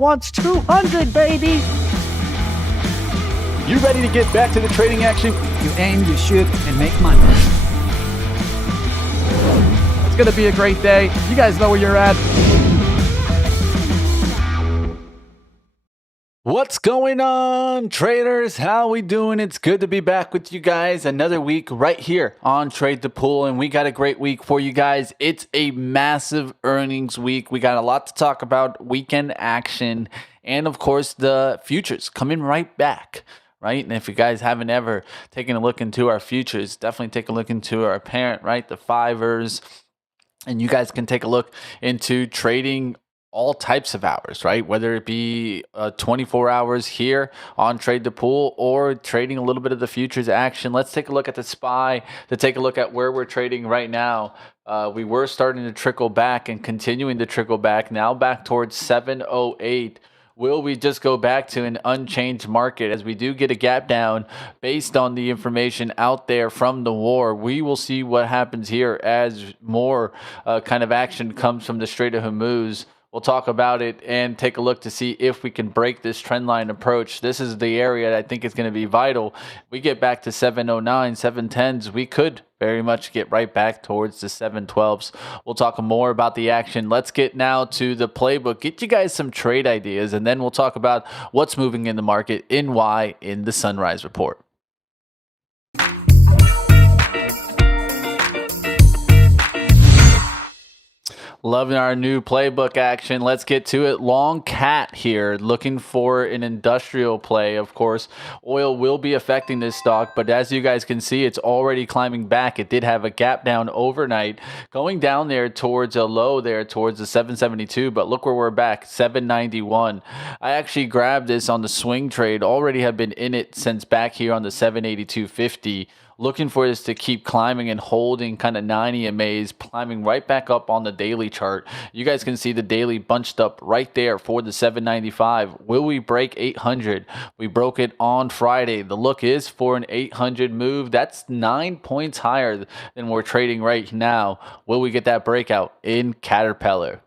wants 200, baby. You ready to get back to the trading action? You aim, you shoot, and make money. It's going to be a great day. You guys know where you're at. What's going on, traders? How we doing? It's good to be back with you guys. Another week right here on Trade the Pool, and we got a great week for you guys. It's a massive earnings week. We got a lot to talk about, weekend action, and of course the futures coming right back. Right? And if you guys haven't ever taken a look into our futures, definitely take a look into our parent, right? The fivers. And you guys can take a look into trading all types of hours, right? Whether it be 24 hours here on Trade the Pool or trading a little bit of the futures action. Let's take a look at the SPY to take a look at where we're trading right now. We were starting to trickle back and continuing to trickle back, now back towards 708. Will we just go back to an unchanged market as we do get a gap down based on the information out there from the war? We will see what happens here as more kind of action comes from the Strait of Hormuz. We'll talk about it and take a look to see if we can break this trend line approach. This is the area that I think is going to be vital. We get back to 709, 710s, we could very much get right back towards the 712s. We'll talk more about the action. Let's get now to the playbook, get you guys some trade ideas, and then we'll talk about what's moving in the market in why in the Sunrise Report. Loving our new playbook action. Let's get to it. Long cat here, looking for an industrial play. Of course, oil will be affecting this stock, but as you guys can see, it's already climbing back. It did have a gap down overnight, going down there towards a low there towards the 772, but look where we're back, 791. I actually grabbed this on the swing trade, already have been in it since back here on the 782.50. Looking for this to keep climbing and holding kind of 90 EMAs, climbing right back up on the daily chart. You guys can see the daily bunched up right there for the 795. Will we break 800? We broke it on Friday. The look is for an 800 move. That's 9 points higher than we're trading right now. Will we get that breakout in Caterpillar?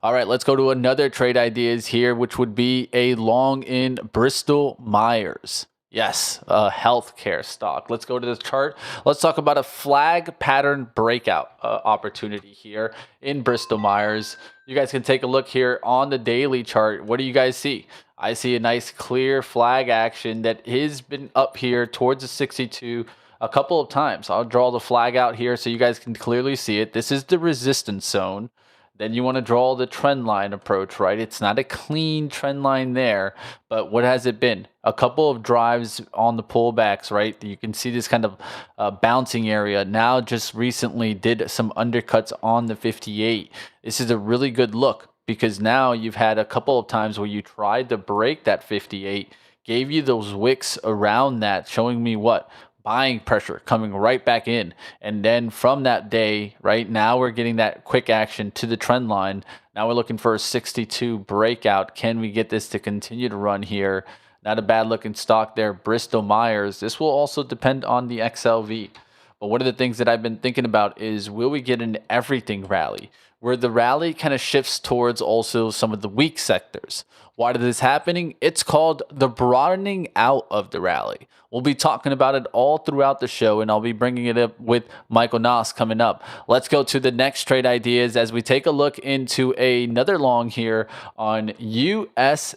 All right, let's go to another trade ideas here, which would be a long in Bristol Myers. Yes, a healthcare stock. Let's go to the chart. Let's talk about a flag pattern breakout opportunity here in Bristol Myers. You guys can take a look here on the daily chart. What do you guys see? I see a nice clear flag action that has been up here towards the 62 a couple of times. I'll draw the flag out here so you guys can clearly see it. This is the resistance zone. Then you want to draw the trend line approach, right? It's not a clean trend line there, but what has it been? A couple of drives on the pullbacks, right? You can see this kind of bouncing area. Now just recently did some undercuts on the 58. This is a really good look because now you've had a couple of times where you tried to break that 58, gave you those wicks around that, showing me what? Buying pressure coming right back in. And then from that day, right now we're getting that quick action to the trend line. Now we're looking for a 62 breakout. Can we get this to continue to run here? Not a bad looking stock there, Bristol Myers. This will also depend on the XLV. But one of the things that I've been thinking about is, will we get an everything rally where the rally kind of shifts towards also some of the weak sectors? Why is this happening? It's called the broadening out of the rally. We'll be talking about it all throughout the show, and I'll be bringing it up with Michael Noss coming up. Let's go to the next trade ideas as we take a look into another long here on USFD.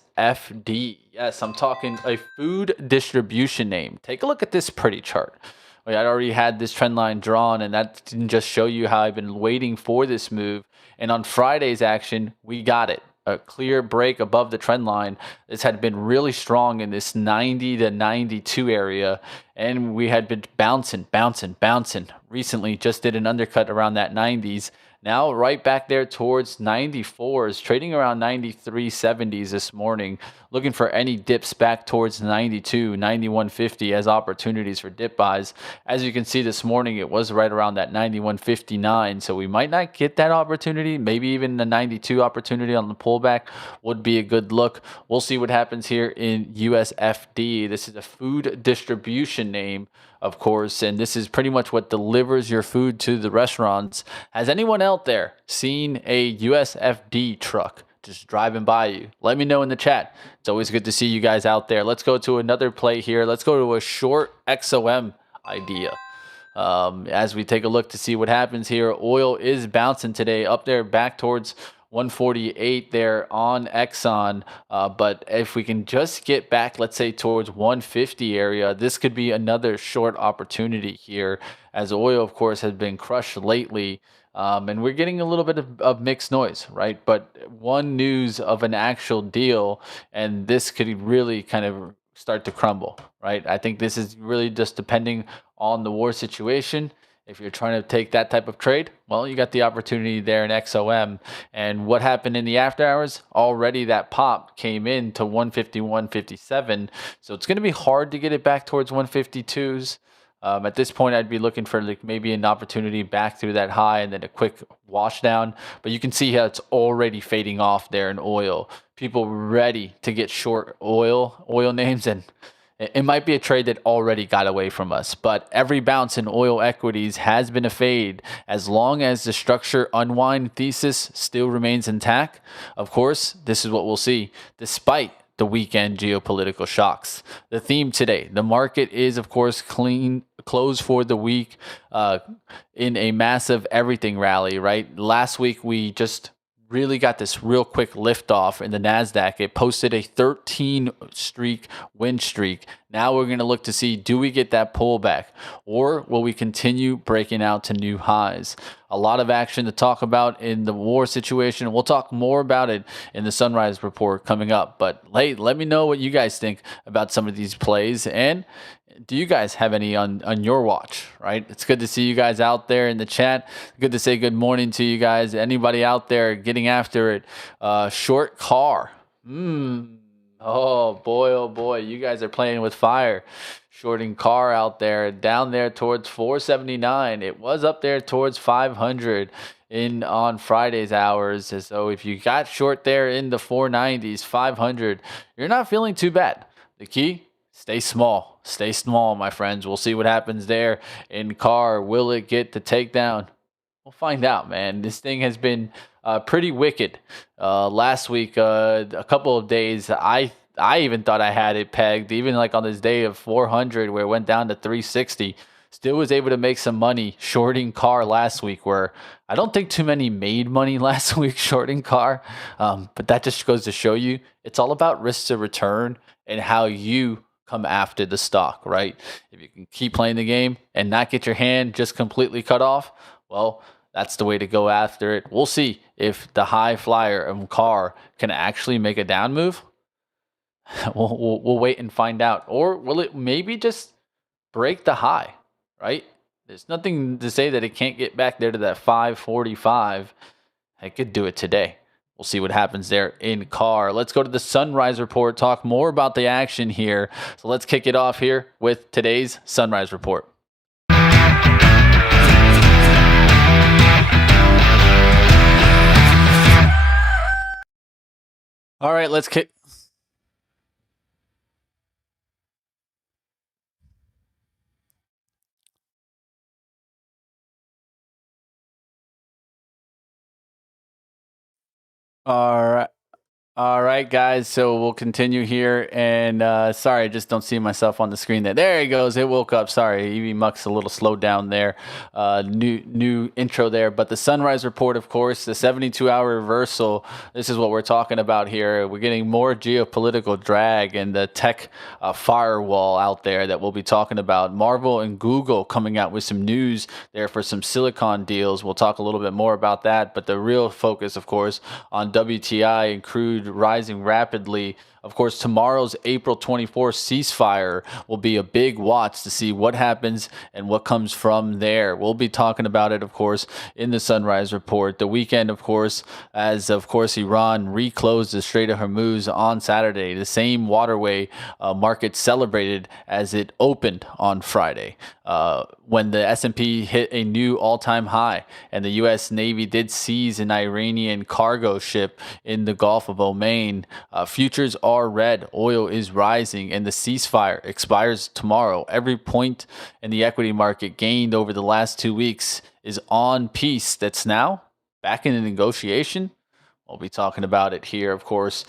Yes, I'm talking a food distribution name. Take a look at this pretty chart. I already had this trend line drawn, and that didn't just show you how I've been waiting for this move. And on Friday's action, we got it. A clear break above the trend line. This had been really strong in this 90 to 92 area, and we had been bouncing. Recently just did an undercut around that 90s. Now right back there towards 94s, trading around 93.70s this morning, looking for any dips back towards 92, 91.50 as opportunities for dip buys. As you can see this morning, it was right around that 91.59, so we might not get that opportunity. Maybe even the 92 opportunity on the pullback would be a good look. We'll see what happens here in USFD. This is a food distribution name, of course, and this is pretty much what delivers your food to the restaurants. Has anyone out there seen a USFD truck just driving by you? Let me know in the chat. It's always good to see you guys out there. Let's go to another play here. Let's go to a short XOM idea. As we take a look to see what happens here, oil is bouncing today up there back towards 148 there on Exxon. But if we can just get back, let's say towards 150 area, this could be another short opportunity here, as oil, of course, has been crushed lately. And we're getting a little bit of mixed noise, right? But one news of an actual deal, and this could really kind of start to crumble, right? I think this is really just depending on the war situation. If you're trying to take that type of trade, well, you got the opportunity there in XOM. And what happened in the after hours? Already that pop came in to 150, 157. So it's going to be hard to get it back towards 152s. At this point, I'd be looking for like maybe an opportunity back through that high and then a quick wash down. But you can see how it's already fading off there in oil. People ready to get short oil names, and it might be a trade that already got away from us. But every bounce in oil equities has been a fade as long as the structure unwind thesis still remains intact. Of course, this is what we'll see despite the weekend geopolitical shocks. The theme today, the market is, of course, clean close for the week in a massive everything rally, right? Last week, we just really got this real quick lift off in the Nasdaq. It posted a 13 win streak. Now we're going to look to see, do we get that pullback, or will we continue breaking out to new highs? A lot of action to talk about in the war situation. We'll talk more about it in the Sunrise Report coming up. But hey, let me know what you guys think about some of these plays, and do you guys have any on your watch, right? It's good to see you guys out there in the chat. Good to say good morning to you guys. Anybody out there getting after it? Short car. Oh boy, you guys are playing with fire. Shorting car out there, down there towards 479. It was up there towards 500 on Friday's hours. So if you got short there in the 490s, 500, you're not feeling too bad. The key, stay small. Stay small, my friends. We'll see what happens there in car. Will it get the takedown? We'll find out, man. This thing has been pretty wicked. Last week, a couple of days, I even thought I had it pegged, even like on this day of 400 where it went down to 360. Still was able to make some money shorting car last week, where I don't think too many made money last week shorting car. But that just goes to show you it's all about risk to return and how you come after the stock, right? If you can keep playing the game and not get your hand just completely cut off, well, that's the way to go after it. We'll see if the high flyer of car can actually make a down move. We'll wait and find out. Or will it maybe just break the high, right? There's nothing to say that it can't get back there to that 545. It could do it today. We'll see what happens there in car. Let's go to the Sunrise Report, talk more about the action here. So let's kick it off here with today's Sunrise Report. All right, let's kick. All right, guys. So we'll continue here. And sorry, I just don't see myself on the screen there. There he goes. It woke up. Sorry, EV Muck's a little slowed down there. New intro there. But the Sunrise Report, of course, the 72-hour reversal. This is what we're talking about here. We're getting more geopolitical drag and the tech firewall out there that we'll be talking about. Marvel and Google coming out with some news there for some silicon deals. We'll talk a little bit more about that. But the real focus, of course, on WTI and crude rising rapidly. Of course, tomorrow's April 24th ceasefire will be a big watch to see what happens and what comes from there. We'll be talking about it, of course, in the Sunrise Report. The weekend, of course, as, of course, Iran reclosed the Strait of Hormuz on Saturday. The same waterway market celebrated as it opened on Friday. When the S&P hit a new all-time high and the U.S. Navy did seize an Iranian cargo ship in the Gulf of Oman, futures are red, oil is rising, and the ceasefire expires tomorrow. Every point in the equity market gained over the last 2 weeks is on peace that's now back in the negotiation. We'll be talking about it here, of course.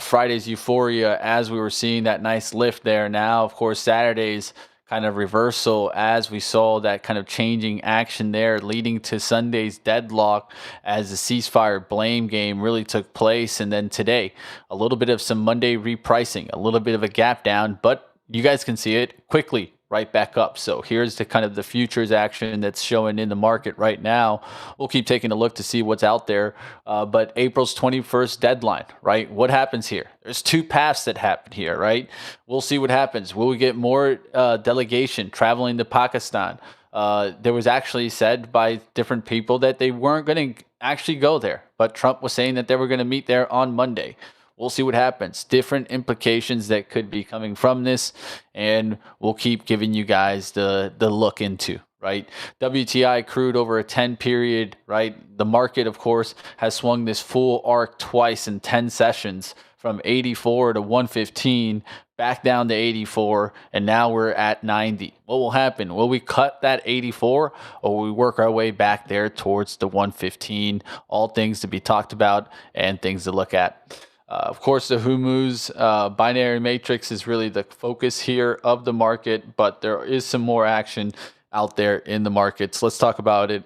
Friday's euphoria as we were seeing that nice lift there. Now, of course, Saturday's kind of reversal as we saw that kind of changing action there, leading to Sunday's deadlock as the ceasefire blame game really took place. And then today, a little bit of some Monday repricing, a little bit of a gap down, but you guys can see it quickly right back up. So here's the kind of the futures action that's showing in the market right now. We'll keep taking a look to see what's out there. But April's 21st deadline, right? What happens here? There's two paths that happen here, right? We'll see what happens. Will we get more delegation traveling to Pakistan? There was actually said by different people that they weren't going to actually go there, but Trump was saying that they were going to meet there on Monday. We'll see what happens. Different implications that could be coming from this, and we'll keep giving you guys the look into, right? WTI crude over a 10 period, right? The market, of course, has swung this full arc twice in 10 sessions from 84 to 115, back down to 84, and now we're at 90. What will happen? Will we cut that 84, or will we work our way back there towards the 115? All things to be talked about and things to look at. Of course, the Hormuz binary matrix is really the focus here of the market, but there is some more action out there in the markets. Let's talk about it.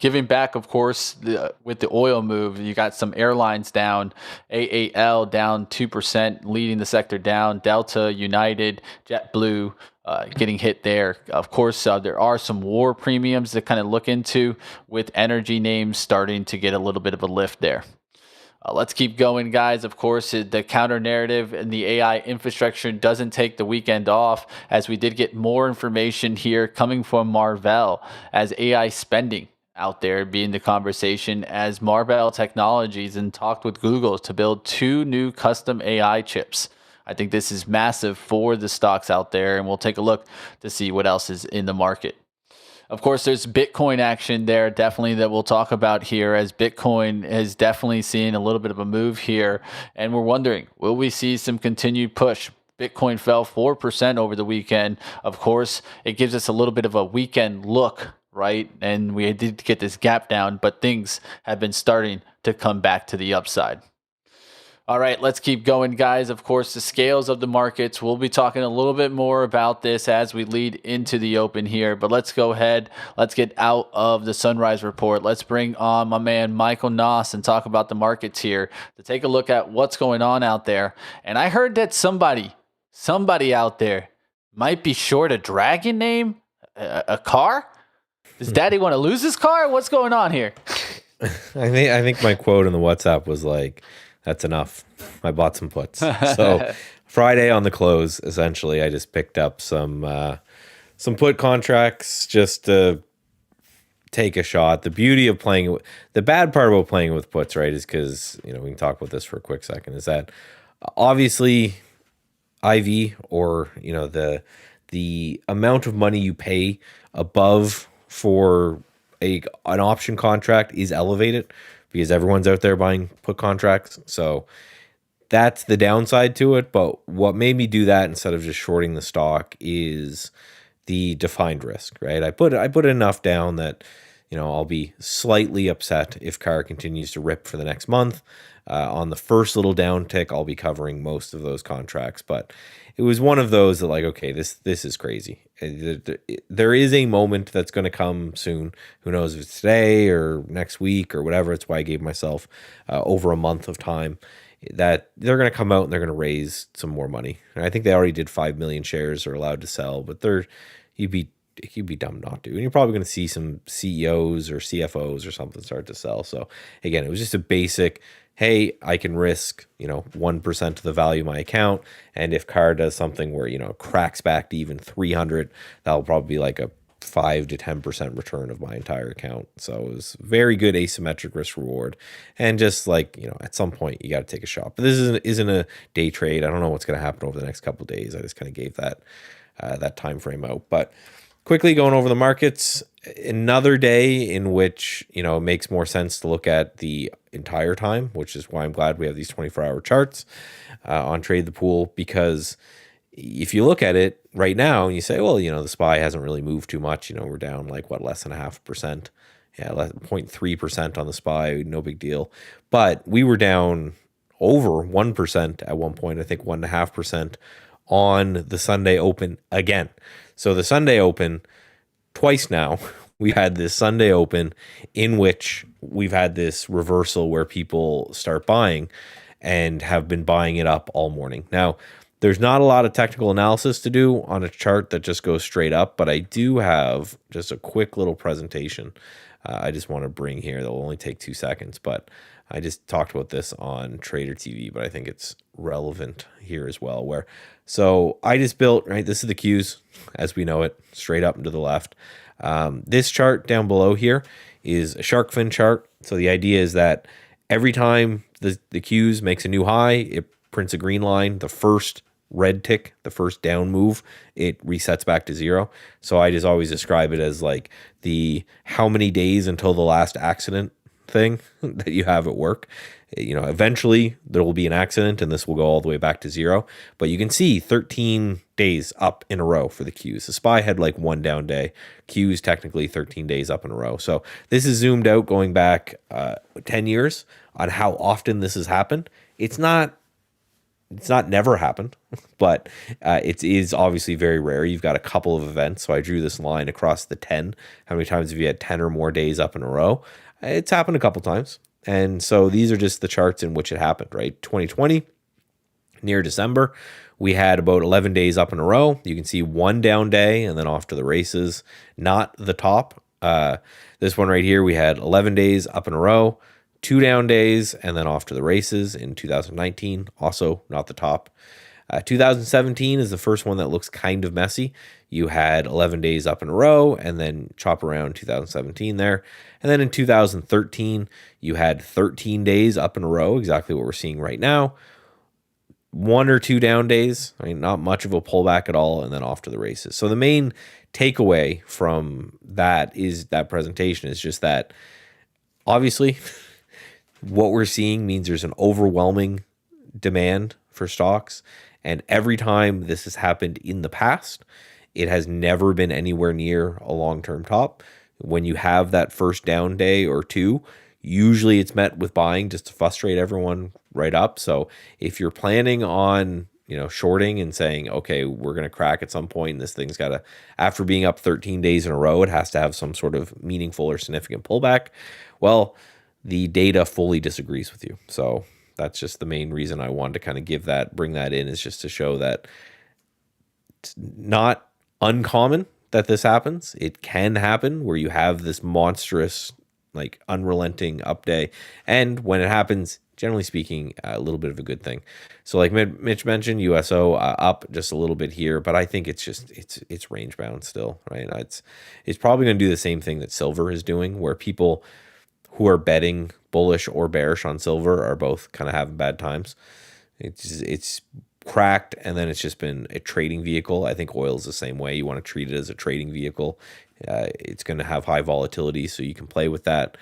Giving back, of course, with the oil move, you got some airlines down, AAL down 2%, leading the sector down, Delta, United, JetBlue, getting hit there. Of course, there are some war premiums to kind of look into with energy names starting to get a little bit of a lift there. Let's keep going, guys. Of course, the counter narrative and the AI infrastructure doesn't take the weekend off, as we did get more information here coming from Marvell as AI spending out there being the conversation, as Marvell Technologies and talked with Google to build 2 new custom AI chips. I think this is massive for the stocks out there, and we'll take a look to see what else is in the market. Of course, there's Bitcoin action there, definitely, that we'll talk about here, as Bitcoin is definitely seeing a little bit of a move here. And we're wondering, will we see some continued push? Bitcoin fell 4% over the weekend. Of course, it gives us a little bit of a weekend look, right? And we did get this gap down, but things have been starting to come back to the upside. All right, let's keep going, guys. Of course, the scales of the markets. We'll be talking a little bit more about this as we lead into the open here. But let's go ahead. Let's get out of the Sunrise Report. Let's bring on my man, Michael Noss, and talk about the markets here to take a look at what's going on out there. And I heard that somebody out there might be short a dragon name, a car. Does Daddy want to lose his car? What's going on here? I think my quote in the WhatsApp was like, "That's enough. I bought some puts." So Friday on the close, essentially, I just picked up some put contracts just to take a shot. The beauty of playing, the bad part about playing with puts, right, is because, we can talk about this for a quick second, is that obviously IV, or the amount of money you pay above for an option contract is elevated, because everyone's out there buying put contracts. So that's the downside to it. But what made me do that instead of just shorting the stock is the defined risk, right? I put enough down that, I'll be slightly upset if CAR continues to rip for the next month. On the first little downtick, I'll be covering most of those contracts. But it was one of those that, like, okay, this is crazy. There is a moment that's going to come soon. Who knows if it's today or next week or whatever. It's why I gave myself over a month of time, that they're going to come out and they're going to raise some more money. And I think they already did 5 million shares are allowed to sell, but you'd be dumb not to. And you're probably going to see some CEOs or CFOs or something start to sell. So again, it was just a basic, hey, I can risk, 1% of the value of my account. And if CAR does something where, cracks back to even 300, that'll probably be like a 5 to 10% return of my entire account. So it was very good asymmetric risk reward. And just like, at some point you got to take a shot. But this isn't a day trade. I don't know what's going to happen over the next couple of days. I just kind of gave that time frame out. But quickly going over the markets, another day in which, it makes more sense to look at the entire time, which is why I'm glad we have these 24-hour charts on Trade the Pool, because if you look at it right now and you say, well, the SPY hasn't really moved too much, we're down like less than 0.5%. yeah, 0.3% on the SPY, no big deal. But we were down over 1% at one point, I think 1.5% on the Sunday Open again. So the Sunday Open, twice now, we had this Sunday Open in which we've had this reversal where people start buying and have been buying it up all morning. Now, there's not a lot of technical analysis to do on a chart that just goes straight up, but I do have just a quick little presentation I just want to bring here. That'll only take 2 seconds, but I just talked about this on Trader TV, but I think it's relevant here as well. So I just built, right, this is the Qs as we know it, straight up and to the left. This chart down below here is a shark fin chart. So the idea is that every time the Qs makes a new high, it prints a green line. The first red tick, the first down move, it resets back to zero. So I just always describe it as like the how many days until the last accident thing that you have at work. Eventually there will be an accident and this will go all the way back to zero. But you can see 13 days up in a row for the Qs. The SPY had like one down day. Qs technically 13 days up in a row. So this is zoomed out going back 10 years on how often this has happened. It's not never happened, but it is obviously very rare. You've got a couple of events. So I drew this line across the 10. How many times have you had 10 or more days up in a row? It's happened a couple times. And so these are just the charts in which it happened, right? 2020, near December, we had about 11 days up in a row. You can see one down day and then off to the races, not the top. This one right here, we had 11 days up in a row, 2 down days, and then off to the races in 2019, also not the top. 2017 is the first one that looks kind of messy. You had 11 days up in a row and then chop around 2017 there. And then in 2013, you had 13 days up in a row, exactly what we're seeing right now. 1 or 2 down days, I mean, not much of a pullback at all, and then off to the races. So the main takeaway from that presentation is just that obviously what we're seeing means there's an overwhelming demand for stocks. And every time this has happened in the past, it has never been anywhere near a long-term top. When you have that first down day or two, usually it's met with buying just to frustrate everyone right up. So if you're planning on, shorting and saying, okay, we're going to crack at some point, and this thing's got to, after being up 13 days in a row, it has to have some sort of meaningful or significant pullback. Well, the data fully disagrees with you. So that's just the main reason I wanted to kind of bring that in, is just to show that it's not uncommon that this happens. It can happen where you have this monstrous, like unrelenting up day. And when it happens, generally speaking, a little bit of a good thing. So like Mitch mentioned, USO up just a little bit here, but I think it's range bound still, right? It's probably going to do the same thing that silver is doing, where people who are betting bullish or bearish on silver are both kind of having bad times. It's cracked, and then it's just been a trading vehicle. I think oil is the same way. You want to treat it as a trading vehicle. It's going to have high volatility, so you can play with that.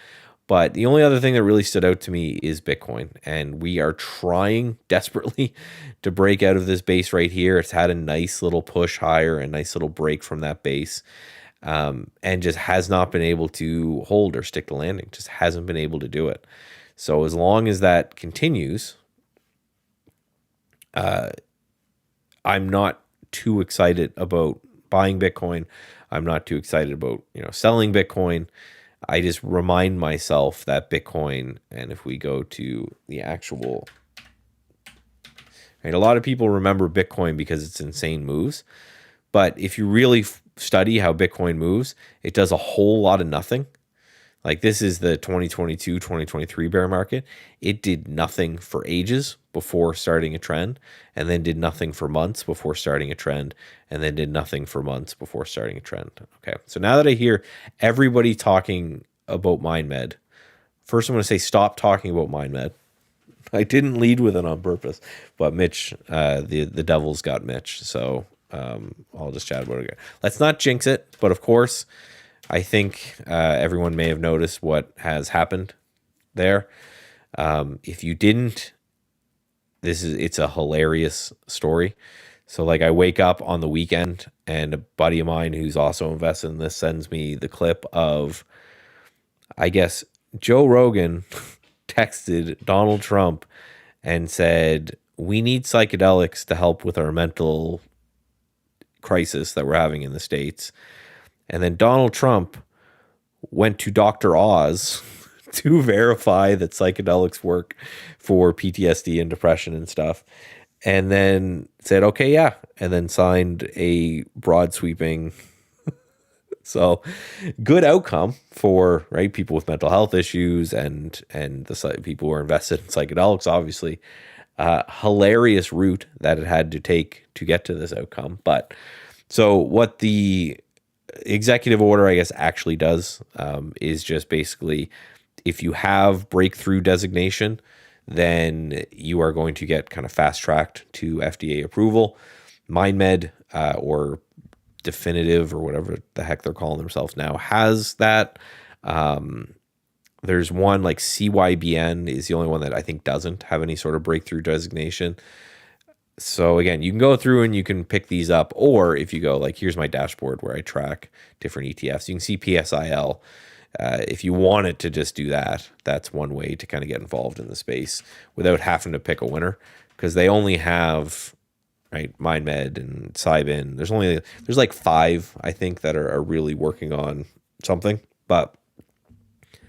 But the only other thing that really stood out to me is Bitcoin, and we are trying desperately to break out of this base right here. It's had a nice little push higher, a nice little break from that base, and just has not been able to hold or stick the landing. Just hasn't been able to do it. So as long as that continues, I'm not too excited about buying Bitcoin. I'm not too excited about selling Bitcoin. I just remind myself that Bitcoin, and if we go to the actual, right, a lot of people remember Bitcoin because it's insane moves. But if you really study how Bitcoin moves, it does a whole lot of nothing. Like this is the 2022, 2023 bear market. It did nothing for ages before starting a trend, and then did nothing for months before starting a trend, and then did nothing for months before starting a trend. Okay, so now that I hear everybody talking about MindMed, first I'm going to say stop talking about MindMed. I didn't lead with it on purpose, but Mitch, the devil's got Mitch, so I'll just chat about it again. Let's not jinx it, but of course, I think everyone may have noticed what has happened there. If you didn't, it's a hilarious story. So like I wake up on the weekend and a buddy of mine who's also invested in this sends me the clip of I guess Joe Rogan texted Donald Trump and said, we need psychedelics to help with our mental crisis that we're having in the States. And then Donald Trump went to Dr. Oz to verify that psychedelics work for PTSD and depression and stuff. And then said, okay, yeah. And then signed a broad sweeping. So good outcome for people with mental health issues and the people who are invested in psychedelics, obviously. Hilarious route that it had to take to get to this outcome. But so what the executive order, I guess, actually does is just basically, if you have breakthrough designation, then you are going to get kind of fast tracked to FDA approval. MindMed or Definitive or whatever the heck they're calling themselves now has that. There's one like CYBN is the only one that I think doesn't have any sort of breakthrough designation. So again, you can go through and you can pick these up, or if you go like, here's my dashboard where I track different ETFs. You can see PSIL. If you wanted to just do that, that's one way to kind of get involved in the space without having to pick a winner, because they only have MindMed and Cybin. There's like 5, I think, that are really working on something, but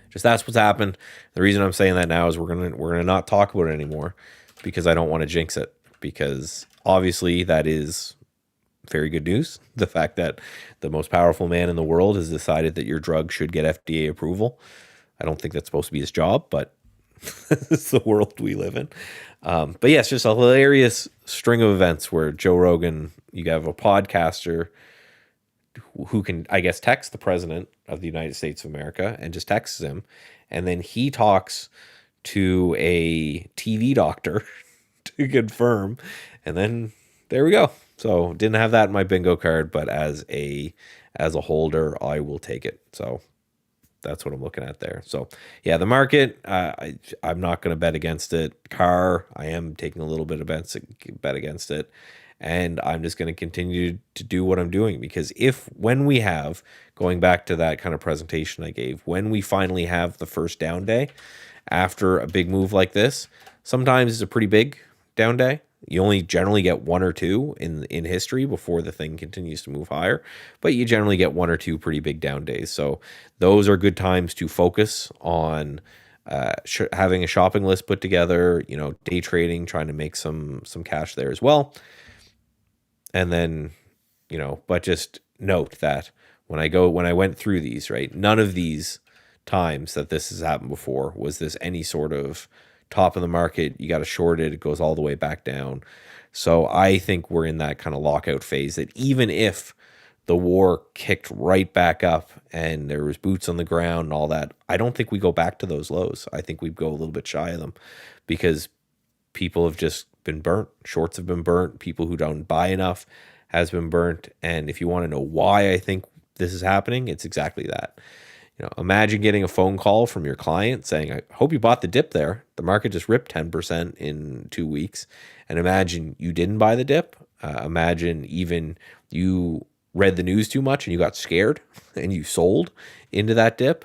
just that's what's happened. The reason I'm saying that now is we're gonna not talk about it anymore, because I don't want to jinx it, because obviously that is very good news. The fact that the most powerful man in the world has decided that your drug should get FDA approval. I don't think that's supposed to be his job, but it's the world we live in. But yeah, it's just a hilarious string of events where Joe Rogan, you have a podcaster who can, I guess, text the president of the United States of America and just texts him. And then he talks to a TV doctor to confirm. And then there we go. So didn't have that in my bingo card, but as a holder, I will take it. So that's what I'm looking at there. So yeah, the market, I'm not going to bet against it. Car, I am taking a little bit of bet against it. And I'm just going to continue to do what I'm doing, because when we have, going back to that kind of presentation I gave, when we finally have the first down day after a big move like this, sometimes it's a pretty big down day. You only generally get 1 or 2 in history before the thing continues to move higher, but you generally get 1 or 2 pretty big down days. So those are good times to focus on having a shopping list put together, day trading, trying to make some cash there as well. And then, but just note that when I went through these, none of these times that this has happened before was this any sort of top of the market, you got to short it, it goes all the way back down. So I think we're in that kind of lockout phase, that even if the war kicked right back up and there was boots on the ground and all that, I don't think we go back to those lows. I think we go a little bit shy of them, because people have just been burnt. Shorts have been burnt. People who don't buy enough has been burnt. And if you want to know why I think this is happening, it's exactly that. Imagine getting a phone call from your client saying, I hope you bought the dip there. The market just ripped 10% in 2 weeks. And imagine you didn't buy the dip. Imagine even you read the news too much and you got scared and you sold into that dip.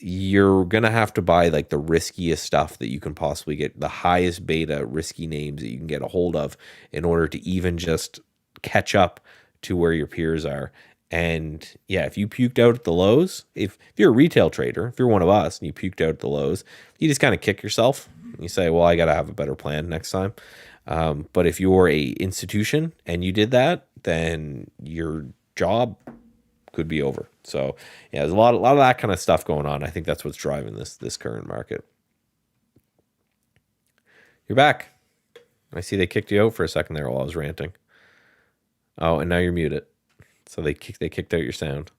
You're going to have to buy like the riskiest stuff that you can possibly get, the highest beta risky names that you can get a hold of, in order to even just catch up to where your peers are. And yeah, if you puked out at the lows, if you're a retail trader, if you're one of us and you puked out at the lows, you just kind of kick yourself. You say, well, I got to have a better plan next time. But if you're a institution and you did that, then your job could be over. So yeah, there's a lot of that kind of stuff going on. I think that's what's driving this current market. You're back. I see they kicked you out for a second there while I was ranting. Oh, and now you're muted. So they kicked out your sound.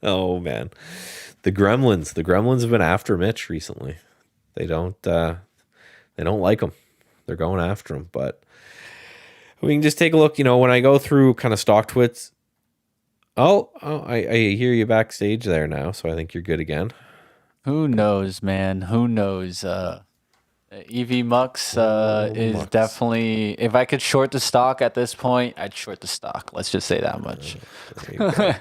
Oh man, the Gremlins have been after Mitch recently. They don't like him. They're going after him. But we can just take a look. When I go through kind of stock twits. Oh, I hear you backstage there now. So I think you're good again. Who knows, man? Who knows? EV Mux is Mux. definitely. If I could short the stock at this point, I'd short the stock. Let's just say that much. There you go.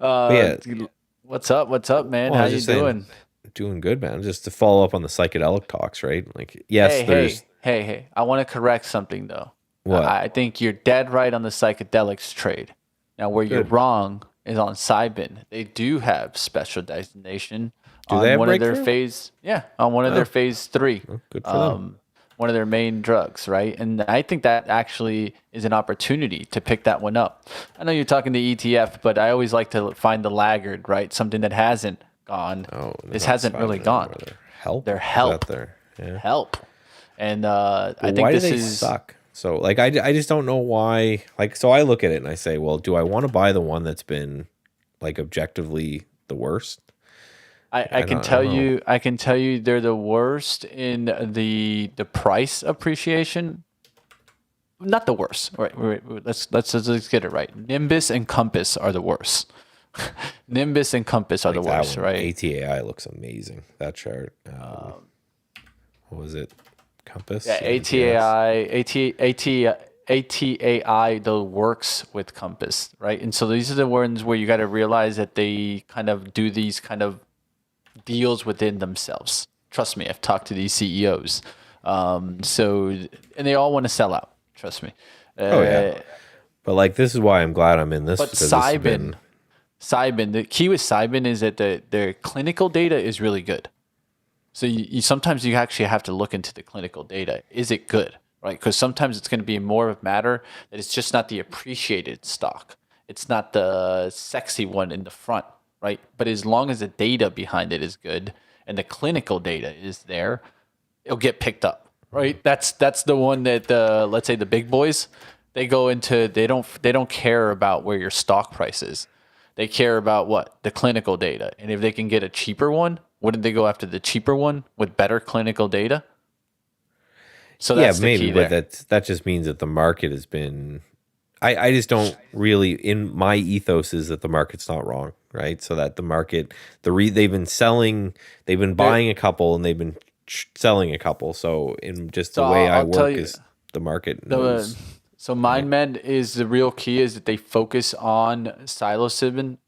Uh, Yeah. what's up? What's up, man? Well, I How was you just saying, doing? doing good, man. Just to follow up on the psychedelic talks, right? Like, yes, Hey, there's hey. I want to correct something though. what? I think you're dead right on the psychedelics trade. Now, where you're Good. wrong is on Cybin. They do have special designation Do on they have one of their breakthrough? on one of their phase 3. Good for them. One of their main drugs, right? And I think that actually is an opportunity to pick that one up. I know you're talking the ETF, but I always like to find the laggard, right? Something that hasn't gone. Oh, This hasn't really gone. Their help. Their Is help. that their, yeah. Help. And I think Why do this they is suck? So, like, I just don't know why. Like, so I look at it and I say, well, do I want to buy the one that's been like objectively the worst? I can don't tell know. you they're the worst in the price appreciation. Not the worst. Right. Let's get it right. Nimbus and Compass are the worst. Nimbus and Compass are Like the that worst, one, right? ATAI looks amazing. That chart. What was it? Compass? Yeah, ATAI though works with Compass, right? And so these are the ones where you got to realize that they kind of do these kind of deals within themselves. Trust me, I've talked to these CEOs. And they all want to sell out. Trust me. Oh, yeah. But like, this is why I'm glad I'm in this. But because this has Cybin, the key with Cybin is that their clinical data is really good. So you sometimes you actually have to look into the clinical data. Is it good, right? Because sometimes it's going to be more of a matter that it's just not the appreciated stock. It's not the sexy one in the front, right? But as long as the data behind it is good and the clinical data is there, it'll get picked up, right? That's the one that let's say the big boys, they go into they don't care about where your stock price is. They care about what? The clinical data. And if they can get a cheaper one, wouldn't they go after the cheaper one with better clinical data? So that's the maybe, key but there. that just means that the market has been. I just don't really. In my ethos is that the market's not wrong, right? So that the market, they've been selling, they've been buying a couple, and they've been selling a couple. So in just the way I'll tell work you, is the market knows. So MindMed is the real key is that they focus on psilocybin,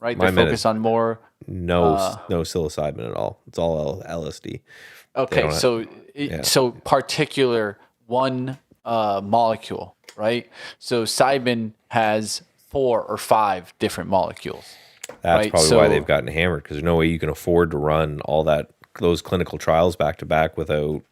right? They MindMed focus is on more. no psilocybin at all. It's all LSD. Okay, don't have- so particular one molecule, right? So Cybin has 4 or 5 different molecules. That's right? probably why they've gotten hammered, because there's no way you can afford to run all those clinical trials back to back without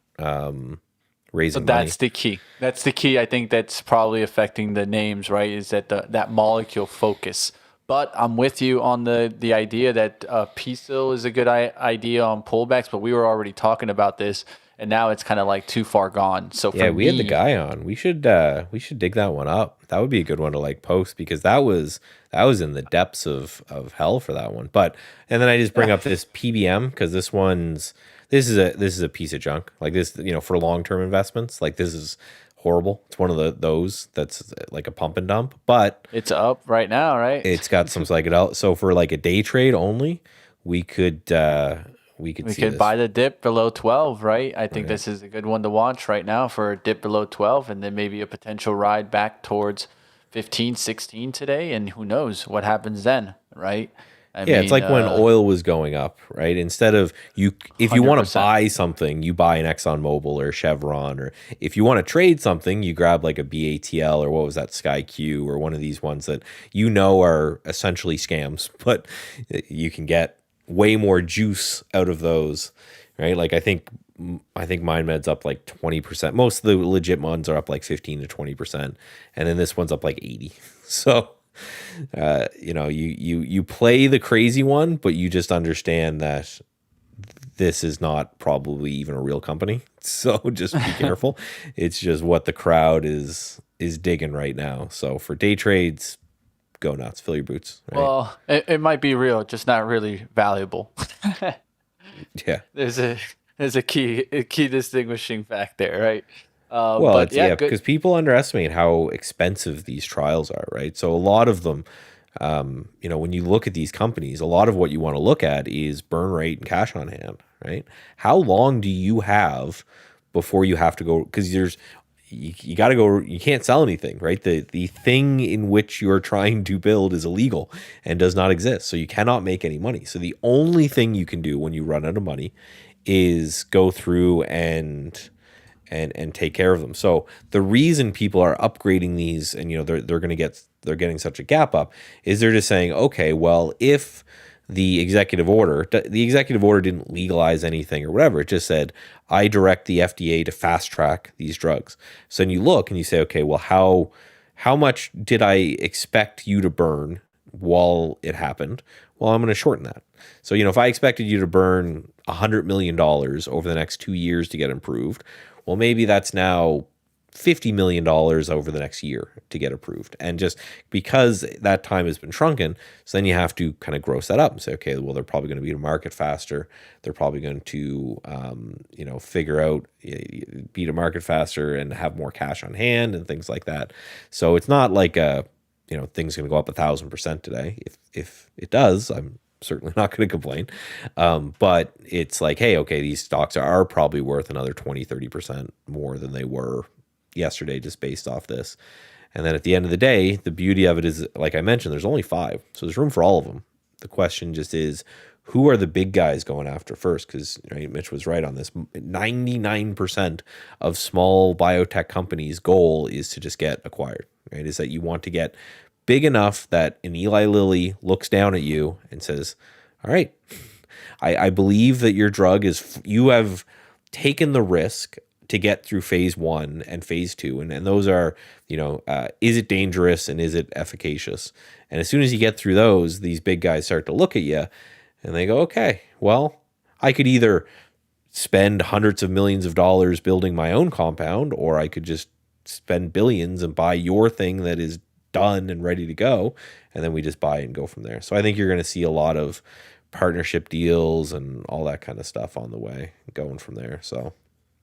raising money. That's the key. That's the key. I think that's probably affecting the names, right? Is that that molecule focus. But I'm with you on the idea that PSIL is a good idea on pullbacks, but we were already talking about this, and now it's kind of like too far gone. So for we had the guy on. We should dig that one up. That would be a good one to like post, because that was in the depths of hell for that one. But and then I just bring up this PBM, because this is a piece of junk. Like this, for long-term investments, like this is horrible. It's one of those that's like a pump and dump, but it's up right now, right? it's got some psychedelic. So for like a day trade only, we could buy the dip below 12, right? I think this is a good one to watch right now for a dip below 12, and then maybe a potential ride back towards 15, 16 today, and who knows what happens then, right? I mean, it's like when oil was going up, right? Instead of if you want to 100%. buy something, you buy an ExxonMobil or Chevron, or if you want to trade something, you grab like a BATL, or what was that, Sky Q, or one of these ones that are essentially scams, but you can get way more juice out of those, right? Like I think MindMed's up like 20%. Most of the legit ones are up like 15 to 20%, and then this one's up like 80. So. You play the crazy one, but you just understand that this is not probably even a real company. So just be careful. It's just what the crowd is digging right now. So for day trades, go nuts, fill your boots. Right? Well, it might be real, just not really valuable. Yeah. There's a key distinguishing fact there, right? Because people underestimate how expensive these trials are, right? So a lot of them, when you look at these companies, a lot of what you want to look at is burn rate and cash on hand, right? How long do you have before you have to go? Because you got to go. You can't sell anything, right? The thing in which you're trying to build is illegal and does not exist, so you cannot make any money. So the only thing you can do when you run out of money is go through and take care of them. So the reason people are upgrading these, and they're getting such a gap up, is they're just saying, okay, well, if the executive order didn't legalize anything or whatever. It just said, I direct the FDA to fast track these drugs. So then you look and you say, okay, well, how much did I expect you to burn while it happened? Well, I'm going to shorten that. So, if I expected you to burn $100 million over the next 2 years to get improved, well, maybe that's now $50 million over the next year to get approved. And just because that time has been shrunken, so then you have to kind of gross that up and say, okay, well, they're probably going to be to market faster. They're probably going to, figure out, be to market faster and have more cash on hand and things like that. So it's not like, things going to go up 1,000% today. If it does, I'm certainly not going to complain. But it's like, hey, okay, these stocks are probably worth another 20-30% more than they were yesterday, just based off this. And then at the end of the day, the beauty of it is, like I mentioned, there's only 5, so there's room for all of them. The question just is, who are the big guys going after first? Because Mitch was right on this. 99% of small biotech companies' goal is to just get acquired. Right? Is that you want to get big enough that an Eli Lilly looks down at you and says, "All right, I believe that your drug you have taken the risk to get through phase 1 and phase 2. And those are, is it dangerous and is it efficacious? And as soon as you get through those, these big guys start to look at you and they go, okay, well, I could either spend hundreds of millions of dollars building my own compound, or I could just spend billions and buy your thing that is done and ready to go. And then we just buy it and go from there. So I think you're going to see a lot of partnership deals and all that kind of stuff on the way going from there. So.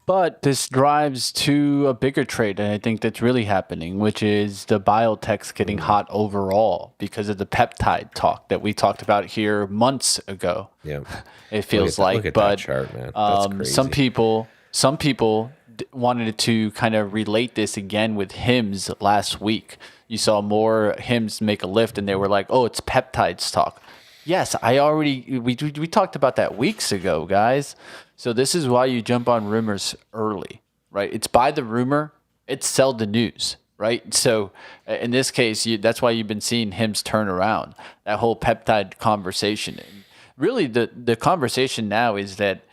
But this drives to a bigger trade, and I think that's really happening, which is the biotechs getting hot overall because of the peptide talk that we talked about here months ago. Yeah, it feels look at but that chart, man. That's crazy. some people wanted to kind of relate this again with HIMSS last week. You saw more HIMSS make a lift, and they were like, "Oh, it's peptides talk." Yes, we talked about that weeks ago, guys. So this is why you jump on rumors early, right? It's buy the rumor, it's sell the news, right? So in this case, that's why you've been seeing HIMSS turn around, that whole peptide conversation. And really, the conversation now is that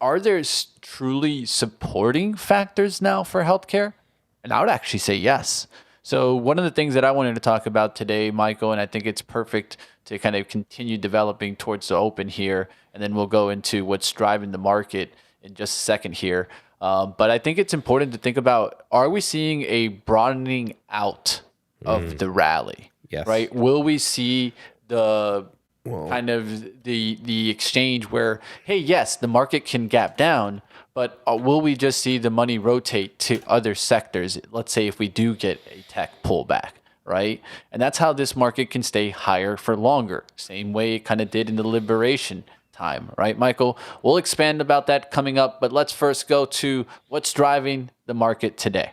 are there truly supporting factors now for healthcare? And I would actually say yes. So one of the things that I wanted to talk about today, Michael, and I think it's perfect to kind of continue developing towards the open here, and then we'll go into what's driving the market in just a second here. But I think it's important to think about, are we seeing a broadening out of the rally? Yes. Right? Will we see the kind of the exchange where, hey, yes, the market can gap down, but will we just see the money rotate to other sectors? Let's say if we do get a tech pullback, right? And that's how this market can stay higher for longer. Same way it kind of did in the liberation time, right, Michael? We'll expand about that coming up, but let's first go to what's driving the market today.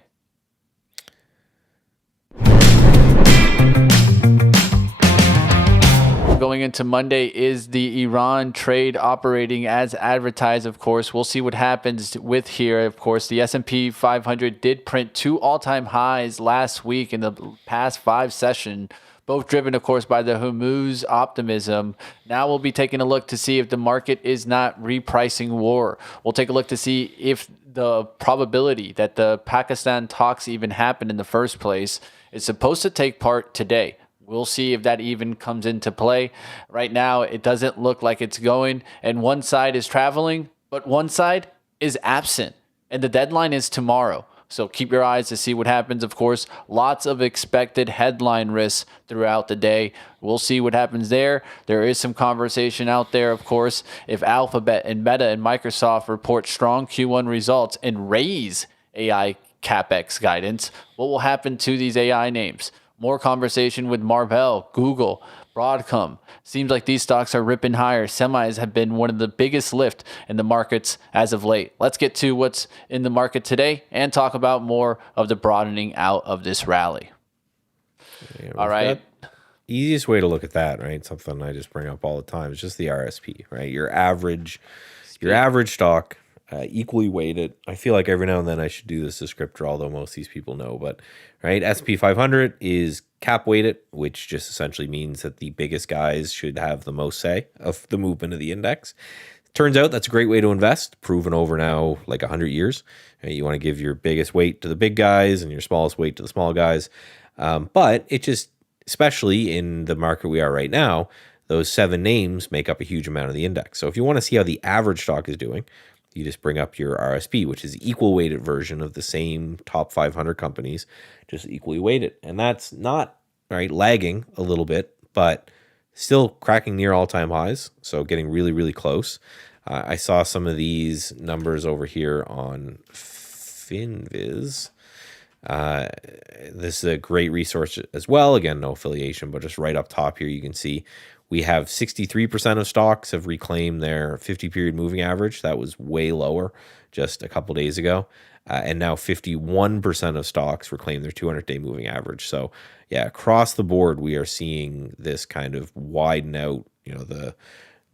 Going into Monday is the Iran trade operating as advertised, of course. We'll see what happens with here. Of course, the S&P 500 did print 2 all-time highs last week in the past 5 sessions, both driven, of course, by the Hormuz optimism. Now we'll be taking a look to see if the market is not repricing war. We'll take a look to see if the probability that the Pakistan talks even happened in the first place is supposed to take part today. We'll see if that even comes into play. Right now, it doesn't look like it's going, and one side is traveling, but one side is absent, and the deadline is tomorrow. So keep your eyes to see what happens. Of course, lots of expected headline risks throughout the day. We'll see what happens there. There is some conversation out there, of course. If Alphabet and Meta and Microsoft report strong Q1 results and raise AI CapEx guidance, what will happen to these AI names? More conversation with Marvell, Google, Broadcom. Seems like these stocks are ripping higher. Semis have been one of the biggest lift in the markets as of late. Let's get to what's in the market today and talk about more of the broadening out of this rally. Yeah, All right. Easiest way to look at that, right? Something I just bring up all the time is just the RSP, right? Your average stock, equally weighted. I feel like every now and then I should do this descriptor, although most of these people know, but right, SP 500 is cap weighted, which just essentially means that the biggest guys should have the most say of the movement of the index. Turns out that's a great way to invest, proven over now like 100 years. Right? You want to give your biggest weight to the big guys and your smallest weight to the small guys. But it just, especially in the market we are right now, those 7 names make up a huge amount of the index. So if you want to see how the average stock is doing, you just bring up your RSP, which is equal weighted version of the same top 500 companies, just equally weighted. And that's not right lagging a little bit, but still cracking near all-time highs. So getting really, really close. I saw some of these numbers over here on FinViz. This is a great resource as well. Again, no affiliation, but just right up top here, you can see we have 63% of stocks have reclaimed their 50-period moving average. That was way lower just a couple days ago. And now 51% of stocks reclaim their 200-day moving average. So yeah, across the board, we are seeing this kind of widen out, the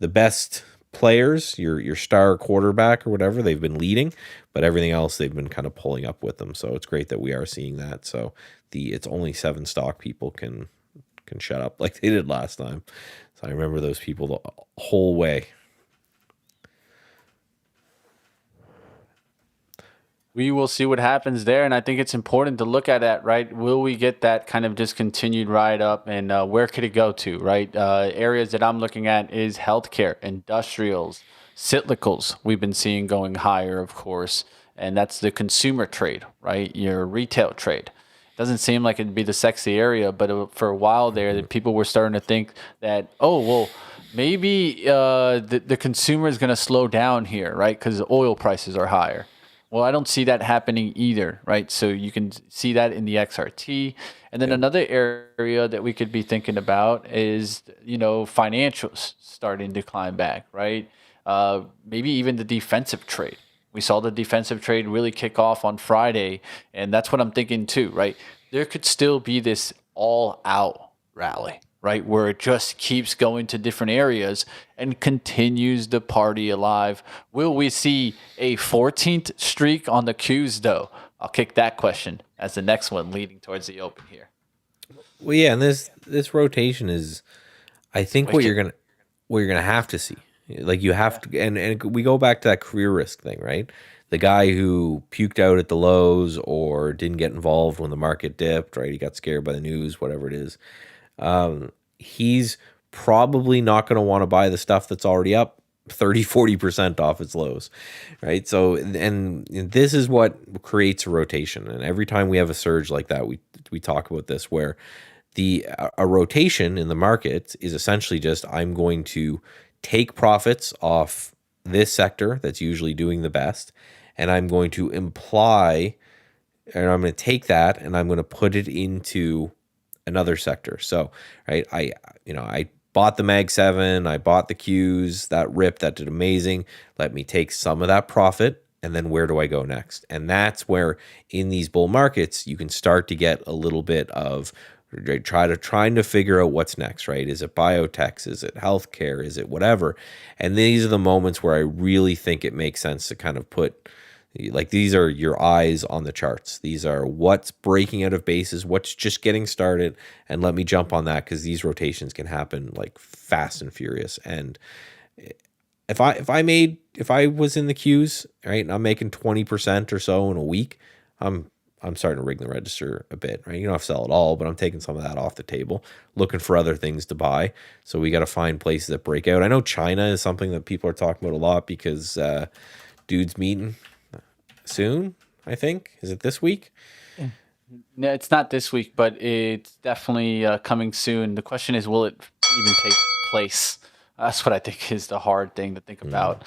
best players, your star quarterback or whatever, they've been leading, but everything else they've been kind of pulling up with them. So it's great that we are seeing that. So it's only 7 stock people can shut up like they did last time. So I remember those people the whole way. We will see what happens there, and I think it's important to look at that, right? Will we get that kind of discontinued ride up, and where could it go to, right? Areas that I'm looking at is healthcare, industrials, cyclicals. We've been seeing going higher, of course, and that's the consumer trade, right? Your retail trade. Doesn't seem like it'd be the sexy area, but for a while there, that people were starting to think that, maybe the consumer is going to slow down here, right? Because oil prices are higher. Well, I don't see that happening either, right? So you can see that in the XRT. And then another area that we could be thinking about is, financials starting to climb back, right? Maybe even the defensive trade. We saw the defensive trade really kick off on Friday, and that's what I'm thinking too, right? There could still be this all-out rally, right, where it just keeps going to different areas and continues the party alive. Will we see a 14th streak on the Qs, though? I'll kick that question as the next one leading towards the open here. Well, yeah, and this rotation is, I think, what you're gonna have to see. Like you have to, and we go back to that career risk thing, right? The guy who puked out at the lows or didn't get involved when the market dipped, right? He got scared by the news, whatever it is. He's probably not going to want to buy the stuff that's already up 30-40% off its lows, right? So, and this is what creates a rotation. And every time we have a surge like that, we talk about this, where a rotation in the market is essentially just, I'm going to take profits off this sector that's usually doing the best, and I'm going to take that and I'm going to put it into another sector. So, right, I bought the Mag 7, I bought the Qs, that rip, that did amazing. Let me take some of that profit, and then where do I go next? And that's where in these bull markets, you can start to get a little bit of trying to figure out what's next, right? Is it biotechs? Is it healthcare? Is it whatever? And these are the moments where I really think it makes sense to kind of put, like, these are your eyes on the charts. These are what's breaking out of bases, what's just getting started, and let me jump on that, because these rotations can happen like fast and furious. And if I was in the Qs, right, and I'm making 20% or so in a week, I'm starting to rig the register a bit, right? You don't have to sell it all, but I'm taking some of that off the table, looking for other things to buy. So we got to find places that break out. I know China is something that people are talking about a lot, because dude's meeting soon, I think. Is it this week? No, it's not this week, but it's definitely coming soon. The question is, will it even take place? That's what I think is the hard thing to think about.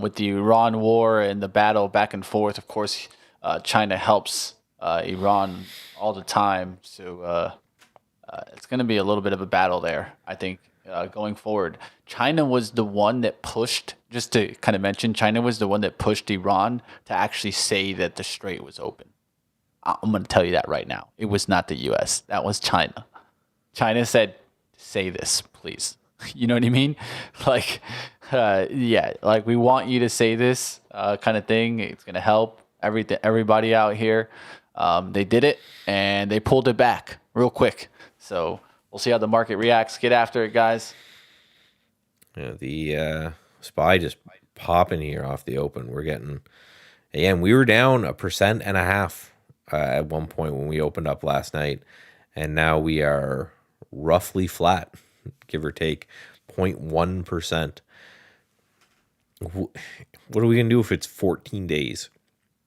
With the Iran war and the battle back and forth, of course, China helps Iran all the time. So It's going to be a little bit of a battle there, I think, going forward. China was the one that pushed, just to kind of mention, China was the one that pushed Iran to actually say that the strait was open. I'm going to tell you that right now. It was not the U.S. That was China. China said, say this, please. You know what I mean? Like, yeah, like we want you to say this kind of thing. It's going to help everybody out here. They did it, and they pulled it back real quick. So we'll see how the market reacts. Get after it, guys. Yeah, the SPY just popping here off the open. We're getting, again, we were down 1.5% at one point when we opened up last night, and now we are roughly flat, give or take 0.1%. What are we gonna do if it's 14 days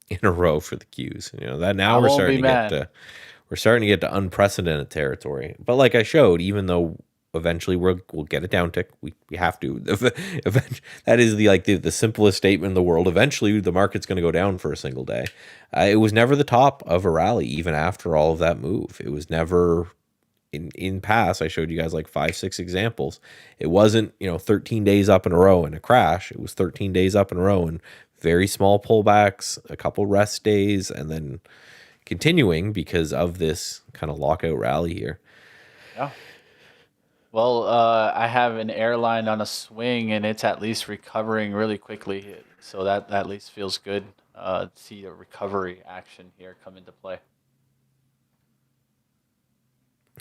in a row for the Qs? You know that now we're starting to get to unprecedented territory. But like I showed, even though eventually we'll get a downtick, we have to. That is the simplest statement in the world. Eventually, the market's going to go down for a single day. It was never the top of a rally, even after all of that move. It was never. In past, I showed you guys like 5-6 examples. It wasn't 13 days up in a row and a crash. It was 13 days up in a row and very small pullbacks, a couple rest days, and then continuing because of this kind of lockout rally here. Yeah. Well, I have an airline on a swing, and it's at least recovering really quickly. So that at least feels good to see the recovery action here come into play.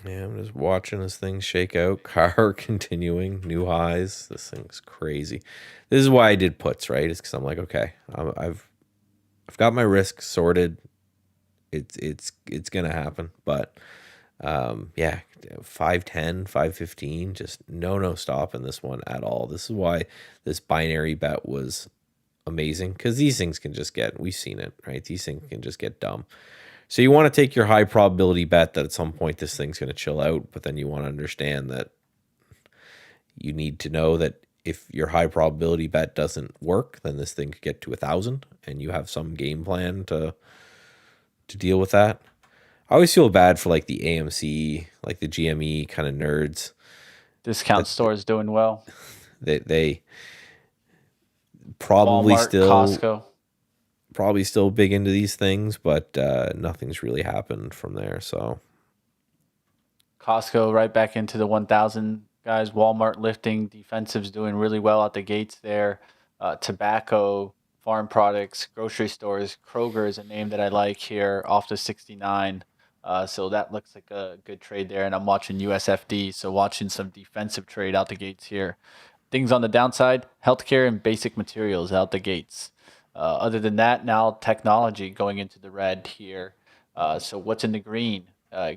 Yeah, I'm just watching this thing shake out. Car continuing, new highs. This thing's crazy. This is why I did puts, right? It's because I'm like, okay, I've got my risk sorted. It's gonna happen, but yeah, 510, 515, just no stop in this one at all. This is why this binary bet was amazing, because these things can just get, we've seen it, right? These things can just get dumb. So you want to take your high probability bet that at some point this thing's going to chill out, but then you want to understand that you need to know that if your high probability bet doesn't work, then this thing could get to 1,000, and you have some game plan to deal with that. I always feel bad for like the AMC, like the GME kind of nerds. Discount stores doing well. They probably Walmart, Costco. Probably still big into these things, but nothing's really happened from there. So Costco right back into the 1,000, guys. Walmart lifting. Defensive's doing really well at the gates there. Tobacco, farm products, grocery stores. Kroger is a name that I like here, off to 69. So that looks like a good trade there. And I'm watching USFD, so watching some defensive trade out the gates here. Things on the downside, healthcare and basic materials out the gates. Other than that, now technology going into the red here. So what's in the green?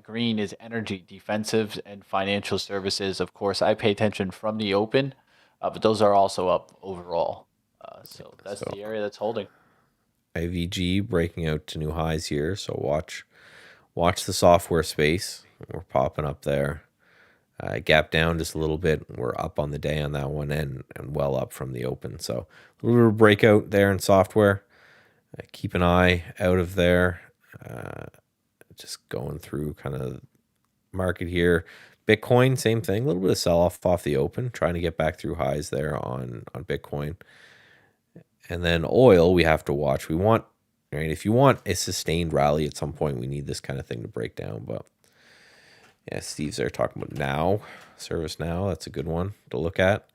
Green is energy, defensive, and financial services. Of course, I pay attention from the open, but those are also up overall. So that's the area that's holding. IVG breaking out to new highs here. So watch the software space. We're popping up there. Gap down just a little bit. We're up on the day on that one and well up from the open. So a little bit of breakout there in software. Keep an eye out of there. Just going through kind of market here. Bitcoin, same thing. A little bit of sell off the open. Trying to get back through highs there on Bitcoin. And then oil, we have to watch. We want, right? If you want a sustained rally at some point, we need this kind of thing to break down. But yeah, Steve's there talking about now. Service now, that's a good one to look at.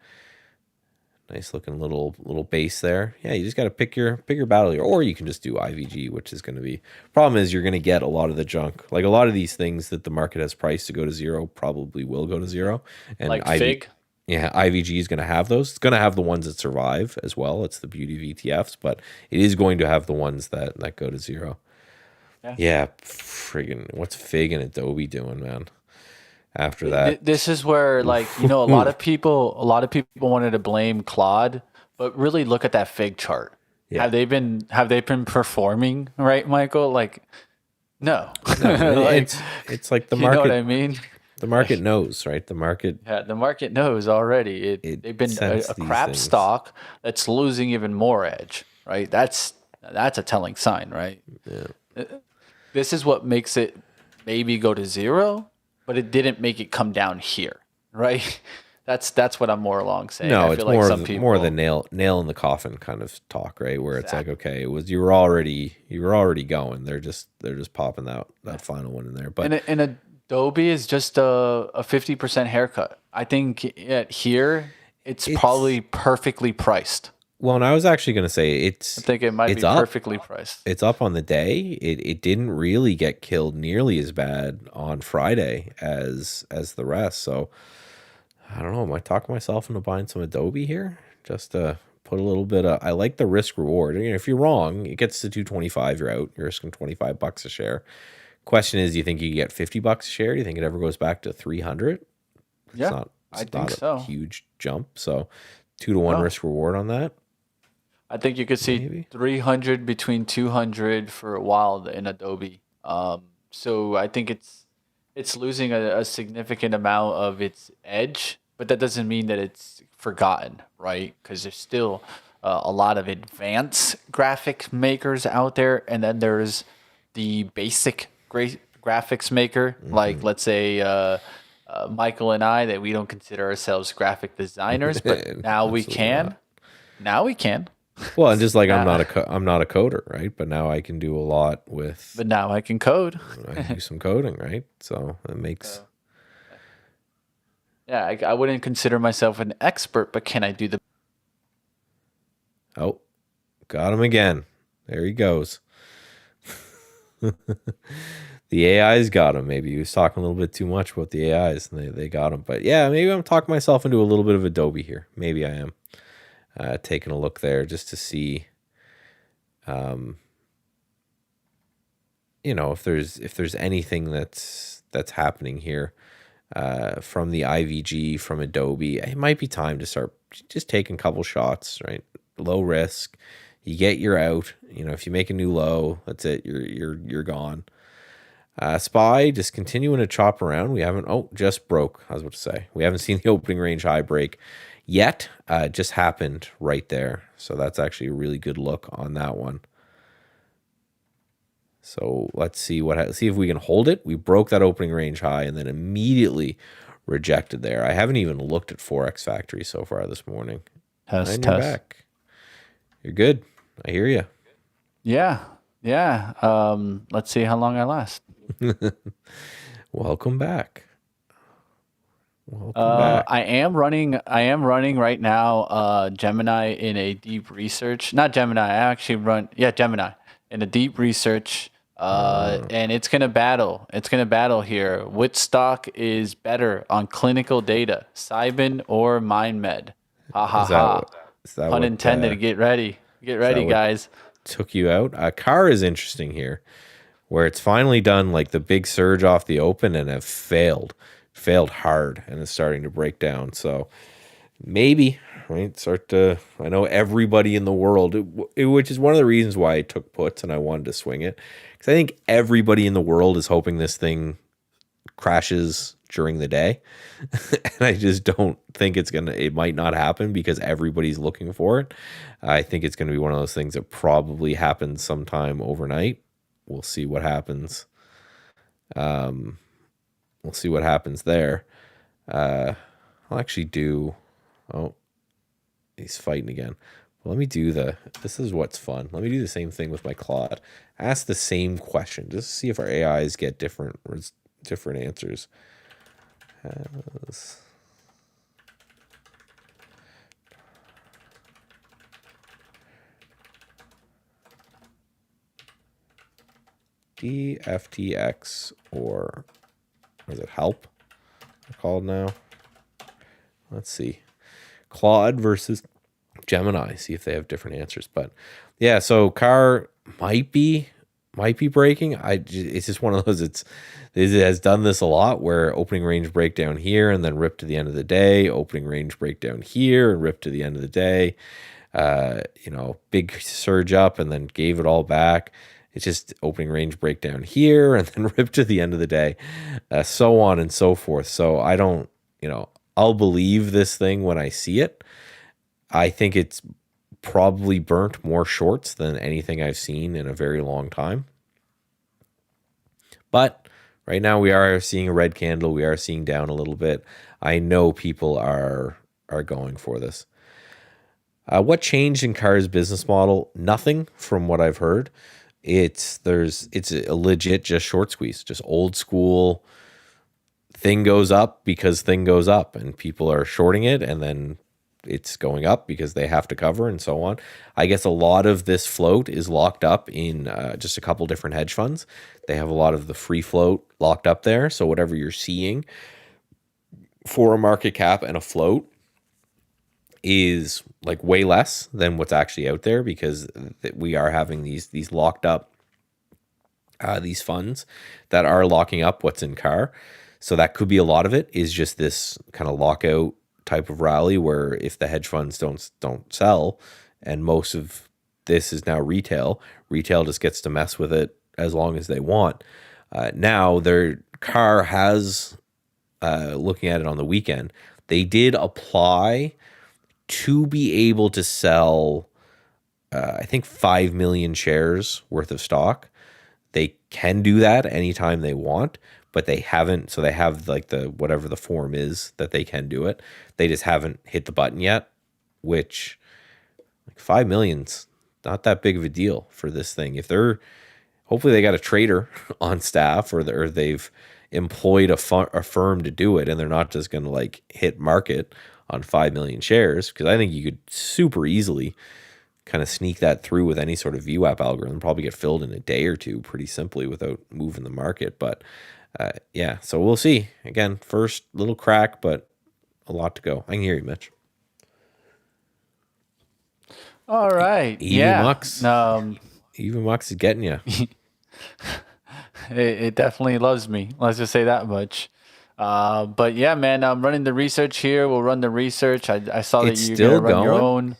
Nice looking little base there. Yeah, you just got to pick your battle here, or you can just do IVG, which is going to be. Problem is, you're going to get a lot of the junk. Like a lot of these things that the market has priced to go to zero probably will go to zero. And like FIG. Yeah, IVG is going to have those. It's going to have the ones that survive as well. It's the beauty of ETFs, but it is going to have the ones that go to zero. Yeah, friggin', what's FIG and Adobe doing, man? After that, this is where, like, a lot of people wanted to blame Claude, but really look at that FIG chart. Yeah. Have they been performing right, Michael? Like, no. Like, it's like the market. You know what I mean? The market knows, right? The market. Yeah, the market knows already. They've been a crap stock that's losing even more edge, right? That's a telling sign, right? Yeah. This is what makes it maybe go to zero. but it didn't make it come down here, right? That's what I'm more along saying. No, I it's feel like some people more the nail in the coffin kind of talk, right? Where it's like, Exactly. okay, it was you were already going. They're just popping that final one in there. But and Adobe is just a 50% haircut. I think here it's it's probably perfectly priced. well, and I was actually going to say I think it might it's be up. perfectly priced. It's up on the day. It didn't really get killed nearly as bad on Friday as the rest. So I don't know. Am I talking myself into buying some Adobe here? Just to put a little bit of. I like the risk reward. You know, if you're wrong, it gets to 225. You're out. You're risking $25 a share. Question is, do you think you get $50 a share? Do you think it ever goes back to 300? Yeah, It's I think not a so. huge jump. So 2-to-1 No. risk reward on that. I think you could see Maybe. 300 between 200 for a while in Adobe. So I think it's losing a significant amount of its edge, but that doesn't mean that it's forgotten, right? Because there's still a lot of advanced graphic makers out there, and then there's the basic graphics maker, like let's say Michael and I, that we don't consider ourselves graphic designers, but now we Absolutely can. not. Now we can. Well, and just like I'm Now, not a coder, right? But now I can do a lot with but now I can code. I can do some coding, right? So it makes Yeah, I wouldn't consider myself an expert, but can I do the oh, got him again. There he goes. The AIs got him. Maybe he was talking a little bit too much about the AIs, and they got him. But yeah, maybe I'm talking myself into a little bit of Adobe here. Maybe I am. Taking a look there just to see, you know, if there's anything that's happening here from the IVG, from Adobe. It might be time to start just taking a couple shots, right? Low risk. You get your out. You know, if you make a new low, that's it. You're gone. SPY just continuing to chop around. We haven't just broke. I was about to say we haven't seen the opening range high break yet. It just happened right there. So that's actually a really good look on that one. So let's see see if we can hold it. We broke that opening range high and then immediately rejected there. I haven't even looked at Forex Factory so far this morning. And you're back. You're good. I hear you. Yeah. Let's see how long I last. Welcome back. Welcome back. I am running right now Gemini in a deep research. Not Gemini, I actually run Gemini in a deep research. And it's gonna battle. It's gonna battle here. Which stock is better on clinical data, Cybin or MindMed? Ha ha ha. Is that Pun what, intended. Get ready. Get ready, what- guys. took you out? Car is interesting here, where it's finally done like the big surge off the open and have failed hard and is starting to break down. So maybe, right, I know everybody in the world, which is one of the reasons why I took puts and I wanted to swing it, because I think everybody in the world is hoping this thing crashes during the day. And I just don't think it might not happen because everybody's looking for it. I think it's going to be one of those things that probably happens sometime overnight. We'll see what happens. We'll see what happens there. I'll actually do, he's fighting again. Well, let me do this is what's fun. Let me do the same thing with my Claude. Ask the same question, just to see if our AIs get different answers. DFTX or is it help? They're called now. Let's see. Claude versus Gemini. See if they have different answers. But yeah, so car might be breaking. It's just one of those. It has done this a lot where opening range breakdown here and then rip to the end of the day. Opening range breakdown here and rip to the end of the day. Big surge up and then gave it all back. It's just opening range breakdown here and then rip to the end of the day, so on and so forth. So I don't, I'll believe this thing when I see it. I think it's probably burnt more shorts than anything I've seen in a very long time. But Right now, we are seeing a red candle. We are seeing down a little bit. I know people are going for this. What changed in Carr's business model? Nothing from what I've heard. It's a legit just short squeeze, just old school. Thing goes up because thing goes up, and people are shorting it, and then it's going up because they have to cover, and so on. I guess a lot of this float is locked up in just a couple different hedge funds. They have a lot of the free float locked up there. So whatever you're seeing for a market cap and a float is like way less than what's actually out there, because we are having these locked up these funds that are locking up what's in Carr. So that could be a lot of it is just this kind of lockout type of rally where if the hedge funds don't sell, and most of this is now retail just gets to mess with it as long as they want. Now their Carr has, looking at it on the weekend, they did apply to be able to sell, I think 5 million shares worth of stock. They can do that anytime they want, but they haven't. So they have like the whatever the form is that they can do it. They just haven't hit the button yet, which like 5 million's not that big of a deal for this thing. If they're hopefully they got a trader on staff, or they've employed a firm to do it, and they're not just going to like hit market on 5 million shares, because I think you could super easily kind of sneak that through with any sort of VWAP algorithm, probably get filled in a day or two pretty simply without moving the market. But yeah, so we'll see. Again, first little crack, but a lot to go. I can hear you, Mitch. All right. Mux. Even Mux is getting you. It definitely loves me. Let's just say that much. But yeah, man, I'm running the research here. We'll run the research. I saw that you're going to run your own.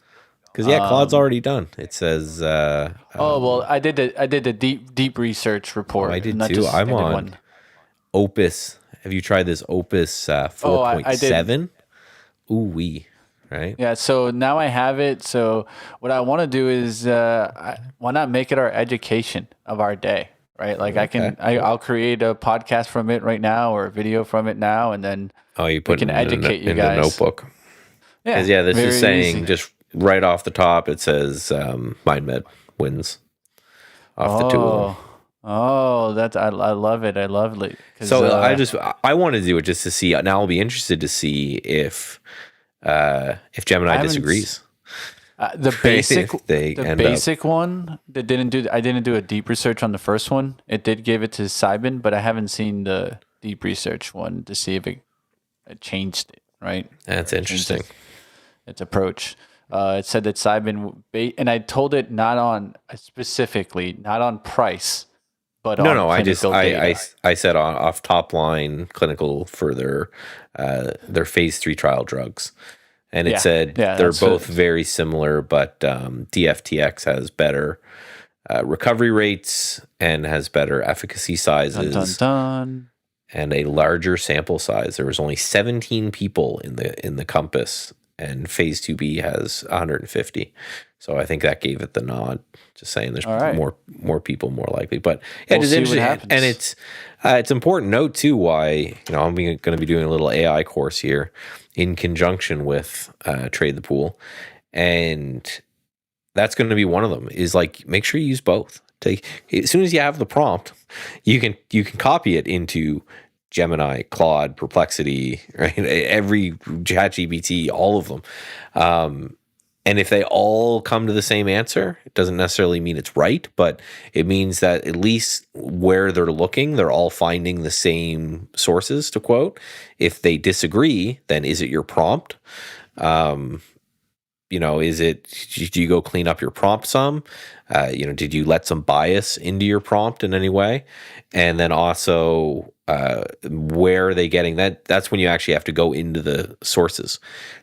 Because Claude's already done. It says. Well, I did the deep research report. I did too. I'm on one. Opus. Have you tried this Opus 4.7? Ooh wee. Right. Yeah. So now I have it. So what I want to do is, why not make it our education of our day? Right. Like I'll create a podcast from it right now, or a video from it now, and then you can educate you guys in the notebook. Yeah. This is saying easy. Just right off the top, it says MindMed wins off the two of them. Oh, I love it. I love it. So I want to do it just to see. Now I'll be interested to see if Gemini disagrees. The basic one that I didn't do a deep research on the first one. It did give it to Sybin, but I haven't seen the deep research one to see if it changed it. Right. That's interesting. Its approach. It said that Sybin, and I told it not on price, but on clinical data. I said off top line clinical for their phase 3 trial drugs. And it said they're both very similar, but DFTX has better recovery rates and has better efficacy sizes and a larger sample size. There was only 17 people in the Compass, and phase 2B has 150. So I think that gave it the nod. Just saying, there's more people more likely. But yeah, we'll it's interesting, and it's important note too why I'm going to be doing a little AI course here in conjunction with Trade the Pool, and that's going to be one of them. Is like make sure you use both. As soon as you have the prompt, you can copy it into Gemini, Claude, Perplexity, right? Every ChatGPT, all of them. And if they all come to the same answer, it doesn't necessarily mean it's right, but it means that at least where they're looking, they're all finding the same sources to quote. If they disagree, then is it your prompt? Is it, did you go clean up your prompt some? Did you let some bias into your prompt in any way? And then also, where are they getting that? That's when you actually have to go into the sources.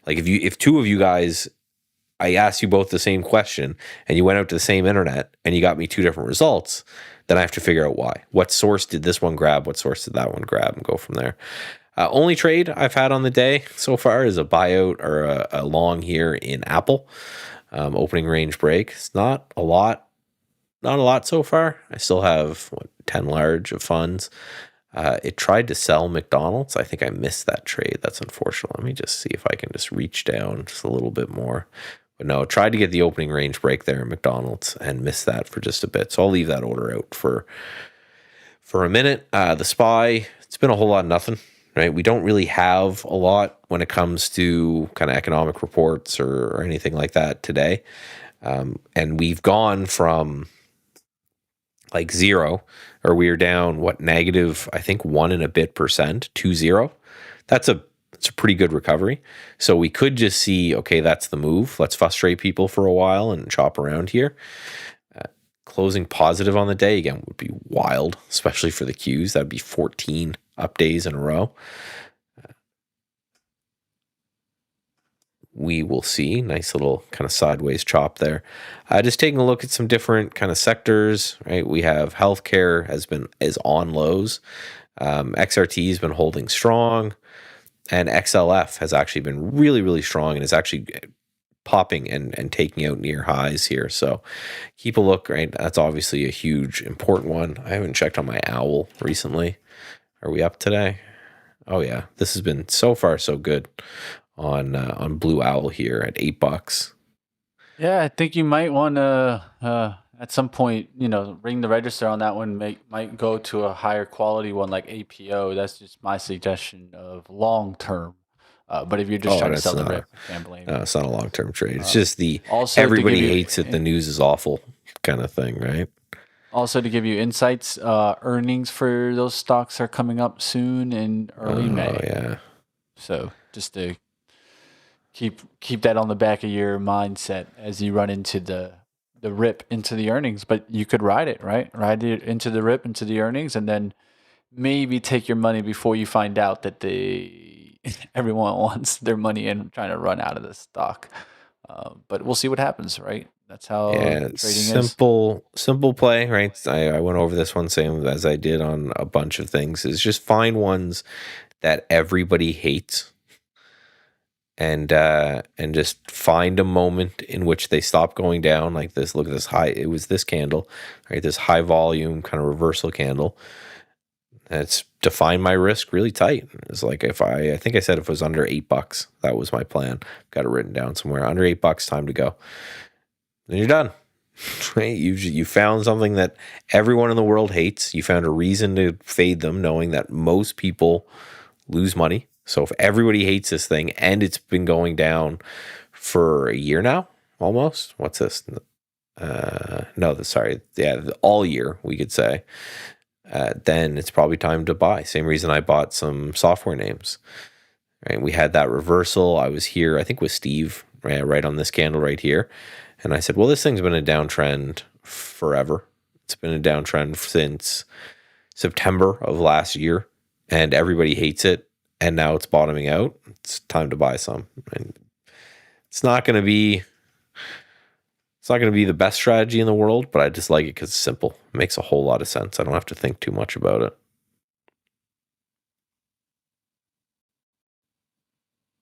Like if two of you guys, I asked you both the same question and you went out to the same internet and you got me two different results, then I have to figure out why. What source did this one grab? What source did that one grab? And go from there. Only trade I've had on the day so far is a buyout or a long here in Apple. Opening range break. It's not a lot so far. I still have 10 large of funds. It tried to sell McDonald's. I think I missed that trade. That's unfortunate. Let me just see if I can just reach down just a little bit more. But no, it tried to get the opening range break there at McDonald's and missed that for just a bit. So I'll leave that order out for a minute. The SPY, it's been a whole lot of nothing, right? We don't really have a lot when it comes to kind of economic reports or anything like that today. And we've gone from like zero, or we are down negative, I think 1 and a bit percent to zero. It's a pretty good recovery. So we could just see, okay, that's the move. Let's frustrate people for a while and chop around here. Closing positive on the day again would be wild, especially for the Qs. That'd be 14 up days in a row. We will see. Nice little kind of sideways chop there. Just taking a look at some different kind of sectors, right? We have healthcare is on lows. XRT has been holding strong, and XLF has actually been really, really strong and is actually popping and taking out near highs here. So keep a look, right? That's obviously a huge, important one. I haven't checked on my owl recently. Are we up today? Oh yeah, this has been so far so good on Blue Owl here at $8. Yeah, I think you might want to at some point, ring the register on that one. Might go to a higher quality one like APO. That's just my suggestion of long term. But if you're just trying to sell the rip, I can't blame you. No, it's not a long term trade. It's just also everybody hates it. The news is awful kind of thing, right? Also, to give you insights, earnings for those stocks are coming up soon in early May. Oh yeah. So just to keep that on the back of your mindset as you run into the rip into the earnings. But you could ride it, right? Ride it into the rip into the earnings, and then maybe take your money before you find out that everyone wants their money and trying to run out of the stock. But we'll see what happens, right? That's how trading is. Simple play, right? I went over this one same as I did on a bunch of things. Is just find ones that everybody hates, and just find a moment in which they stop going down like this. Look at this high. It was this candle, right? This high volume kind of reversal candle. And it's defined my risk really tight. It's like I think I said if it was under $8, that was my plan. Got it written down somewhere. Under $8, time to go. Then you're done. Right? You found something that everyone in the world hates. You found a reason to fade them, knowing that most people lose money. So if everybody hates this thing and it's been going down for a year now, almost. What's this? All year we could say. Then it's probably time to buy. Same reason I bought some software names. Right? We had that reversal. I was here, I think with Steve, right on this candle right here. And I said, well, this thing's been a downtrend forever. It's been a downtrend since September of last year, and everybody hates it. And now it's bottoming out. It's time to buy some. And it's not going to be the best strategy in the world, but I just like it because it's simple. It makes a whole lot of sense. I don't have to think too much about it.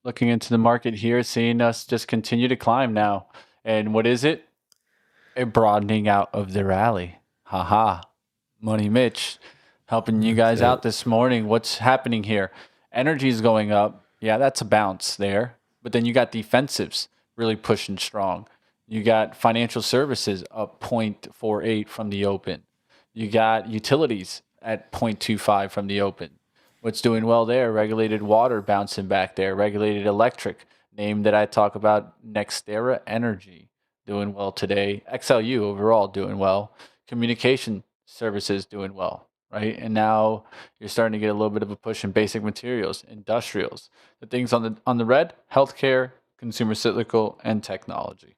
Looking into the market here, seeing us just continue to climb now. And what is it? A broadening out of the rally. Haha. Money Mitch helping you guys out this morning. What's happening here? Energy is going up. Yeah, that's a bounce there. But then you got defensives really pushing strong. You got financial services up 0.48 from the open. You got utilities at 0.25 from the open. What's doing well there? Regulated water bouncing back there. Regulated electric, name that I talk about, NextEra Energy, doing well today. XLU overall doing well. Communication services doing well, right? And now you're starting to get a little bit of a push in basic materials, industrials. The things on the red, healthcare, consumer cyclical, and technology.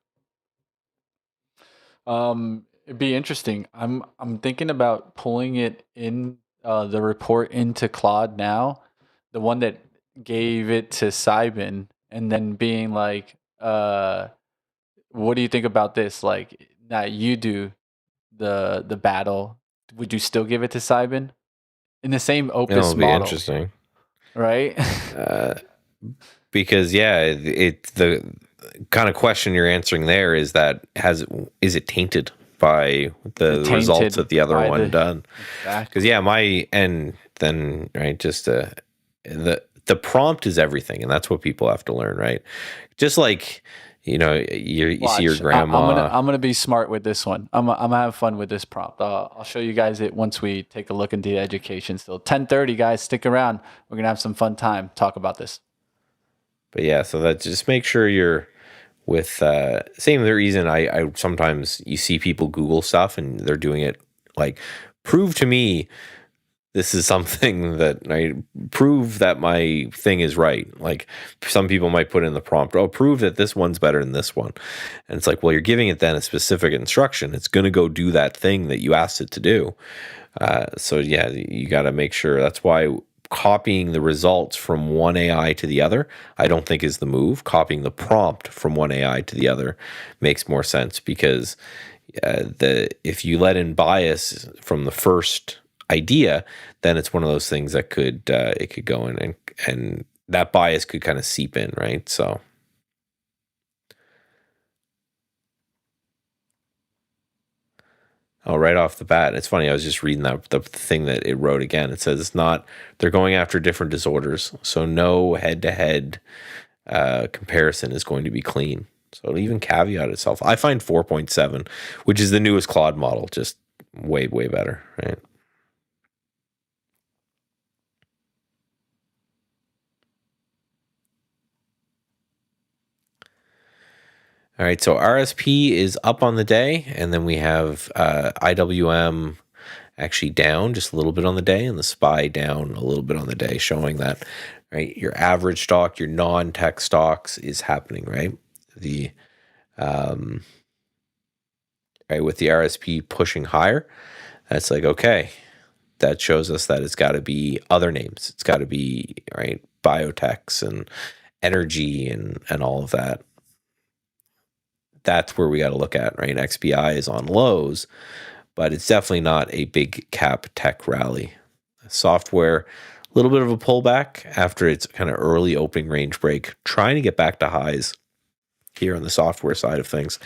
It'd be interesting. I'm thinking about pulling it in the report into Claude now, the one that gave it to Sybin, and then being like, what do you think about this? Like, now you do the battle. Would you still give it to Sybin in the same Opus It'll be model? interesting, right? Because the kind of question you're answering there is that is it tainted by the results that the other one done? Exactly. Because and then right, just the prompt is everything, and that's what people have to learn, right? Just like you see your Watch, grandma. I'm gonna be smart with this one. I'm gonna have fun with this prompt. I'll show you guys it once we take a look into the education. Still 10:30, guys. Stick around. We're gonna have some fun time talk about this. But yeah, so that just make sure you're with same the reason I sometimes you see people Google stuff and they're doing it like prove to me this is something that I prove that my thing is right. Like some people might put in the prompt, oh, prove that this one's better than this one. And it's like, well, you're giving it then a specific instruction. It's going to go do that thing that you asked it to do. So yeah, you got to make sure. That's why copying the results from one AI to the other, I don't think is the move. Copying the prompt from one AI to the other makes more sense because if you let in bias from the first idea, then it's one of those things that could it could go in and that bias could kind of seep in, right? So right off the bat, it's funny. I was just reading that the thing that it wrote again. It says it's not they're going after different disorders, so no head-to-head comparison is going to be clean. So it'll even caveat itself. I find 4.7, which is the newest Claude model, just way better, right? All right, so RSP is up on the day, and then we have IWM actually down just a little bit on the day, and the SPY down a little bit on the day, showing that right your average stock, your non-tech stocks is happening, right? The right with the RSP pushing higher, that's like okay, that shows us that it's got to be other names. It's got to be right biotechs and energy and all of that. That's where we got to look at, right? XBI is on lows, but it's definitely not a big cap tech rally. Software, a little bit of a pullback after its kind of early opening range break, trying to get back to highs here on the software side of things.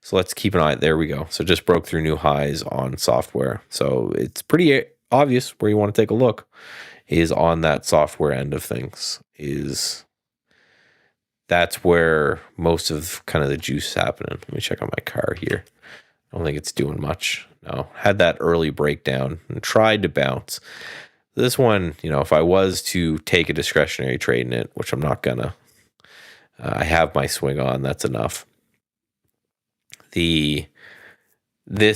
So let's keep an eye. There we go. So just broke through new highs on software. So it's pretty obvious where you want to take a look is on that software end of things. That's where most of kind of the juice is happening. Let me check on my car here. I don't think it's doing much. No, had that early breakdown and tried to bounce. This one, if I was to take a discretionary trade in it, which I'm not gonna, I have my swing on. That's enough. This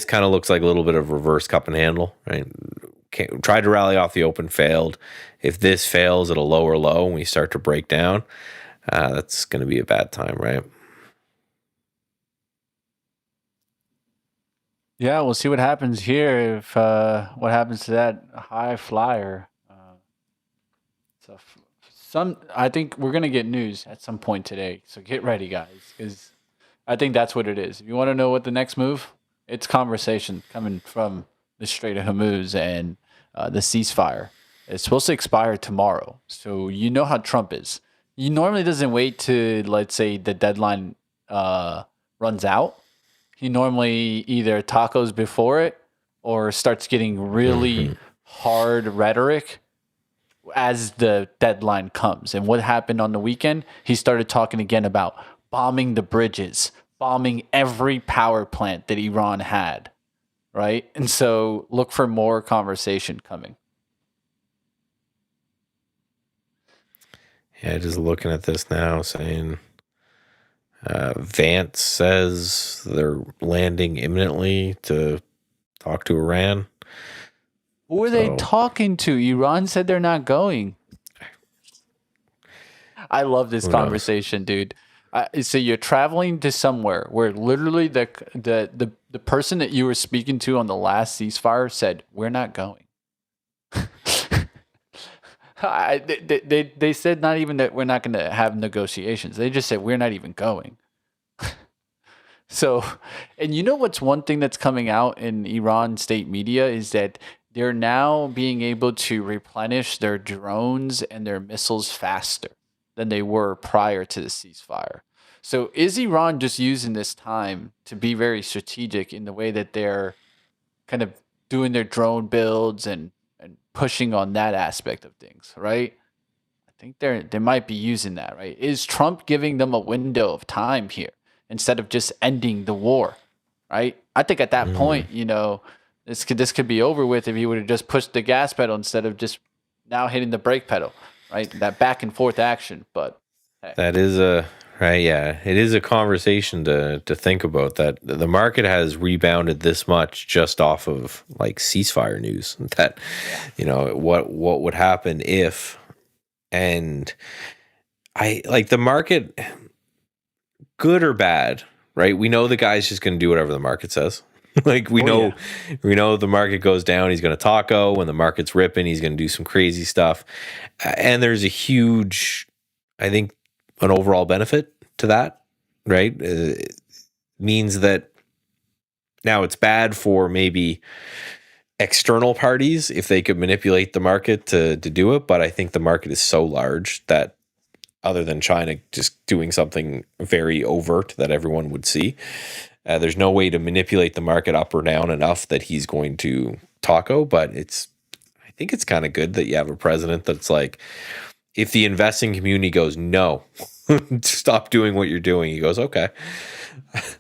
kind of looks like a little bit of reverse cup and handle, right? Tried to rally off the open, failed. If this fails at a lower low and we start to break down, that's going to be a bad time, right? Yeah, we'll see what happens here. If what happens to that high flyer. I think we're gonna get news at some point today. So get ready, guys, because I think that's what it is. If you want to know what the next move, it's conversation coming from the Strait of Hormuz and the ceasefire. It's supposed to expire tomorrow. So you know how Trump is. He normally doesn't wait to, let's say, the deadline runs out. He normally either tacos before it or starts getting really hard rhetoric as the deadline comes. And what happened on the weekend? He started talking again about bombing the bridges, bombing every power plant that Iran had, right? And so look for more conversation coming. Yeah, just looking at this now, saying Vance says they're landing imminently to talk to Iran. Who are they talking to? Iran said they're not going. I love this conversation, dude. So you're traveling to somewhere where literally the person that you were speaking to on the last ceasefire said, "We're not going." They said not even that we're not going to have negotiations. They just said we're not even going. So, and you know what's one thing that's coming out in Iran state media is that they're now being able to replenish their drones and their missiles faster than they were prior to the ceasefire. So is Iran just using this time to be very strategic in the way that they're kind of doing their drone builds and and pushing on that aspect of things, right? I think they might be using that, right? Is Trump giving them a window of time here instead of just ending the war, right? I think at that point, this could be over with if he would have just pushed the gas pedal instead of just now hitting the brake pedal, right? That back and forth action. But hey. That is right. Yeah, it is a conversation to think about. That the market has rebounded this much just off of like ceasefire news. That what would happen if, and I like the market, good or bad, right? We know the guy's just going to do whatever the market says. Like we know the market goes down, he's going to taco. When the market's ripping, he's going to do some crazy stuff. And there's a huge, I think, an overall benefit to that, right? It means that now it's bad for maybe external parties if they could manipulate the market to do it. But I think the market is so large that other than China just doing something very overt that everyone would see, there's no way to manipulate the market up or down enough that he's going to taco. But I think it's kind of good that you have a president that's like, if the investing community goes, no, stop doing what you're doing, he goes, okay.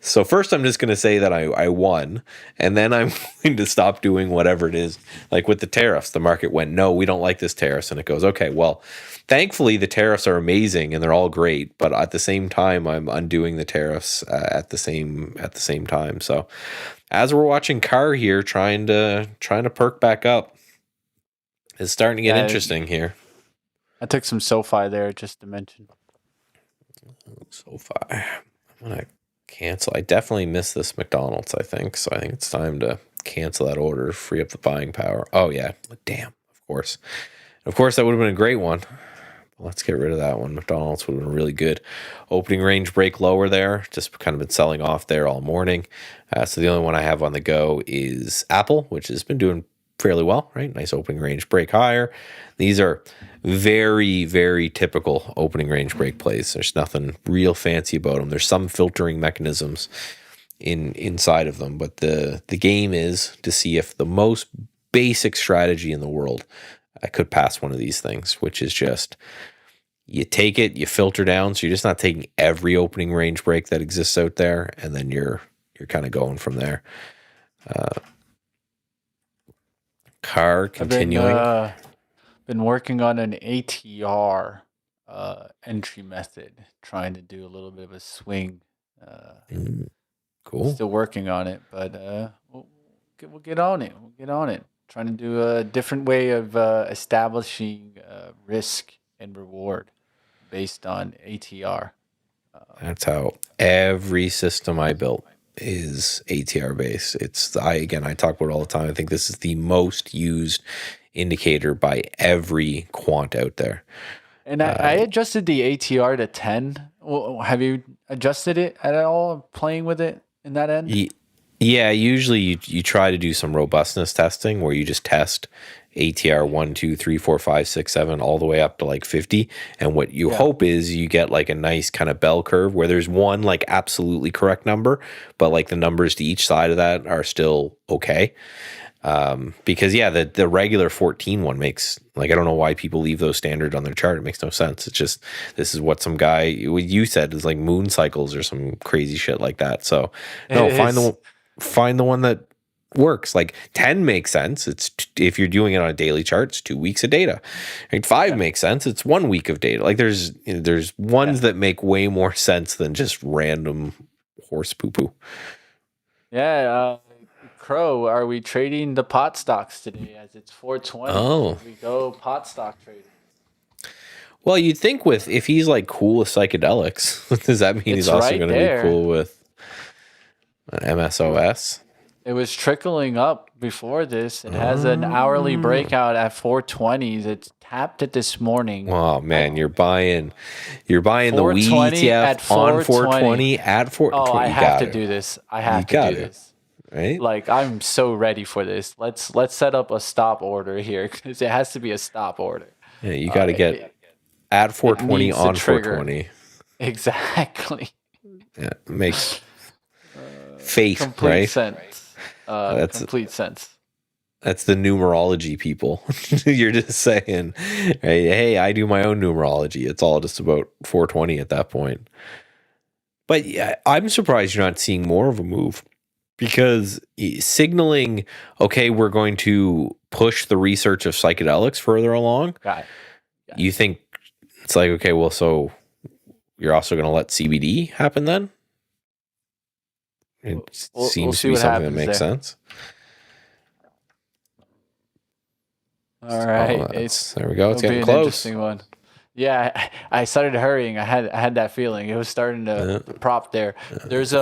So first I'm just going to say that I won, and then I'm going to stop doing whatever it is. Like with the tariffs, the market went, no, we don't like this tariffs. And it goes, okay, well, thankfully the tariffs are amazing and they're all great. But at the same time, I'm undoing the tariffs at the same time. So as we're watching CAR here, trying to perk back up, it's starting to get interesting here. I took some SoFi there just to mention. SoFi. I'm going to cancel. I definitely missed this McDonald's, I think. So I think it's time to cancel that order, free up the buying power. Oh, yeah. Damn. Of course. That would have been a great one. Let's get rid of that one. McDonald's would have been really good. Opening range break lower there. Just kind of been selling off there all morning. So the only one I have on the go is Apple, which has been doing fairly well, right? Nice opening range break higher. These are very, very typical opening range break plays. There's nothing real fancy about them. There's some filtering mechanisms inside of them, but the game is to see if the most basic strategy in the world could pass one of these things, which is just you take it, you filter down, so you're just not taking every opening range break that exists out there, and then you're kind of going from there. CAR continuing. Been working on an ATR entry method, trying to do a little bit of a swing. Cool. Still working on it, but we'll get on it. Trying to do a different way of establishing risk and reward based on ATR. That's how every system I built is ATR based. I talk about it all the time. I think this is the most used indicator by every quant out there. And I adjusted the ATR to 10. Well, have you adjusted it at all, playing with it in that end? Yeah, usually you try to do some robustness testing where you just test ATR 1, 2, 3, 4, 5, 6, 7, all the way up to like 50. And what you hope is you get like a nice kind of bell curve where there's one like absolutely correct number, but like the numbers to each side of that are still okay. Because the regular 14 one makes, like, I don't know why people leave those standard on their chart. It makes no sense. It's just, this is what some guy, what you said is like moon cycles or some crazy shit like that. So no, find the one that works. Like 10 makes sense. It's if you're doing it on a daily chart, it's 2 weeks of data. Right? 5 makes sense. It's 1 week of data. Like there's ones that make way more sense than just random horse poo poo. Yeah. Crow, are we trading the pot stocks today as it's 420? Oh, we go pot stock trading. Well, you'd think if he's like cool with psychedelics, does that mean he's also going to be cool with MSOS? It was trickling up before this. It has an hourly breakout at 420s. It's tapped it this morning. Oh man, you're buying the wheat ETF on 420 at 420. Oh, I have to do this. I have to do this. Right? Like, I'm so ready for this. Let's set up a stop order here because it has to be a stop order. Yeah, you got to get at 420 on 420. Exactly. Yeah, makes faith, complete right? Sense. Complete sense. That's the numerology people. You're just saying, hey, I do my own numerology. It's all just about 420 at that point. But yeah, I'm surprised you're not seeing more of a move, because signaling, okay, we're going to push the research of psychedelics further along. Got it. You think it's like, okay, well, so you're also going to let CBD happen then? It seems to be something that makes sense. All right, there we go. It's getting an close. Interesting one. Yeah, I started hurrying. I had that feeling. It was starting to prop there. There's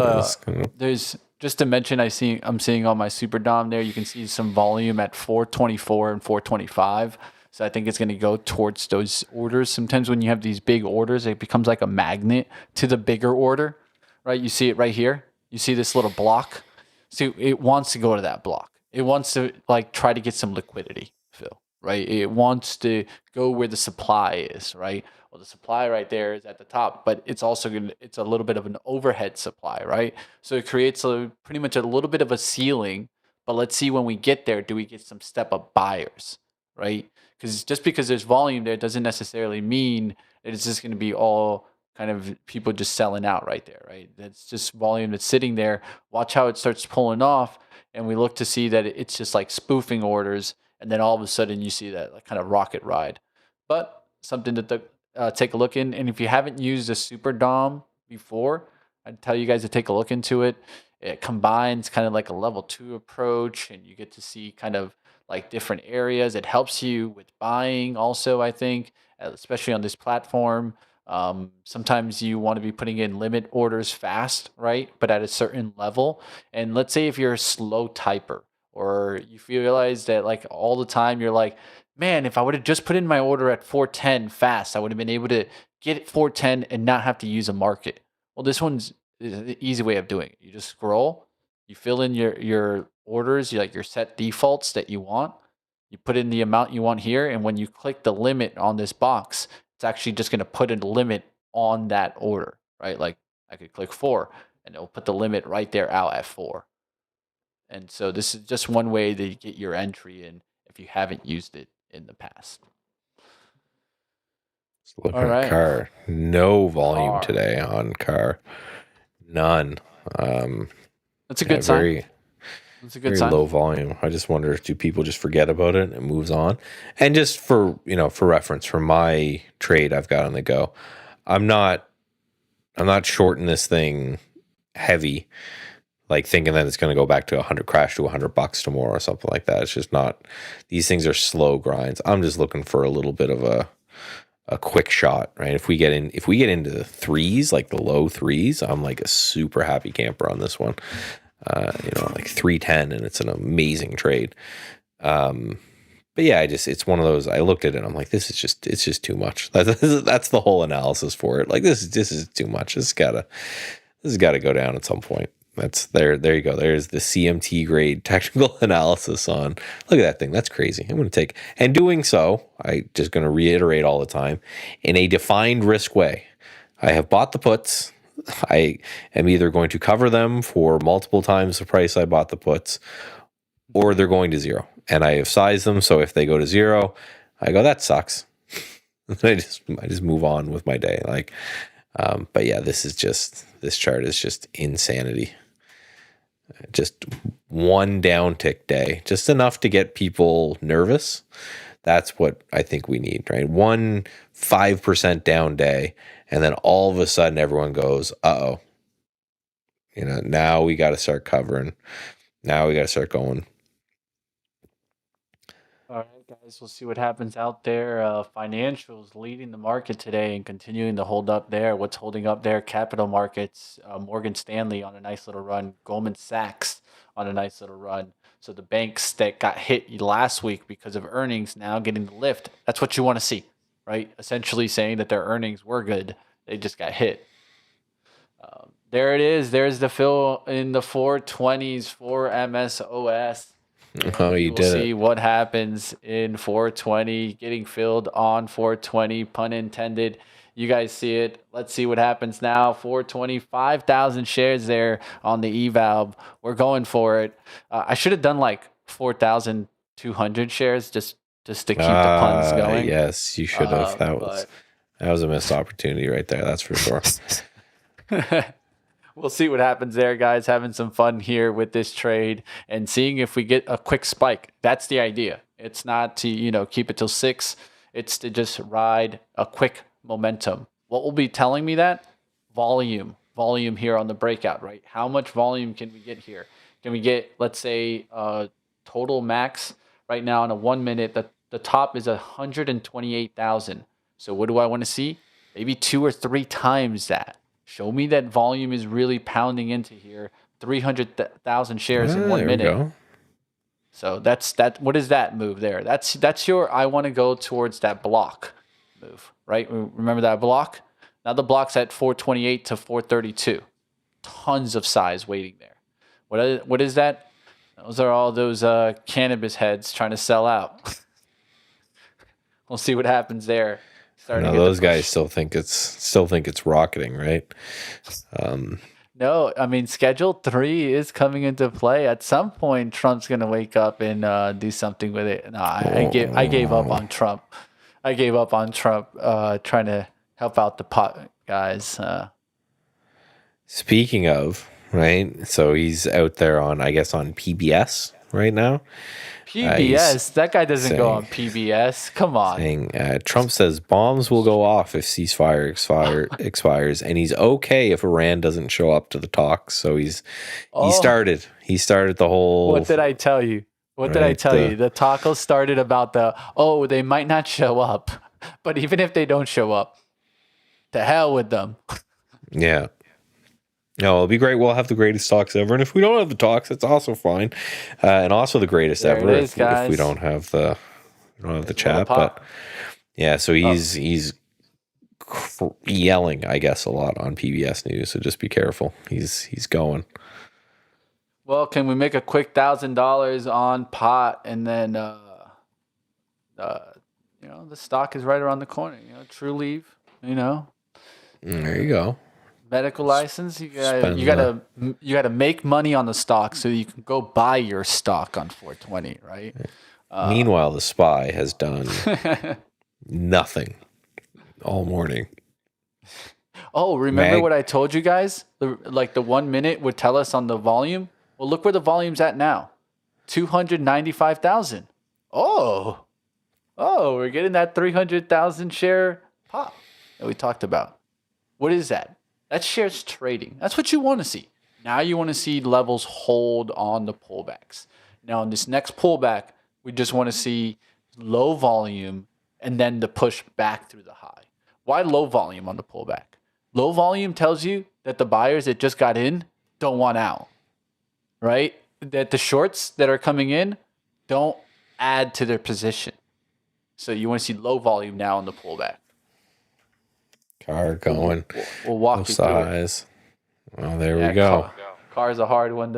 just to mention, I'm seeing on my Super Dom there. You can see some volume at 424 and 425. So I think it's going to go towards those orders. Sometimes when you have these big orders, it becomes like a magnet to the bigger order, right? You see it right here. You see this little block. So it wants to go to that block. It wants to like try to get some liquidity, Phil. Right? It wants to go where the supply is, right? Well, the supply right there is at the top, but it's also it's a little bit of an overhead supply, right? So it creates pretty much a little bit of a ceiling, but let's see when we get there, do we get some step up buyers, right? Because just because there's volume there doesn't necessarily mean that it's just going to be all kind of people just selling out right there, right? That's just volume that's sitting there. Watch how it starts pulling off, and we look to see that it's just like spoofing orders. And then all of a sudden you see that like kind of rocket ride. But something to take a look in. And if you haven't used a Super Dom before, I'd tell you guys to take a look into it. It combines kind of like a level 2 approach, and you get to see kind of like different areas. It helps you with buying also, I think, especially on this platform. Sometimes you want to be putting in limit orders fast, right? But at a certain level. And let's say if you're a slow typer, or you realize that like all the time you're like, man, if I would have just put in my order at 410 fast, I would have been able to get it 410 and not have to use a market. Well, this one's the easy way of doing it. You just scroll, you fill in your orders, your set defaults that you want. You put in the amount you want here, and when you click the limit on this box, it's actually just going to put a limit on that order, right? Like I could click 4, and it'll put the limit right there out at 4. And so this is just one way to get your entry in if you haven't used it in the past. Looking at car, no volume today on car, none. That's a good sign. That's a good sign. Low volume. I just wonder, do people just forget about it and it moves on? And just for reference, for my trade I've got on the go, I'm not shorting this thing heavy, like thinking that it's going to go back to crash to $100 tomorrow or something like that. It's just not. These things are slow grinds. I'm just looking for a little bit of a quick shot, right? If we get into the threes, like the low threes, I'm like a super happy camper on this one. Like 310, and it's an amazing trade. But yeah, it's one of those. I looked at it, and I'm like, it's just too much. That's the whole analysis for it. Like this is too much. This has got to go down at some point. That's there you go. There's the CMT grade technical analysis on. Look at that thing. That's crazy. I'm going to take, and doing so, I just going to reiterate all the time, in a defined risk way. I have bought the puts. I am either going to cover them for multiple times the price I bought the puts, or they're going to zero. And I have sized them, so if they go to zero, I go, that sucks. I just move on with my day. Like, but yeah, this chart is just insanity. Just one downtick day, just enough to get people nervous. That's what I think we need, right? 5% down day, and then all of a sudden everyone goes, uh-oh. Now we got to start covering. Now we got to start going. All right, guys, we'll see what happens out there. Financials leading the market today and continuing to hold up there. What's holding up there? Capital markets, Morgan Stanley on a nice little run, Goldman Sachs on a nice little run. So the banks that got hit last week because of earnings now getting the lift. That's what you want to see, right? Essentially saying that their earnings were good. They just got hit. There it is. There's the fill in the 420s for MSOS. Oh, you did it. We'll see what happens in 420, getting filled on 420, pun intended. You guys see it. Let's see what happens now. 425,000 shares there on the eval. We're going for it. I should have done like 4,000 200 shares just to keep the puns going. Yes, you should have. That was a missed opportunity right there. That's for sure. We'll see what happens there, guys. Having some fun here with this trade and seeing if we get a quick spike. That's the idea. It's not to, keep it till 6. It's to just ride a quick momentum. What will be telling me that? Volume here on the breakout, right? How much volume can we get here? Can we get, let's say, total max right now in a 1 minute? The top is 128,000. So what do I want to see? Maybe 2 or 3 times that. Show me that volume is really pounding into here. 300,000 shares in 1 minute. Go. So that's that. What is that move there? That's your I want to go towards that block move, right? Remember that block? Now the block's at 428 to 432. Tons of size waiting there. What is that? Those are all those cannabis heads trying to sell out. We'll see what happens there. No, those guys still think it's rocketing, right? No, I mean Schedule 3 is coming into play. At some point, Trump's gonna wake up and do something with it. No, I gave up on Trump. I gave up on Trump trying to help out the pot guys. Speaking of, right? So he's out there on PBS right now. PBS? That guy doesn't go on PBS. Come on. Saying, Trump says bombs will go off if ceasefire expires, and he's okay if Iran doesn't show up to the talks. So he started the whole. What did I tell you? The talk started about they might not show up, but even if they don't show up, to hell with them. Yeah. No, it'll be great. We'll have the greatest talks ever, and if we don't have the talks, it's also fine, and also the greatest ever if we don't have the chat. But yeah, so he's yelling, I guess, a lot on PBS News. So just be careful. He's going. Well, can we make a quick $1,000 on pot, and then the stock is right around the corner. True Leave. There you go. Medical license. You gotta make money on the stock so you can go buy your stock on 420, right? Meanwhile, the SPY has done nothing all morning. Oh, remember what I told you guys? The 1 minute would tell us on the volume. Well, look where the volume's at now. 295,000. Oh, we're getting that 300,000 share pop that we talked about. What is that? That's shares trading. That's what you want to see. Now you want to see levels hold on the pullbacks. Now in this next pullback, we just want to see low volume and then the push back through the high. Why low volume on the pullback? Low volume tells you that the buyers that just got in don't want out, right? That the shorts that are coming in don't add to their position. So you want to see low volume now on the pullback. Car going. We'll walk you through it. Well, there we go. Car is a hard one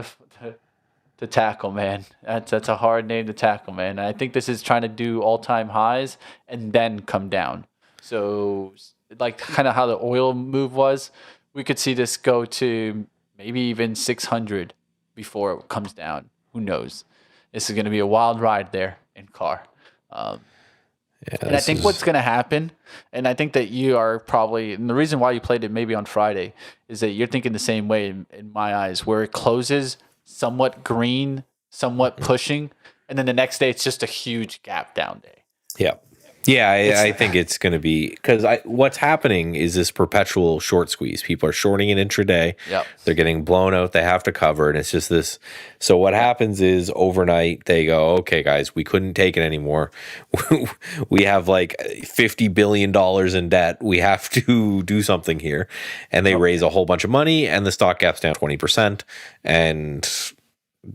to tackle, man. That's a hard name to tackle, man. I think this is trying to do all-time highs and then come down. So, like kind of how the oil move was, we could see this go to maybe even 600 before it comes down. Who knows? This is going to be a wild ride there in car. And I think what's going to happen, and I think that you are probably, and the reason why you played it maybe on Friday is that you're thinking the same way in my eyes, where it closes somewhat green, somewhat pushing, and then the next day it's just a huge gap down day. Yeah. Yeah, I think it's going to be, because what's happening is this perpetual short squeeze. People are shorting it intraday. Yep. They're getting blown out. They have to cover, and it's just this. So what happens is overnight they go, okay, guys, we couldn't take it anymore. We have like $50 billion in debt. We have to do something here. And they raise a whole bunch of money, and the stock gaps down 20%. And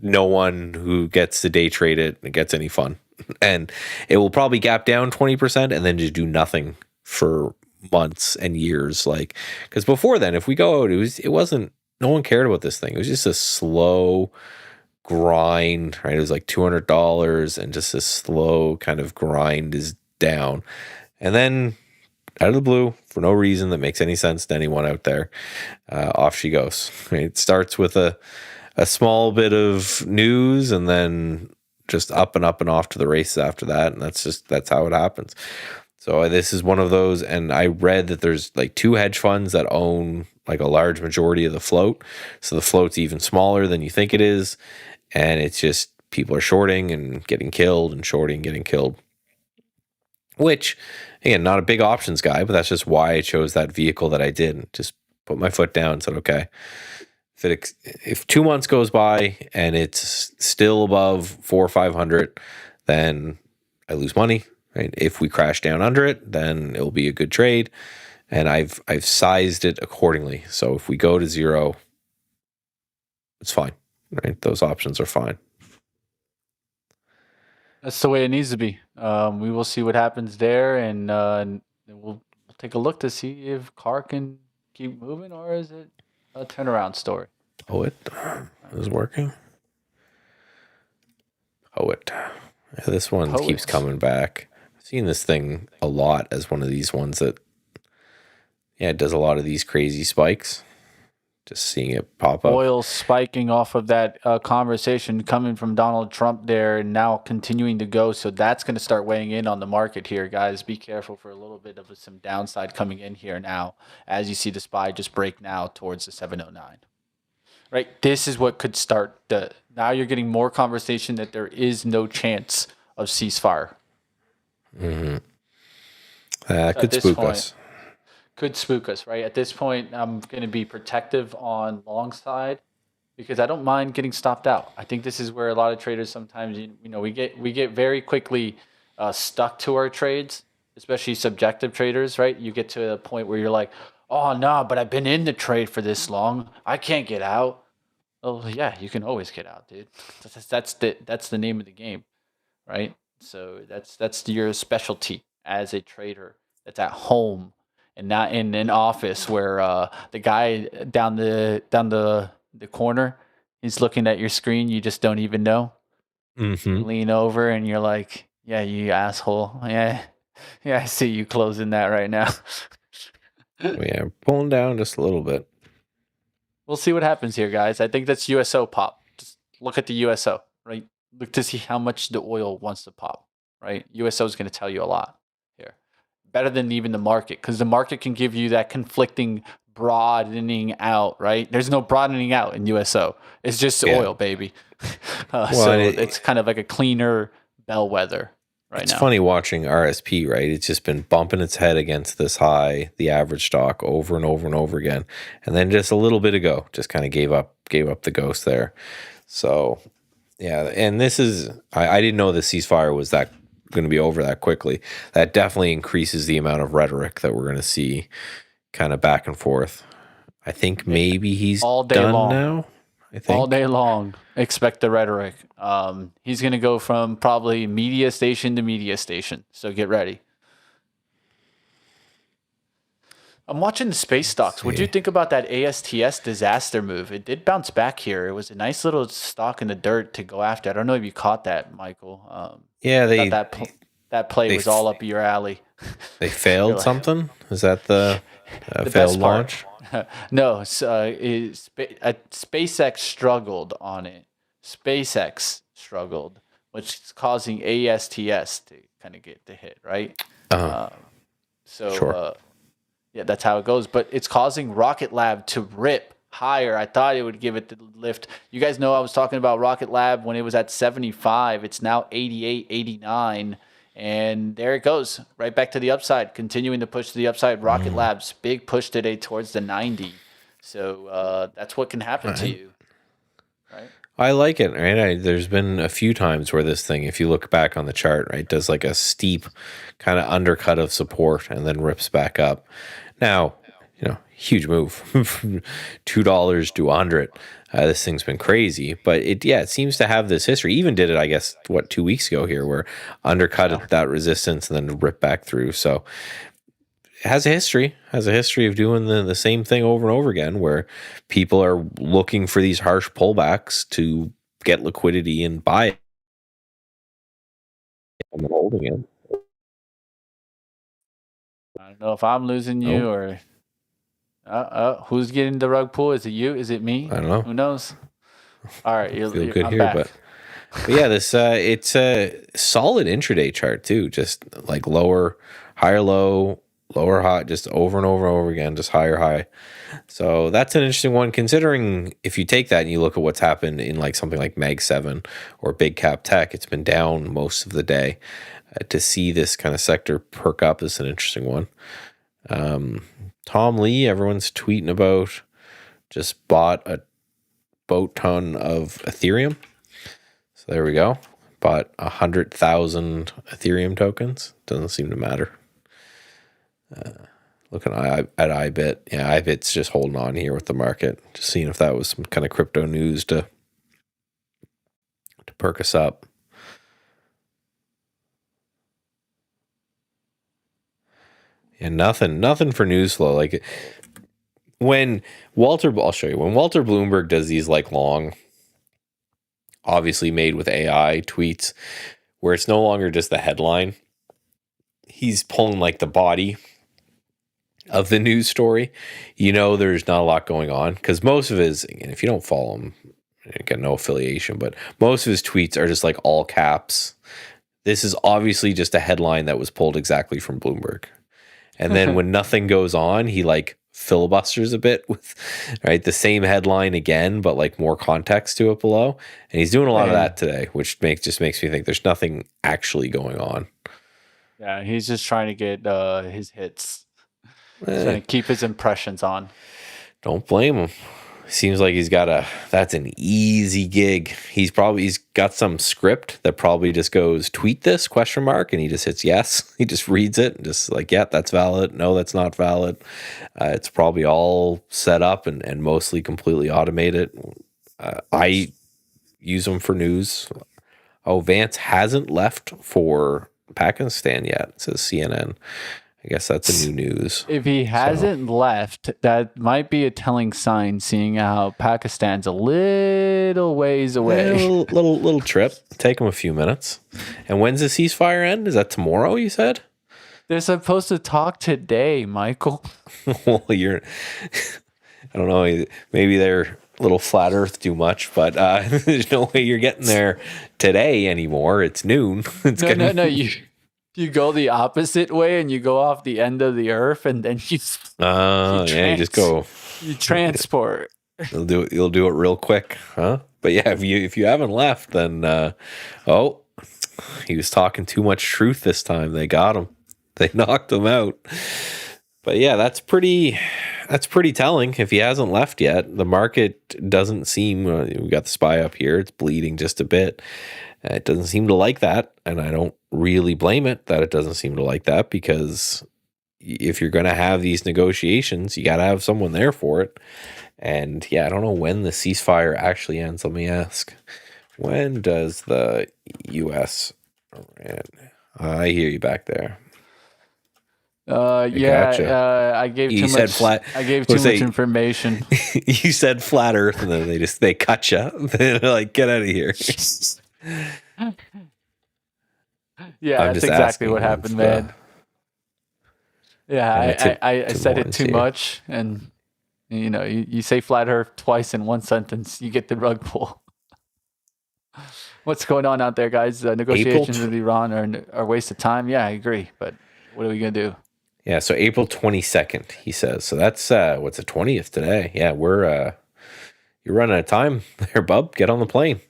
no one who gets to day trade it gets any fun. And it will probably gap down 20% and then just do nothing for months and years. Like, because before then, if we go out, it wasn't, no one cared about this thing. It was just a slow grind, right? It was like $200 and just a slow kind of grind is down. And then out of the blue, for no reason that makes any sense to anyone out there, off she goes. Right? It starts with a small bit of news and then just up and up and off to the races after that, and that's how it happens. So this is one of those, and I read that there's like 2 hedge funds that own like a large majority of the float. So the float's even smaller than you think it is, and it's just people are shorting and getting killed and shorting, getting killed. Which, again, not a big options guy, but that's just why I chose that vehicle that I did. Just put my foot down and said, okay, if 2 months goes by and it's still above 400 or 500, then I lose money. Right? If we crash down under it, then it'll be a good trade, and I've sized it accordingly. So if we go to 0, it's fine. Right? Those options are fine. That's the way it needs to be. We will see what happens there, and we'll take a look to see if car can keep moving, or is it a turnaround story? Oh, it is working. This one keeps coming back. I've seen this thing a lot as one of these ones that, it does a lot of these crazy spikes. Just seeing it pop up. Oil spiking off of that conversation coming from Donald Trump there, and now continuing to go. So that's going to start weighing in on the market here, guys. Be careful for a little bit of some downside coming in here now, as you see the SPY just break now towards the 709. Right, this is what could start. Now you're getting more conversation that there is no chance of ceasefire. Mm-hmm. Could spook us. Could spook us, right? At this point, I'm going to be protective on long side because I don't mind getting stopped out. I think this is where a lot of traders sometimes, we get very quickly stuck to our trades, especially subjective traders, right? You get to a point where you're like, oh no, but I've been in the trade for this long, I can't get out. Oh yeah, you can always get out, dude. That's the name of the game, right? So that's your specialty as a trader that's at home and not in an office where the guy down the corner is looking at your screen. You just don't even know. Mm-hmm. You lean over and you're like, yeah, you asshole. Yeah, I see you closing that right now. Yeah, pulling down just a little bit. We'll see what happens here, guys. I think that's USO pop. Just look at the USO, right? Look to see how much the oil wants to pop, right? USO is going to tell you a lot here. Better than even the market, because the market can give you that conflicting broadening out, right? There's no broadening out in USO. It's just oil, baby. So it's kind of like a cleaner bellwether. Right it's now. Funny watching RSP, right? It's just been bumping its head against this high, the average stock, over and over and over again, and then just a little bit ago, just kind of gave up the ghost there. So, yeah, and this is I didn't know the ceasefire was that going to be over that quickly. That definitely increases the amount of rhetoric that we're going to see, kind of back and forth. I think maybe he's all day done long now. I think all day long. Expect the rhetoric. He's going to go from probably media station to media station. So get ready. I'm watching the space stocks. What do you think about that ASTS disaster move? It did bounce back here. It was a nice little stock in the dirt to go after. I don't know if you caught that, Michael. That play was all up your alley. They failed something? Is that the failed launch? No, SpaceX struggled on it. SpaceX struggled, which is causing ASTS to kind of get the hit, right? Sure. Yeah, that's how it goes. But it's causing Rocket Lab to rip higher. I thought it would give it the lift. You guys know I was talking about Rocket Lab when it was at 75. It's now 88, 89. And there it goes, right back to the upside, continuing to push to the upside. Rocket Lab's big push today towards the 90. So that's what can happen to you, right? I like it, right? There's been a few times where this thing, if you look back on the chart, right, does like a steep kind of undercut of support and then rips back up. Now, huge move from $2 to 100. This thing's been crazy, but it seems to have this history. Even did it, I guess, 2 weeks ago here, where undercut at that resistance and then rip back through. So it has a history of doing the same thing over and over again, where people are looking for these harsh pullbacks to get liquidity and buy it. I'm holding it. I don't know if I'm losing you or who's getting the rug pull? Is it you? Is it me? I don't know. Who knows? All right, feel good here, back. But yeah, this it's a solid intraday chart too. Just like lower, higher low, lower high, just over and over and over again, just higher high. So that's an interesting one, considering if you take that and you look at what's happened in like something like Mag 7 or big cap tech, it's been down most of the day. To see this kind of sector perk up is an interesting one. Tom Lee, everyone's tweeting about, just bought a boat ton of Ethereum. So there we go. Bought 100,000 Ethereum tokens. Doesn't seem to matter. Looking at iBit. Yeah, iBit's just holding on here with the market. Just seeing if that was some kind of crypto news to perk us up. And nothing for news flow. Like when I'll show you. When Walter Bloomberg does these like long, obviously made with AI tweets, where it's no longer just the headline, he's pulling like the body of the news story. There's not a lot going on, because most of his, and if you don't follow him, you got no affiliation, but most of his tweets are just like all caps. This is obviously just a headline that was pulled exactly from Bloomberg. And then when nothing goes on, he like filibusters a bit with the same headline again, but like more context to it below. And he's doing a lot of that today, which makes me think there's nothing actually going on. Yeah, he's just trying to get his hits. He's trying to keep his impressions on. Don't blame him. Seems like that's an easy gig. He's got some script that probably just goes, tweet this ? And he just hits yes. He just reads it and just like, yeah, that's valid. No, that's not valid. It's probably all set up and mostly completely automated. I use them for news. Oh, Vance hasn't left for Pakistan yet, says CNN. I guess that's a new news. If he hasn't left, that might be a telling sign, seeing how Pakistan's a little ways away. Little trip. Take him a few minutes. And when's the ceasefire end? Is that tomorrow, you said? They're supposed to talk today, Michael. Well, I don't know. Maybe they're a little flat earth too much, but there's no way you're getting there today anymore. It's noon. No. You go the opposite way and you go off the end of the earth, and then you just go. You transport. You'll do it real quick, huh? But yeah, if you haven't left, then he was talking too much truth this time. They got him. They knocked him out. But yeah, that's pretty telling. If he hasn't left yet, the market doesn't seem. We got the SPY up here. It's bleeding just a bit. It doesn't seem to like that, and I don't really blame it that it doesn't seem to like that, because if you're going to have these negotiations, you got to have someone there for it. And yeah, I don't know when the ceasefire actually ends. Let me ask. When does the U.S. I hear you back there. Gotcha. I gave too much. I gave too much information. You said flat Earth, and then they cut you. They're like, get out of here. Yeah, that's exactly what happened, man. Yeah, I said it too much, and you say flat Earth twice in one sentence, you get the rug pull. What's going on out there, guys? Negotiations with Iran are a waste of time. Yeah, I agree, but what are we gonna do? Yeah, so April 22nd, he says. So that's what's the 20th today? Yeah, you're running out of time there, bub. Get on the plane.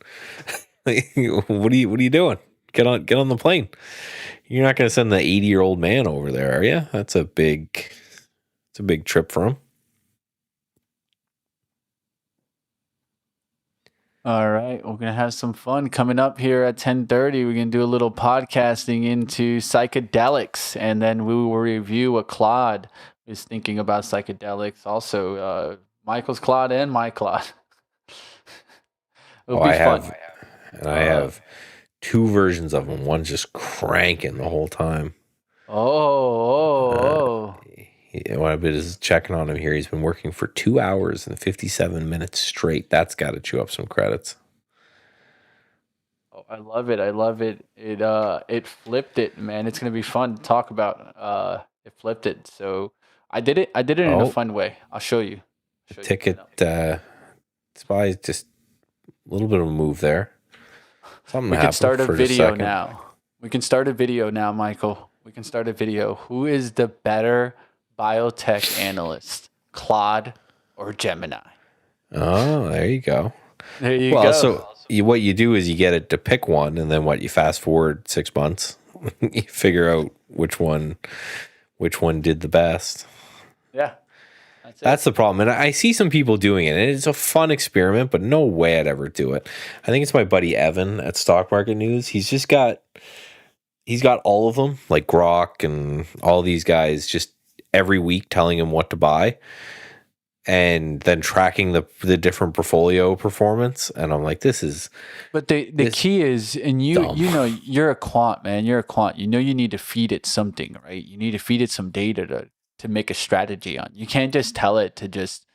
What are you doing? Get on the plane. You're not going to send the 80-year-old man over there, are you? It's a big trip for him. All right, we're gonna have some fun coming up here at 10:30. We're gonna do a little podcasting into psychedelics, and then we will review what Claude is thinking about psychedelics. Also, Michael's Claude and my Claude. It'll be fun. I have two versions of them. One's just cranking the whole time. What I've been is checking on him here. He's been working for 2 hours and 57 minutes straight. That's got to chew up some credits. Oh, I love it. It flipped it, man. It's gonna be fun to talk about. It flipped it. So I did it in a fun way. I'll show you. Ticket SPY, just a little bit of a move there. Something We can happened start a for just video second. now. We can start a video now, Michael. We can start a video. Who is the better biotech analyst, Claude or Gemini? Oh, there you go. There you Well, go. so what you do is you get it to pick one, and then you fast forward 6 months, you figure out which one did the best. Yeah, that's it. That's the problem. And I see some people doing it, and it's a fun experiment, but no way I'd ever do it. I think it's my buddy Evan at Stock Market News. He's got all of them, like Grok and all these guys, just every week telling him what to buy, and then tracking the different portfolio performance. And I'm like, this is. But the key is, and you know, you're a quant, man. You're a quant. You know, you need to feed it something, right? You need to feed it some data to make a strategy on. You can't just tell it to just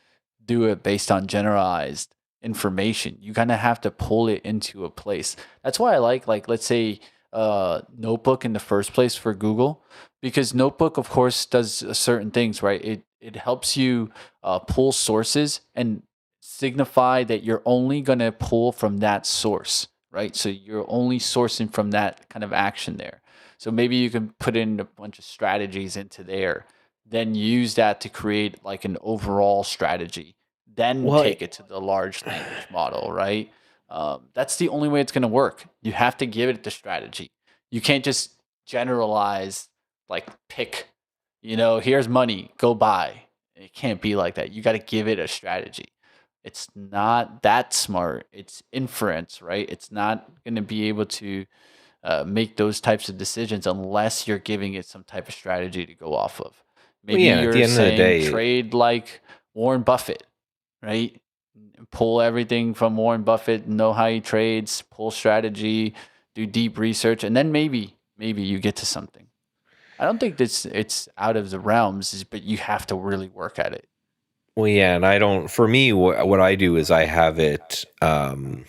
do it based on generalized information. You kind of have to pull it into a place. That's why I like let's say Notebook in the first place for Google, because Notebook, of course, does certain things, right? It helps you pull sources and signify that you're only going to pull from that source, right? So you're only sourcing from that kind of action there. So maybe you can put in a bunch of strategies into there, then use that to create like an overall strategy, then take it to the large language model, right? That's the only way it's going to work. You have to give it the strategy. You can't just generalize, like pick, here's money, go buy. It can't be like that. You got to give it a strategy. It's not that smart. It's inference, right? It's not going to be able to make those types of decisions unless you're giving it some type of strategy to go off of. Maybe you're saying trade like Warren Buffett, right? Pull everything from Warren Buffett, know how he trades, pull strategy, do deep research, and then maybe you get to something. I don't think it's out of the realms, but you have to really work at it. Well, yeah, and I don't. For me, what I do is I have it. I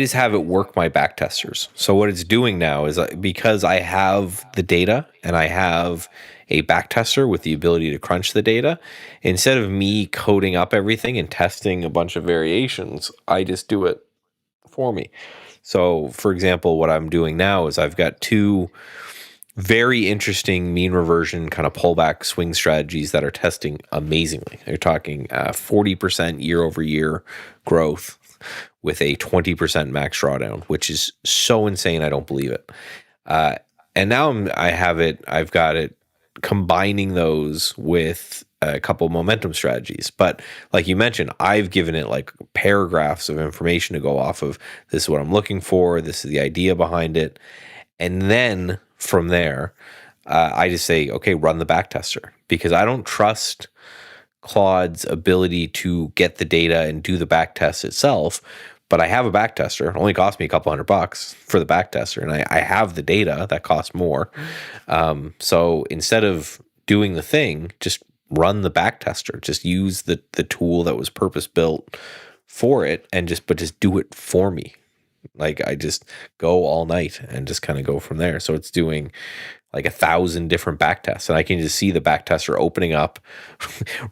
just have it work my back testers. So what it's doing now is because I have the data and I have a back tester with the ability to crunch the data, instead of me coding up everything and testing a bunch of variations, I just do it for me. So, for example, what I'm doing now is I've got two very interesting mean reversion kind of pullback swing strategies that are testing amazingly. They're talking 40% year over year growth with a 20% max drawdown, which is so insane. I don't believe it. And now I've got it combining those with a couple momentum strategies. But like you mentioned, I've given it like paragraphs of information to go off of. This is what I'm looking for. This is the idea behind it. And then from there, I just say, okay, run the back tester, because I don't trust Claude's ability to get the data and do the back test itself. But I have a back tester. It only cost me a couple $100 for the back tester, and I have the data that costs more. So instead of doing the thing, just run the back tester. Just use the tool that was purpose built for it, and just do it for me. Like I just go all night and just kind of go from there. So it's doing like 1,000 different back tests, and I can just see the back tester opening up,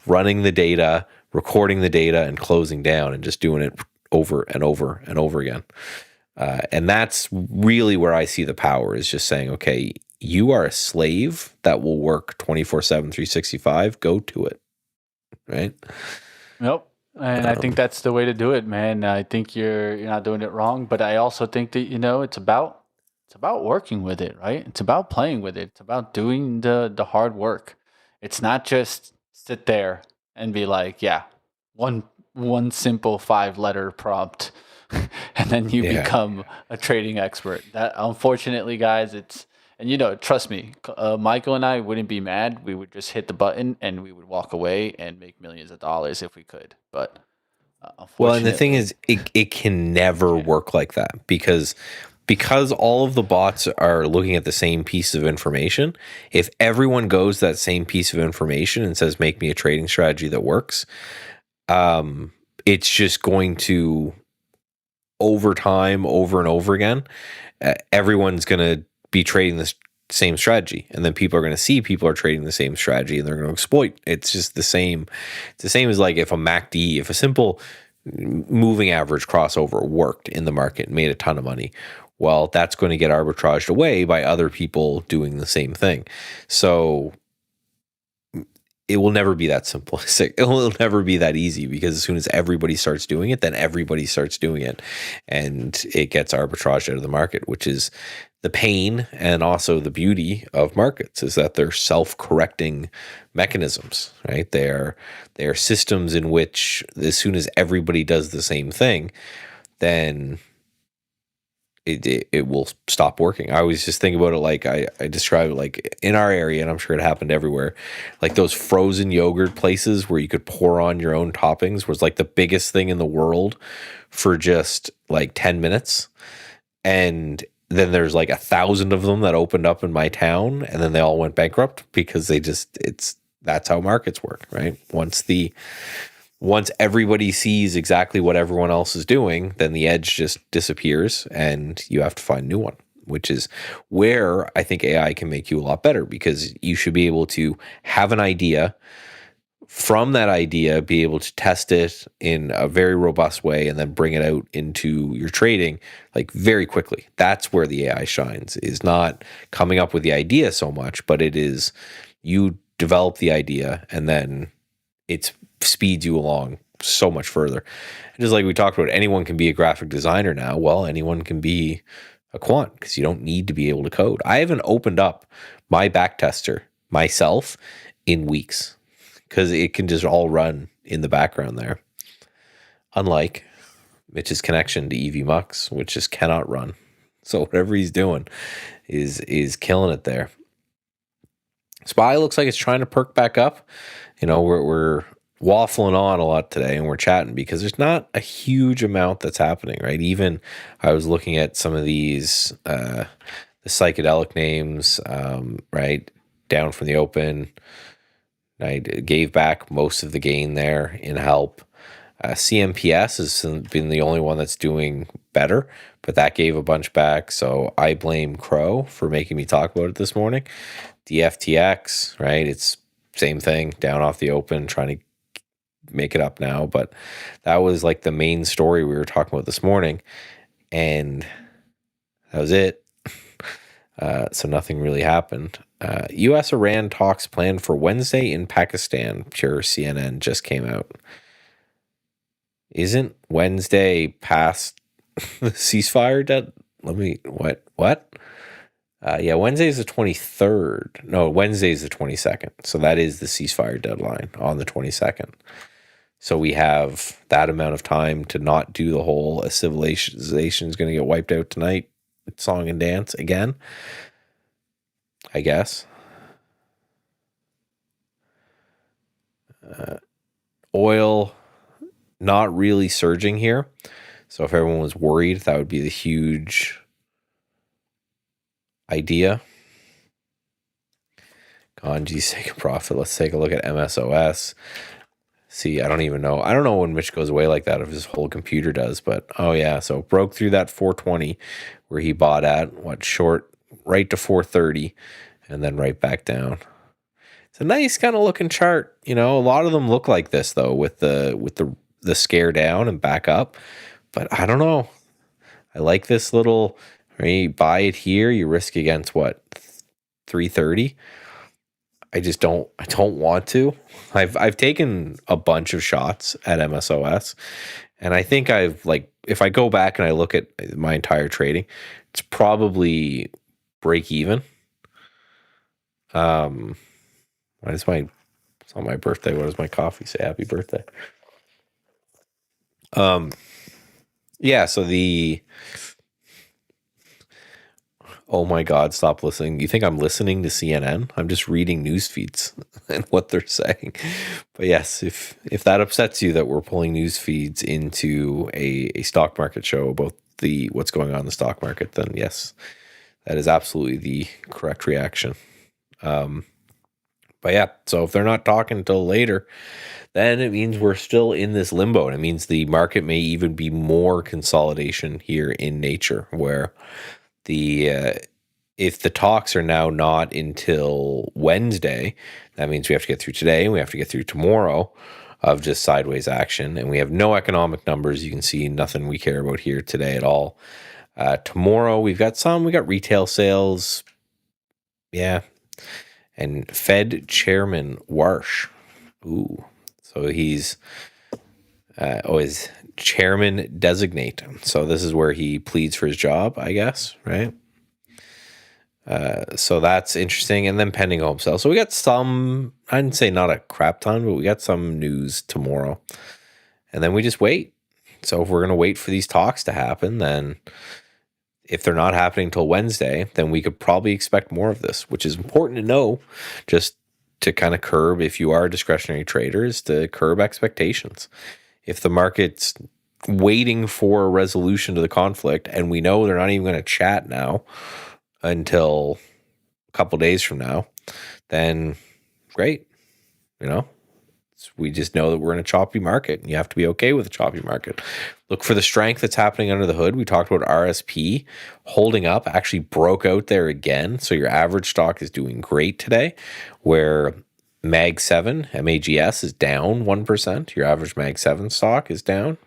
running the data, recording the data, and closing down, and just doing it over and over and over again. And that's really where I see the power, is just saying, okay, you are a slave that will work 24/7, 365. Go to it. Right? Nope. And I think that's the way to do it, man. I think you're not doing it wrong, but I also think that, it's about working with it, right? It's about playing with it. It's about doing the hard work. It's not just sit there and be like, yeah, one simple 5-letter prompt and then you become a trading expert. That, unfortunately, guys, and trust me, Michael and I wouldn't be mad. We would just hit the button and we would walk away and make millions of dollars if we could. But well, and the thing is, it can never work like that, because all of the bots are looking at the same piece of information. If everyone goes that same piece of information and says, make me a trading strategy that works, it's just going to, over time, over and over again, everyone's going to be trading this same strategy, and then people are going to see people are trading the same strategy, and they're going to exploit. It's just the same. It's the same as like if a simple moving average crossover worked in the market, made a ton of money. Well, that's going to get arbitraged away by other people doing the same thing. So it will never be that simplistic. It will never be that easy, because as soon as everybody starts doing it, then everybody starts doing it, and it gets arbitraged out of the market, which is the pain and also the beauty of markets, is that they're self-correcting mechanisms, right? They are systems in which as soon as everybody does the same thing, then it will stop working. I always just think about it like I describe it like in our area, and I'm sure it happened everywhere, like those frozen yogurt places where you could pour on your own toppings was like the biggest thing in the world for just like 10 minutes. And then there's like 1,000 of them that opened up in my town, and then they all went bankrupt because that's how markets work, right? Once everybody sees exactly what everyone else is doing, then the edge just disappears and you have to find a new one, which is where I think AI can make you a lot better, because you should be able to have an idea, from that idea be able to test it in a very robust way, and then bring it out into your trading like very quickly. That's where the AI shines, is not coming up with the idea so much, but it is you develop the idea and then it speeds you along so much further. And just like we talked about, anyone can be a graphic designer now. Well, anyone can be a quant, because you don't need to be able to code. I haven't opened up my backtester myself in weeks, because it can just all run in the background there. Unlike Mitch's connection to EV-MUX, which just cannot run. So whatever he's doing is killing it there. SPY looks like it's trying to perk back up. You know, we're waffling on a lot today, and we're chatting because there's not a huge amount that's happening, right? Even I was looking at some of these the psychedelic names, right, down from the open. I gave back most of the gain there in help. CMPS has been the only one that's doing better, but that gave a bunch back. So I blame Crow for making me talk about it this morning. The FTX, right? It's same thing, down off the open, trying to make it up now. But that was like the main story we were talking about this morning. And that was it. So nothing really happened. U.S.-Iran talks planned for Wednesday in Pakistan. Pure CNN just came out. Isn't Wednesday past the ceasefire dead? What? Yeah, Wednesday is the 23rd. No, Wednesday is the 22nd. So that is the ceasefire deadline on the 22nd. So we have that amount of time to not do the whole civilization is going to get wiped out tonight. Song and dance again, I guess. Oil not really surging here. So if everyone was worried, that would be the huge idea. Ganji's take a profit. Let's take a look at MSOS. See, I don't even know. I don't know when Mitch goes away like that, if his whole computer does, but oh yeah, so broke through that 420 where he bought at, short right to 430 and then right back down. It's a nice kind of looking chart. You know, a lot of them look like this though, with the scare down and back up, but I don't know. I like this little, right, you buy it here, you risk against what, 330. I don't want to. I've taken a bunch of shots at MSOS, and I think if I go back and I look at my entire trading, it's probably break even. It's not my birthday. What does my coffee say? Happy birthday. Yeah, so oh my God, stop listening. You think I'm listening to CNN? I'm just reading news feeds and what they're saying. But yes, if that upsets you that we're pulling news feeds into a stock market show about what's going on in the stock market, then yes, that is absolutely the correct reaction. But yeah, so if they're not talking until later, then it means we're still in this limbo. And it means the market may even be more consolidation here in nature, where if the talks are now not until Wednesday, that means we have to get through today and we have to get through tomorrow. of just sideways action. And we have no economic numbers. You can see nothing we care about here today at all. Tomorrow we got retail sales. Yeah. And Fed Chairman Warsh. Ooh. So he's always chairman designate. So this is where he pleads for his job, I guess, right? So that's interesting. And then pending home sale. So we got some, I'd say not a crap ton, but we got some news tomorrow. And then we just wait. So if we're going to wait for these talks to happen, then if they're not happening till Wednesday, then we could probably expect more of this, which is important to know, just to kind of curb, if you are discretionary traders, to curb expectations. If the market's waiting for a resolution to the conflict, and we know they're not even going to chat now until a couple days from now, then great. We just know that we're in a choppy market, and you have to be okay with a choppy market. Look for the strength that's happening under the hood. We talked about RSP holding up, actually broke out there again. So your average stock is doing great today, where Mag 7, MAGS, is down 1%. Your average Mag 7 stock is down.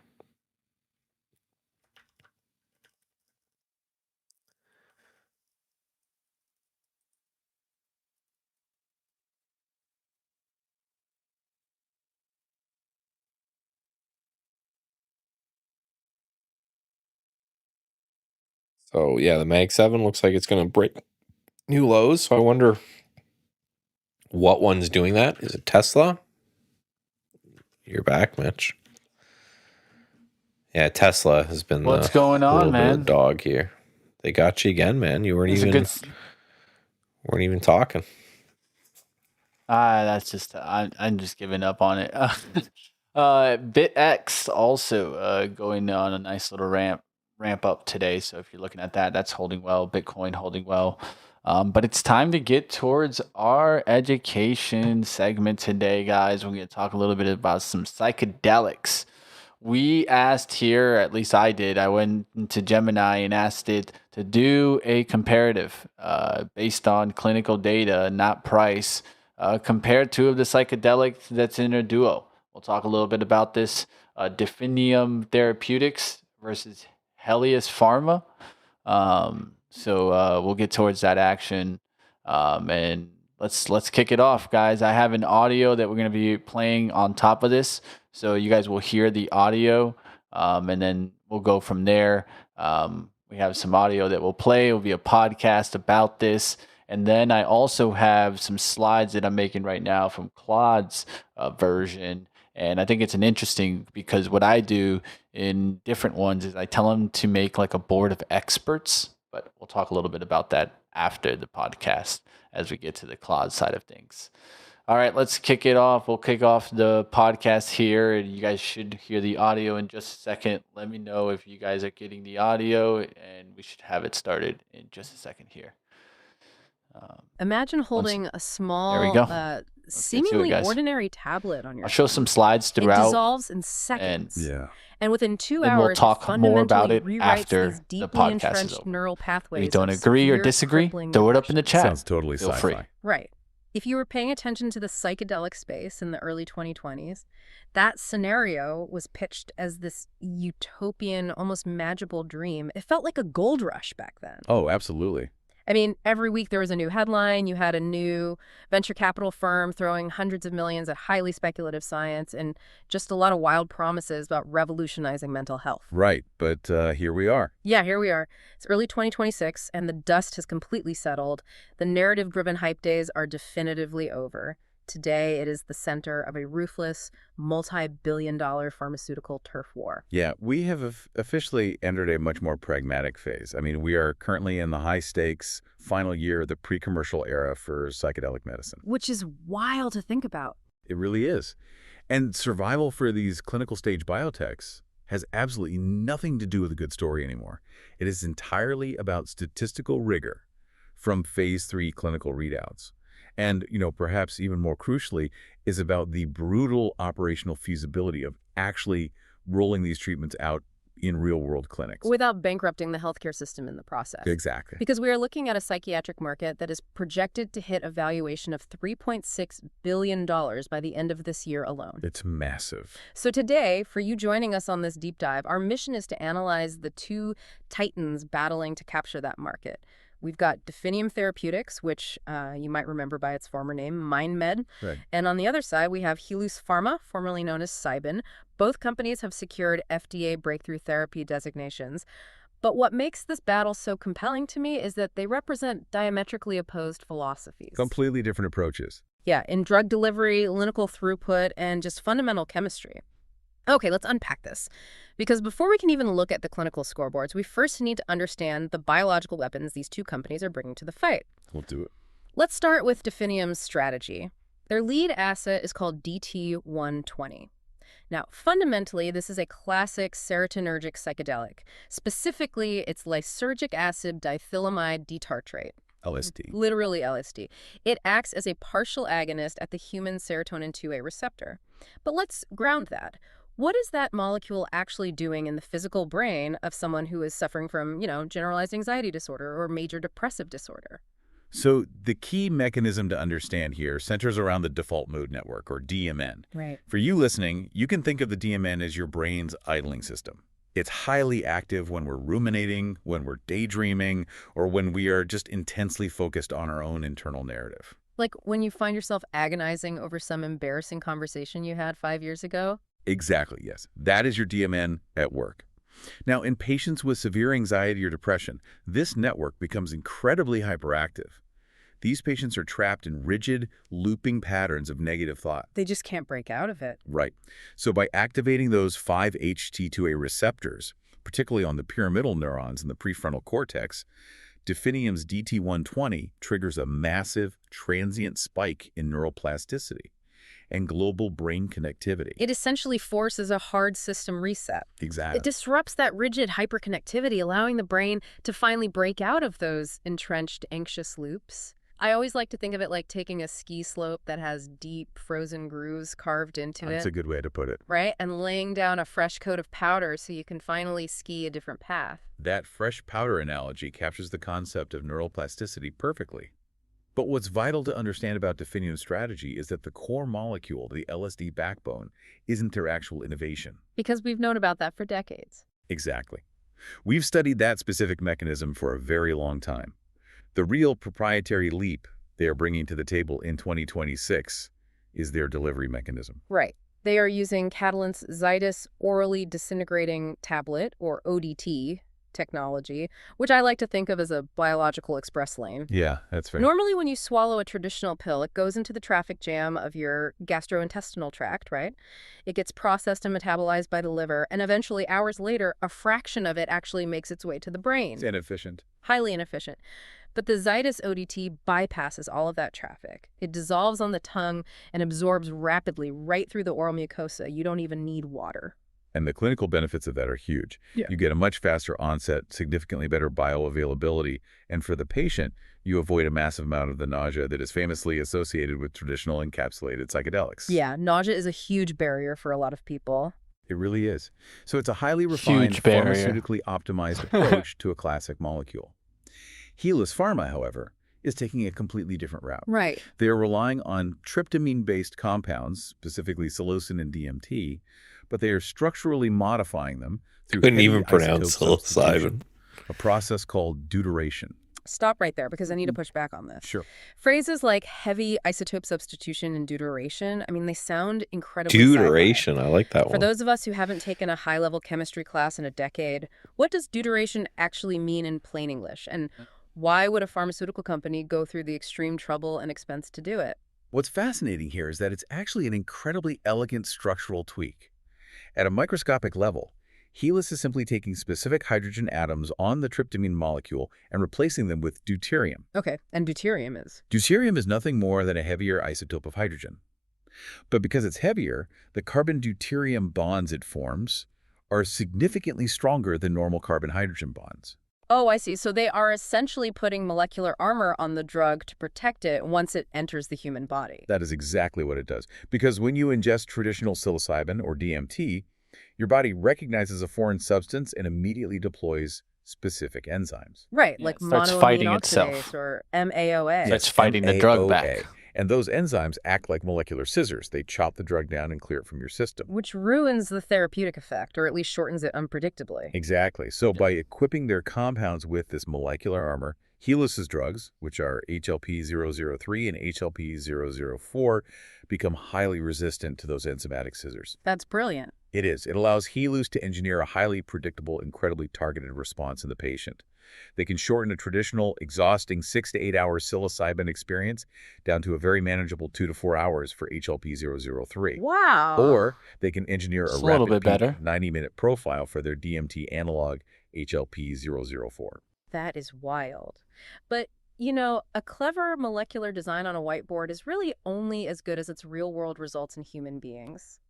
So yeah, the Mag 7 looks like it's going to break new lows. So I wonder what one's doing that. Is it Tesla? You're back, Mitch. Yeah, Tesla has been What's going on, little bit of man? the dog here. They got you again, man. You weren't even talking. That's just I'm just giving up on it. BitX also going on a nice little ramp up today. So if you're looking at that, that's holding well. Bitcoin holding well. But it's time to get towards our education segment today, guys. We're going to talk a little bit about some psychedelics. We asked here, at least I did, I went into Gemini and asked it to do a comparative based on clinical data, not price, compare two of the psychedelics that's in a duo. We'll talk a little bit about this. Definium Therapeutics versus Helios Pharma. So we'll get towards that action. And let's kick it off, guys. I have an audio that we're going to be playing on top of this. So you guys will hear the audio, and then we'll go from there. We have some audio that we'll play. It will be a podcast about this. And then I also have some slides that I'm making right now from Claude's version. And I think it's an interesting, because what I do in different ones is I tell them to make like a board of experts. But we'll talk a little bit about that after the podcast as we get to the Claude side of things. All right, let's kick it off. We'll kick off the podcast here. You guys should hear the audio in just a second. Let me know if you guys are getting the audio, and we should have it started in just a second here. Imagine holding a small, There we go. seemingly ordinary tablet on your I'll show some slides throughout. It dissolves in seconds. And within 2 then hours, we'll talk more about it after these deeply the podcast is entrenched over. neural pathways. If you don't of agree or severe disagree, crippling throw it up in the chat. Sounds totally Feel sci-fi. free. Right. If you were paying attention to the psychedelic space in the early 2020s, that scenario was pitched as this utopian, almost magical dream. It felt like a gold rush back then. Oh, absolutely. I mean, every week there was a new headline. You had a new venture capital firm throwing hundreds of millions at highly speculative science, and just a lot of wild promises about revolutionizing mental health. Right, but here we are. Yeah, here we are. It's early 2026, and the dust has completely settled. The narrative-driven hype days are definitively over. Today, it is the center of a ruthless, multi-billion-dollar pharmaceutical turf war. Yeah, we have officially entered a much more pragmatic phase. I mean, we are currently in the high-stakes final year of the pre-commercial era for psychedelic medicine. Which is wild to think about. It really is. And survival for these clinical stage biotechs has absolutely nothing to do with a good story anymore. It is entirely about statistical rigor from phase 3 clinical readouts. And, perhaps even more crucially, is about the brutal operational feasibility of actually rolling these treatments out in real-world clinics. Without bankrupting the healthcare system in the process. Exactly. Because we are looking at a psychiatric market that is projected to hit a valuation of $3.6 billion by the end of this year alone. It's massive. So today, for you joining us on this deep dive, our mission is to analyze the two titans battling to capture that market. We've got Definium Therapeutics, which you might remember by its former name, MindMed. Right. And on the other side, we have Helus Pharma, formerly known as Cybin. Both companies have secured FDA breakthrough therapy designations. But what makes this battle so compelling to me is that they represent diametrically opposed philosophies. Completely different approaches. Yeah, in drug delivery, clinical throughput, and just fundamental chemistry. Okay, let's unpack this. Because before we can even look at the clinical scoreboards, we first need to understand the biological weapons these two companies are bringing to the fight. We'll do it. Let's start with Definium's strategy. Their lead asset is called DT120. Now, fundamentally, this is a classic serotonergic psychedelic. Specifically, it's lysergic acid dithylamide D-tartrate. LSD. Literally LSD. It acts as a partial agonist at the human serotonin 2A receptor. But let's ground that. What is that molecule actually doing in the physical brain of someone who is suffering from, generalized anxiety disorder or major depressive disorder? So the key mechanism to understand here centers around the default mode network, or DMN. Right. For you listening, you can think of the DMN as your brain's idling system. It's highly active when we're ruminating, when we're daydreaming, or when we are just intensely focused on our own internal narrative. Like when you find yourself agonizing over some embarrassing conversation you had 5 years ago? Exactly, yes. That is your DMN at work. Now, in patients with severe anxiety or depression, this network becomes incredibly hyperactive. These patients are trapped in rigid, looping patterns of negative thought. They just can't break out of it. Right. So by activating those 5-HT2A receptors, particularly on the pyramidal neurons in the prefrontal cortex, Definium's DT120 triggers a massive, transient spike in neuroplasticity and global brain connectivity. It essentially forces a hard system reset. Exactly. It disrupts that rigid hyperconnectivity, allowing the brain to finally break out of those entrenched anxious loops. I always like to think of it like taking a ski slope that has deep frozen grooves carved into it. That's a good way to put it. Right? And laying down a fresh coat of powder so you can finally ski a different path. That fresh powder analogy captures the concept of neuroplasticity perfectly. But what's vital to understand about Definium's strategy is that the core molecule, the LSD backbone, isn't their actual innovation. Because we've known about that for decades. Exactly. We've studied that specific mechanism for a very long time. The real proprietary leap they are bringing to the table in 2026 is their delivery mechanism. Right. They are using Catalent's Zydis orally disintegrating tablet, or ODT, technology, which I like to think of as a biological express lane. Yeah, that's fair. Normally, when you swallow a traditional pill, it goes into the traffic jam of your gastrointestinal tract, right? It gets processed and metabolized by the liver, and eventually, hours later, a fraction of it actually makes its way to the brain. It's inefficient. Highly inefficient. But the Zydis ODT bypasses all of that traffic. It dissolves on the tongue and absorbs rapidly right through the oral mucosa. You don't even need water. And the clinical benefits of that are huge. Yeah. You get a much faster onset, significantly better bioavailability, and for the patient, you avoid a massive amount of the nausea that is famously associated with traditional encapsulated psychedelics. Yeah, nausea is a huge barrier for a lot of people. It really is. So it's a highly refined, Huge barrier. pharmaceutically optimized approach to a classic molecule. Helus Pharma, however, is taking a completely different route. Right. They are relying on tryptamine-based compounds, specifically psilocin and DMT, but they are structurally modifying them through Couldn't heavy even pronounce isotope substitution, psilocybin. a process called deuteration. Stop right there because I need to push back on this. Sure. Phrases like heavy isotope substitution and deuteration, they sound incredibly Deuteration, sci-fi. I like that For one. those of us who haven't taken a high-level chemistry class in a decade, what does deuteration actually mean in plain English? And why would a pharmaceutical company go through the extreme trouble and expense to do it? What's fascinating here is that it's actually an incredibly elegant structural tweak. At a microscopic level, Helus is simply taking specific hydrogen atoms on the tryptamine molecule and replacing them with deuterium. Okay, and deuterium is? Deuterium is nothing more than a heavier isotope of hydrogen. But because it's heavier, the carbon-deuterium bonds it forms are significantly stronger than normal carbon-hydrogen bonds. Oh, I see. So they are essentially putting molecular armor on the drug to protect it once it enters the human body. That is exactly what it does. Because when you ingest traditional psilocybin or DMT, Your body recognizes a foreign substance and immediately deploys specific enzymes. Right, Yeah, like it starts monoamine fighting oxidase itself. or MAOA. Starts fighting the drug back. MAOA. And those enzymes act like molecular scissors. They chop the drug down and clear it from your system. Which ruins the therapeutic effect, or at least shortens it unpredictably. Exactly. So by equipping their compounds with this molecular armor, Helis's drugs, which are HLP-003 and HLP-004, become highly resistant to those enzymatic scissors. That's brilliant. It is. It allows Helus to engineer a highly predictable, incredibly targeted response in the patient. They can shorten a traditional, exhausting 6 to 8 hour psilocybin experience down to a very manageable 2 to 4 hours for HLP-003. Wow. Or they can engineer It's a a little rapid bit better. 90-minute profile for their DMT analog HLP-004. That is wild. But, you know, a clever molecular design on a whiteboard is really only as good as its real-world results in human beings.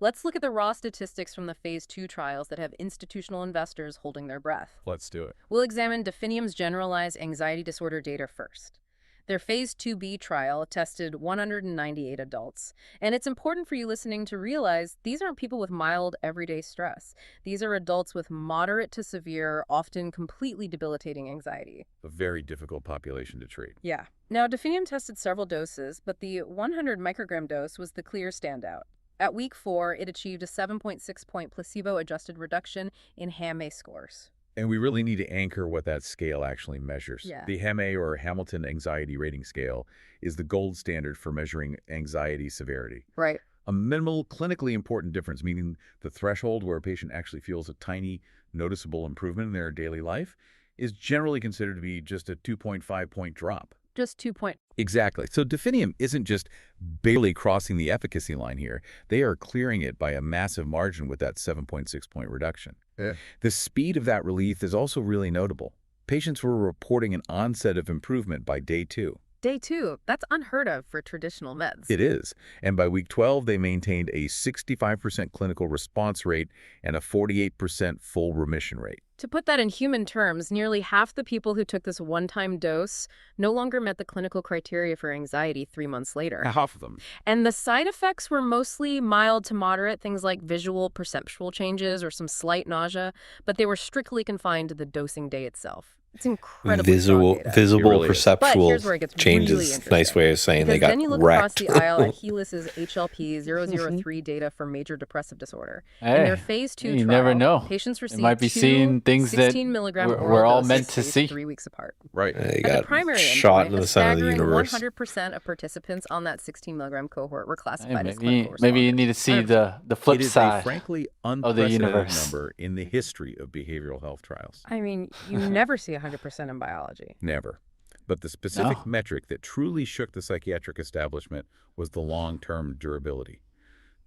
Let's look at the raw statistics from the Phase 2 trials that have institutional investors holding their breath. Let's do it. We'll examine Definium's generalized anxiety disorder data first. Their Phase 2b trial tested 198 adults, and it's important for you listening to realize these aren't people with mild everyday stress. These are adults with moderate to severe, often completely debilitating anxiety. A very difficult population to treat. Yeah. Now, Definium tested several doses, but the 100 microgram dose was the clear standout. At week 4, it achieved a 7.6-point placebo-adjusted reduction in HAM-A scores. And we really need to anchor what that scale actually measures. Yeah. The HAM-A, or Hamilton Anxiety Rating Scale, is the gold standard for measuring anxiety severity. Right. A minimal, clinically important difference, meaning the threshold where a patient actually feels a tiny, noticeable improvement in their daily life, is generally considered to be just a 2.5-point drop. Just 2 point. Exactly. So Definium isn't just barely crossing the efficacy line here. They are clearing it by a massive margin with that 7.6-point reduction. Yeah. The speed of that relief is also really notable. Patients were reporting an onset of improvement by day 2. Day 2, that's unheard of for traditional meds. It is. And by week 12, they maintained a 65% clinical response rate and a 48% full remission rate. To put that in human terms, nearly half the people who took this one-time dose no longer met the clinical criteria for anxiety 3 months later. Half of them. And the side effects were mostly mild to moderate, things like visual, perceptual changes or some slight nausea, but they were strictly confined to the dosing day itself. It's incredibly strong data. Visible, It really is. perceptual But here's where it gets changes. really interesting. Nice way of saying Because they got then you look across wrecked. the aisle at Helis's HLP-003 data for major depressive disorder. In their Hey, Phase 2 you trial, never know. patients received might be 2 seeing things that 16 milligram we're oral all doses meant to spaced see. 3 weeks apart. Right. They At the got primary shot endpoint, into a the center of the staggering universe. 100% of participants on that 16 milligram cohort were Hey, classified as maybe, clinical maybe you responders. need to see 100%. the flip It is a side. frankly the unprecedented universe. number in the history of behavioral health trials. I mean, you never see 100% in biology. Never. But the specific No. metric that truly shook the psychiatric establishment was the long-term durability.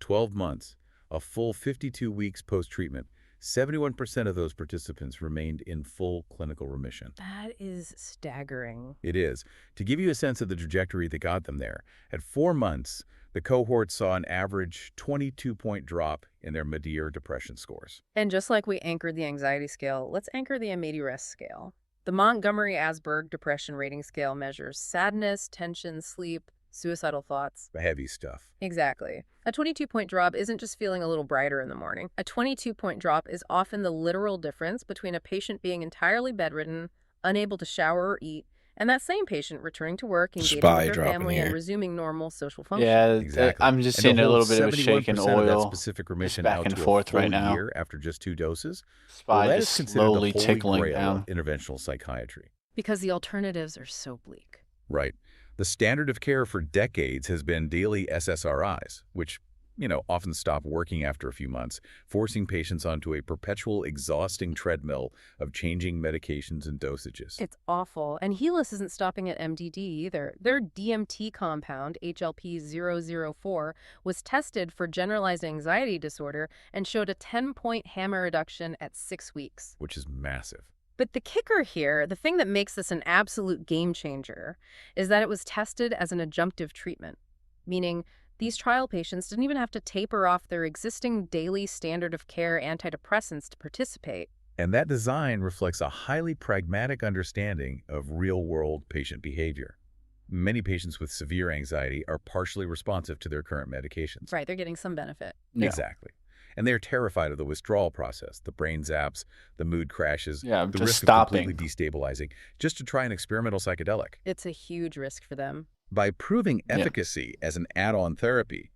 12 months, a full 52 weeks post-treatment, 71% of those participants remained in full clinical remission. That is staggering. It is. To give you a sense of the trajectory that got them there, at 4 months, the cohort saw an average 22-point drop in their Madeir depression scores. And just like we anchored the anxiety scale, let's anchor the Amity-Rest scale. The Montgomery-Asberg Depression Rating Scale measures sadness, tension, sleep, suicidal thoughts. Heavy stuff. Exactly. A 22-point drop isn't just feeling a little brighter in the morning. A 22-point drop is often the literal difference between a patient being entirely bedridden, unable to shower or eat, and that same patient returning to work, engaging Spy with their dropping family, and here. resuming normal social function. Yeah, Exactly. I'm just And seeing to a little hold bit of a shake in 71% of that oil. specific remission back out and to forth a full right now. year after just 2 doses. Spy that just is considered slowly the holy tickling grail down. of interventional psychiatry. Because the alternatives are so bleak. Right. The standard of care for decades has been daily SSRIs, which, often stop working after a few months, forcing patients onto a perpetual, exhausting treadmill of changing medications and dosages. It's awful. And Helis isn't stopping at MDD either. Their DMT compound, HLP-004, was tested for generalized anxiety disorder and showed a 10-point HAM-A reduction at 6 weeks. Which is massive. But the kicker here, the thing that makes this an absolute game changer, is that it was tested as an adjunctive treatment, meaning these trial patients didn't even have to taper off their existing daily standard of care antidepressants to participate. And that design reflects a highly pragmatic understanding of real-world patient behavior. Many patients with severe anxiety are partially responsive to their current medications. Right, they're getting some benefit. Yeah. Exactly. And they're terrified of the withdrawal process, the brain zaps, the mood crashes, Yeah, the just risk stopping. of completely destabilizing, just to try an experimental psychedelic. It's a huge risk for them. By proving Yeah. efficacy as an add-on therapy,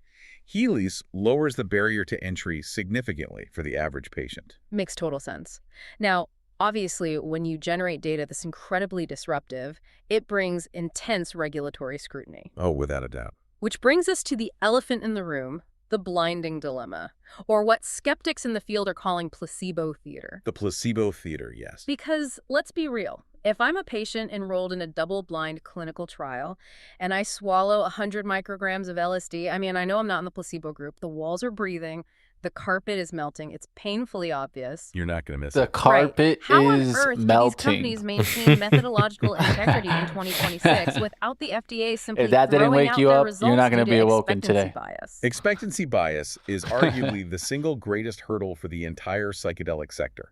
Healy's lowers the barrier to entry significantly for the average patient. Makes total sense. Now, obviously, when you generate data that's incredibly disruptive, it brings intense regulatory scrutiny. Oh, without a doubt. Which brings us to the elephant in the room, the blinding dilemma, or what skeptics in the field are calling placebo theater. The placebo theater, yes. Because let's be real, if I'm a patient enrolled in a double-blind clinical trial and I swallow 100 micrograms of LSD, I mean, I know I'm not in the placebo group, the walls are breathing, the carpet is melting, it's painfully obvious. You're not going to miss The it. carpet How on is earth do these melting. companies maintain methodological integrity in 2026 without the FDA simply If that didn't throwing wake out you their up, you're results not gonna due be to awoken expectancy today. bias? Expectancy bias is arguably the single greatest hurdle for the entire psychedelic sector.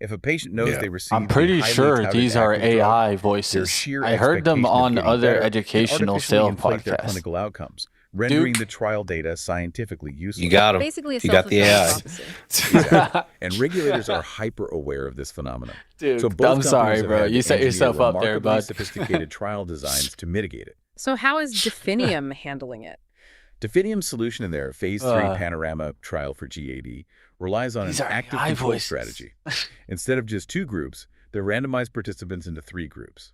If a patient knows they received I'm pretty a highly sure touted these are active drug, AI their voices. sheer I heard them expectation of on getting other better can educational artificially sales inflate their podcasts. clinical outcomes, rendering Duke. the trial data scientifically useless. You got him. Basically a You got the AI. self-fulfilling prophecy. Exactly. And regulators are hyper aware of this phenomenon. Dude, So both I'm companies sorry, have bro. had to You set engineer yourself up there, remarkably bud. sophisticated trial designs to mitigate it. So how is Definium handling it? Definium's solution in their phase 3 Uh. panorama trial for GAD relies on an These are active AI control voices. strategy. Instead of just 2 groups, they randomized participants into 3 groups.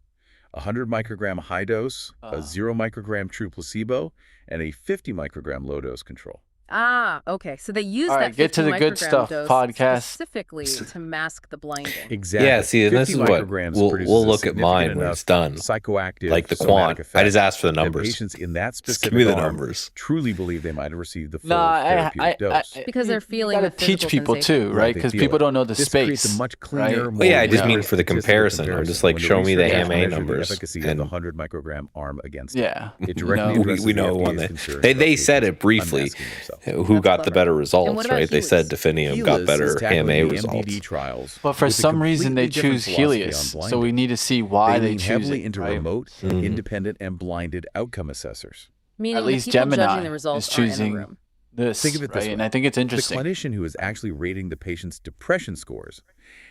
A 100 microgram high dose, a 0 microgram true placebo, and a 50 microgram low dose control. Ah, okay. So they use All that right, get to 50 the good microgram stuff dose podcast. specifically to mask the blinding. Exactly. Yeah, see, and this 50 is what micrograms we'll produces we'll a look at mine significant when enough it's done. psychoactive, Like the somatic quant. I effect just asked for the that numbers. patients in that Just give specific me the arm numbers. truly believe they might have received the full Nah, therapeutic dose. Because they're feeling You the gotta teach physical people sensation. too, right? they Because feel people it. don't know the This space. creates a much cleaner, right? more Well, yeah, I just Yeah. mean for the statistical comparison. I'm just like, when the show me the researchers AMA measure the numbers. efficacy of And the 100 microgram arm against it. Yeah. It directly No. addresses we the know FDA's when concerns they about said patients it briefly. unmasking themselves. Who That's got the clever. better And results, what about right? They said Helios? Definium got Helios is better tackling AMA the results. MDD trials But for with a some reason they completely different choose philosophy Helios. on So we blinding. need to see why they lean choose heavily it. into right? remote, Mhm. independent, and blinded outcome assessors. Meaning At least the people Gemini judging the results is are in choosing the room. this, Think of it this right? way. And I think it's interesting. The clinician who is actually rating the patient's depression scores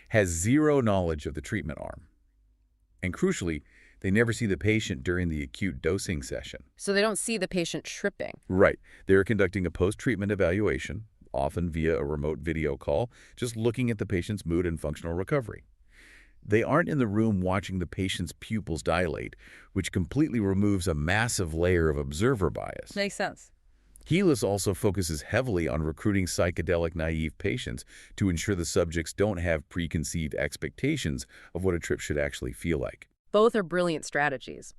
has zero knowledge of the treatment arm. And crucially, they never see the patient during the acute dosing session. So they don't see the patient tripping. Right. They're conducting a post-treatment evaluation, often via a remote video call, just looking at the patient's mood and functional recovery. They aren't in the room watching the patient's pupils dilate, which completely removes a massive layer of observer bias. Makes sense. Helios also focuses heavily on recruiting psychedelic-naive patients to ensure the subjects don't have preconceived expectations of what a trip should actually feel like. Both are brilliant strategies.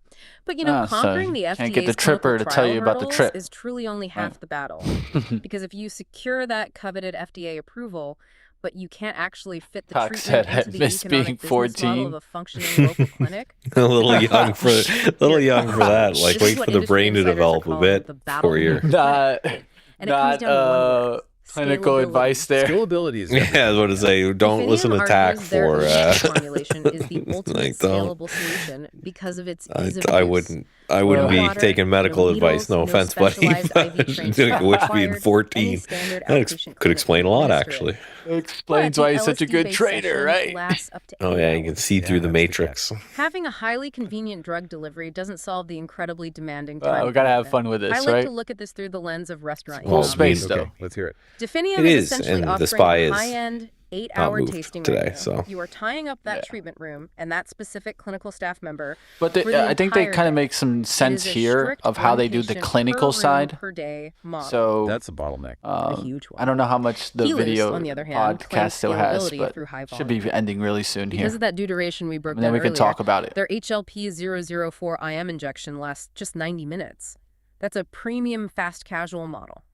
But, you know, So conquering the can't FDA's get the tripper to clinical tell trial you about the hurdles trip. is truly only half the battle. Because if you secure that coveted FDA approval, but you can't actually fit the Cox said, treatment into "I the miss economic being business model 14." of a functioning local clinic, A little young for that. This Like, is wait what for the industry brain to insiders are develop a calling bit the battle before you're. of the Not, clinic. And it comes down to one word, clinical scalability. advice there. Scalability is Yeah, I was going to say, don't Definium listen to TAC argues their for. ETF formulation is the ultimate like, don't. scalable solution because of its ease of I use. wouldn't. I wouldn't No be water, taking medical no advice. No needles, offense, buddy. specialized IV But training which being required. 14, Any standard that outpatient could clinic explain a will lot, administer it. actually. Explains But why the he's such a good LSD-based trader, session right? lasts up to 8 Oh yeah, you hours. can see through Yeah, the that's the matrix. Having a highly convenient drug delivery doesn't solve the incredibly demanding Well, time we gotta have commitment. fun with this, I like right? to look at this through the lens of restaurant Well, Full economics. space, Okay, though. let's hear it. Definium It is is, essentially and the offering SPY a is high-end 8-hour moved tasting today, menu. so. You are tying up that Yeah. treatment room and that specific clinical staff member. But for the I think they entire kind of day. make some It sense is a here strict of how one they do the patient clinical per room side. per day model. So That's a bottleneck. a huge one. I don't know how much the Helios, video on the other hand, claims podcast still has, scalability but through high should be volume. ending really soon Because here. of that deuteration we broke And then down we can earlier, talk about it. their HLP-004 IM injection lasts just 90 minutes. That's a premium fast casual model.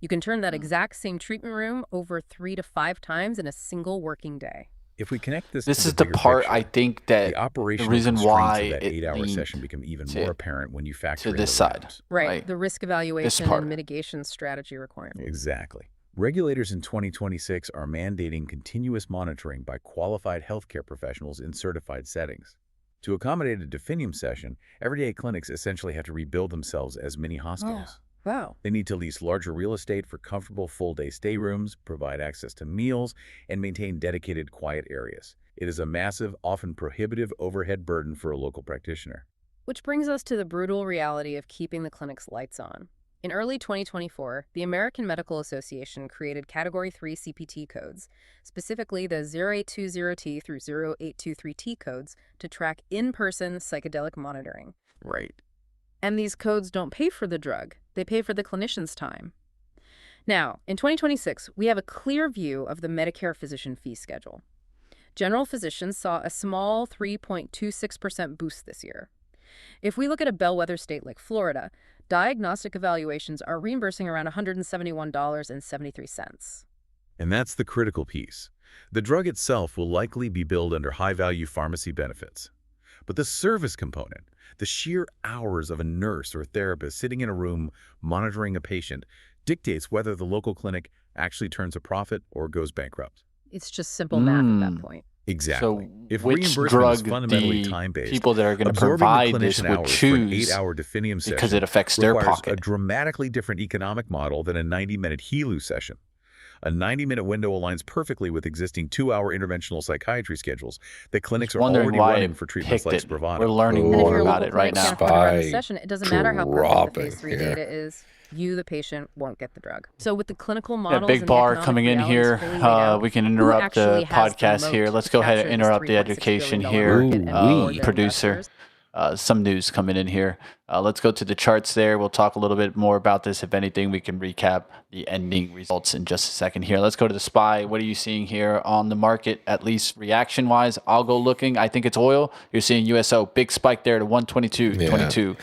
You can turn that exact same treatment room over 3 to 5 times in a single working day. If we connect this This to is the bigger part picture, I think that the operational reason constraints why of that it 8-hour leaned session become even to- more apparent when you factor in this the side. rounds. Right. The risk evaluation part. and mitigation strategy requirements. Exactly. Regulators in 2026 are mandating continuous monitoring by qualified healthcare professionals in certified settings. To accommodate a Definium session, everyday clinics essentially have to rebuild themselves as mini hospitals. Wow. They need to lease larger real estate for comfortable full-day stay rooms, provide access to meals, and maintain dedicated quiet areas. It is a massive, often prohibitive overhead burden for a local practitioner. Which brings us to the brutal reality of keeping the clinic's lights on. In early 2024, the American Medical Association created Category 3 CPT codes, specifically the 0820T through 0823T codes, to track in-person psychedelic monitoring. Right. And these codes don't pay for the drug. They pay for the clinician's time. Now, in 2026, we have a clear view of the Medicare physician fee schedule. General physicians saw a small 3.26% boost this year. If we look at a bellwether state like Florida, diagnostic evaluations are reimbursing around $171.73. And that's the critical piece. The drug itself will likely be billed under high-value pharmacy benefits. But the service component, the sheer hours of a nurse or therapist sitting in a room monitoring a patient, dictates whether the local clinic actually turns a profit or goes bankrupt. It's just simple math at that point. Exactly. So if which reimbursement drug is fundamentally the time-based, people that are going to absorbing provide the this clinician would hours for an choose 8-hour definium because session it affects their requires pocket. a dramatically different economic model than a 90-minute HELU session. A 90-minute window aligns perfectly with existing 2-hour interventional psychiatry schedules that clinics are Wondering already why running it for treatments like picked it. Spravato. We're learning And if more your about local it right clinic now. can't afford to run the Spy session, it doesn't matter how perfect the dropping phase 3 here. data is. You, the patient, won't get the drug. So with the clinical That models big and bar the economic coming in realities here. fully laid out, We can who interrupt actually the has the podcast moat here. to Let's go ahead and capture this interrupt the $3.6 education billion here. market and reward their Producer, investors? some news coming in here. Let's go to the charts there. We'll talk a little bit more about this. If anything, we can recap the ending results in just a second here. Let's go to the SPY. What are you seeing here on the market, at least reaction-wise? I'll go looking. I think it's oil. You're seeing USO. Big spike there to 122.22.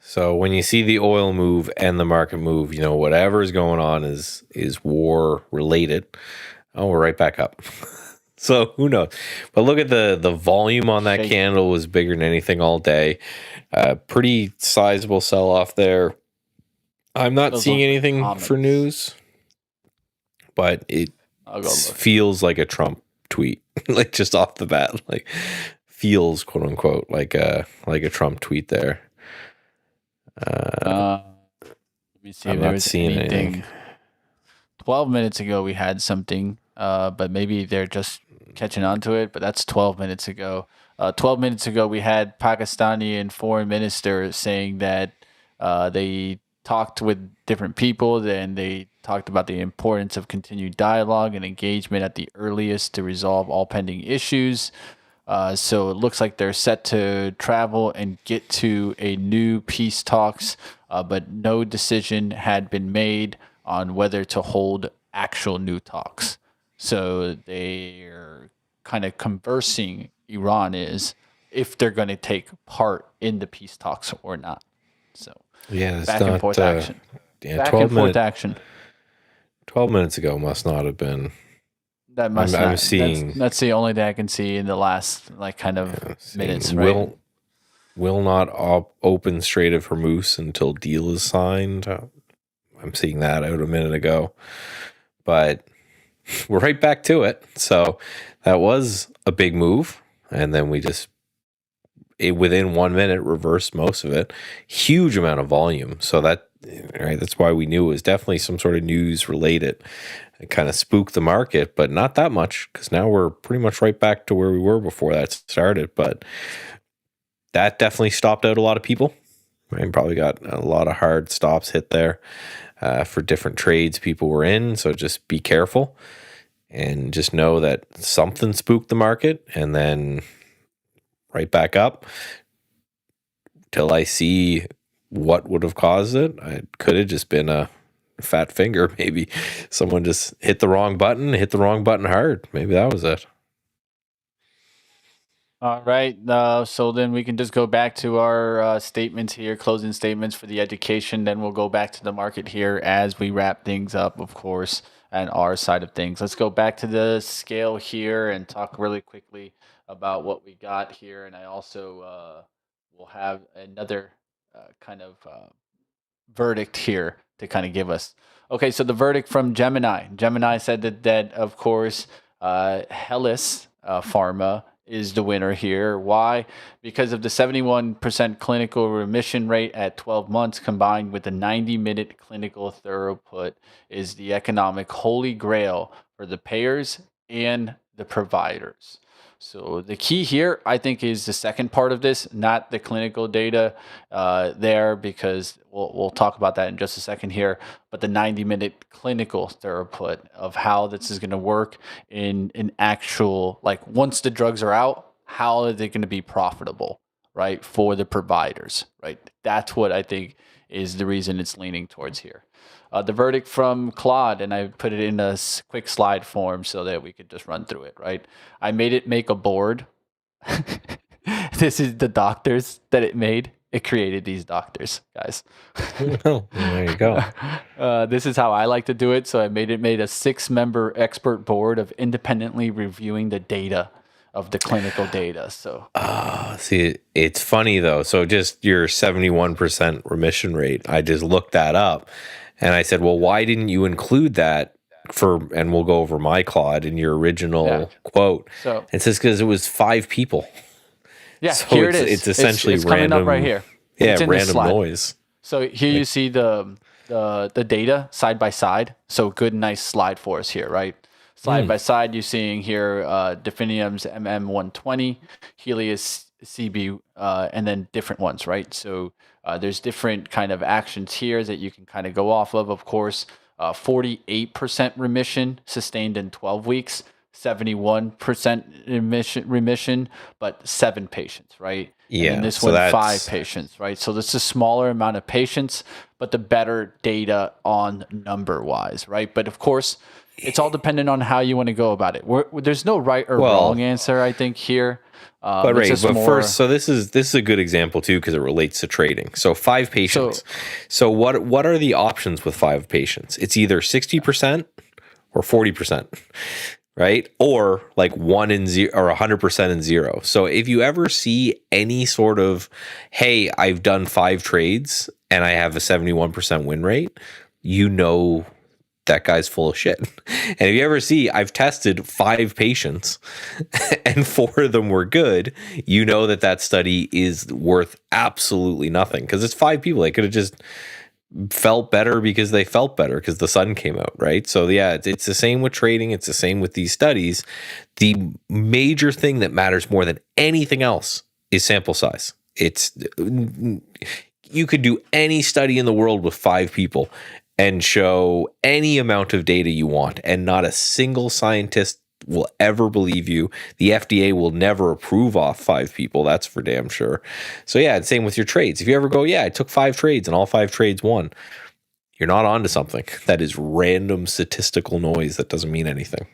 So when you see the oil move and the market move, whatever is going on is war related. Oh, we're right back up. So who knows? But look at the volume on that candle was bigger than anything all day. Pretty sizable sell off there. I'm not seeing anything for news, but it feels like a Trump tweet, like just off the bat, like feels quote unquote like a Trump tweet there. Let me see if there was anything. Anything. 12 minutes ago we had something, but maybe they're just catching on to it, but that's 12 minutes ago. 12 minutes ago we had Pakistani and foreign minister saying that they talked with different people and they talked about the importance of continued dialogue and engagement at the earliest to resolve all pending issues. So it looks like they're set to travel and get to a new peace talks, but no decision had been made on whether to hold actual new talks. So they're kind of conversing, Iran is, if they're going to take part in the peace talks or not. So yeah, back and forth action. Yeah, back and forth action. 12 minutes ago must not have been. That must not. I'm seeing. That's the only thing I can see in the last minutes. Right? Will not open Strait of Hormuz until deal is signed. I'm seeing that out a minute ago, but we're right back to it. So that was a big move, and then we just within 1 minute reversed most of it. Huge amount of volume. So that's why we knew it was definitely some sort of news related. It kind of spooked the market, but not that much because now we're pretty much right back to where we were before that started. But that definitely stopped out a lot of people. Right? Probably got a lot of hard stops hit there for different trades people were in. So just be careful and just know that something spooked the market and then right back up till I see what would have caused it. It could have just been a fat finger. Maybe someone just hit the wrong button hard. Maybe that was it. All right. So then we can just go back to our statements here, closing statements for the education. Then we'll go back to the market here as we wrap things up, of course, and our side of things. Let's go back to the scale here and talk really quickly about what we got here. And I also will have another kind of verdict here to kind of give us. Okay, so the verdict from Gemini. Gemini said that of course, Hellas Pharma is the winner here. Why? Because of the 71% clinical remission rate at 12 months combined with the 90-minute clinical throughput is the economic holy grail for the payers and the providers. So the key here, I think, is the second part of this, not the clinical data there, because we'll talk about that in just a second here, but the 90-minute clinical throughput of how this is going to work in an actual, like once the drugs are out, how are they going to be profitable, right, for the providers, right? That's what I think is the reason it's leaning towards here. The verdict from Claude, and I put it in a quick slide form so that we could just run through it, right? I made it make a board. This is the doctors that it made. It created these doctors, guys. Oh, there you go. This is how I like to do it. So I made a 6-member expert board of independently reviewing the data of the clinical data. So see, it's funny though. So just your 71% remission rate, I just looked that up. And I said, well, why didn't you include that and we'll go over my Claude in your original quote. So it says because it was 5 people. Yeah, so here it is. It's essentially it's random. Coming up right here. Yeah, random noise. So here you see the data side by side. So good, nice slide for us here, right? Side by side, you're seeing here Definium's MM120, Helios CB, and then different ones, right? So there's different kind of actions here that you can kind of go off of course. 48% remission sustained in 12 weeks, 71% remission, but 7 patients, right? Yeah. And this one, 5 patients, right? So this is a smaller amount of patients, but the better data on number wise, right? But of course, it's all dependent on how you want to go about it. There's no right or wrong answer, I think, here. But first, so this is a good example too because it relates to trading. So 5 patients. So what are the options with 5 patients? It's either 60% or 40%, right? Or like 1 and 0 or 100% and 0. So if you ever see any sort of, hey, I've done 5 trades and I have a 71% win rate, you know that guy's full of shit. And if you ever see, I've tested 5 patients and 4 of them were good, you know that study is worth absolutely nothing because it's 5 people. They could have just felt better because they felt better because the sun came out, right? So yeah, it's the same with trading. It's the same with these studies. The major thing that matters more than anything else is sample size. You could do any study in the world with 5 people and show any amount of data you want, and not a single scientist will ever believe you. The FDA will never approve off 5 people, that's for damn sure. So yeah, and same with your trades. If you ever go, yeah, I took 5 trades and all 5 trades won, you're not onto something. That is random statistical noise that doesn't mean anything.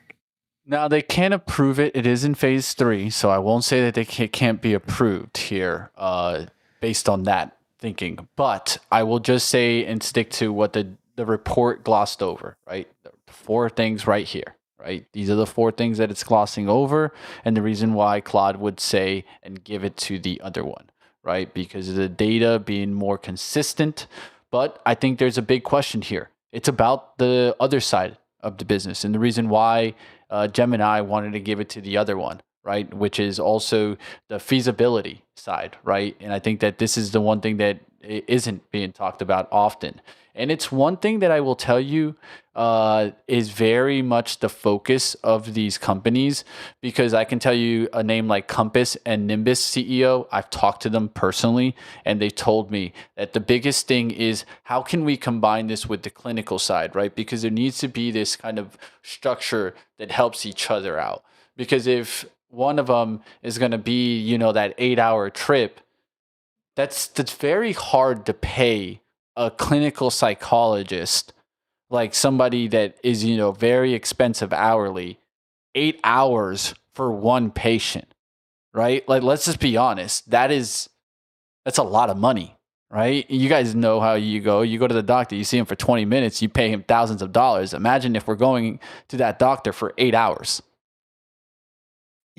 Now, they can't approve it. It is in phase 3, so I won't say that they can't be approved here based on that thinking. But I will just say and stick to what the report glossed over, right? The 4 things right here, right? These are the 4 things that it's glossing over, and the reason why Claude would say and give it to the other one, right? Because of the data being more consistent. But I think there's a big question here. It's about the other side of the business, and the reason why Gemini wanted to give it to the other one, right? Which is also the feasibility side, right? And I think that this is the one thing that isn't being talked about often. And it's one thing that I will tell you is very much the focus of these companies, because I can tell you a name like Compass and Nimbus CEO, I've talked to them personally, and they told me that the biggest thing is how can we combine this with the clinical side, right? Because there needs to be this kind of structure that helps each other out. Because if one of them is going to be, that 8-hour trip, that's very hard to pay a clinical psychologist, like somebody that is, very expensive hourly, 8 hours for one patient, right? Like, let's just be honest. That's a lot of money, right? You guys know how you go to the doctor, you see him for 20 minutes, you pay him thousands of dollars. Imagine if we're going to that doctor for 8 hours.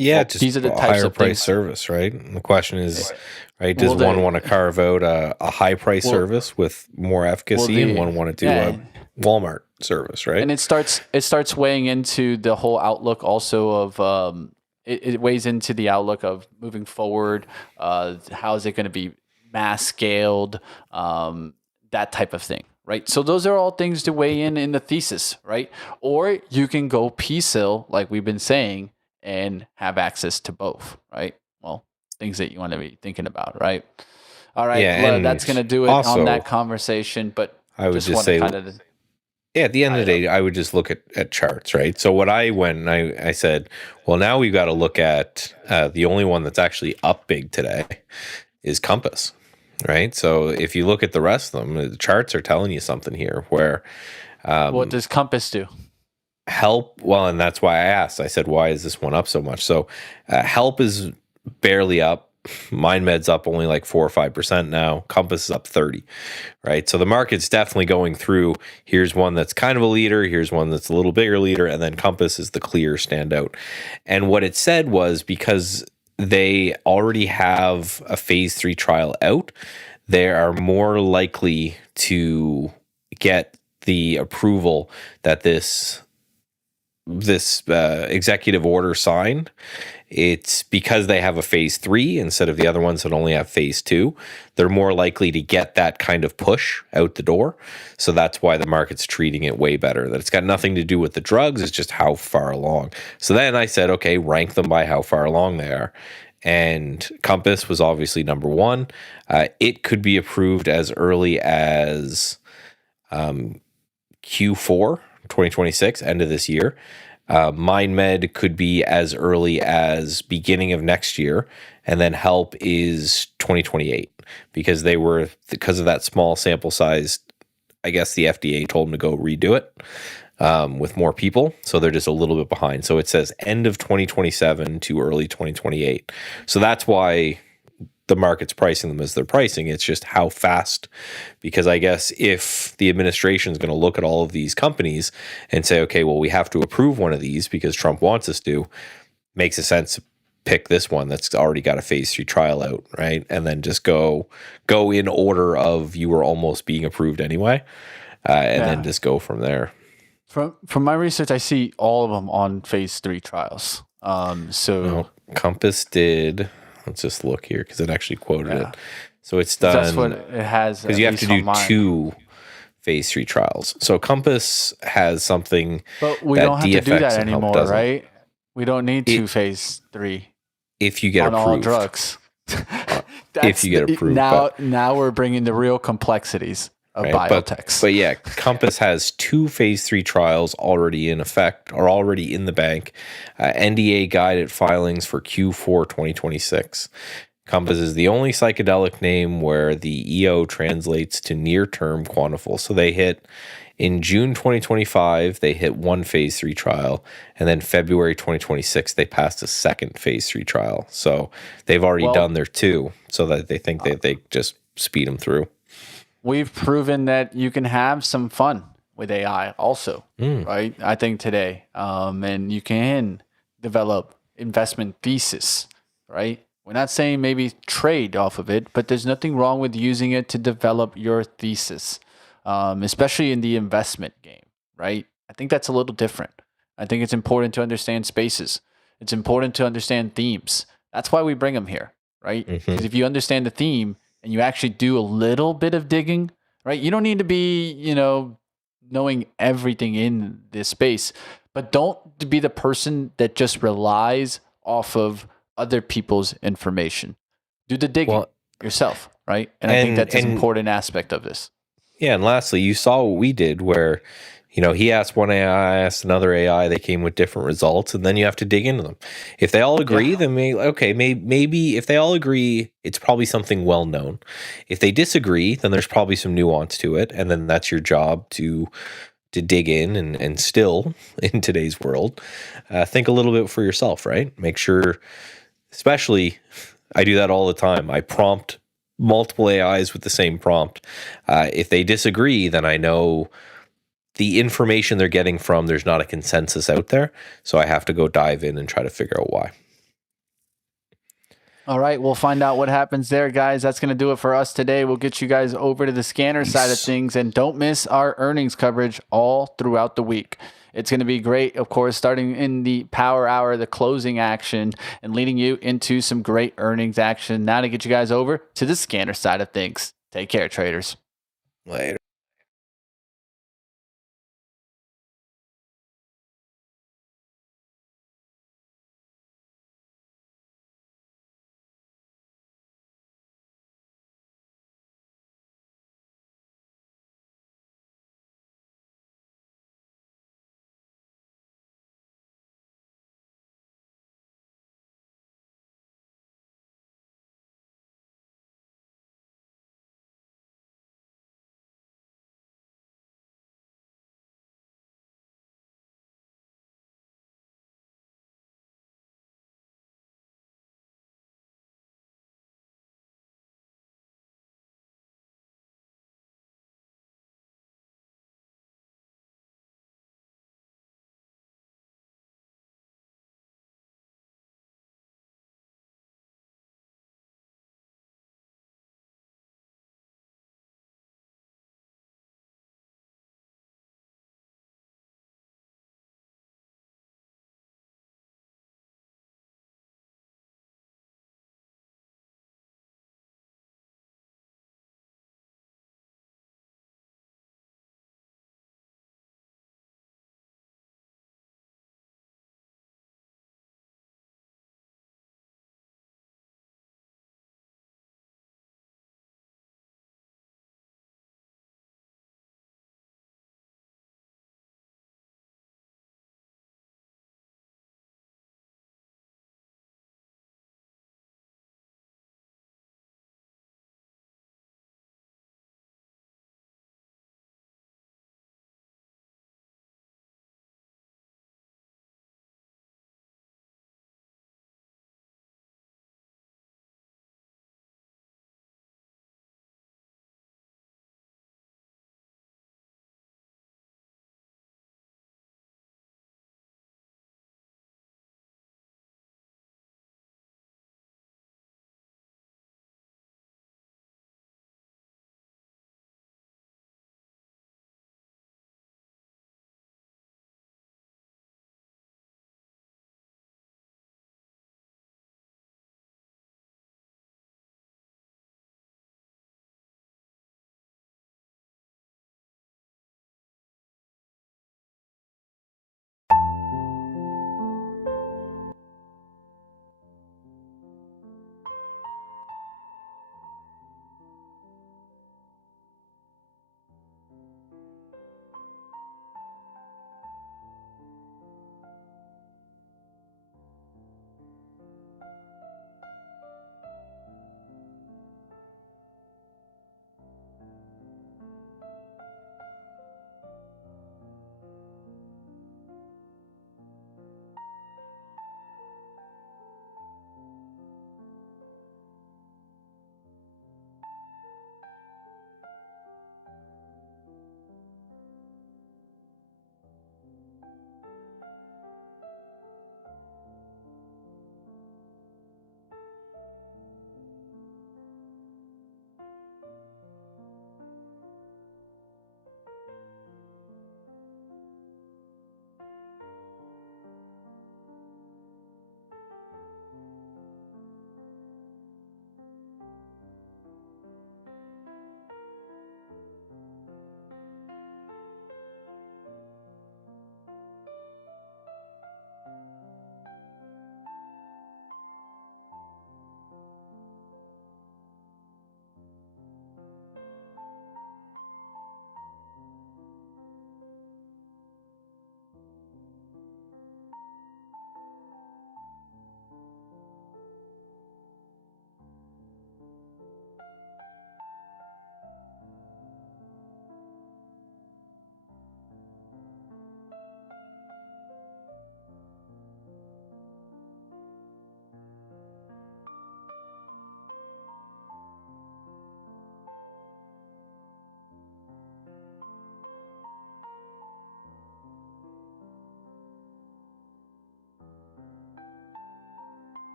Yeah, just these are the types higher of price things. service, right? And the question is, right, does one want to carve out a high price service with more efficacy, and one want to do a Walmart service, right? And it starts weighing into the whole outlook also of it weighs into the outlook of moving forward. How is it going to be mass scaled? That type of thing, right? So those are all things to weigh in the thesis, right? Or you can go piecemeal, like we've been saying, and have access to both, right? Well, things that you want to be thinking about, right? All right, Yeah, that's going to do it also, on that conversation. But I would just want say, to kind of, yeah, at the end of the day, I would just look at charts, right? So what I went and I said, well, now we've got to look at the only one that's actually up big today is Compass, right? So if you look at the rest of them, the charts are telling you something here where what does Compass do? Help, well, and that's why I asked. I said, why is this one up so much? So Help is barely up. MindMed's up only like 4 or 5% now. Compass is up 30, right? So the market's definitely going through. Here's one that's kind of a leader. Here's one that's a little bigger leader. And then Compass is the clear standout. And what it said was because they already have a phase 3 trial out, they are more likely to get the approval that this executive order signed. It's because they have a phase 3 instead of the other ones that only have phase 2. They're more likely to get that kind of push out the door. So that's why the market's treating it way better. That it's got nothing to do with the drugs. It's just how far along. So then I said, okay, rank them by how far along they are. And Compass was obviously number 1. It could be approved as early as Q4 2026, end of this year. MindMed could be as early as beginning of next year, and then Help is 2028 because of that small sample size. I guess the FDA told them to go redo it with more people, so they're just a little bit behind. So it says end of 2027 to early 2028. So that's why the market's pricing them as they're pricing. It's just how fast, because I guess if the administration is going to look at all of these companies and say, okay, well, we have to approve one of these because Trump wants us to, makes a sense to pick this one that's already got a phase 3 trial out, right? And then just go in order of you were almost being approved anyway, and then just go from there. From my research, I see all of them on phase 3 trials. Compass did. Let's just look here because it actually quoted it. So it's done. That's what it has. Because you have to do 2 phase 3 trials. So Compass has something. But we don't have to do that anymore, right? We don't need 2 phase 3. If you get approved. On all drugs. If you get approved. Now we're bringing the real complexities of biotechs. But yeah, Compass has 2 phase 3 trials already in effect or already in the bank. NDA guided filings for Q4 2026. Compass is the only psychedelic name where the EO translates to near-term quantifiable. So they hit in June 2025, they hit 1 phase 3 trial, and then February 2026, they passed a 2nd phase 3 trial. So they've already done their 2, so that they think that they just speed them through. We've proven that you can have some fun with AI also, right? I think today, and you can develop investment thesis, right? We're not saying maybe trade off of it, but there's nothing wrong with using it to develop your thesis, especially in the investment game, right? I think that's a little different. I think it's important to understand spaces. It's important to understand themes. That's why we bring them here, right? Because if you understand the theme and you actually do a little bit of digging, right? You don't need to be, knowing everything in this space, but don't be the person that just relies off of other people's information. Do the digging yourself, right? And I think that's an important aspect of this. Yeah, and lastly, you saw what we did where, he asked one AI, I asked another AI, they came with different results, and then you have to dig into them. If they all agree, then maybe if they all agree, it's probably something well known. If they disagree, then there's probably some nuance to it, and then that's your job to dig in and still, in today's world, think a little bit for yourself, right? Make sure, especially, I do that all the time. I prompt multiple AIs with the same prompt. If they disagree, then I know the information they're getting from, there's not a consensus out there. So I have to go dive in and try to figure out why. All right, we'll find out what happens there, guys. That's going to do it for us today. We'll get you guys over to the scanner side of things, and don't miss our earnings coverage all throughout the week. It's going to be great, of course, starting in the power hour, the closing action, and leading you into some great earnings action. Now to get you guys over to the scanner side of things. Take care, traders. Later.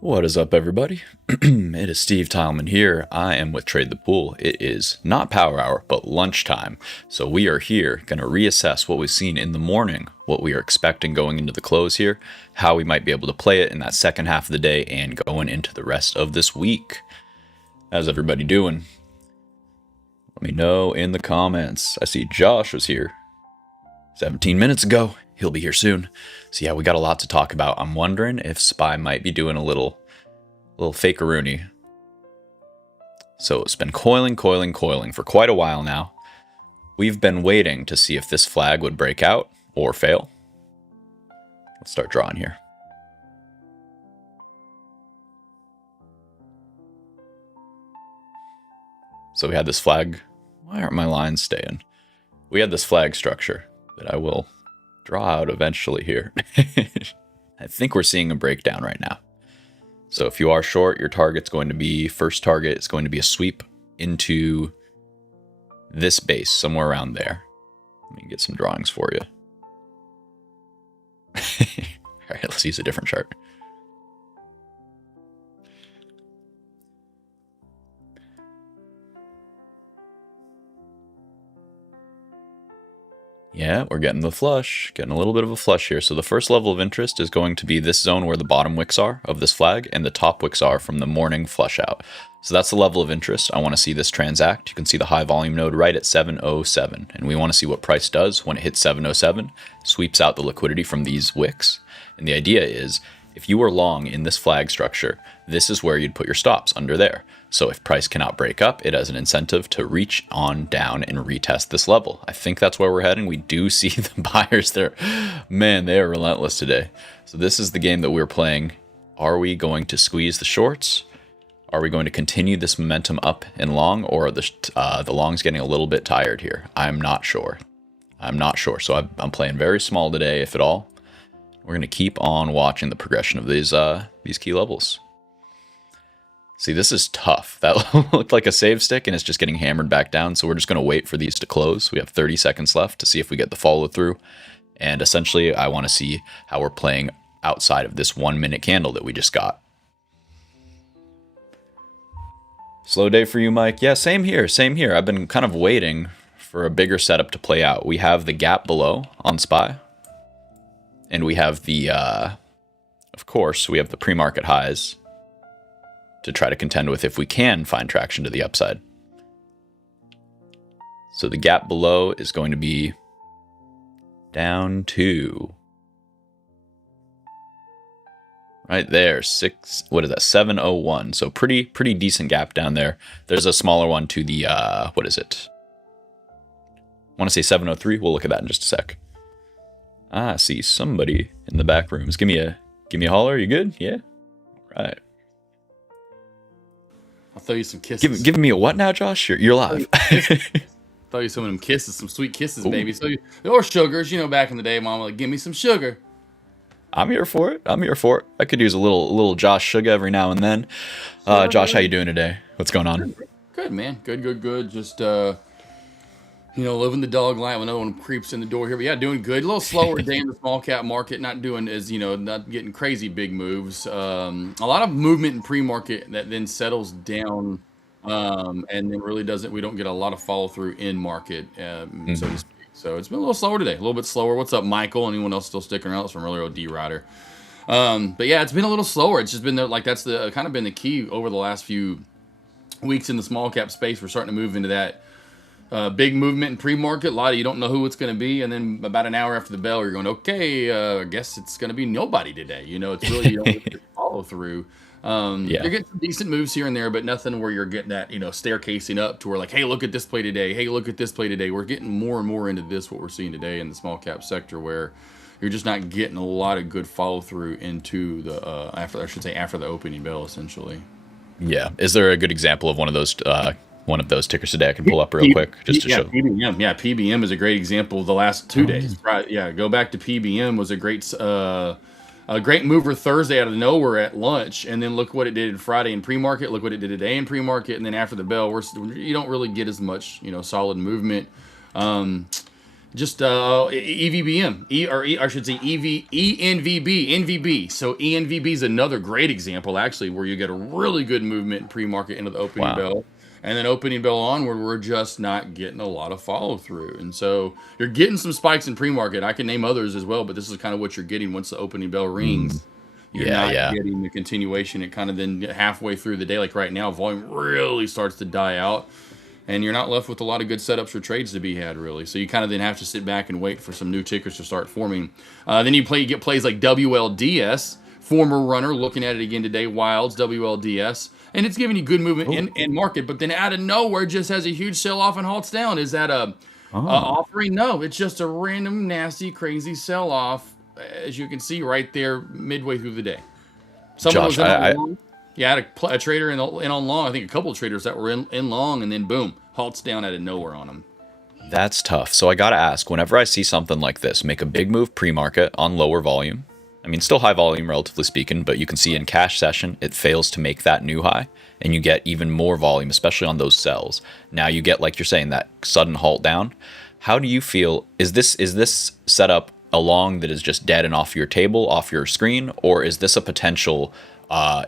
What is up, everybody? It is Steve Tileman here. I am with Trade the Pool. It is not power hour, but lunchtime. So we are here going to reassess what we've seen in the morning, what we are expecting going into the close here, how we might be able to play it in that second half of the day and going into the rest of this week. How's everybody doing? Let me know in the comments. I see Josh was here 17 minutes ago. He'll be here soon. So yeah, we got a lot to talk about. I'm wondering if SPY might be doing a little fakeroony. So it's been coiling for quite a while now. We've been waiting to see if this flag would break out or fail. Let's start drawing here. So we had this flag. Why aren't my lines staying? We had this flag structure that I will draw out eventually here. I think we're seeing a breakdown right now. So if you are short, your target's going to be, first target is going to be a sweep into this base, somewhere around there. Let me get some drawings for you. All right, let's use a different chart. Yeah, we're getting the flush, getting a little bit of a flush here. So the first level of interest is going to be this zone where the bottom wicks are of this flag and the top wicks are from the morning flush out. So that's the level of interest. I want to see this transact. You can see the high volume node right at 707. And we want to see what price does when it hits 707, sweeps out the liquidity from these wicks. And the idea is, if you were long in this flag structure, this is where you'd put your stops, under there. So if price cannot break up, it has an incentive to reach on down and retest this level. I think that's where we're heading. We do see the buyers there. Man, they are relentless today. So this is the game that we're playing. Are we going to squeeze the shorts? Are we going to continue this momentum up and long, or are the longs getting a little bit tired here? I'm not sure. So I'm playing very small today, if at all. We're going to keep on watching the progression of these key levels. See, this is tough. That looked like a save stick, and it's just getting hammered back down. So we're just going to wait for these to close. We have 30 seconds left to see if we get the follow through. And essentially, I want to see how we're playing outside of this 1 minute candle that we just got. Slow day for you, Mike. Yeah, same here. I've been kind of waiting for a bigger setup to play out. We have the gap below on SPY. And we have the, of course, we have the pre-market highs to try to contend with if we can find traction to the upside. So the gap below is going to be down to right there, 701. So pretty decent gap down there. There's a smaller one to the, what is it? I want to say 703. We'll look at that in just a sec. I see somebody in the back rooms. Give me a holler. You good? Yeah. All right. I'll throw you some kisses. Give me a what now, Josh? You're live. Throw you some of them kisses, some sweet kisses, baby. So or sugars, back in the day, Mama like, give me some sugar. I'm here for it. I could use a little Josh sugar every now and then. Josh, how you doing today? What's going on? Good, man. Good. Just living the dog life when no one creeps in the door here. But yeah, doing good. A little slower day in the small cap market. Not doing as, not getting crazy big moves. A lot of movement in pre-market that then settles down and then really we don't get a lot of follow through in market, so to speak. So it's been a little slower today. A little bit slower. What's up, Michael? Anyone else still sticking around? It's from earlier, D Rider. But yeah, it's been a little slower. It's just been that's kind of been the key over the last few weeks in the small cap space. We're starting to move into that big movement in pre-market. A lot of you don't know who it's going to be, and then about an hour after the bell, you're going, okay, I guess it's going to be nobody today. It's really you don't get follow through. You're getting some decent moves here and there, but nothing where you're getting that staircasing up to where like, hey, look at this play today. Hey, look at this play today. We're getting more and more into this. What we're seeing today in the small cap sector, where you're just not getting a lot of good follow through into the after the opening bell, essentially. Yeah. Is there a good example of one of those tickers today I can pull up real quick just to show? PBM. Yeah, PBM is a great example of the last 2 days. Right. Yeah, go back to PBM was a great mover Thursday out of nowhere at lunch, and then look what it did Friday in pre-market. Look what it did today in pre-market, and then after the bell, you don't really get as much solid movement. just EVBM, I should say ENVB, NVB. So ENVB is another great example, actually, where you get a really good movement pre-market into the opening bell. And then opening bell onward, we're just not getting a lot of follow through. And so you're getting some spikes in pre-market. I can name others as well, but this is kind of what you're getting once the opening bell rings. You're not getting the continuation. It kind of then halfway through the day, like right now, volume really starts to die out. And you're not left with a lot of good setups for trades to be had, really. So you kind of then have to sit back and wait for some new tickers to start forming. Then you get plays like WLDS, former runner, looking at it again today, Wilds, WLDS. And it's giving you good movement in market, but then out of nowhere just has a huge sell-off and halts down. Is that a offering? No, it's just a random, nasty, crazy sell-off, as you can see right there midway through the day. Someone was in on long. Yeah, I had a trader in on long. I think a couple of traders that were in long, and then boom, halts down out of nowhere on them. That's tough. So I got to ask, whenever I see something like this, make a big move pre-market on lower volume, I mean, still high volume, relatively speaking, but you can see in cash session, it fails to make that new high, and you get even more volume, especially on those sells. Now you get, like you're saying, that sudden halt down. How do you feel? Is this setup a long that is just dead and off your table, off your screen, or is this a potential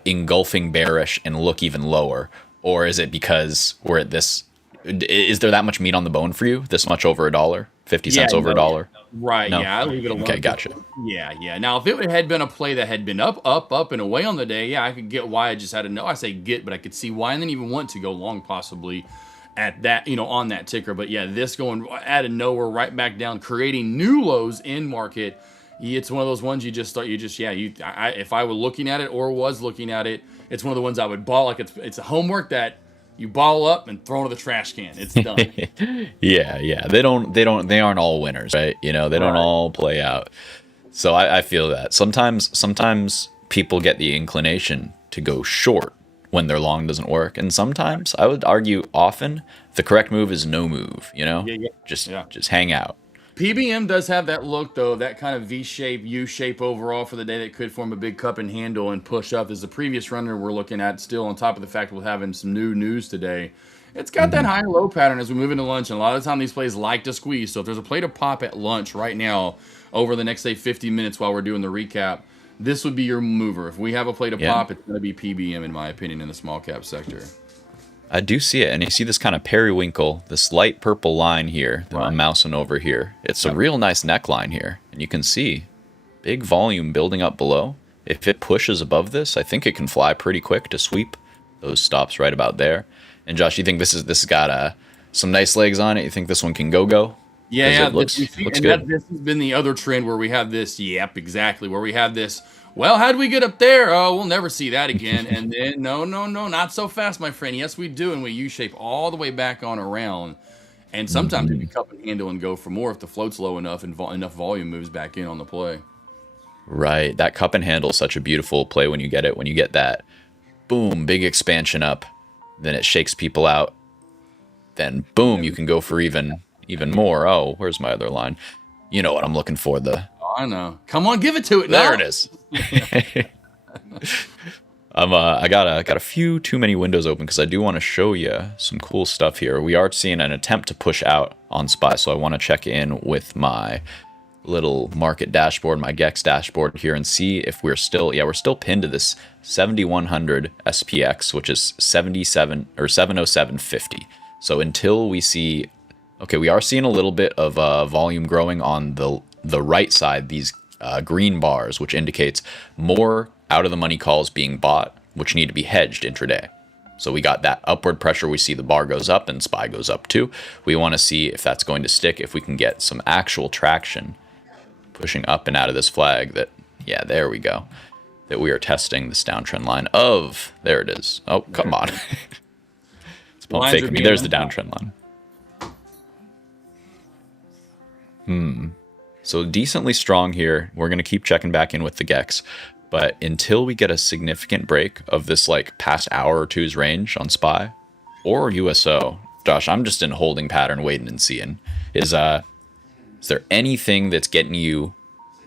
engulfing bearish and look even lower? Or is it because we're at this? Is there that much meat on the bone for you? This much over $1, 50 cents over $1? Right, no? Yeah, I'll leave it alone. Okay, gotcha. Yeah. Now, if it had been a play that had been up, and away on the day, I could get why I just had to know. I say get, but I could see why, and then even want to go long possibly at that, on that ticker. But yeah, this going out of nowhere, right back down, creating new lows in market. It's one of those ones if I were looking at it or was looking at it, it's one of the ones I would ball like it's a homework that you ball up and throw into the trash can. It's done. Yeah. They aren't all winners, right? They don't all play out. So I feel that sometimes people get the inclination to go short when their long doesn't work. And sometimes I would argue often the correct move is no move, just hang out. PBM does have that look, though, that kind of V-shape, U-shape overall for the day that could form a big cup and handle and push up. As the previous runner we're looking at, still on top of the fact we're having some new news today. It's got that high and low pattern as we move into lunch, and a lot of the time these plays like to squeeze. So if there's a play to pop at lunch right now over the next, say, 50 minutes while we're doing the recap, this would be your mover. If we have a play to pop, it's going to be PBM, in my opinion, in the small cap sector. I do see it, and you see this kind of periwinkle, this light purple line here that I'm mousing over here. It's a real nice neckline here, and you can see big volume building up below. If it pushes above this, I think it can fly pretty quick to sweep those stops right about there. And Josh, you think this has got some nice legs on it? You think this one can go? Yeah, it looks good. This has been the other trend where we have this. Yep, exactly. Where we have this. Well, how do we get up there? Oh, we'll never see that again. And then, no, not so fast, my friend. Yes, we do, and we U-shape all the way back on around. And sometimes we can cup and handle and go for more if the float's low enough and enough volume moves back in on the play. Right, that cup and handle is such a beautiful play when you get it. When you get that, boom, big expansion up, then it shakes people out. Then, boom, you can go for even more. Oh, where's my other line? You know what I'm looking for, I know. Come on, give it to it. There it is. I got a few too many windows open because I do want to show you some cool stuff here. We are seeing an attempt to push out on SPY, so I want to check in with my little market dashboard, my GEX dashboard here, and see if we're still pinned to this 7100 SPX, which is 77 or 707.50. So until we see, we are seeing a little bit of volume growing on the right side, these green bars, which indicates more out of the money calls being bought, which need to be hedged intraday. So we got that upward pressure. We see the bar goes up and SPY goes up too. We want to see if that's going to stick, if we can get some actual traction pushing up and out of this flag there we go, that we are testing this downtrend line of, there it is. Oh, come on. It's pump faking me. There's the downtrend line. So decently strong here. We're going to keep checking back in with the GEX. But until we get a significant break of this past hour or two's range on SPY or USO, Josh, I'm just in holding pattern, waiting and seeing. Is there anything that's getting you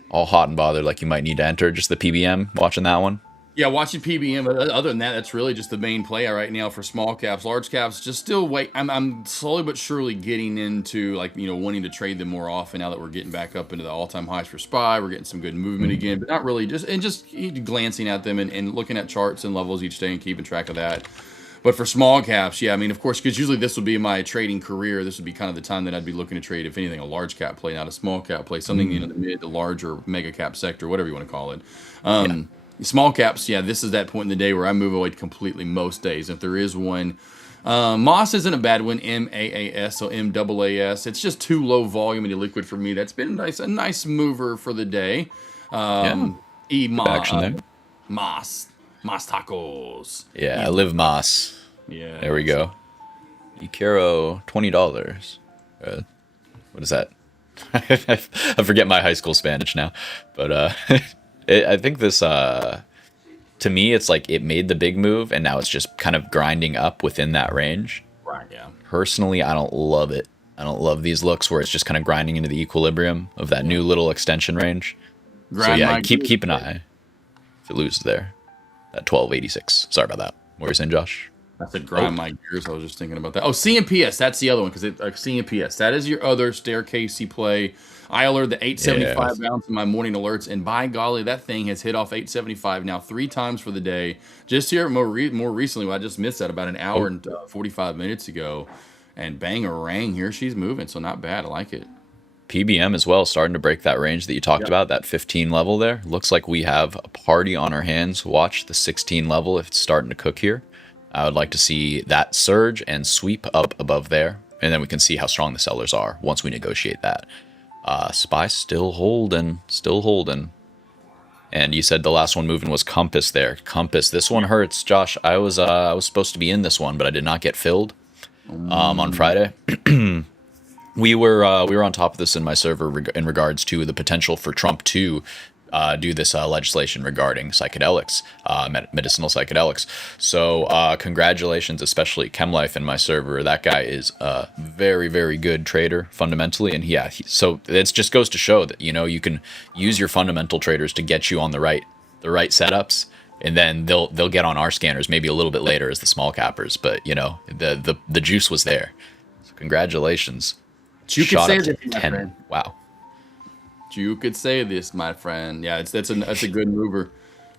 all hot and bothered like you might need to enter? Just the PBM, watching that one? Yeah, watching PBM. Other than that, that's really just the main play right now for small caps. Large caps, just still wait. I'm slowly but surely getting into like wanting to trade them more often now that we're getting back up into the all-time highs for SPY. We're getting some good movement again, but not really just glancing at them and looking at charts and levels each day and keeping track of that. But for small caps, yeah, I mean, of course, because usually this would be my trading career. This would be kind of the time that I'd be looking to trade, if anything, a large cap play, not a small cap play, something the mid to large or mega cap sector, whatever you want to call it. Small caps, yeah, this is that point in the day where I move away completely most days. If there is one, Moss isn't a bad one, MAAS, so MAAS. It's just too low volume and illiquid for me. That's been a nice mover for the day. Action there. Moss tacos. Yeah, Live Moss. Yeah. There we go. Ikero, $20. What is that? I forget my high school Spanish now, but I think this, to me, it's like it made the big move, and now it's just kind of grinding up within that range. Right, yeah. Personally, I don't love it. I don't love these looks where it's just kind of grinding into the equilibrium of that new little extension range. So yeah, keep an eye if it loses there. At 1286. Sorry about that. What were you saying, Josh? I said grind my gears. I was just thinking about that. Oh, CMPS. That's the other one because CMPS. That is your other staircasey play. I alert the 875 bounce in my morning alerts, and by golly, that thing has hit off 875 now 3 times for the day. Just here more recently, I just missed that about an hour and 45 minutes ago, and bang-a-rang, here she's moving, so not bad. I like it. PBM as well, starting to break that range that you talked about, that 15 level there. Looks like we have a party on our hands. Watch the 16 level if it's starting to cook here. I would like to see that surge and sweep up above there, and then we can see how strong the sellers are once we negotiate that. SPY still holding. And you said the last one moving was Compass there. Compass, this one hurts, Josh. I was supposed to be in this one, but I did not get filled on Friday. We were on top of this in my server in regards to the potential for Trump to do this legislation regarding psychedelics, medicinal psychedelics. So congratulations, especially ChemLife in my server. That guy is a very, very good trader fundamentally. And so it just goes to show that, you can use your fundamental traders to get you on the right setups. And then they'll get on our scanners maybe a little bit later as the small cappers. But, the juice was there. So congratulations. You Shot could up say to 10. Wow. You could say this, my friend. Yeah, that's a good mover,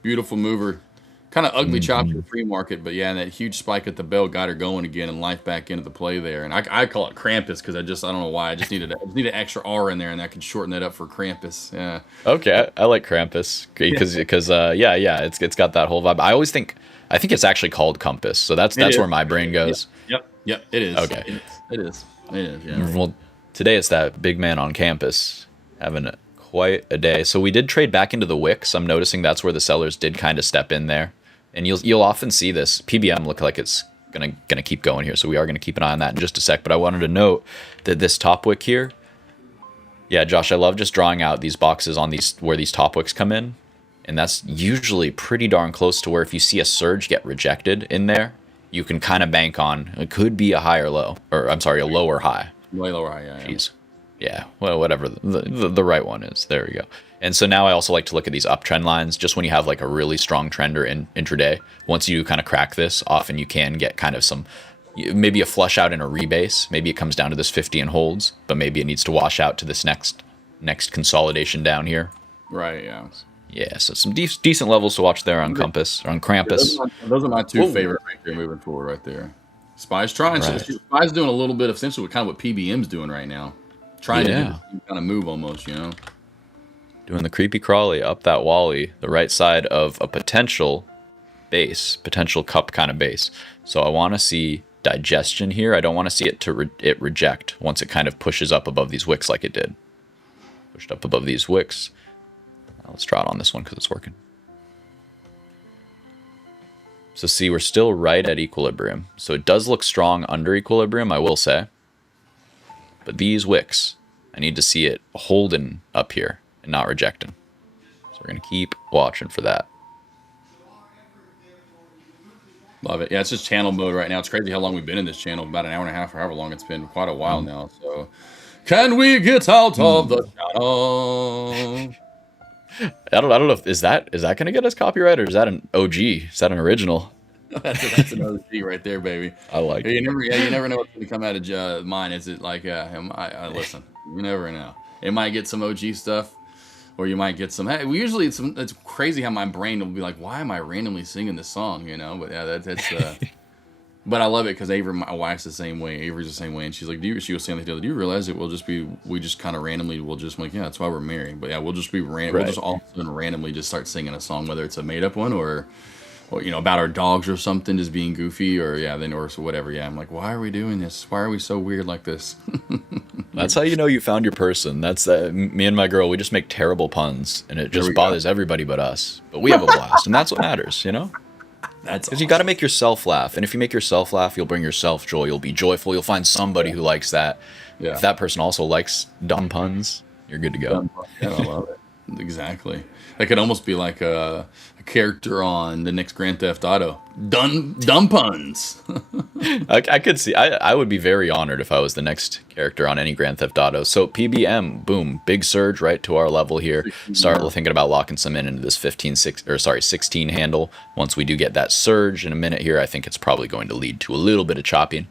beautiful mover. Kind of ugly chop to the free market, but yeah, and that huge spike at the bell got her going again and life back into the play there. And I call it Krampus because I don't know why. I just need an extra R in there, and I can shorten that up for Krampus. Yeah. Okay, I like Krampus because it's got that whole vibe. I think it's actually called Compass, so that's where my brain goes. Yep, it is. Okay, it is. Yeah. Well, today it's that big man on campus having quite a day. So we did trade back into the wicks. I'm noticing that's where the sellers did kind of step in there, and you'll often see this PBM look like it's gonna keep going here. So we are gonna keep an eye on that in just a sec. But I wanted to note that this top wick here, yeah, Josh, I love just drawing out these boxes on where these top wicks come in, and that's usually pretty darn close to where if you see a surge get rejected in there, you can kind of bank on it could be a higher low, or I'm sorry, a lower high. Way lower high, yeah. Jeez. Yeah, well, whatever the right one is. There we go. And so now I also like to look at these uptrend lines just when you have like a really strong trender in intraday. Once you kind of crack this, often you can get kind of maybe a flush out and a rebase. Maybe it comes down to this 50 and holds, but maybe it needs to wash out to this next consolidation down here. Right, yeah. Yeah, so some decent levels to watch there on Compass, or on Krampus. Yeah, those are my two favorite right there moving forward right there. SPY's trying. Right. So SPY's doing a little bit of essentially kind of what PBM's doing right now. Trying to do the same kind of move almost, Doing the creepy crawly up that wally, the right side of a potential base, potential cup kind of base. So I want to see digestion here. I don't want to see it reject once it kind of pushes up above these wicks like it did. Pushed up above these wicks. Now let's try it on this one because it's working. So see, we're still right at equilibrium. So it does look strong under equilibrium, I will say. But these wicks, I need to see it holding up here and not rejecting. So we're going to keep watching for that. Love it. Yeah, it's just channel mode right now. It's crazy how long we've been in this channel, about an hour and a half or however long it's been. Quite a while now. So can we get out of the channel? I don't know if is that going to get us copyright, or is that an OG? Is that an original? That's another G right there, baby. I like it. You never know what's going to come out of mine. Is it like, I listen, you never know. It might get some OG stuff, or you might get some. Hey, usually it's crazy how my brain will be like, why am I randomly singing this song? You know, but yeah, that's. But I love it because Avery, my wife's the same way. Avery's the same way, and she's like, she was saying the other day, do you realize it will just be, we just kind of randomly will just like, yeah, that's why we're married. But yeah, we'll just be random. We'll just all of a sudden randomly just start singing a song, whether it's a made up one or about our dogs or something, just being goofy, or whatever. Yeah, I'm like, why are we doing this? Why are we so weird like this? That's how you know you found your person. That's me and my girl. We just make terrible puns, and it just bothers everybody but us. But we have a blast, and that's what matters, you know. That's because you got to make yourself laugh, and if you make yourself laugh, you'll bring yourself joy. You'll be joyful. You'll find somebody who likes that. Yeah. If that person also likes dumb puns, you're good to go. Yeah, I love it. Exactly. That could almost be like a character on the next Grand Theft Auto. Dumb puns. I could see. I would be very honored if I was the next character on any Grand Theft Auto. So PBM, boom, big surge right to our level here. Start thinking about locking some into this 16 handle. Once we do get that surge in a minute here, I think it's probably going to lead to a little bit of chopping.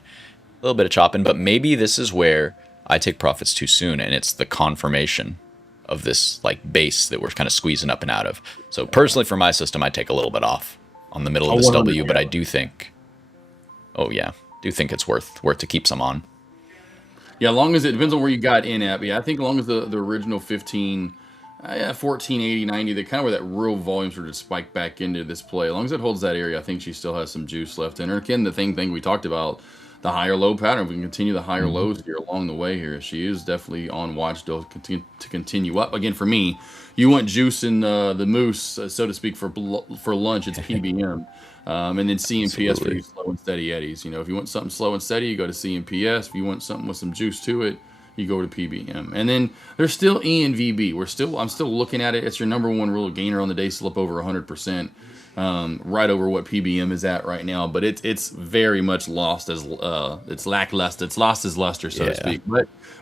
But maybe this is where I take profits too soon, and it's the confirmation of this like base that we're kind of squeezing up and out of. So personally, for my system, I take a little bit off on the middle of this W, but I do think, it's worth to keep some on. Yeah, as long as it depends on where you got in at. But yeah, I think as long as the original 15, 14, 80, 90, the kind of where that real volume sort of spike back into this play. As long as it holds that area, I think she still has some juice left in her. Again, the thing we talked about, the higher low pattern. We can continue the higher lows here along the way here. She is definitely on watch to continue up. Again, for me, you want juice in the moose, so to speak, for lunch. It's PBM, and then CMPS for you slow and steady eddies. You know, if you want something slow and steady, you go to CMPS. If you want something with some juice to it, you go to PBM. And then there's still ENVB. I'm still looking at it. It's your number one real gainer on the day, still up over 100%. Right over what PBM is at right now, but it's very much lost as it's lackluster. It's lost as luster, so to speak.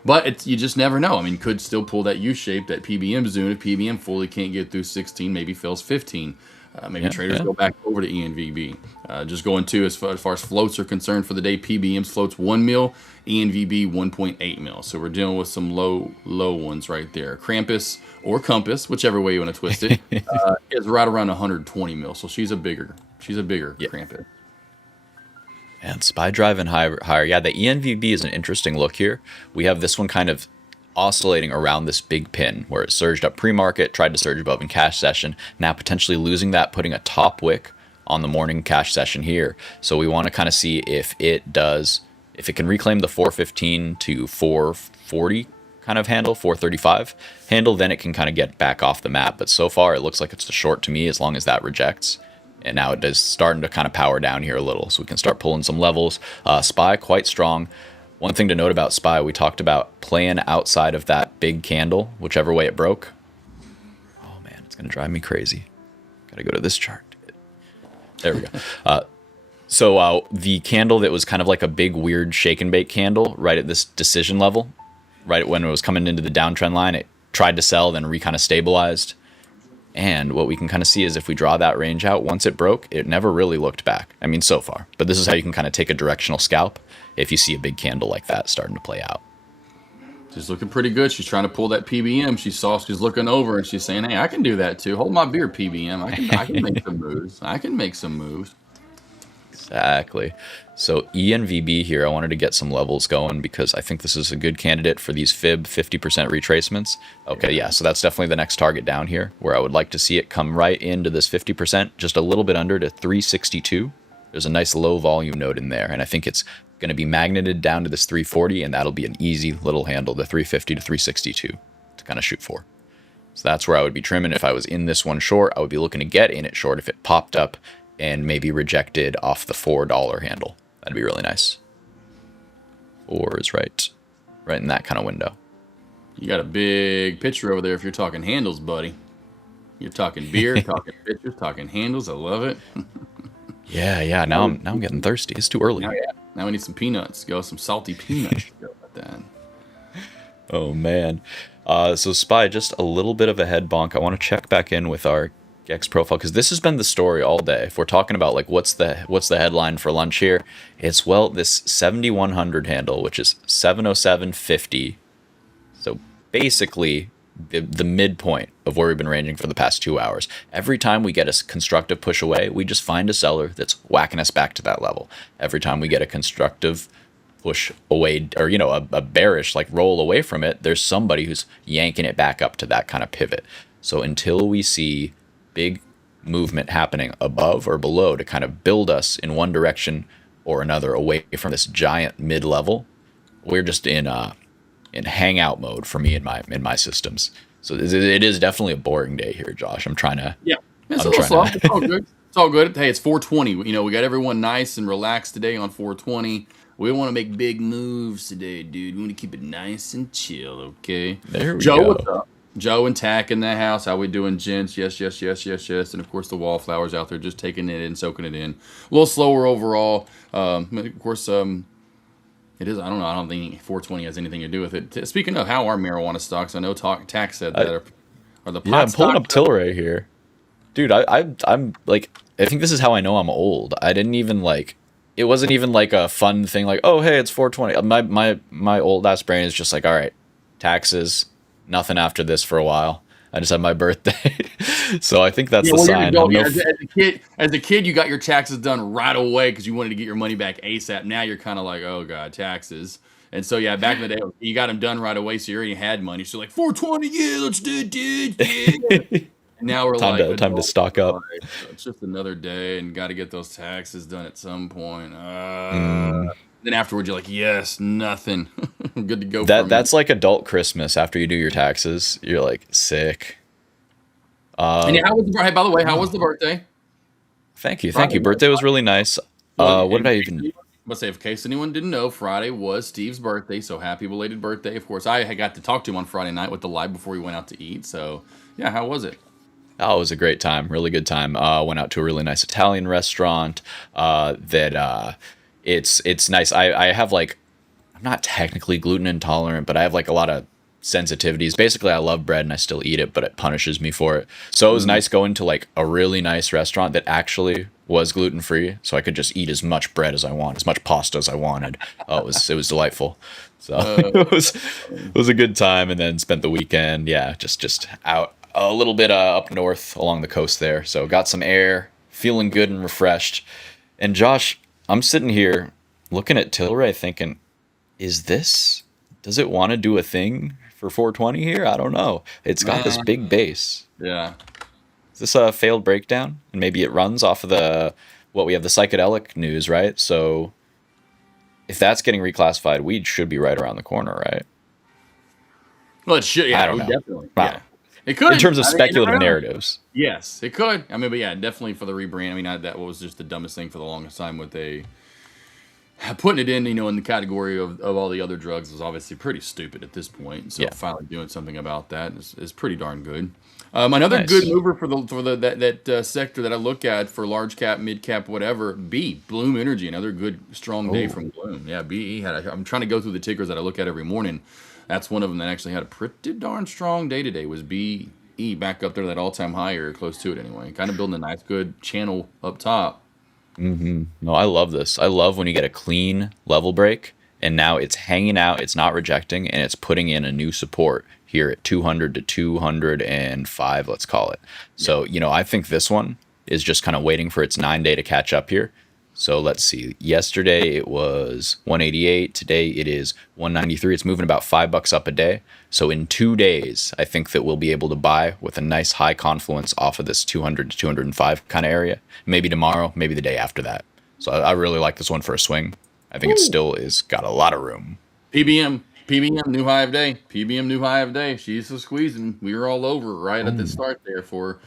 But you just never know. I mean, could still pull that U shape, that PBM zone. If PBM fully can't get through 16, maybe fails 15. Maybe traders go back over to ENVB. Just going to as far as floats are concerned for the day, PBM's floats 1 mil, ENVB 1.8 mil. So we're dealing with some low ones right there. Krampus or Compass, whichever way you want to twist it, is right around 120 mil. So she's a bigger Krampus. And SPY driving higher. Yeah, the ENVB is an interesting look here. We have this one kind of oscillating around this big pin where it surged up pre-market, tried to surge above in cash session, now potentially losing that, putting a top wick on the morning cash session here. So we want to kind of see if it can reclaim the 415 to 440 kind of handle, 435 handle, then it can kind of get back off the map. But so far it looks like it's the short to me as long as that rejects. And now it is starting to kind of power down here a little, so we can start pulling some levels. SPY quite strong. One thing to note about SPY, we talked about playing outside of that big candle, whichever way it broke. Oh man, it's gonna drive me crazy. Gotta go to this chart. There we go. So the candle that was kind of like a big weird shake and bake candle right at this decision level, right when it was coming into the downtrend line, it tried to sell, then kind of stabilized. And what we can kind of see is if we draw that range out, once it broke, it never really looked back. I mean, so far. But this is how you can kind of take a directional scalp if you see a big candle like that starting to play out. She's looking pretty good. She's trying to pull that PBM. She's looking over and she's saying, hey, I can do that too. Hold my beer, PBM. I can make some moves. I can make some moves. Exactly. So ENVB here, I wanted to get some levels going because I think this is a good candidate for these fib 50% retracements. Okay, yeah, so that's definitely the next target down here where I would like to see it come right into this 50%, just a little bit under to 362. There's a nice low volume node in there, and I think it's going to be magneted down to this 340, and that'll be an easy little handle, the 350 to 362 to kind of shoot for. So that's where I would be trimming. If I was in this one short, I would be looking to get in it short if it popped up and maybe rejected off the $4 handle. That'd be really nice. 4 is right in that kind of window. You got a big picture over there if you're talking handles, buddy. You're talking beer, talking pictures, talking handles. I love it. Yeah. Now I'm getting thirsty. It's too early. Now we need some peanuts. Go some salty peanuts. Go with that. Oh man. So Spy, just a little bit of a head bonk. I want to check back in with our Gex profile because this has been the story all day. If we're talking about like what's the headline for lunch here, it's this 7100 handle, which is 707.50. So basically the midpoint of where we've been ranging for the past 2 hours. Every time we get a constructive push away, we just find a seller that's whacking us back to that level. Every time we get a constructive push away, or a bearish like roll away from it, there's somebody who's yanking it back up to that kind of pivot. So until we see big movement happening above or below to kind of build us in one direction or another away from this giant mid-level, we're just in hangout mode for me in my systems. So it is definitely a boring day here, Josh. I'm trying to it's a little slow. It's all good. It's all good. Hey, it's 420. We got everyone nice and relaxed today on 420. We don't want to make big moves today, dude. We want to keep it nice and chill, okay? There we Joe, go. what's up? Joe and Tack in the house. How we doing, gents? Yes. And, of course, the wallflowers out there just taking it in, soaking it in. A little slower overall. Of course, it is. I don't know. I don't think 420 has anything to do with it. Speaking of, how are marijuana stocks? I know Tack said that. Are the pot I'm pulling up stocks- Tilray here. Dude, I'm like, I think this is how I know I'm old. I didn't even like, it wasn't even like a fun thing like, oh, hey, it's 420. My old ass brain is just like, all right, taxes, nothing after this for a while. I just had my birthday. So I think that's the sign. As a kid, you got your taxes done right away because you wanted to get your money back ASAP. Now you're kind of like, oh, God, taxes. And so, yeah, back in the day, you got them done right away, so you already had money. So like, 420, yeah, let's do it, dude. Yeah. Now we're time to stock up. Right, so it's just another day, and got to get those taxes done at some point. Then afterwards, you're like, yes, nothing. Good to go. That's like adult Christmas. After you do your taxes, you're like sick. And yeah, hey, by the way, how was the birthday? Thank you. Birthday was really nice. What did I even? Let's say, in case anyone didn't know, Friday was Steve's birthday, so happy belated birthday. Of course, I got to talk to him on Friday night with the live before we went out to eat. So yeah, how was it? Oh, it was a great time. Really good time. Went out to a really nice Italian restaurant. It's nice. I have like, I'm not technically gluten intolerant, but I have like a lot of sensitivities. Basically, I love bread and I still eat it, but it punishes me for it. So it was nice going to like a really nice restaurant that actually was gluten free, so I could just eat as much bread as I want, as much pasta as I wanted. It was delightful. So it was a good time, and then spent the weekend, just out a little bit up north along the coast there. So got some air, feeling good and refreshed. And Josh, I'm sitting here looking at Tilray thinking, does it want to do a thing for 420 here? I don't know. It's got this big base. Yeah. Is this a failed breakdown? And maybe it runs off of we have the psychedelic news, right? So if that's getting reclassified, weed should be right around the corner, right? Well, it should. Yeah, I don't know. Definitely. Wow. Yeah. It could. In terms of speculative narratives. Yes, it could. I mean, but yeah, definitely for the rebrand. I mean, that was just the dumbest thing for the longest time with putting it in, in the category of all the other drugs is obviously pretty stupid at this point. So finally doing something about that is pretty darn good. Another good mover for that sector that I look at for large cap, mid cap, whatever. Bloom Energy, another good strong day from Bloom. Yeah, BE I'm trying to go through the tickers that I look at every morning. That's one of them that actually had a pretty darn strong day today. Was BE back up there, that all-time high or close to it anyway. Kind of building a nice, good channel up top. Mm-hmm. No, I love this. I love when you get a clean level break, and now it's hanging out, it's not rejecting, and it's putting in a new support here at 200 to 205, let's call it. So, I think this one is just kind of waiting for its 9-day to catch up here. So let's see. Yesterday it was 188. Today it is 193. It's moving about $5 up a day. So in 2 days, I think that we'll be able to buy with a nice high confluence off of this 200 to 205 kind of area. Maybe tomorrow, maybe the day after that. So I really like this one for a swing. I think it still is got a lot of room. PBM, new high of day. PBM, new high of day. She's so squeezing. We were all over right at the start there for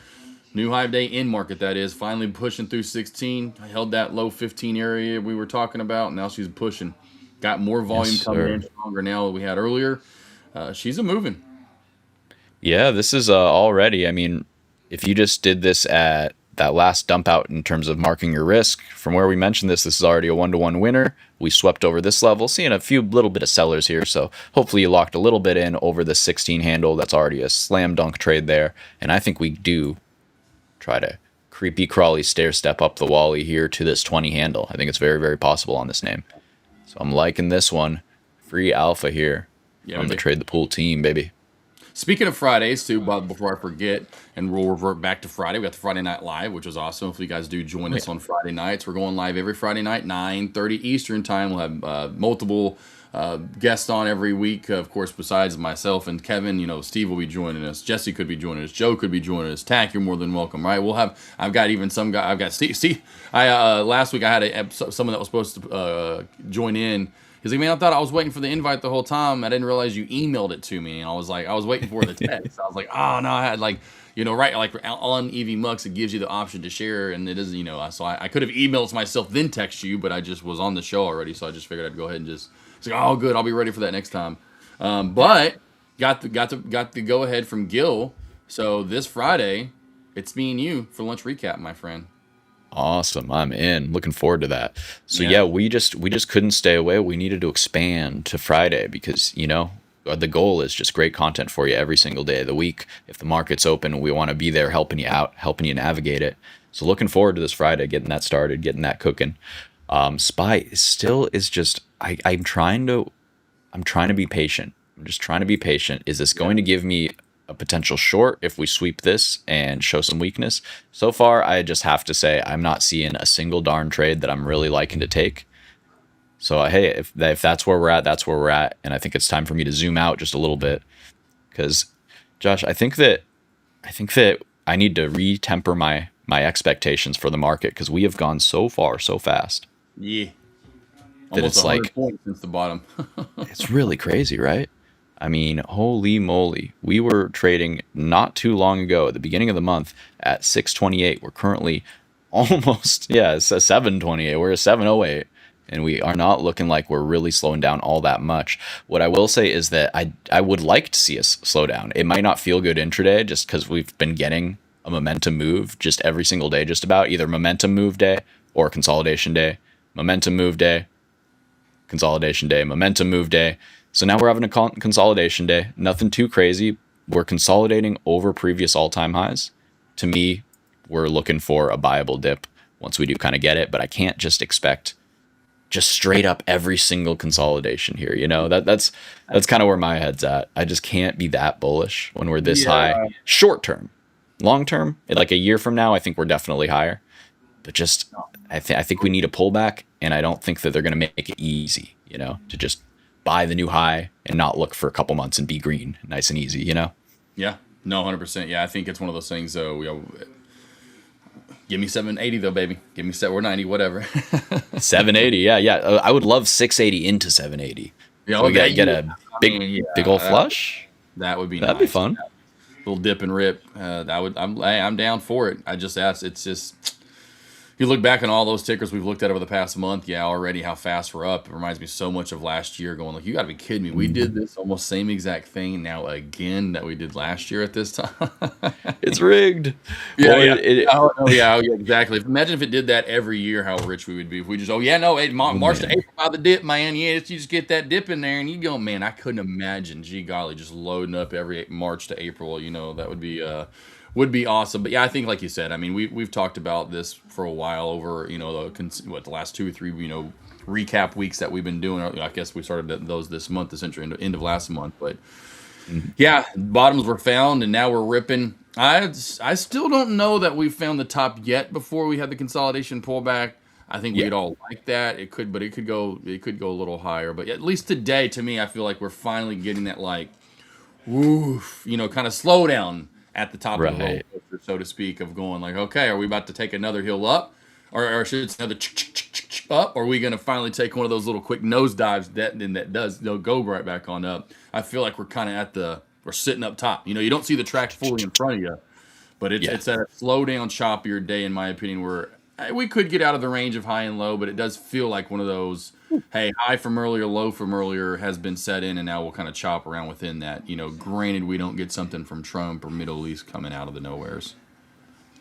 new high of day in market, that is. Finally pushing through 16. I held that low 15 area we were talking about. Now she's pushing. Got more volume coming in stronger now than we had earlier. She's a moving. Yeah, this is already, I mean, if you just did this at that last dump out in terms of marking your risk. From where we mentioned this is already a 1-to-1 winner. We swept over this level, seeing a few little bit of sellers here. So hopefully you locked a little bit in over the 16 handle. That's already a slam dunk trade there. And I think we do try to creepy crawly stair step up the Wally here to this 20 handle. I think it's very, very possible on this name. So I'm liking this one. Free alpha here from the Trade the Pool team, baby. Speaking of Fridays, too, Bob, before I forget, and we'll revert back to Friday. We got the Friday Night Live, which was awesome. If you guys do join us on Friday nights, we're going live every Friday night, 9:30 Eastern time. We'll have multiple guests on every week, of course, besides myself and Kevin. You know, Steve will be joining us. Jesse could be joining us. Joe could be joining us. Tack, you're more than welcome, right? I've got even some guy. I've got Steve. Last week I had someone that was supposed to join in. He's like, man, I thought I was waiting for the invite the whole time. I didn't realize you emailed it to me. And I was waiting for the text. I was like, oh, no, I had right, like on EV Mux, it gives you the option to share. And it doesn't, so I could have emailed to myself, then text you, but I just was on the show already. So I just figured I'd go ahead and it's like, oh, good, I'll be ready for that next time. But got the go ahead from Gil. So this Friday, it's me and you for lunch recap, my friend. Awesome. I'm in. Looking forward to that. So yeah, we just couldn't stay away. We needed to expand to Friday because, the goal is just great content for you every single day of the week. If the market's open, we want to be there helping you out, helping you navigate it. So looking forward to this Friday, getting that started, getting that cooking. SPY still is just, I'm trying to be patient. I'm just trying to be patient. Is this going to give me a potential short if we sweep this and show some weakness? So far, I just have to say I'm not seeing a single darn trade that I'm really liking to take. So hey, if that's where we're at, that's where we're at, and I think it's time for me to zoom out just a little bit, because Josh, I think that I need to re-temper my expectations for the market because we have gone so far so fast. Yeah, that almost it's 100 like points since the bottom. It's really crazy, right? I mean, holy moly. We were trading not too long ago at the beginning of the month at 628. We're currently almost, it's a 728. We're a 708. And we are not looking like we're really slowing down all that much. What I will say is that I would like to see us slow down. It might not feel good intraday just because we've been getting a momentum move just every single day, just about either momentum move day or consolidation day. Momentum move day, consolidation day, momentum move day. So now we're having a consolidation day. Nothing too crazy. We're consolidating over previous all-time highs. To me, we're looking for a buyable dip once we do kind of get it, but I can't just expect just straight up every single consolidation here. That's kind of where my head's at. I just can't be that bullish when we're this high short term. Long term, like a year from now, I think we're definitely higher. But just I think we need a pullback, and I don't think that they're going to make it easy, to just buy the new high and not look for a couple months and be green, nice and easy, Yeah, no, 100%. Yeah, I think it's one of those things, though. Give me 780, though, baby. Give me 490, whatever. 780, yeah. I would love 680 into 780. Yeah, so we got to get a big old flush. That would be That'd nice. be fun. Little dip and rip. I'm down for it. I just asked. It's just. You look back on all those tickers we've looked at over the past month, already how fast we're up. It reminds me so much of last year going like, you got to be kidding me. We did this almost same exact thing now again that we did last year at this time. It's rigged. Yeah, exactly. Imagine if it did that every year, how rich we would be. If we just, March to April by the dip, man. Yeah, you just get that dip in there and you go, man, I couldn't imagine, gee golly, just loading up every March to April. That would be awesome. But yeah, I think like you said, I mean, we've talked about this for a while over, the last 2 or 3, recap weeks that we've been doing. I guess we started those this month, essentially end of last month. But yeah, bottoms were found and now we're ripping. I still don't know that we found the top yet before we had the consolidation pullback. I think we'd all like that. It could go a little higher. But at least today, to me, I feel like we're finally getting that woof, kind of slow down at the top of the roller coaster, so to speak, of going like, okay, are we about to take another hill up, or should it's another up, or are we going to finally take one of those little quick nosedives that does go right back on up? I feel like we're kind of we're sitting up top. You don't see the track fully in front of you, but it's at a slow down, choppier day, in my opinion, where we could get out of the range of high and low, but it does feel like one of those, hey, high from earlier, low from earlier has been set in, and now we'll kind of chop around within that. Granted, we don't get something from Trump or Middle East coming out of the nowheres.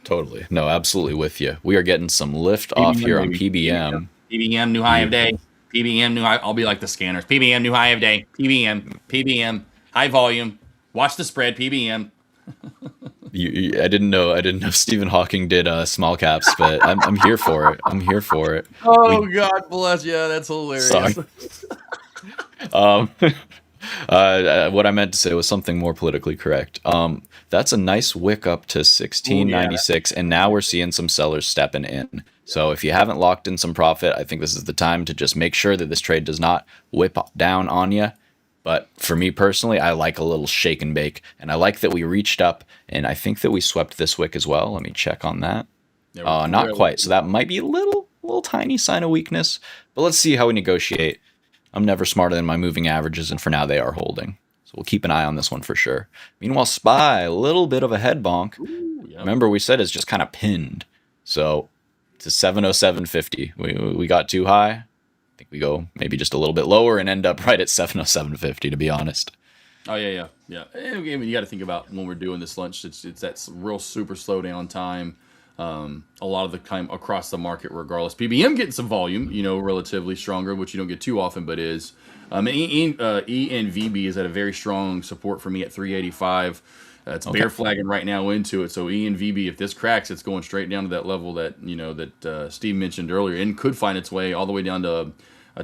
Totally. No, absolutely with you. We are getting some lift off here on PBM. PBM, new high of day. PBM, new high. I'll be like the scanners. PBM, new high of day. PBM, high volume. Watch the spread. PBM. I didn't know Stephen Hawking did small caps, but I'm here for it. I'm here for it. Oh, God bless you. That's hilarious. Sorry. What I meant to say was something more politically correct. That's a nice wick up to 1696, and now we're seeing some sellers stepping in. So if you haven't locked in some profit, I think this is the time to just make sure that this trade does not whip down on you. But for me personally, I like a little shake and bake, and I like that we reached up, and I think that we swept this wick as well. Let me check on that. Not quite. So that might be a little tiny sign of weakness, but let's see how we negotiate. I'm never smarter than my moving averages, and for now they are holding. So we'll keep an eye on this one for sure. Meanwhile, SPY, a little bit of a head bonk. Ooh, yep. Remember, we said it's just kind of pinned. So to 707.50. We got too high. I think we go maybe just a little bit lower and end up right at 707.50, to be honest. Oh, yeah. And again, you got to think about when we're doing this lunch, it's that real super slow down time. A lot of the time across the market, regardless. PBM getting some volume, relatively stronger, which you don't get too often, but is. ENVB is at a very strong support for me at 385. It's bear flagging right now into it. So ENVB, if this cracks, it's going straight down to that level that Steve mentioned earlier, and could find its way all the way down to.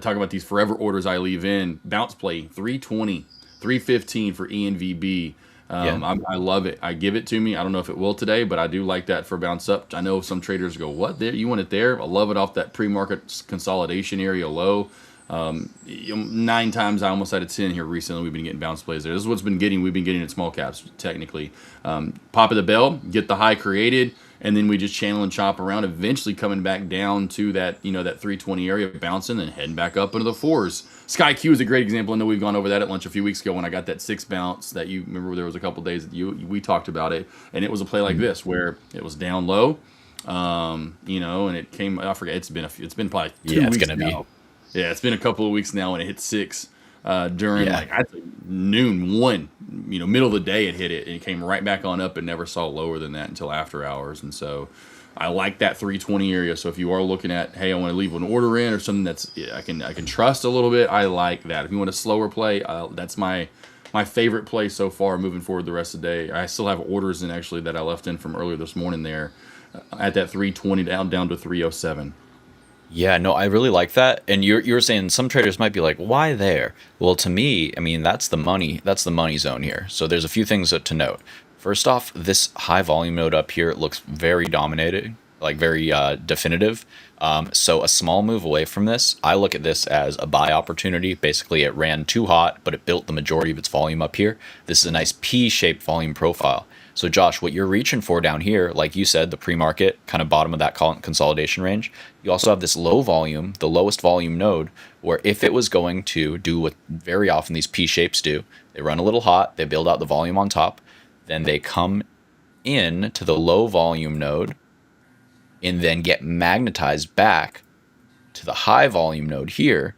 Talk about these forever orders I leave in. Bounce play 320, 315 for ENVB. I love it. I give it to me. I don't know if it will today, but I do like that for bounce up. I know some traders go, what? There, you want it there? I love it off that pre-market consolidation area low. 9 times almost out of 10 here recently we've been getting bounce plays there. This is what's we've been getting in small caps technically. Pop of the bell, get the high created, and then we just channel and chop around, eventually coming back down to that that 320 area, bouncing and heading back up into the 4s. Sky Q is a great example. I know we've gone over that at lunch a few weeks ago when I got that 6 bounce that you remember. There was a couple days that we talked about it, and it was a play like this where it was down low, and it came. I forget. It's been probably 2 weeks now. Yeah, it's been a couple of weeks now, and it hit 6 during I'd say noon, 1, middle of the day it hit it, and it came right back on up and never saw lower than that until after hours. And so I like that 320 area. So if you are looking at, hey, I want to leave an order in or something that's I can trust a little bit, I like that. If you want a slower play, that's my favorite play so far moving forward the rest of the day. I still have orders in actually that I left in from earlier this morning there at that 320 down to 307. Yeah, no, I really like that. And you're saying some traders might be like, why there? Well, to me, I mean, that's the money zone here. So there's a few things to note. First off, this high volume node up here looks very dominated, like very definitive. So a small move away from this, I look at this as a buy opportunity. Basically, it ran too hot, but it built the majority of its volume up here. This is a nice P-shaped volume profile. So Josh, what you're reaching for down here, like you said, the pre-market kind of bottom of that consolidation range, you also have this low volume, the lowest volume node, where if it was going to do what very often these P-shapes do, they run a little hot, they build out the volume on top, then they come in to the low volume node and then get magnetized back to the high volume node here,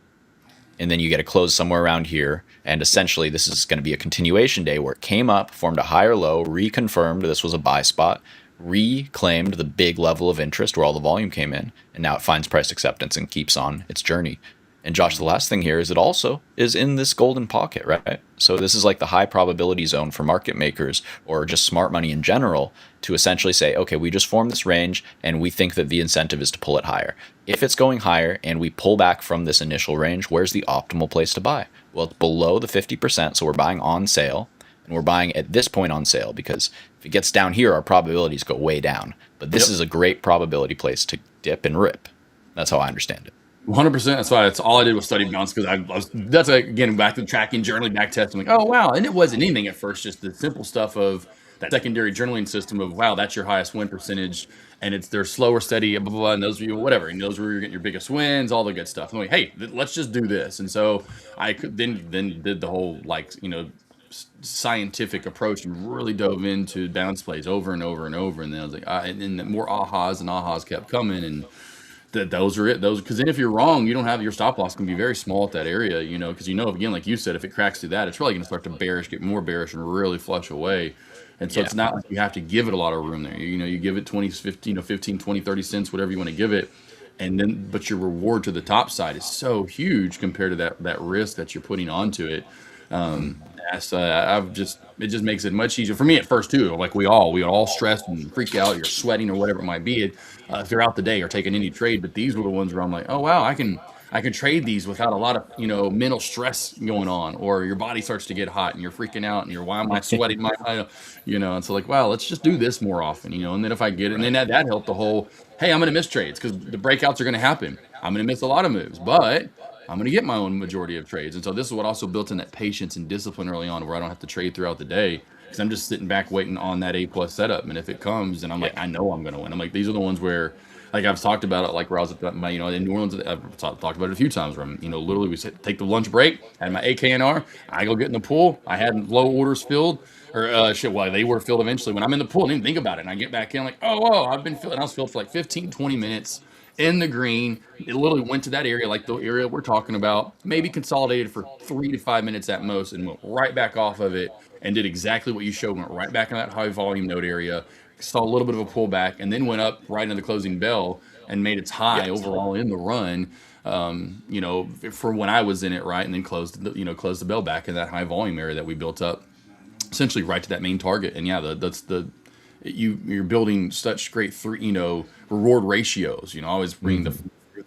and then you get a close somewhere around here. And essentially, this is going to be a continuation day where it came up, formed a higher low, reconfirmed this was a buy spot, reclaimed the big level of interest where all the volume came in, and now it finds price acceptance and keeps on its journey. And Josh, the last thing here is it also is in this golden pocket, right? So this is like the high probability zone for market makers or just smart money in general to essentially say, okay, we just formed this range and we think that the incentive is to pull it higher. If it's going higher and we pull back from this initial range, where's the optimal place to buy? Well, it's below the 50%, so we're buying on sale, and we're buying at this point on sale because if it gets down here, our probabilities go way down. But this is a great probability place to dip and rip. That's how I understand it. 100%. That's why that's all I did was study bounce because that's again back to tracking, journaling, back testing. Like, oh wow, and it wasn't anything at first, just the simple stuff of that secondary journaling system of wow, that's your highest win percentage, and they're slower, steady, blah blah blah, and those are whatever, and those were you're getting your biggest wins, all the good stuff. I'm like, hey, let's just do this, and so I could then did the whole scientific approach and really dove into bounce plays over and over and over, and then I was like, and the more ahas kept coming and. those are it. Those, because then if you're wrong, you don't have your stop loss can be very small at that area, you know, because again, like you said, if it cracks through that, it's really going to start to get more bearish and really flush away. And so it's not like you have to give it a lot of room there. You know, you give it 20, 15, 15, 20, 30 cents, whatever you want to give it. And then, but your reward to the top side is so huge compared to that risk that you're putting onto it. It just makes it much easier for me at first too. Like we all stress and freak out. You're sweating or whatever it might be throughout the day or taking any trade. But these were the ones where I'm like, oh wow, I can trade these without a lot of mental stress going on, or your body starts to get hot and you're freaking out and you're, why am I sweating and so like, wow, let's just do this more often, and then if I get it, and then that helped the whole, hey, I'm gonna miss trades because the breakouts are gonna happen. I'm gonna miss a lot of moves, but I'm going to get my own majority of trades. And so this is what also built in that patience and discipline early on, where I don't have to trade throughout the day because I'm just sitting back waiting on that A+ setup. And if it comes, then I'm like, I know I'm going to win. I'm like, these are the ones where, like I've talked about it, like where I was at my, in New Orleans, I've talked about it a few times where I'm, literally we take the lunch break, I had my AKNR, I go get in the pool. I had low orders filled, or they were filled eventually. When I'm in the pool, I didn't even think about it. And I get back in like, I've been filled. And I was filled for like 15, 20 minutes. In the green. It literally went to that area, like the area we're talking about, maybe consolidated for 3 to 5 minutes at most, and went right back off of it and did exactly what you showed, went right back in that high volume node area, saw a little bit of a pullback, and then went up right into the closing bell and made its high overall in the run, for when I was in it, right, and then closed the bell back in that high volume area that we built up, essentially right to that main target. And you're building such great reward ratios. I always bring the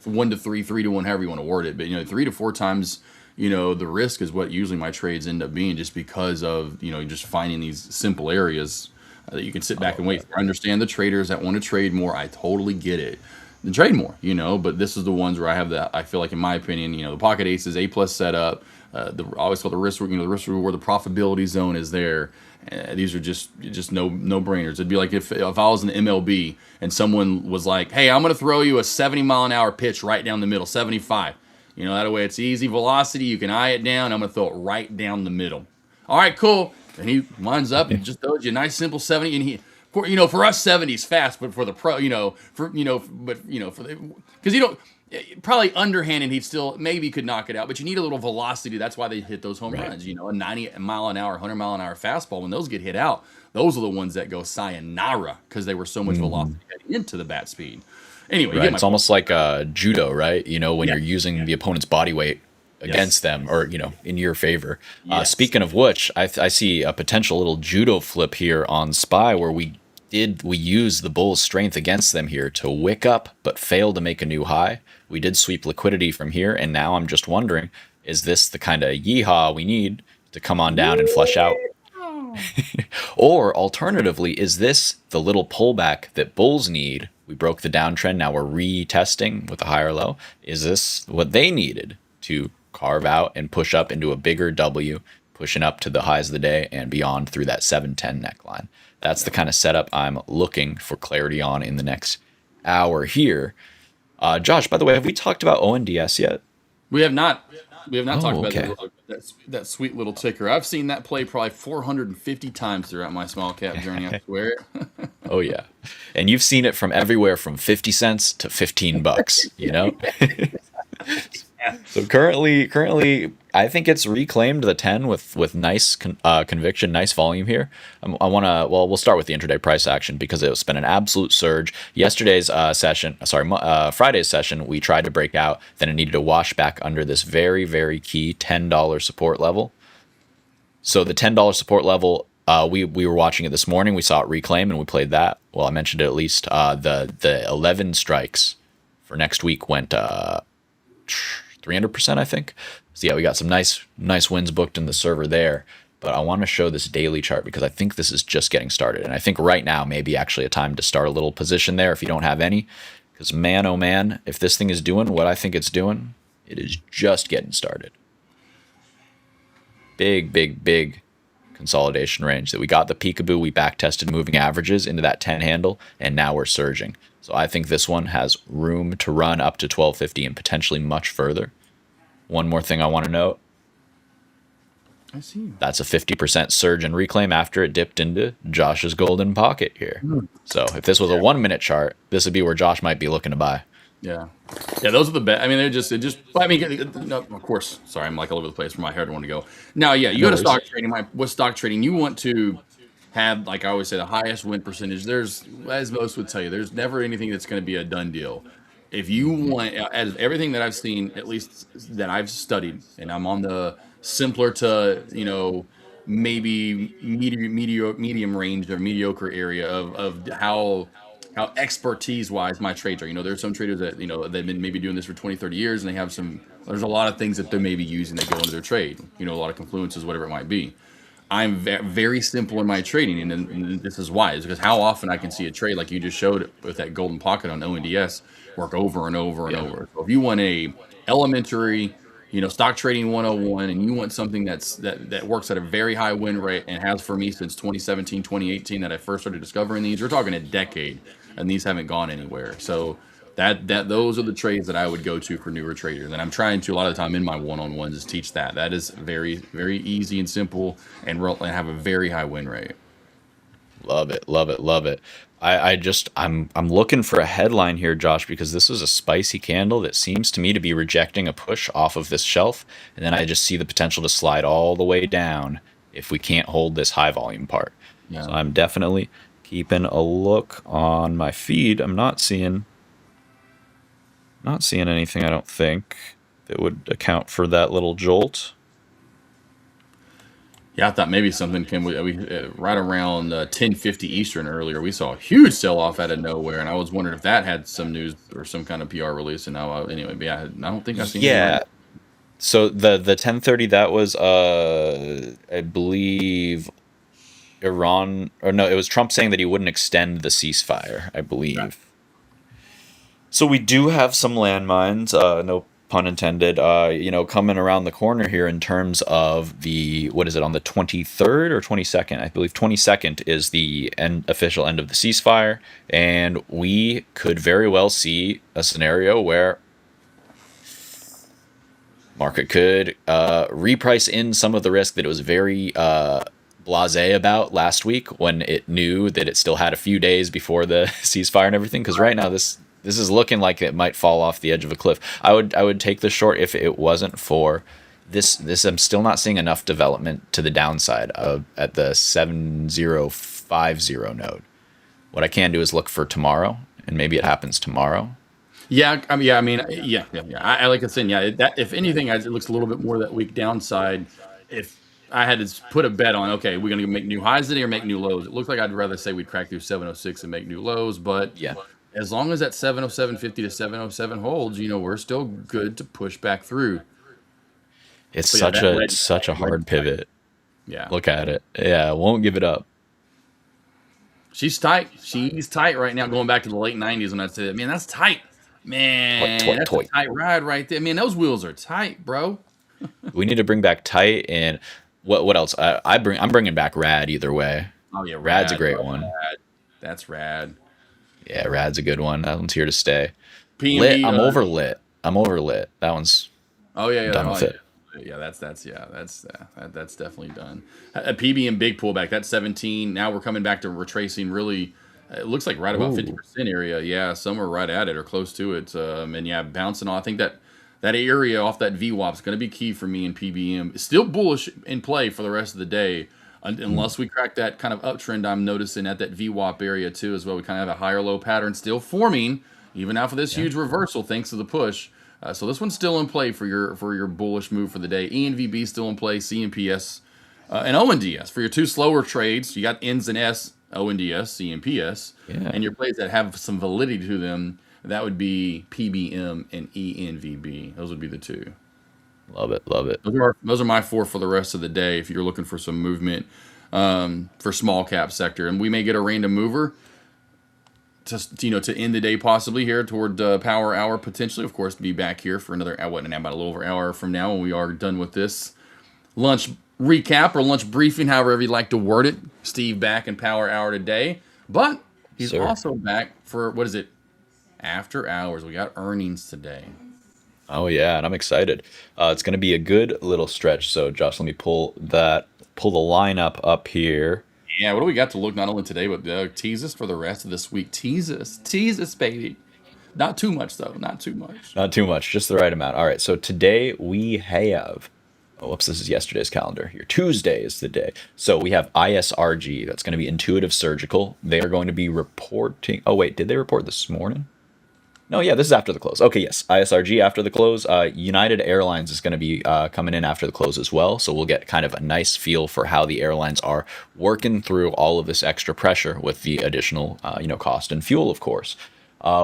1 to 3, 3 to 1, however you want to word it. But 3 to 4 times, the risk is what usually my trades end up being, just because of just finding these simple areas that you can sit back and wait. I understand the traders that want to trade more. I totally get it. Then trade more, but this is the ones where I have that. I feel like, in my opinion, the pocket aces, A+ setup. I always call the risk reward, the profitability zone is there. These are just no brainers. It'd be like if I was in the MLB and someone was like, hey, I'm going to throw you a 70-mile-an-hour pitch right down the middle, 75. That way it's easy velocity. You can eye it down. I'm going to throw it right down the middle. All right, cool. And he winds up and just throws you a nice simple 70. And for us, 70 is fast, but for the pro, because you don't. Probably underhanded, he still maybe could knock it out, but you need a little velocity. That's why they hit those home runs. A 90-mile-an-hour, 100-mile-an-hour fastball, when those get hit out, those are the ones that go sayonara because they were so much velocity heading into the bat speed. Anyway, it's almost like judo, right? When you're using the opponent's body weight against them, or in your favor. Speaking of which, I see a potential little judo flip here on SPY, where we used the bull's strength against them here to wick up but fail to make a new high. We did sweep liquidity from here, and now I'm just wondering, is this the kind of yeehaw we need to come on down and flush out? Or alternatively, is this the little pullback that bulls need? We broke the downtrend, now we're retesting with a higher low. Is this what they needed to carve out and push up into a bigger W, pushing up to the highs of the day and beyond through that 710 neckline? That's the kind of setup I'm looking for clarity on in the next hour here. Josh, by the way, have we talked about ONDS yet? We have not. We have not talked about that sweet little ticker. I've seen that play probably 450 times throughout my small cap journey, I swear. Oh, yeah. And you've seen it from everywhere from 50 cents to $15, So currently, I think it's reclaimed the 10 with nice conviction, nice volume here. We'll start with the intraday price action because it's been an absolute surge. Yesterday's Friday's session, we tried to break out, then it needed to wash back under this very, very key $10 support level. So the $10 support level, we were watching it this morning. We saw it reclaim and we played that. Well, I mentioned it at least. The 11 strikes for next week went 300%, I think. So yeah, we got some nice wins booked in the server there. But I want to show this daily chart because I think this is just getting started. And I think right now may be actually a time to start a little position there if you don't have any. Because man, oh man, if this thing is doing what I think it's doing, it is just getting started. Big consolidation range that we got the peekaboo, we back tested moving averages into that 10 handle, and now we're surging. So I think this one has room to run up to 1250 and potentially much further. One more thing I want to note. I see. That's a 50% surge and reclaim after it dipped into Josh's golden pocket here. So if this was a 1 minute chart, this would be where Josh might be looking to buy. Yeah, yeah, those are the best. I mean, I mean, no, of course. Sorry, I'm like all over the place where my head want to go. Now, yeah, you No go to worries. stock trading. With stock trading, you want to have, like I always say, the highest win percentage. There's, as most would tell you, there's never anything that's going to be a done deal. If you want, as everything that I've seen, at least that I've studied, and I'm on the simpler to, maybe medium range or mediocre area of how expertise wise my trades are. There's some traders that, they've been maybe doing this for 20, 30 years, and they have there's a lot of things that they may be using that go into their trade, a lot of confluences, whatever it might be. I'm very simple in my trading, and this is why. Is because how often I can see a trade like you just showed with that golden pocket on ONDS work over and over and over. So if you want a elementary, stock trading 101, and you want something that works at a very high win rate and has for me since 2017, 2018 that I first started discovering these, we're talking a decade, and these haven't gone anywhere. So those are the trades that I would go to for newer traders, and I'm trying to a lot of the time in my one-on-ones is teach that. That is very, very easy and simple, and have a very high win rate. Love it, love it, love it. I'm looking for a headline here, Josh, because this is a spicy candle that seems to me to be rejecting a push off of this shelf, and then I just see the potential to slide all the way down if we can't hold this high volume part. Yeah. So I'm definitely keeping a look on my feed. I'm not seeing anything, I don't think, that would account for that little jolt. Yeah, I thought maybe something came right around 10:50 Eastern earlier. We saw a huge sell-off out of nowhere, and I was wondering if that had some news or some kind of PR release. And now, anyway, but yeah, I don't think I've seen anything Yeah. like So the 10:30, that was I believe Iran, or no, it was Trump saying that he wouldn't extend the ceasefire, I believe. that. So we do have some landmines, no pun intended, coming around the corner here in terms of what is it, on the 23rd or 22nd? I believe 22nd is the official end of the ceasefire, and we could very well see a scenario where market could reprice in some of the risk that it was very blasé about last week when it knew that it still had a few days before the ceasefire and everything. Because right now this is looking like it might fall off the edge of a cliff. I would take the short if it wasn't for this. I'm still not seeing enough development to the downside at the 7050 node. What I can do is look for tomorrow, and maybe it happens tomorrow. Yeah, I mean, yeah. I like I said, yeah. If anything, it looks a little bit more that weak downside. If I had to put a bet on, okay, we're gonna make new highs today or make new lows. It looks like I'd rather say we'd crack through 706 and make new lows, but Yeah. as long as that 707.50 to 707 holds, we're still good to push back through. It's But yeah, such a hard pivot. Yeah, Look at it. Yeah, won't give it up. she's tight. She's tight right now. Going back to the late 90s when I said, man, that's tight. Man, that's a tight ride right there. Man, those wheels are tight, bro. We need to bring back tight, and what else? I'm bringing back rad either way. Oh yeah, Rad's a great one. Rad. That's rad. Yeah, rad's a good one. That one's here to stay. PMB, Lit. I'm overlit. That one's Oh yeah, done with it. Yeah, that's definitely done. A PB and big pullback. That's 17. Now we're coming back to retracing. Really, it looks like right about 50% area. Yeah, somewhere right at it or close to it. And yeah, bouncing on. I think that area off that VWAP is going to be key for me in PBM. It's still bullish in play for the rest of the day, unless we crack that kind of uptrend. I'm noticing at that VWAP area too as well. We kind of have a higher low pattern still forming, even after this huge reversal thanks to the push. So this one's still in play for your bullish move for the day. ENVB still in play, CMPS, and ONDS. For your two slower trades, you got Ns and S, ONDS, CMPS, and your plays that have some validity to them, that would be PBM and ENVB. Those would be the two. Love it, love it. Those are my four for the rest of the day if you're looking for some movement for small cap sector. And we may get a random mover to end the day possibly here toward power hour potentially. Of course, be back here for another about a little over an hour from now when we are done with this lunch recap or lunch briefing, however you'd like to word it. Steve back in power hour today, but he's also back for what is it? After hours. We got earnings today. Oh yeah, and I'm excited. It's going to be a good little stretch. So Josh, let me pull the lineup up here. Yeah, what do we got to look not only today, but tease us for the rest of this week? Tease us, baby. Not too much though. Not too much. Not too much, just the right amount. All right, so today we have, oh, whoops, this is yesterday's calendar here. Tuesday is the day. So we have ISRG, that's going to be Intuitive Surgical. They are going to be reporting, oh wait, did they report this morning? No, yeah, this is after the close. Okay, yes, ISRG after the close. United Airlines is going to be coming in after the close as well. So we'll get kind of a nice feel for how the airlines are working through all of this extra pressure with the additional, cost and fuel, of course.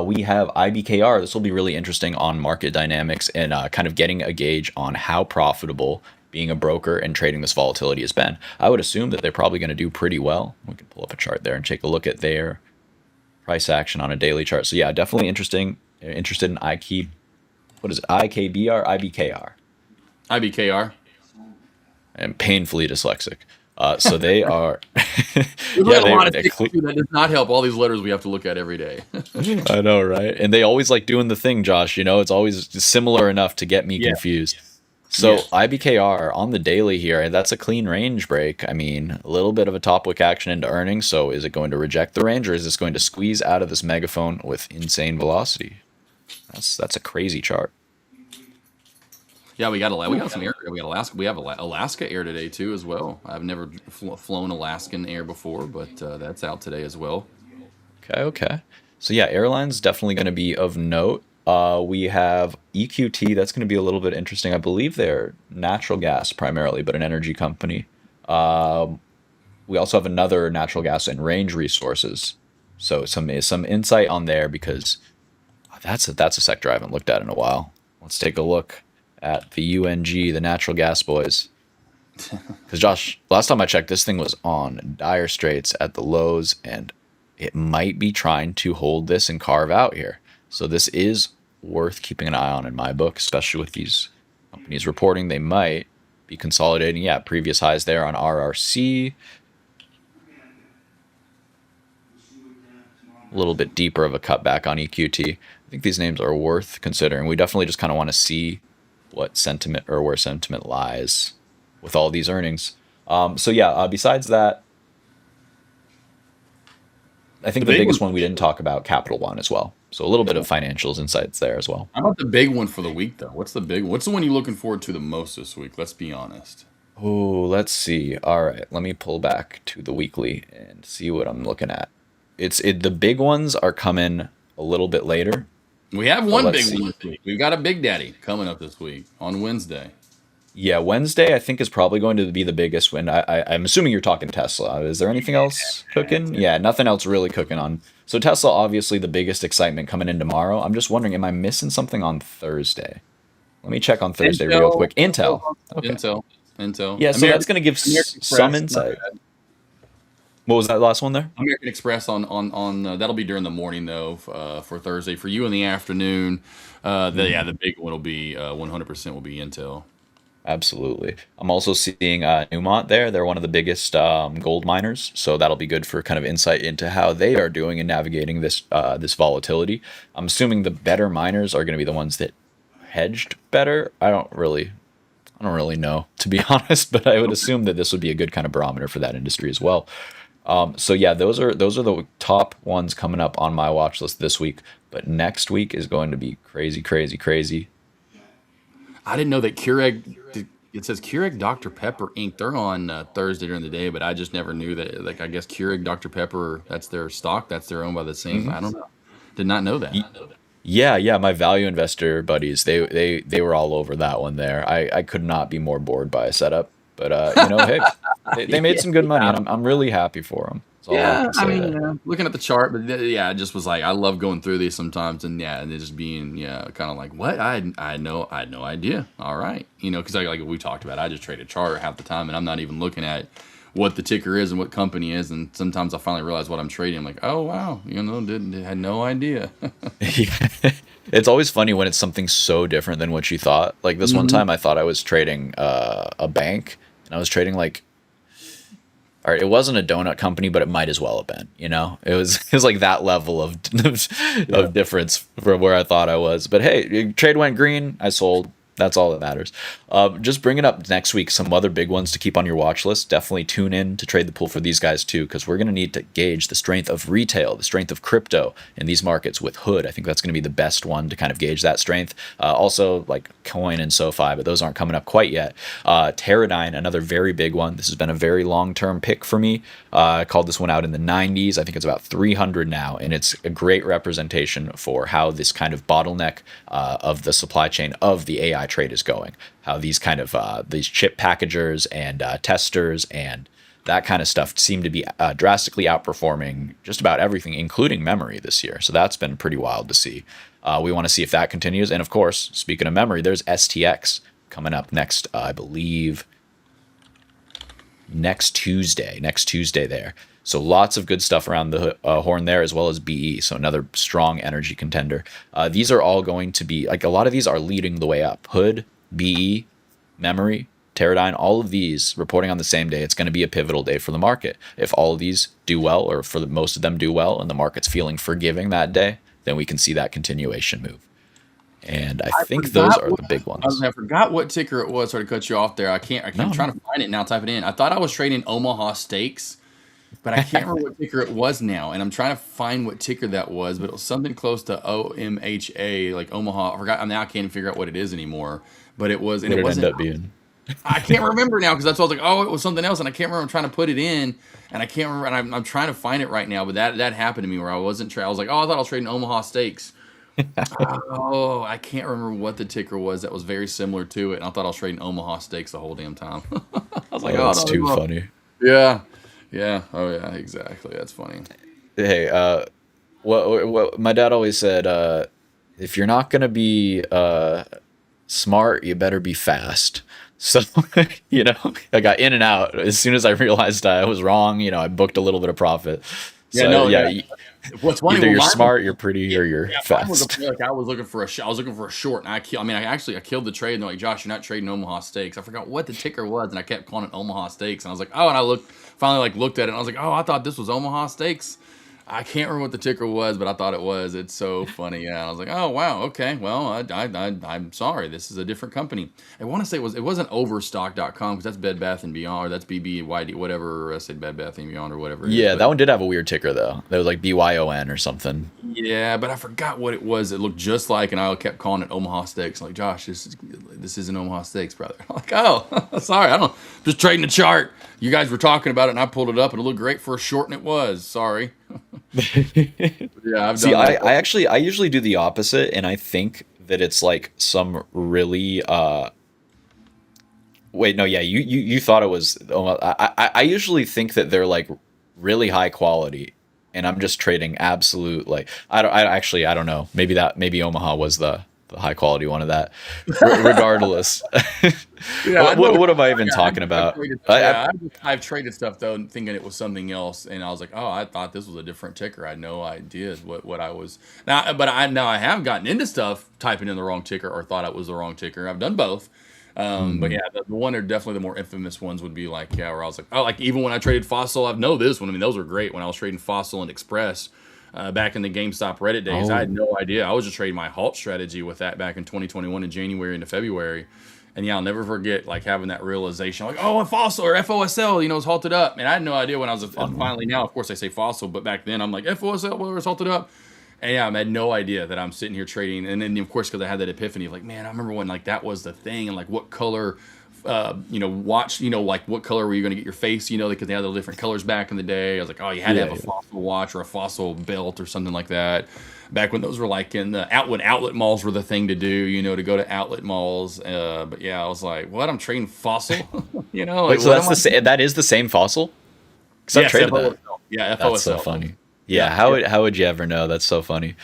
We have IBKR. This will be really interesting on market dynamics and kind of getting a gauge on how profitable being a broker and trading this volatility has been. I would assume that they're probably going to do pretty well. We can pull up a chart there and take a look at their price action on a daily chart. So yeah, definitely interested in what is it? IKBR, IBKR. IBKR. I'm painfully dyslexic. So they are. There's like a lot of things too that does not help. All these letters we have to look at every day. I know, right? And they always like doing the thing, Josh. It's always similar enough to get me confused. So IBKR on the daily here, that's a clean range break. I mean, a little bit of a top wick action into earnings. So is it going to reject the range, or is this going to squeeze out of this megaphone with insane velocity? That's a crazy chart. Yeah, we got some air. We got Alaska. We have Alaska Air today too as well. I've never flown Alaskan Air before, but that's out today as well. Okay. So yeah, airlines definitely going to be of note. We have EQT. That's going to be a little bit interesting. I believe they're natural gas primarily, but an energy company. We also have another natural gas and range resources. So some insight on there, because that's a sector I haven't looked at in a while. Let's take a look at the UNG, the natural gas boys. Because Josh, last time I checked, this thing was on dire straits at the lows, and it might be trying to hold this and carve out here. So this is worth keeping an eye on in my book, especially with these companies reporting. They might be consolidating. Yeah, previous highs there on RRC. A little bit deeper of a cutback on EQT. I think these names are worth considering. We definitely just kind of want to see what sentiment, or where sentiment lies with all these earnings. Besides that, I think the biggest one we didn't talk about, Capital One as well. So a little bit of financials insights there as well. How about the big one for the week though? What's the big one? What's the one you're looking forward to the most this week? Let's be honest. Oh, let's see. All right, let me pull back to the weekly and see what I'm looking at. The big ones are coming a little bit later. We have one big one this week. We've got a Big Daddy coming up this week on Wednesday. Yeah, Wednesday I think is probably going to be the biggest one. I'm assuming you're talking Tesla. Is there anything else cooking? Yeah, nothing else really cooking on. So Tesla, obviously the biggest excitement coming in tomorrow. I'm just wondering, am I missing something on Thursday? Let me check on Thursday real quick. Intel. Okay. Intel. Yeah, so that's going to give some insight. What was that last one there? American Express on that'll be during the morning though for Thursday. For you in the afternoon, the big one will be 100% will be Intel. Absolutely. I'm also seeing Newmont there. They're one of the biggest gold miners, so that'll be good for kind of insight into how they are doing and navigating this volatility. I'm assuming the better miners are going to be the ones that hedged better. I don't really know, to be honest, but I would assume that this would be a good kind of barometer for that industry as well. Those are the top ones coming up on my watch list this week. But next week is going to be crazy, crazy, crazy. I didn't know that Keurig. It says Keurig Dr Pepper Inc. They're on Thursday during the day, but I just never knew that. Like, I guess Keurig Dr Pepper, that's their stock. That's their owned by the same. Mm-hmm. I don't know. Did not know that. Yeah. My value investor buddies, they were all over that one there. I could not be more bored by a setup. But hey, they made some good money, and I'm really happy for them. Looking at the chart, but I just was like, I love going through these sometimes, and it just being kind of like, what? I had no idea. All right, because like we talked about, I just trade a chart half the time, and I'm not even looking at what the ticker is and what company is, and sometimes I finally realize what I'm trading. I'm like, oh wow, had no idea. It's always funny when it's something so different than what you thought. Like this one time, I thought I was trading a bank. And I was trading all right, it wasn't a donut company, but it might as well have been, it was like that level of difference from where I thought I was. But hey, trade went green. I sold, That's all that matters. Just bringing up next week some other big ones to keep on your watch list. Definitely tune in to Trade the Pool for these guys too, because we're going to need to gauge the strength of retail, the strength of crypto in these markets with Hood. I think that's going to be the best one to kind of gauge that strength. Also, like Coin and SoFi, but those aren't coming up quite yet. Teradyne, another very big one. This has been a very long-term pick for me. I called this one out in the 90s. I think it's about 300 now, and it's a great representation for how this kind of bottleneck of the supply chain of the AI trade is going. How these kind of these chip packagers and testers and that kind of stuff seem to be drastically outperforming just about everything, including memory this year. So that's been pretty wild to see. We want to see if that continues. And of course, speaking of memory, there's STX coming up next, I believe, next Tuesday there. So lots of good stuff around the horn there, as well as BE. So another strong energy contender. These are all going to be, like, a lot of these are leading the way up. Hood, BE, memory, Teradyne, all of these reporting on the same day. It's going to be a pivotal day for the market. If all of these do well, or for most of them do well, and the market's feeling forgiving that day, then we can see that continuation move. And I think those are the big ones. I forgot what ticker it was. Sorry to cut you off there. I'm trying to find it now. Type it in. I thought I was trading Omaha Steaks, but I can't remember what ticker it was now. And I'm trying to find what ticker that was, but it was something close to OMHA, like Omaha. I forgot. I mean, I can't even figure out what it is anymore. But it was, and What it did it wasn't. end up being? I can't remember now because that's what I was like. Oh, it was something else, and I can't remember. I'm trying to put it in, and I can't remember. And I'm trying to find it right now. But that happened to me where I wasn't. I was like, oh, I thought I was trading Omaha Steaks. Oh, I can't remember what the ticker was that was very similar to it. And I thought I was trading Omaha Steaks the whole damn time. I was like, Oh, oh, that's too funny. Yeah. Yeah. Oh, yeah, exactly. That's funny. Hey, what my dad always said, if you're not going to be smart, you better be fast. So, I got in and out. As soon as I realized I was wrong, I booked a little bit of profit. So, What's funny? either you're smart, you're pretty, or you're I was fast. looking for a short, and I killed the trade. And they're like, Josh, you're not trading Omaha Steaks. I forgot what the ticker was, and I kept calling it Omaha Steaks. And I was like, oh, and I finally looked at it, and I was like, oh, I thought this was Omaha Steaks. I can't remember what the ticker was, but I thought it was. It's so funny. Yeah, I was like, oh wow, okay. Well, I'm sorry. This is a different company. I want to say it wasn't Overstock.com because that's Bed Bath and Beyond, or that's BBYD, whatever. I said Bed Bath and Beyond or whatever. Yeah, that one did have a weird ticker though. That was like BYON or something. Yeah, but I forgot what it was. It looked just like, and I kept calling it Omaha Steaks. I'm like, Josh, this isn't Omaha Steaks, brother. I'm like, oh, sorry, just trading the chart. You guys were talking about it, and I pulled it up, and it looked great for a short, and it was. Sorry. Yeah, I've See, done that. I usually do the opposite, and I think that it's like some really wait, no, yeah, you thought it was. I usually think that they're like really high quality, and I'm just trading absolute, like, I don't know. Maybe Omaha was the high quality one of that. Regardless, Yeah, what am I even talking about? I've traded stuff though, thinking it was something else, and I was like, oh, I thought this was a different ticker. I had no idea what I was now. But I have gotten into stuff typing in the wrong ticker or thought it was the wrong ticker. I've done both. But yeah, the one are definitely the more infamous ones would be like, yeah, where I was like, oh, like even when I traded Fossil, I know this one. I mean, those were great when I was trading Fossil and Express. Back in the GameStop Reddit days, I had no idea. I was just trading my halt strategy with that back in 2021 in January into February. And yeah, I'll never forget like having that realization, like, oh, a Fossil or FOSL, is halted up. And I had no idea when I was finally now, of course, I say Fossil, but back then I'm like FOSL, well, it's halted up. And yeah, I had no idea that I'm sitting here trading. And then of course, because I had that epiphany of like, man, I remember when like that was the thing, and like what color. Watch, like what color were you going to get your face, because they had the different colors back in the day. I was like, oh, you had to have a Fossil watch or a Fossil belt or something like that. Back when those were like in the outlet malls were the thing to do, to go to outlet malls. But yeah, I was like, what? I'm trading Fossil, Wait, so that is the same Fossil? Because I've traded that. Yeah, FOSL. That's so funny. Yeah, how would you ever know? That's so funny.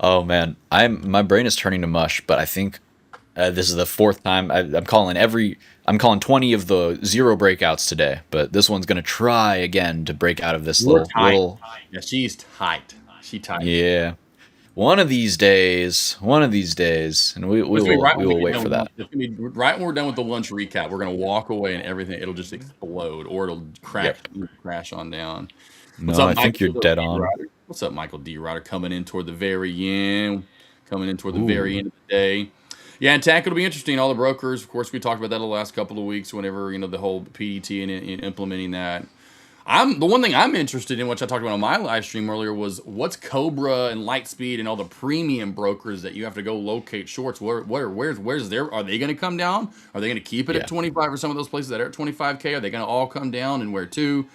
Oh man, my brain is turning to mush, but I think this is the fourth time I'm calling 20 of the zero breakouts today, but this one's gonna try again to break out of this little. Yeah, she's tight. Yeah, one of these days, and we will wait for that. It's gonna be right when we're done with the lunch recap. We're gonna walk away and everything. It'll just explode, or it'll crash on down. No, I think you're dead on. What's up, Michael D. Ryder? Coming in toward the very end. Of the day. Yeah, and tech will be interesting. All the brokers, of course, we talked about that the last couple of weeks. Whenever the whole PDT and implementing that. The one thing I'm interested in, which I talked about on my live stream earlier, was what's Cobra and Lightspeed and all the premium brokers that you have to go locate shorts. Where's their? Are they going to come down? Are they going to keep it at 25 or some of those places that are at 25K? Are they going to all come down, and where to?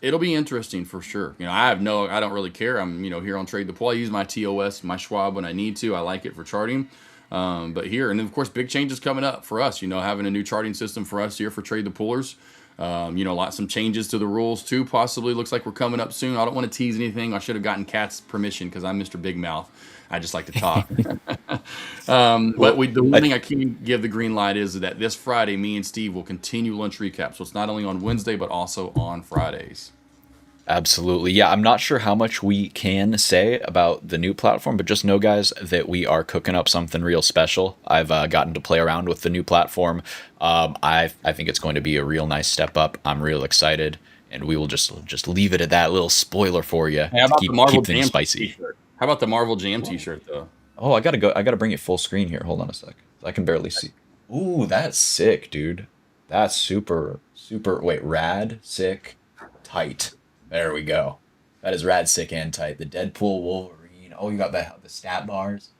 It'll be interesting for sure. I don't really care. I'm here on Trade the Pool. I use my TOS, my Schwab when I need to. I like it for charting. But here, and then of course, big changes coming up for us. Having a new charting system for us here for Trade the Poolers. Some changes to the rules too. Possibly looks like we're coming up soon. I don't want to tease anything. I should have gotten Kat's permission because I'm Mr. Big Mouth. I just like to talk. But the one thing I can give the green light is that this Friday, me and Steve will continue lunch recap. So it's not only on Wednesday but also on Fridays. Absolutely. Yeah, I'm not sure how much we can say about the new platform, but just know, guys, that we are cooking up something real special. I've gotten to play around with the new platform. I think it's going to be a real nice step up. I'm real excited, and we will just leave it at that little spoiler for you. How about keep, the Marvel keep things Jam spicy. T-shirt? How about the Marvel Jam T-shirt though? Oh, I gotta bring it full screen here. Hold on a sec. I can barely see. Ooh, that's sick, dude. That's super. Wait, rad, sick, tight. There we go. That is rad, sick, and tight. The Deadpool Wolverine. Oh, you got the stat bars.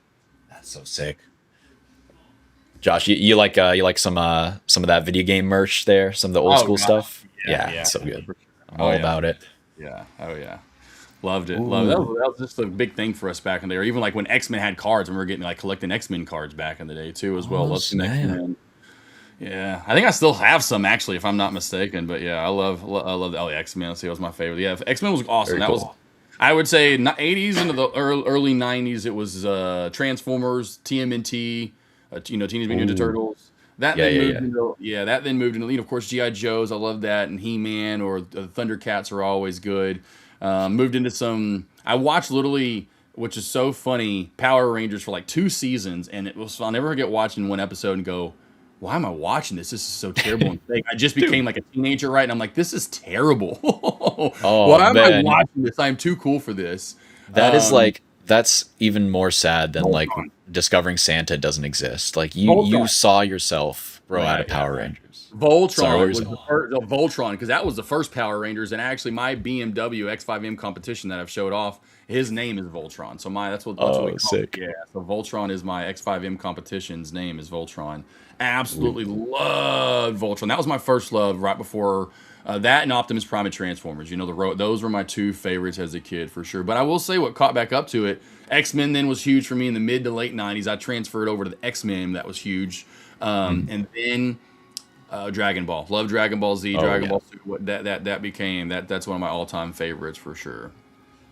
That's so sick. Josh, you like some of that video game merch there? Some of the old school stuff? Yeah, it's so good. I'm all about it. Yeah. Oh yeah. Loved it. Loved it. That was just a big thing for us back in the day. Or even like when X-Men had cards, and we were getting collecting X-Men cards back in the day too as well. Loved some X-Men. Yeah, I think I still have some actually, if I'm not mistaken. But yeah, I love the X-Men. Let's see, that was my favorite. Yeah, X-Men was awesome. That was, I would say, 80s into the early 90s. It was Transformers, TMNT, Teenage Mutant Ninja Turtles. That then moved into, of course, GI Joes. I love that, and He-Man or the Thundercats are always good. Moved into some. I watched literally, which is so funny, Power Rangers for like 2 seasons, and it was. I'll never forget watching one episode and go, why am I watching this? This is so terrible and fake. I just became like a teenager, right? And I'm like, this is terrible. Why am I watching this? I'm too cool for this. That is that's even more sad than discovering Santa doesn't exist. Like you saw yourself grow out of Power Rangers. Voltron was the first, Voltron, because that was the first Power Rangers, and actually my BMW X5M competition that I've showed off, his name is Voltron. So that's what we call it. Yeah, so Voltron is my X5M competition's name is Voltron. Absolutely loved Voltron. That was my first love right before that and Optimus Prime and Transformers. Those were my 2 favorites as a kid for sure. But I will say what caught back up to it, X-Men then was huge for me in the mid to late 90s. I transferred over to the X-Men. That was huge. And then Dragon Ball. Love Dragon Ball Z, Dragon Ball Super. That became that's one of my all-time favorites for sure.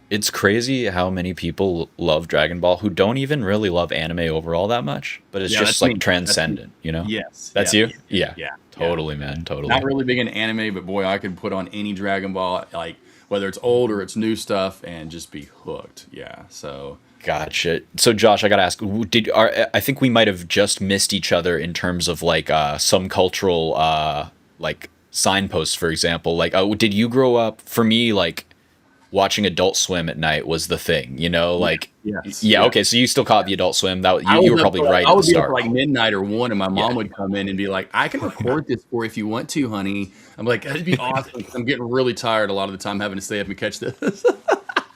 It's crazy how many people love Dragon Ball who don't even really love anime overall that much, but it's just like transcendent, Yes. That's you? Yeah. Totally, man. Totally. Not really big in anime, but boy, I could put on any Dragon Ball, like whether it's old or it's new stuff, and just be hooked. Yeah. So. Gotcha. So Josh, I gotta ask, I think we might have just missed each other in terms of like some cultural like signposts, for example. Like, did you grow up? For me, like, watching Adult Swim at night was the thing, like, okay, so you still caught the Adult Swim. That you were probably right at the start. I would be up for like midnight or 1, and my mom would come in and be like, I can record this for you if you want to, honey. I'm like, that'd be awesome. I'm getting really tired a lot of the time having to stay up and catch this.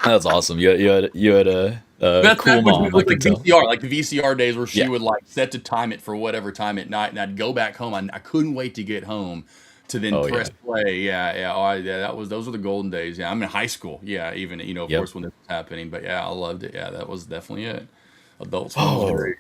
That's awesome. You had a cool mom. Like VCR, like the VCR days where she would like set to time it for whatever time at night, and I'd go back home. I couldn't wait to get home to then press play. Those were the golden days. Yeah, I'm in high school. Yeah, even of course when this was happening. But yeah, I loved it. Yeah, that was definitely it. Adults was great.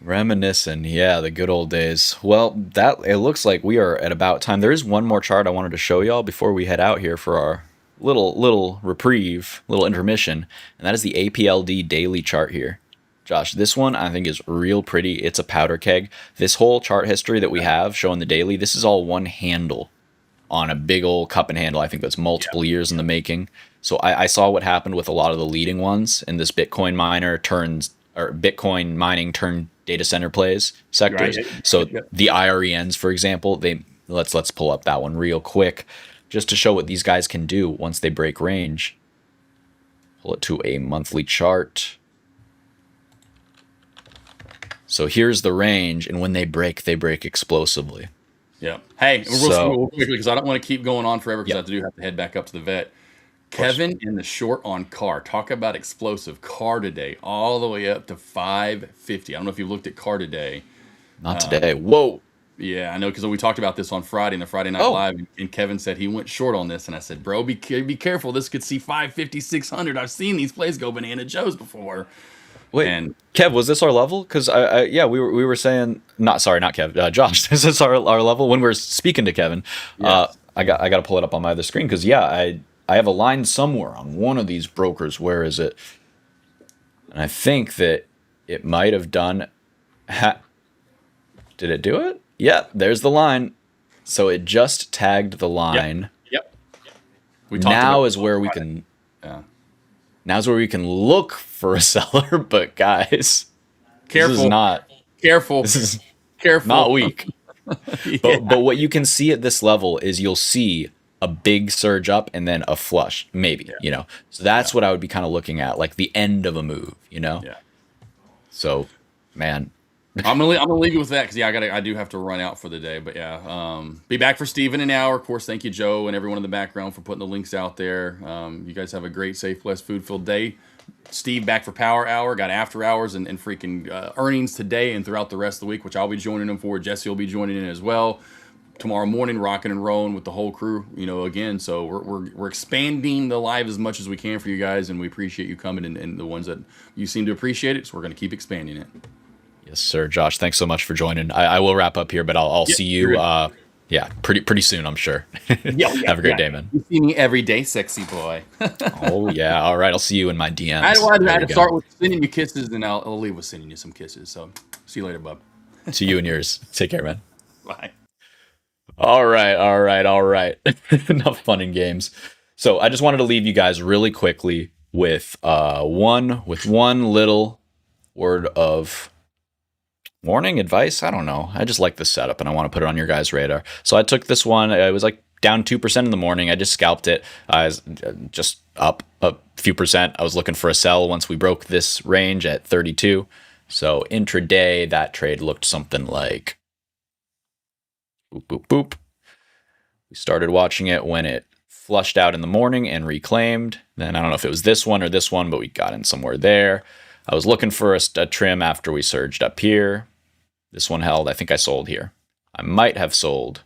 Reminiscing, the good old days. Well, it looks like we are at about time. There is one more chart I wanted to show y'all before we head out here for our little reprieve, little intermission, and that is the APLD daily chart here. Josh, this one I think is real pretty. It's a powder keg. This whole chart history that we have showing the daily, this is all one handle on a big old cup and handle. I think that's multiple years in the making. So I saw what happened with a lot of the leading ones in this Bitcoin mining turned data center plays sectors. Right. So the IRENs, for example, let's pull up that one real quick just to show what these guys can do once they break range. Pull it to a monthly chart. So here's the range, and when they break explosively. Yeah. Hey, So- real quickly, because I don't want to keep going on forever, because Yep. I do have to head back up to the vet. Kevin in the short on car. Talk about explosive. Car today, all the way up to 550. I don't know if you looked at car today. Not today. Whoa. Yeah, I know, because we talked about this on Friday in the Friday Night Oh. Live, and Kevin said he went short on this, and I said, bro, be careful. This could see 550, 600. I've seen these plays go banana Joe's before. Wait, And Kev, was this our level? Because we were saying not Kev, Josh. Is this our level when we were speaking to Kevin? Yes. I got to pull it up on my other screen because I have a line somewhere on one of these brokers. Where is it? And I think that it might have done. Did it do it? Yeah, there's the line. So it just tagged the line. Yep. We talked Now about is where we can. Yeah. Now's where we can look for a seller, but guys, Careful. This is not. Careful. This is Careful. not weak. Yeah. But what you can see at this level is you'll see a big surge up and then a flush, maybe, So that's what I would be kind of looking at, like the end of a move, Yeah. So, man, I'm gonna leave you with that, because I do have to run out for the day. But yeah, be back for Steve in an hour. Of course, thank you, Joe, and everyone in the background for putting the links out there. You guys have a great, safe, blessed, food-filled day. Steve back for Power Hour. Got after hours and freaking earnings today and throughout the rest of the week, which I'll be joining him for. Jesse will be joining in as well tomorrow morning, rocking and rolling with the whole crew. Again, so we're expanding the live as much as we can for you guys, and we appreciate you coming and the ones that you seem to appreciate it. So we're gonna keep expanding it. yes, sir, Josh, thanks so much for joining. I will wrap up here, but I'll see you. Pretty soon, I'm sure. Have a great day, man. You see me every day, sexy boy. Oh yeah, all right. I'll see you in my DMs. I There had we to go. start with sending you kisses, and I'll leave with sending you some kisses. So see you later, bub. To you and yours. Take care, man. Bye. All right. Enough fun and games. So I just wanted to leave you guys really quickly with one little word of warning, advice. I don't know. I just like the setup and I want to put it on your guys' radar. So I took this one. It was like down 2% in the morning. I just scalped it. I was just up a few percent. I was looking for a sell once we broke this range at 32. So intraday, that trade looked something like boop, boop, boop. We started watching it when it flushed out in the morning and reclaimed. Then I don't know if it was this one or this one, but we got in somewhere there. I was looking for a trim after we surged up here. This one held. I think I sold here. I might have sold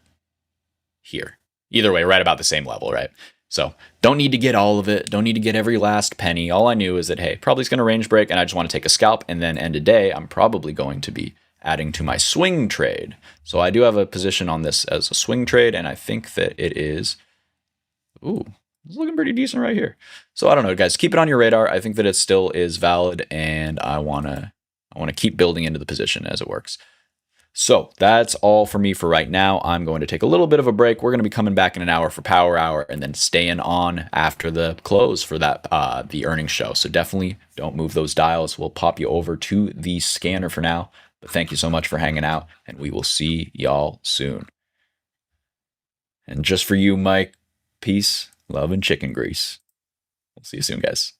here. Either way, right about the same level, right? So don't need to get all of it. Don't need to get every last penny. All I knew is that, hey, probably it's going to range break and I just want to take a scalp, and then end of day, I'm probably going to be adding to my swing trade. So I do have a position on this as a swing trade, and I think that it is, it's looking pretty decent right here. So I don't know, guys, keep it on your radar. I think that it still is valid, and I want to keep building into the position as it works. So that's all for me for right now. I'm going to take a little bit of a break. We're going to be coming back in an hour for Power Hour, and then staying on after the close for that the earnings show. So definitely don't move those dials. We'll pop you over to the scanner for now. But thank you so much for hanging out, and we will see y'all soon. And just for you, Mike, peace, love, and chicken grease. We'll see you soon, guys.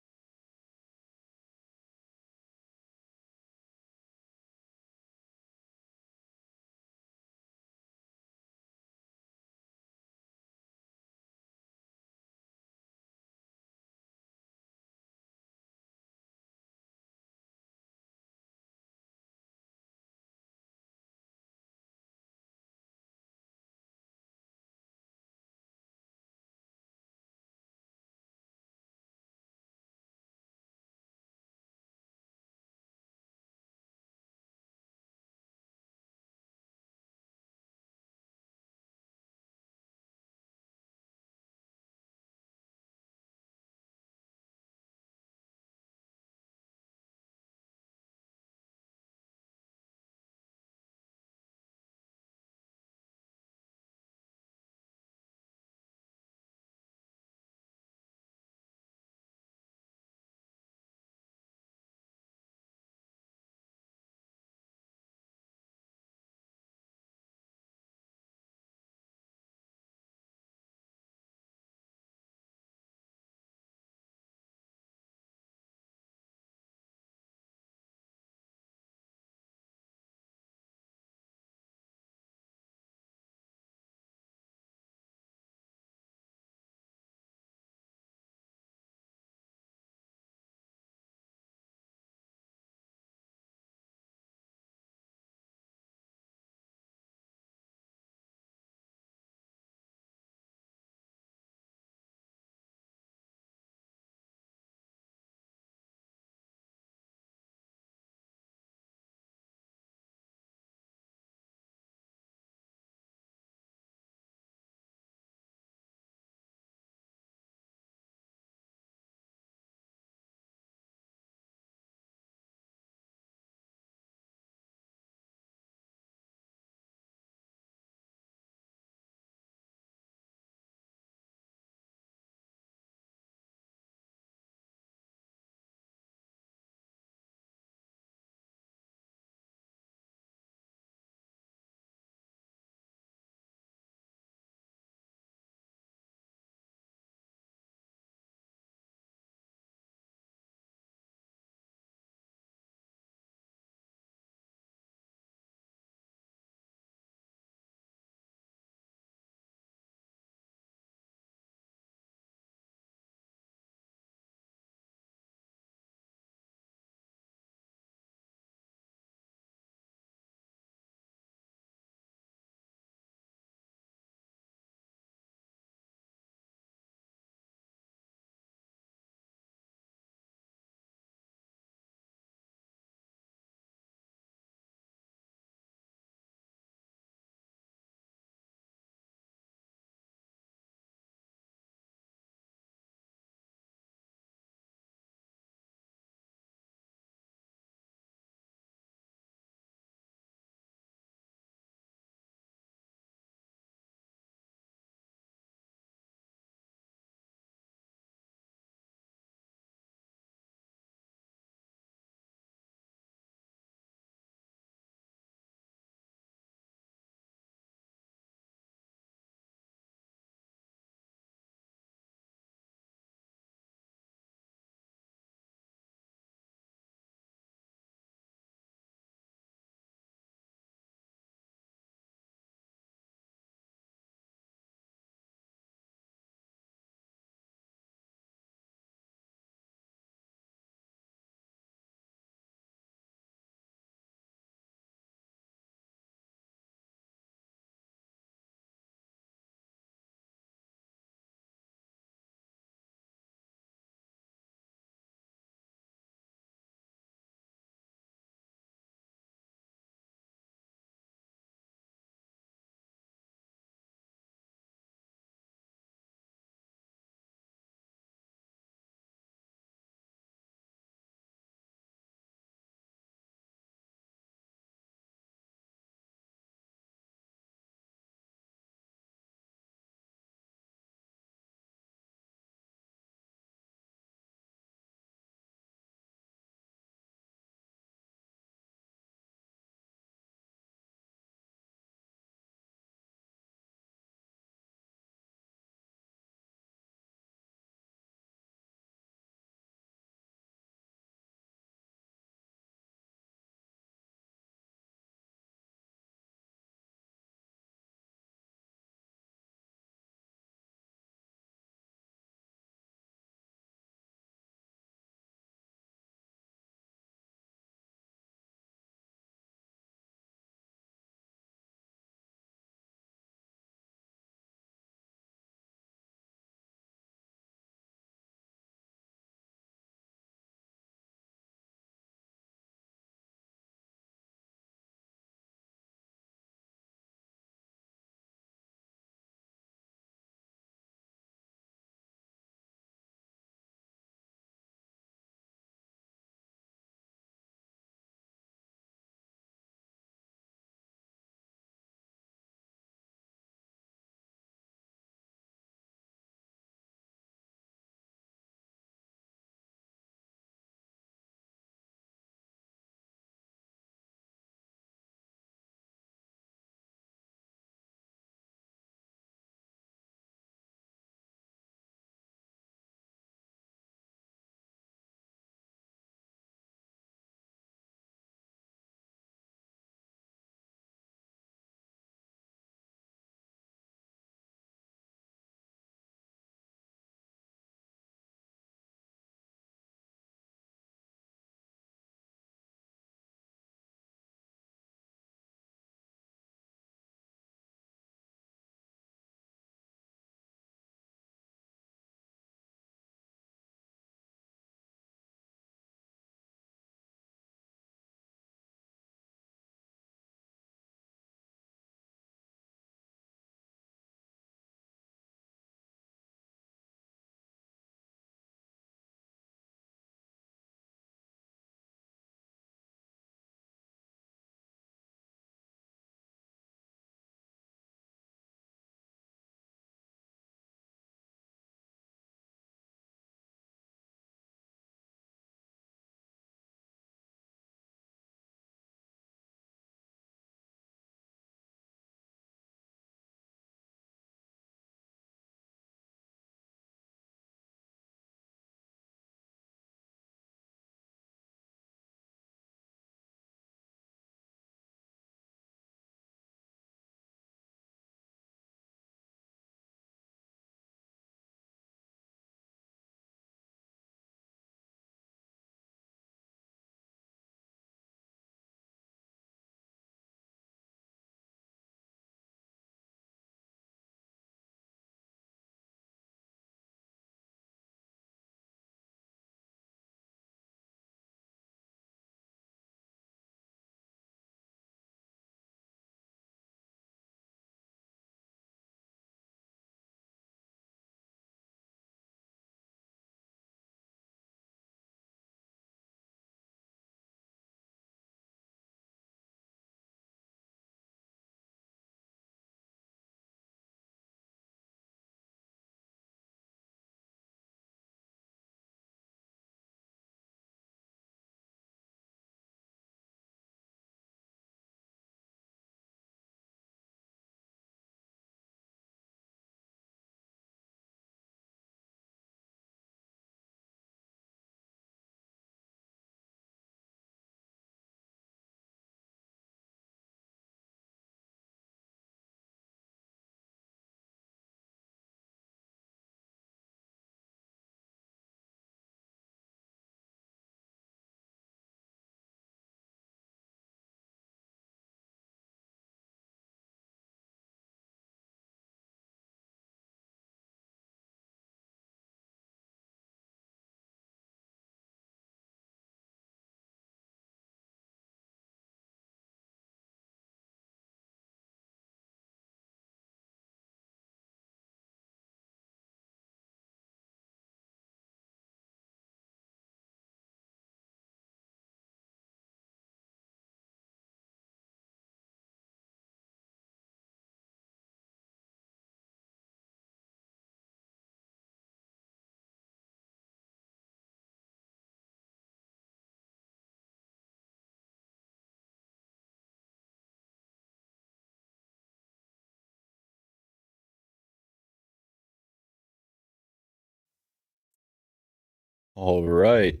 All right,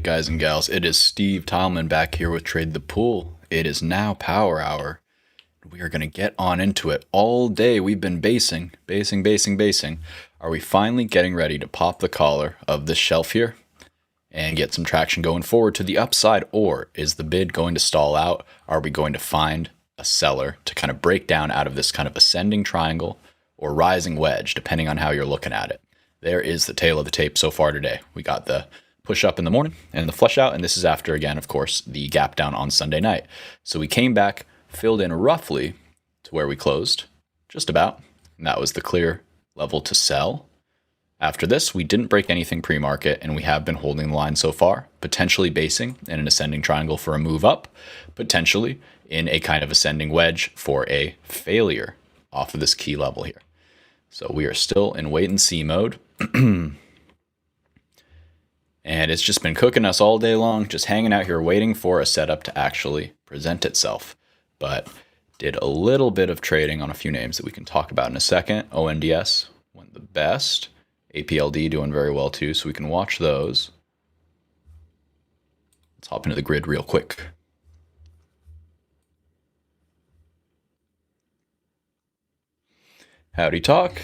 guys and gals. It is Steve Tileman back here with Trade the Pool. It is now Power Hour. We are going to get on into it. All day we've been basing. Are we finally getting ready to pop the collar of this shelf here and get some traction going forward to the upside? Or is the bid going to stall out? Are we going to find a seller to kind of break down out of this kind of ascending triangle or rising wedge, depending on how you're looking at it? There is the tail of the tape so far today. We got the push up in the morning and the flush out, and this is after, again, of course, the gap down on Sunday night. So we came back, filled in roughly to where we closed, just about, and that was the clear level to sell. After this, we didn't break anything pre-market, and we have been holding the line so far, potentially basing in an ascending triangle for a move up, potentially in a kind of ascending wedge for a failure off of this key level here. So we are still in wait and see mode. And it's just been cooking us all day long, just hanging out here waiting for a setup to actually present itself. But did a little bit of trading on a few names that we can talk about in a second. ONDS went the best. APLD doing very well too, so we can watch those. Let's hop into the grid real quick. Howdy talk.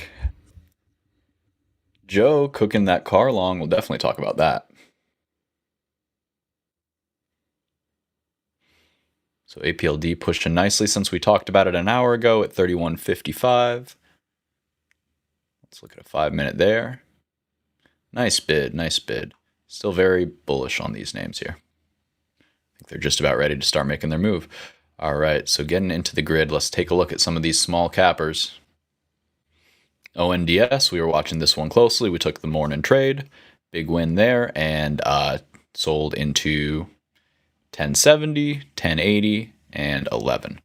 Joe cooking that car long. We'll definitely talk about that. So APLD pushed in nicely since we talked about it an hour ago at 31.55. Let's look at a 5-minute there. Nice bid, nice bid. Still very bullish on these names here. I think they're just about ready to start making their move. All right, so getting into the grid, let's take a look at some of these small cappers. ONDS, we were watching this one closely. We took the morning trade, big win there, and sold into 1070, 1080, and 11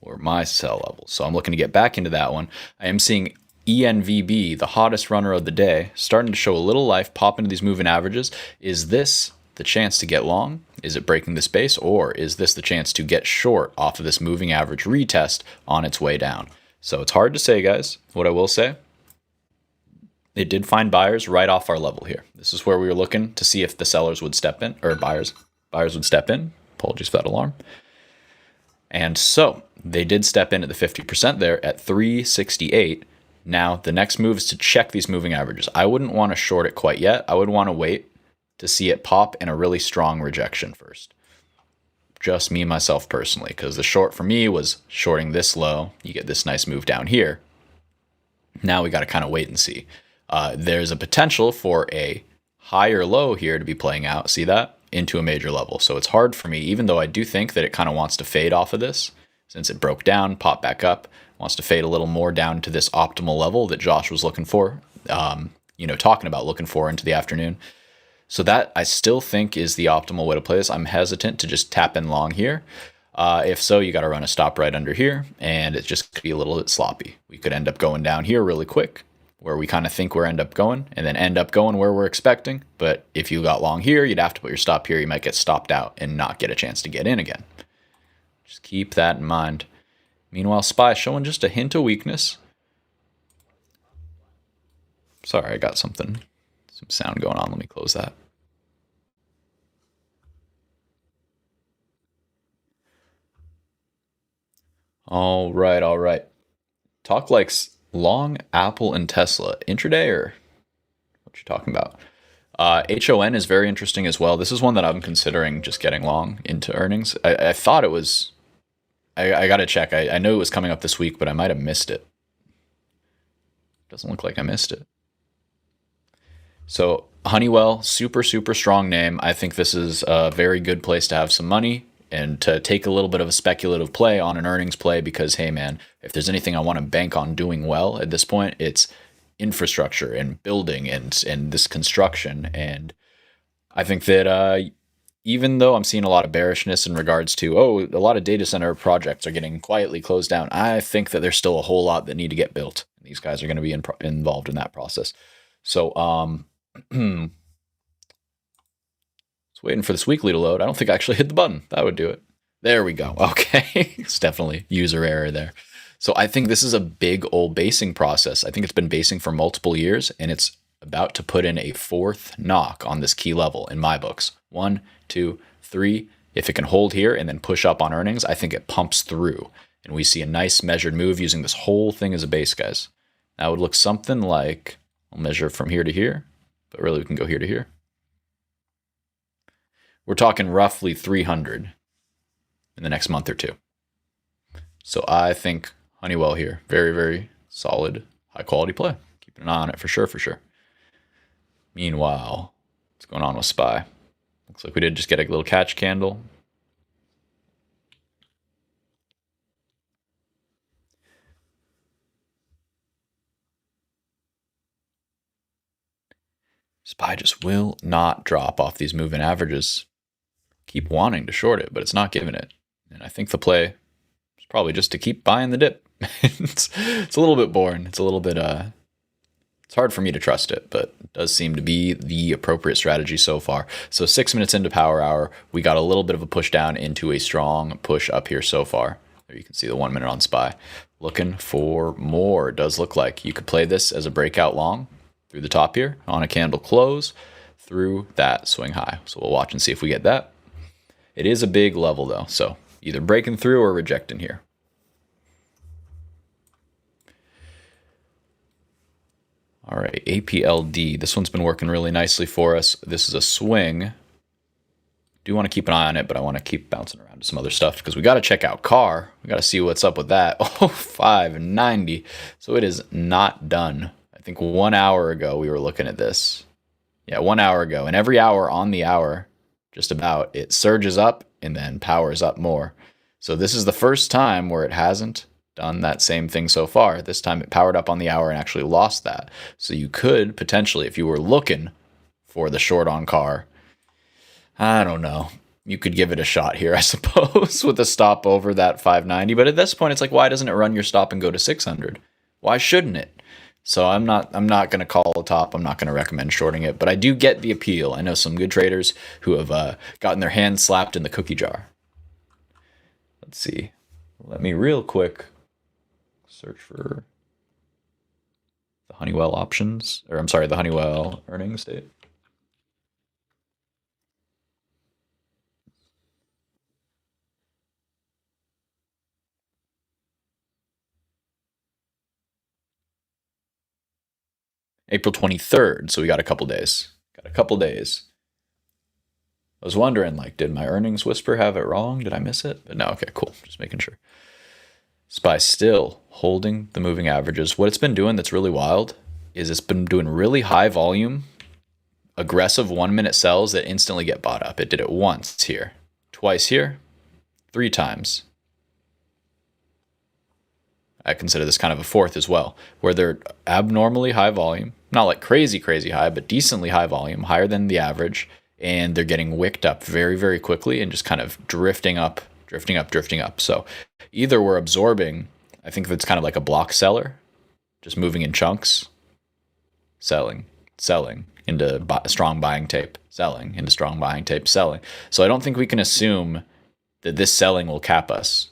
were my sell levels. So I'm looking to get back into that one. I am seeing ENVB, the hottest runner of the day, starting to show a little life, pop into these moving averages. Is this the chance to get long? Is it breaking the space, or is this the chance to get short off of this moving average retest on its way down? So it's hard to say, guys. What I will say, it did find buyers right off our level here. This is where we were looking to see if the sellers would step in, or buyers would step in. Apologies for that alarm. And so they did step in at the 50% there at 368. Now the next move is to check these moving averages. I wouldn't want to short it quite yet. I would want to wait to see it pop in a really strong rejection first. Just me, myself personally, because the short for me was shorting this low. You get this nice move down here. Now we got to kind of wait and see. There's a potential for a higher low here to be playing out. See that? Into a major level. So it's hard for me, even though I do think that it kind of wants to fade off of this, since it broke down, popped back up, wants to fade a little more down to this optimal level that Josh was looking for, talking about looking for into the afternoon. So that I still think is the optimal way to play this. I'm hesitant to just tap in long here. If so, you got to run a stop right under here, and it just could be a little bit sloppy. We could end up going down here really quick, where we kind of think we're end up going, and then end up going where we're expecting. But if you got long here, you'd have to put your stop here. You might get stopped out and not get a chance to get in again. Just keep that in mind. Meanwhile, SPY showing just a hint of weakness. Sorry, I got some sound going on. Let me close that. All right. Talk like long Apple and Tesla intraday, or what you talking about? HON is very interesting as well. This is one that I'm considering just getting long into earnings. I thought it was. I got to check. I know it was coming up this week, but I might have missed it. Doesn't look like I missed it. So Honeywell, super strong name. I think this is a very good place to have some money and to take a little bit of a speculative play on an earnings play, because, hey man, if there's anything I want to bank on doing well at this point, it's infrastructure and building and this construction. And I think that even though I'm seeing a lot of bearishness in regards to, a lot of data center projects are getting quietly closed down, I think that there's still a whole lot that need to get built. These guys are going to be involved in that process. So it's waiting for this weekly to load. I don't think I actually hit the button. That would do it. There we go. Okay. It's definitely user error there. So I think this is a big old basing process. I think it's been basing for multiple years, and it's about to put in a fourth knock on this key level in my books. 1, 2, 3. If it can hold here and then push up on earnings, I think it pumps through. And we see a nice measured move using this whole thing as a base, guys. That would look something like, I'll measure from here to here, but really we can go here to here. We're talking roughly 300 in the next month or two. So I think Honeywell here, very, very solid, high quality play. Keeping an eye on it for sure, for sure. Meanwhile, what's going on with SPY? Looks like we did just get a little catch candle. SPY just will not drop off these moving averages. Keep wanting to short it, but it's not giving it. And I think the play is probably just to keep buying the dip. It's a little bit boring. It's a little bit, it's hard for me to trust it, but it does seem to be the appropriate strategy so far. So 6 minutes into power hour, we got a little bit of a push down into a strong push up here so far. There you can see the 1 minute on SPY. Looking for more. It does look like you could play this as a breakout long through the top here on a candle close through that swing high. So we'll watch and see if we get that. It is a big level though, so either breaking through or rejecting here. All right, APLD. This one's been working really nicely for us. This is a swing. Do want to keep an eye on it, but I want to keep bouncing around to some other stuff because we got to check out CAR. We got to see what's up with that. Oh, 590. So it is not done. I think 1 hour ago we were looking at this. Yeah, 1 hour ago. And every hour on the hour, just about, it surges up and then powers up more. So this is the first time where it hasn't done that same thing so far. This time it powered up on the hour and actually lost that. So you could potentially, if you were looking for the short on CAR, I don't know, you could give it a shot here, I suppose, with a stop over that 590. But at this point, it's like, why doesn't it run your stop and go to 600? Why shouldn't it? So I'm not going to call a top. I'm not going to recommend shorting it, but I do get the appeal. I know some good traders who have gotten their hands slapped in the cookie jar. Let's see. Let me real quick search for the Honeywell options, or I'm sorry, the Honeywell earnings date. April 23rd, so we got a couple days. I was wondering, like, did my earnings whisper have it wrong? Did I miss it? But no, okay, cool. Just making sure. SPY still holding the moving averages. What it's been doing that's really wild is it's been doing really high volume, aggressive 1 minute sells that instantly get bought up. It did it once here, twice here, 3 times. I consider this kind of a fourth as well, where they're abnormally high volume, not like crazy high, but decently high volume, higher than the average, and they're getting wicked up very, very quickly and just kind of drifting up. So either we're absorbing, I think it's kind of like a block seller, just moving in chunks, selling into strong buying tape, selling into strong buying tape, selling. So I don't think we can assume that this selling will cap us.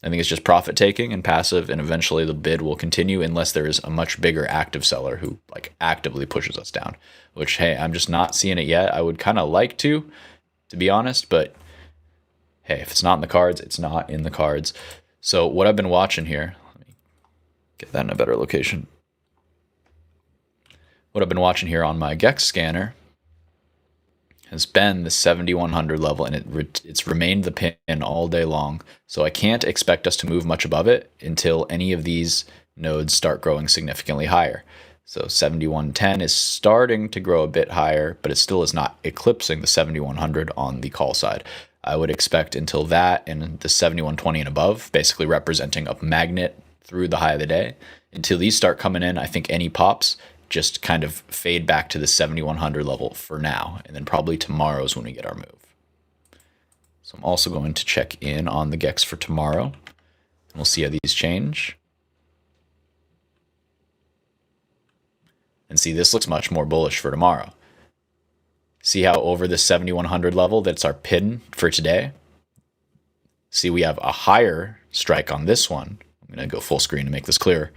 I think it's just profit taking and passive, and eventually the bid will continue unless there is a much bigger active seller who like actively pushes us down, which, hey, I'm just not seeing it yet. I would kind of like to be honest, but hey, if it's not in the cards, it's not in the cards. So what I've been watching here, let me get that in a better location. What I've been watching here on my GEX scanner has been the 7100 level, and it's remained the pin all day long. So I can't expect us to move much above it until any of these nodes start growing significantly higher. So 7110 is starting to grow a bit higher, but it still is not eclipsing the 7100 on the call side. I would expect until that and the 7120 and above, basically representing a magnet through the high of the day, until these start coming in, I think any pops just kind of fade back to the 7100 level for now, and then probably tomorrow is when we get our move. So I'm also going to check in on the GEX for tomorrow, and we'll see how these change. And see, this looks much more bullish for tomorrow. See how over the 7100 level, that's our pin for today. See, we have a higher strike on this one. I'm going to go full screen to make this clear.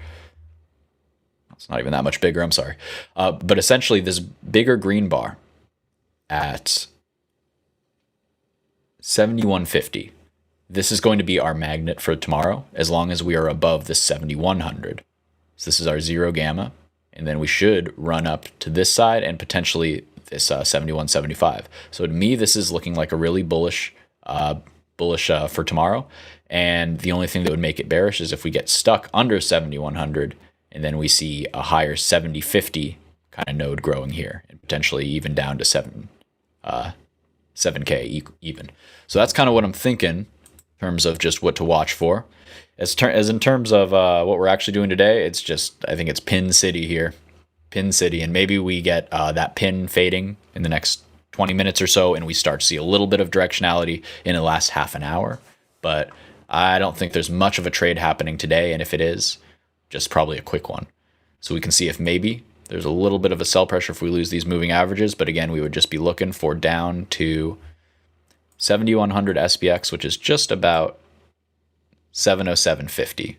It's not even that much bigger, I'm sorry. But essentially this bigger green bar at 7150. This is going to be our magnet for tomorrow, as long as we are above the 7100. So this is our zero gamma, and then we should run up to this side and potentially this 7175. So to me, this is looking like a really bullish for tomorrow. And the only thing that would make it bearish is if we get stuck under 7100, and then we see a higher 7050 kind of node growing here, and potentially even down to 7K even. So that's kind of what I'm thinking in terms of just what to watch for. As in terms of what we're actually doing today, it's just, I think it's pin city here. Pin city, and maybe we get that pin fading in the next 20 minutes or so, and we start to see a little bit of directionality in the last half an hour. But I don't think there's much of a trade happening today, and if it is, just probably a quick one. So we can see if maybe there's a little bit of a sell pressure if we lose these moving averages, but again, we would just be looking for down to 7100 SPX, which is just about 707.50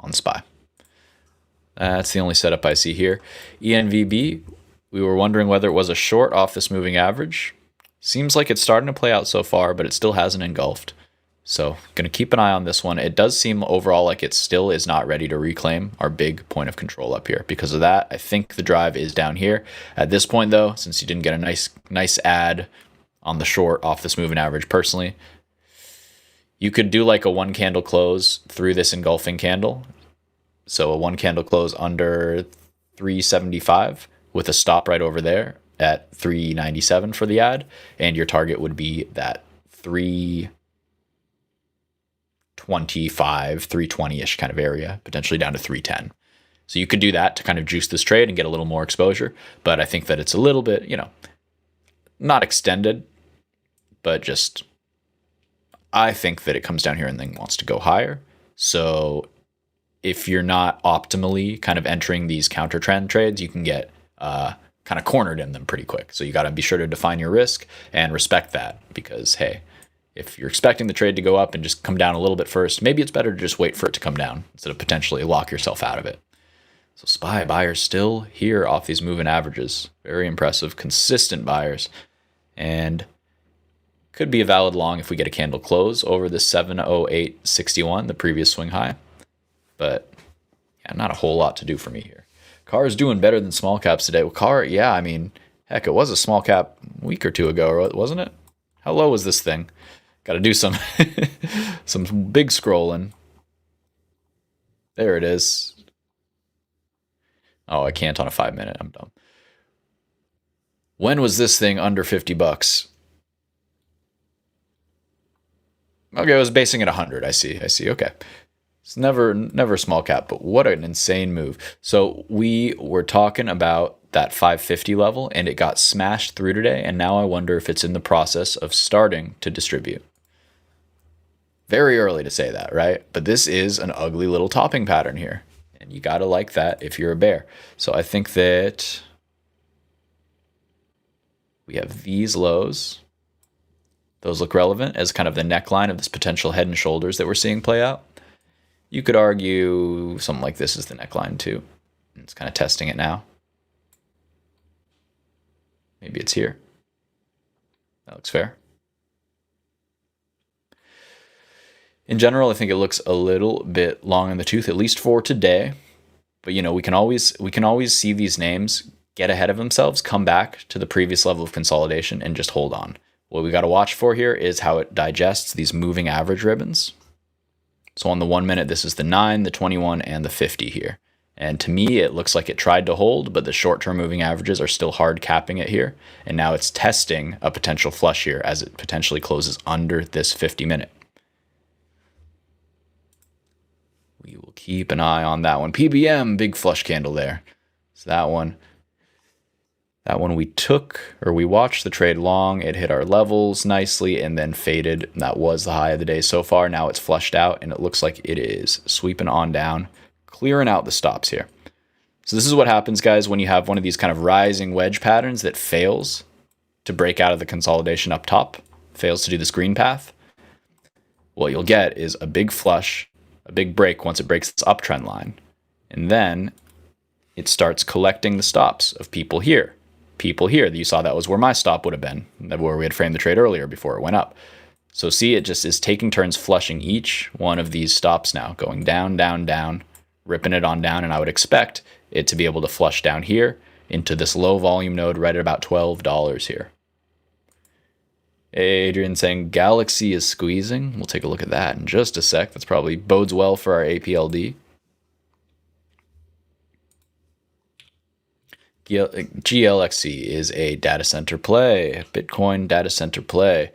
on SPY. That's the only setup I see here. ENVB, we were wondering whether it was a short off this moving average. Seems like it's starting to play out so far, but it still hasn't engulfed. So going to keep an eye on this one. It does seem overall like it still is not ready to reclaim our big point of control up here. Because of that, I think the drive is down here. At this point, though, since you didn't get a nice ad on the short off this moving average personally, you could do like a one candle close through this engulfing candle. So a one candle close under 375 with a stop right over there at 397 for the ad. And your target would be that 325, 320-ish kind of area, potentially down to 310. So you could do that to kind of juice this trade and get a little more exposure. But I think that it's a little bit, not extended, but just, I think that it comes down here and then wants to go higher. So if you're not optimally kind of entering these counter trend trades, you can get kind of cornered in them pretty quick. So you got to be sure to define your risk and respect that, because, hey, if you're expecting the trade to go up and just come down a little bit first, maybe it's better to just wait for it to come down instead of potentially lock yourself out of it. So SPY buyers still here off these moving averages. Very impressive, consistent buyers. And could be a valid long if we get a candle close over the 708.61, the previous swing high. But yeah, not a whole lot to do for me here. CAR is doing better than small caps today. Well, CAR, yeah, I mean, heck, it was a small cap a week or two ago, wasn't it? How low was this thing? Got to do some some big scrolling. There it is. Oh, I can't on a 5-minute. I'm dumb. When was this thing under $50? Okay, I was basing it 100. I see. Okay. It's never a small cap, but what an insane move. So we were talking about that 550 level, and it got smashed through today, and now I wonder if it's in the process of starting to distribute. Very early to say that, right? But this is an ugly little topping pattern here, and you got to like that if you're a bear. So I think that we have these lows. Those look relevant as kind of the neckline of this potential head and shoulders that we're seeing play out. You could argue something like this is the neckline too. It's kind of testing it now. Maybe it's here. That looks fair. In general, I think it looks a little bit long in the tooth, at least for today. But we can always see these names get ahead of themselves, come back to the previous level of consolidation, and just hold on. What we got to watch for here is how it digests these moving average ribbons. So on the 1 minute, this is the 9, the 21, and the 50 here. And to me, it looks like it tried to hold, but the short-term moving averages are still hard capping it here. And now it's testing a potential flush here as it potentially closes under this 50-minute. We will keep an eye on that one. PBM, big flush candle there. So that one we watched the trade long. It hit our levels nicely and then faded. That was the high of the day so far. Now it's flushed out, and it looks like it is sweeping on down, clearing out the stops here. So this is what happens, guys, when you have one of these kind of rising wedge patterns that fails to break out of the consolidation up top, fails to do this green path. What you'll get is a big flush a big break once it breaks this uptrend line. And then it starts collecting the stops of people here. People here. You saw that was where my stop would have been, where we had framed the trade earlier before it went up. So see, it just is taking turns flushing each one of these stops now, going down, down, down, ripping it on down. And I would expect it to be able to flush down here into this low volume node right at about $12 here. Adrian saying Galaxy is squeezing. We'll take a look at that in just a sec. That's probably bodes well for our APLD. GLXC is a data center play, Bitcoin data center play.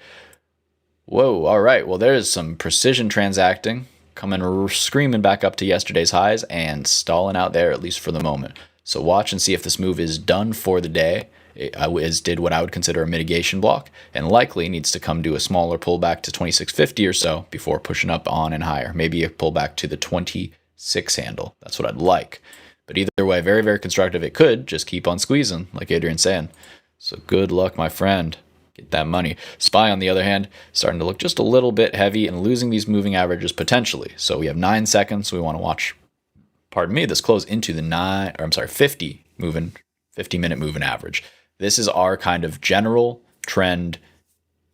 Whoa, all right. Well, there's some precision transacting coming screaming back up to yesterday's highs and stalling out there, at least for the moment. So watch and see if this move is done for the day. It did what I would consider a mitigation block and likely needs to come to a smaller pullback to 2650 or so before pushing up on and higher. Maybe a pullback to the 26 handle. That's what I'd like. But either way, very, very constructive. It could just keep on squeezing, like Adrian's saying. So good luck, my friend. Get that money. SPY, on the other hand, starting to look just a little bit heavy and losing these moving averages potentially. So we have 9 seconds. We want to watch, pardon me, this close into the 50 minute moving average. This is our kind of general trend,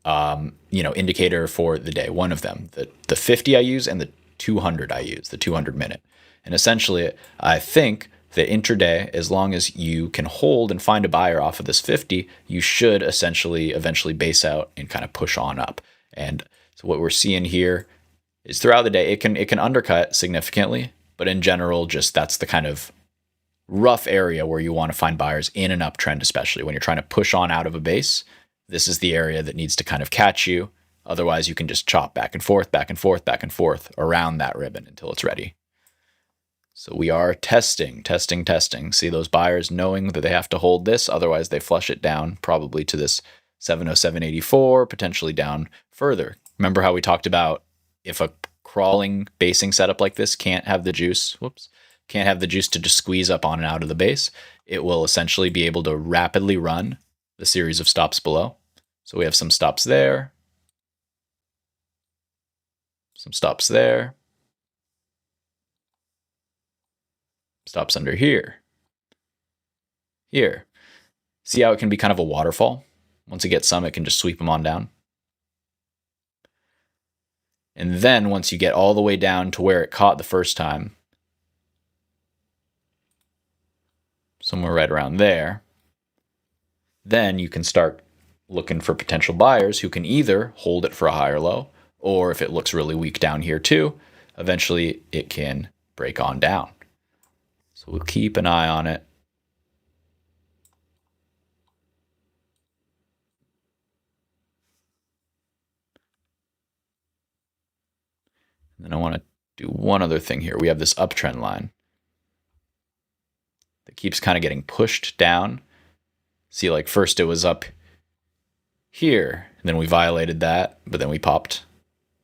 indicator for the day. One of them, the 50 I use and the 200 I use, the 200 minute. And essentially, I think that intraday, as long as you can hold and find a buyer off of this 50, you should eventually base out and kind of push on up. And so what we're seeing here is throughout the day, it can undercut significantly, but in general, just that's the kind of rough area where you want to find buyers in an uptrend, especially when you're trying to push on out of a base. This is the area that needs to kind of catch you. Otherwise, you can just chop back and forth, back and forth, back and forth around that ribbon until it's ready. So we are testing. See those buyers knowing that they have to hold this. Otherwise, they flush it down probably to this 707.84, potentially down further. Remember how we talked about if a crawling basing setup like this can't have the juice, to just squeeze up on and out of the base, it will essentially be able to rapidly run the series of stops below. So we have some stops there, some stops there, stops under here. Here. See how it can be kind of a waterfall? Once it gets some, it can just sweep them on down. And then once you get all the way down to where it caught the first time, somewhere right around there, then you can start looking for potential buyers who can either hold it for a higher low, or if it looks really weak down here too, eventually it can break on down. So we'll keep an eye on it. And then I want to do one other thing here. We have this uptrend line that keeps kind of getting pushed down. See, like first it was up here, and then we violated that, but then we popped.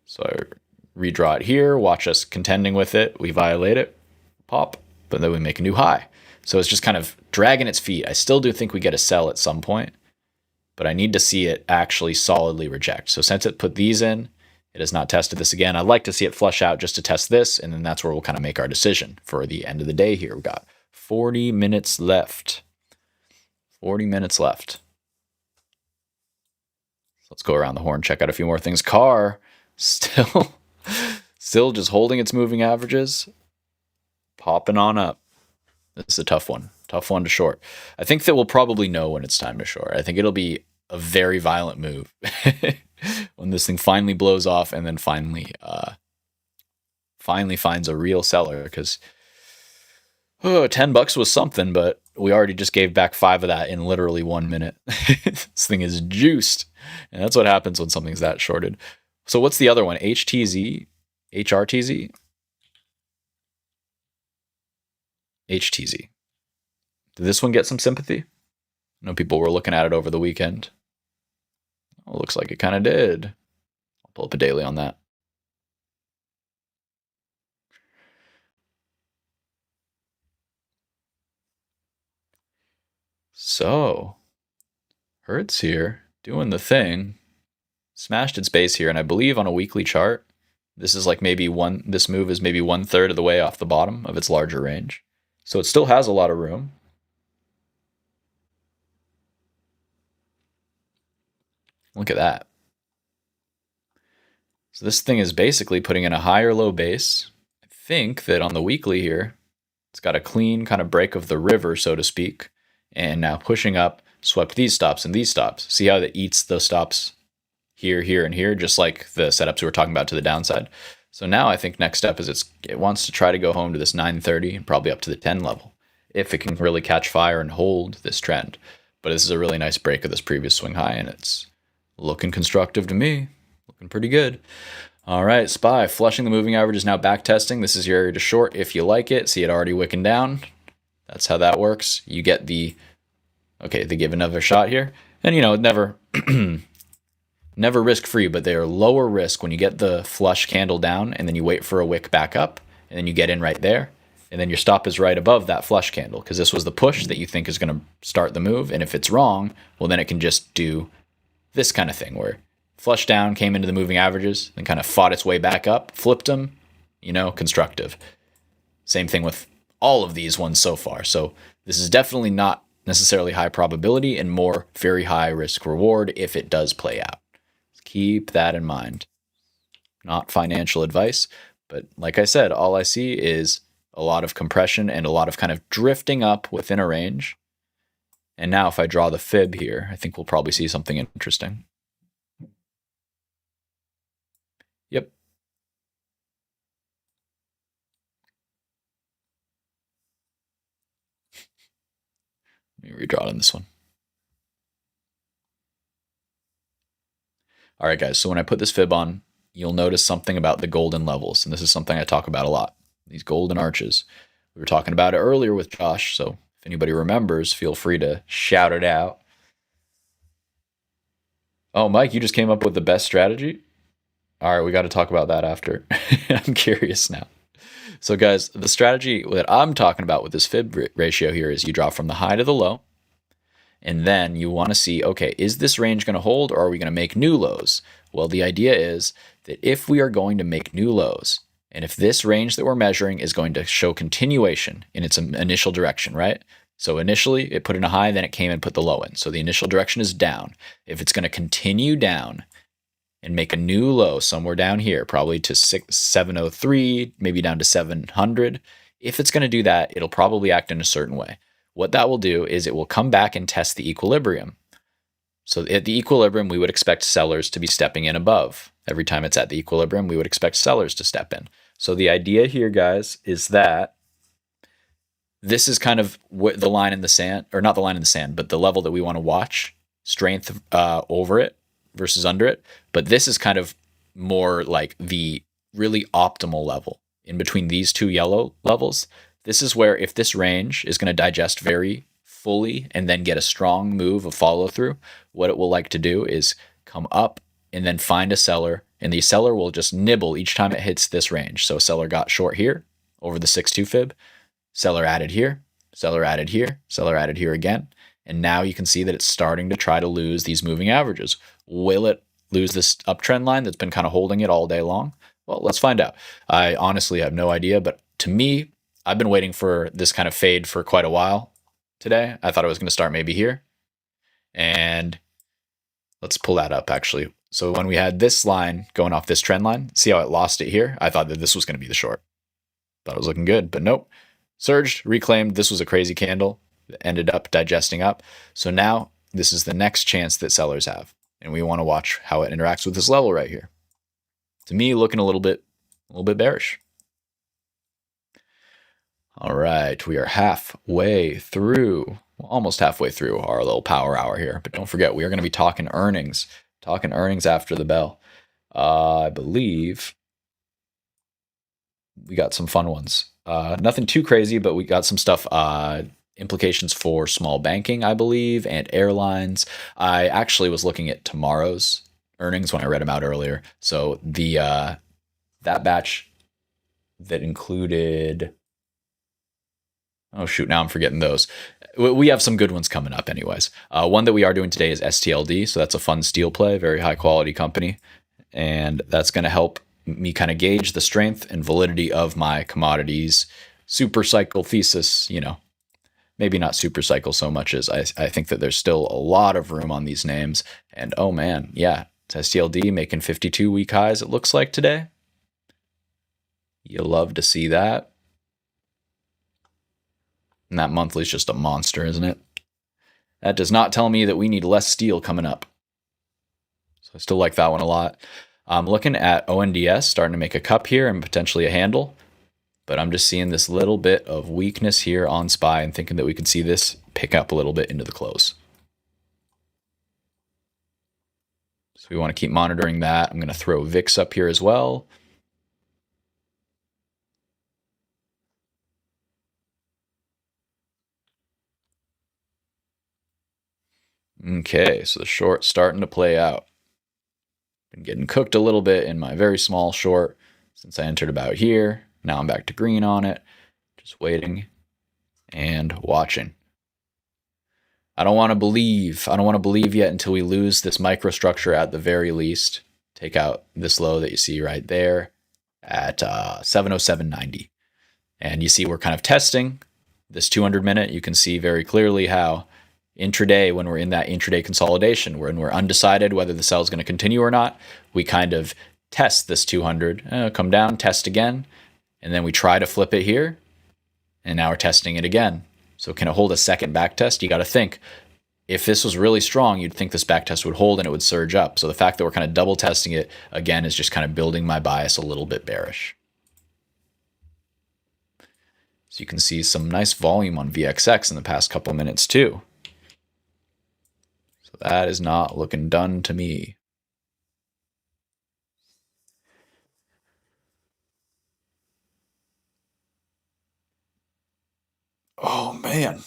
So I redraw it here, watch us contending with it. We violate it, pop, but then we make a new high. So it's just kind of dragging its feet. I still do think we get a sell at some point, but I need to see it actually solidly reject. So since it put these in, it has not tested this again. I'd like to see it flush out just to test this, and then that's where we'll kind of make our decision for the end of the day here. We've got 40 minutes left. 40 minutes left. Let's go around the horn, check out a few more things. CAR, still just holding its moving averages, popping on up. This is a tough one to short. I think that we'll probably know when it's time to short. I think it'll be a very violent move when this thing finally blows off and then finally finds a real seller, because $10 was something, but we already just gave back 5 of that in literally 1 minute. This thing is juiced, and that's what happens when something's that shorted. So what's the other one? HRTZ? HTZ. Did this one get some sympathy? I know people were looking at it over the weekend. Oh, looks like it kind of did. I'll pull up a daily on that. So, Hertz here, doing the thing. Smashed its base here, and I believe on a weekly chart, This is like this move is maybe 1/3 of the way off the bottom of its larger range. So it still has a lot of room. Look at that. So this thing is basically putting in a high or low base. I think that on the weekly here, it's got a clean kind of break of the river, so to speak. And now pushing up, swept these stops and these stops. See how it eats those stops here, here, and here, just like the setups we were talking about to the downside. So now I think next step is it wants to try to go home to this 930 and probably up to the 10 level if it can really catch fire and hold this trend. But this is a really nice break of this previous swing high, and it's looking constructive to me. Looking pretty good. All right, SPY, flushing the moving average is now back testing. This is your area to short if you like it. See it already wicking down. That's how that works. You get they give another shot here. And, never never risk-free, but they are lower risk when you get the flush candle down and then you wait for a wick back up and then you get in right there. And then your stop is right above that flush candle because this was the push that you think is going to start the move. And if it's wrong, well, then it can just do this kind of thing where flush down, came into the moving averages, then kind of fought its way back up, flipped them, constructive. Same thing with all of these ones so far. So this is definitely not necessarily high probability and more very high risk reward if it does play out. Keep that in mind. Not financial advice, but like I said, all I see is a lot of compression and a lot of kind of drifting up within a range. And now if I draw the fib here, I think we'll probably see something interesting. Yep. Let me redraw it on this one. All right, guys, so when I put this fib on, you'll notice something about the golden levels, and this is something I talk about a lot, these golden arches. We were talking about it earlier with Josh, so if anybody remembers, feel free to shout it out. Oh, Mike, you just came up with the best strategy? All right, we got to talk about that after. I'm curious now. So, guys, the strategy that I'm talking about with this fib ratio here is you draw from the high to the low, and then you want to see, okay, is this range going to hold or are we going to make new lows? Well, the idea is that if we are going to make new lows, and if this range that we're measuring is going to show continuation in its initial direction, right? So initially it put in a high, then it came and put the low in. So the initial direction is down. If it's going to continue down and make a new low somewhere down here, probably to 703, maybe down to 700, if it's going to do that, it'll probably act in a certain way. What that will do is it will come back and test the equilibrium. So at the equilibrium, we would expect sellers to be stepping in above. Every time it's at the equilibrium, we would expect sellers to step in. So the idea here, guys, is that this is kind of the line in the sand, or not the line in the sand, but the level that we want to watch, strength over it versus under it. But this is kind of more like the really optimal level in between these two yellow levels. This is where if this range is going to digest very fully and then get a strong move of follow through, what it will like to do is come up and then find a seller, and the seller will just nibble each time it hits this range. So seller got short here over the 6.2 fib, seller added here, seller added here, seller added here again. And now you can see that it's starting to try to lose these moving averages. Will it lose this uptrend line that's been kind of holding it all day long? Well, let's find out. I honestly have no idea, but to me, I've been waiting for this kind of fade for quite a while today. I thought it was going to start maybe here. And let's pull that up actually. So when we had this line going off this trend line, see how it lost it here? I thought that this was going to be the short. Thought it was looking good, but nope. Surged, reclaimed. This was a crazy candle. It ended up digesting up. So now this is the next chance that sellers have. And we want to watch how it interacts with this level right here. To me, looking a little bit bearish. All right, we are almost halfway through our little power hour here. But don't forget, we are going to be talking earnings after the bell. I believe we got some fun ones. Nothing too crazy, but we got some stuff. Implications for small banking, I believe, and airlines. I actually was looking at tomorrow's earnings when I read them out earlier. So the that batch that included, oh shoot, now I'm forgetting those. We have some good ones coming up anyways. One that we are doing today is STLD. So that's a fun steel play, very high quality company. And that's going to help me kind of gauge the strength and validity of my commodities super cycle thesis. Maybe not super cycle so much as I think that there's still a lot of room on these names. And oh man, yeah, STLD making 52-week highs, it looks like today. You love to see that. And that monthly is just a monster, isn't it? That does not tell me that we need less steel coming up. So I still like that one a lot. I'm looking at ONDS starting to make a cup here and potentially a handle. But I'm just seeing this little bit of weakness here on SPY and thinking that we could see this pick up a little bit into the close. So we want to keep monitoring that. I'm going to throw VIX up here as well. Okay, so the short's starting to play out. Been getting cooked a little bit in my very small short since I entered about here. Now I'm back to green on it, just waiting and watching. I don't want to believe yet until we lose this microstructure at the very least. Take out this low that you see right there at 707.90. And you see we're kind of testing this 200 minute. You can see very clearly how intraday, when we're in that intraday consolidation, when we're undecided whether the sell is going to continue or not, we kind of test this 200, come down, test again. And then we try to flip it here, and now we're testing it again. So can it hold a second back test? You got to think, if this was really strong, you'd think this back test would hold and it would surge up. So the fact that we're kind of double testing it again is just kind of building my bias a little bit bearish. So you can see some nice volume on VXX in the past couple of minutes too. So that is not looking done to me. Oh man,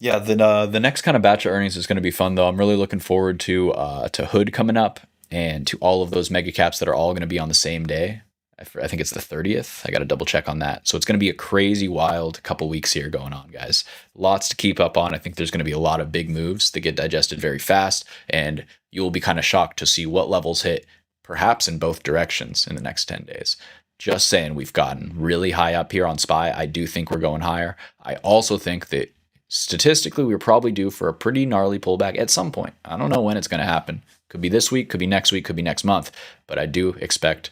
yeah. The next kind of batch of earnings is going to be fun though. I'm really looking forward to Hood coming up and to all of those mega caps that are all going to be on the same day. I think it's the 30th. I got to double check on that. So it's going to be a crazy, wild couple weeks here going on, guys. Lots to keep up on. I think there's going to be a lot of big moves that get digested very fast, and you'll be kind of shocked to see what levels hit, perhaps in both directions in the next 10 days. Just saying, we've gotten really high up here on SPY. I do think we're going higher. I also think that statistically, we're probably due for a pretty gnarly pullback at some point. I don't know when it's going to happen. Could be this week, could be next week, could be next month. But I do expect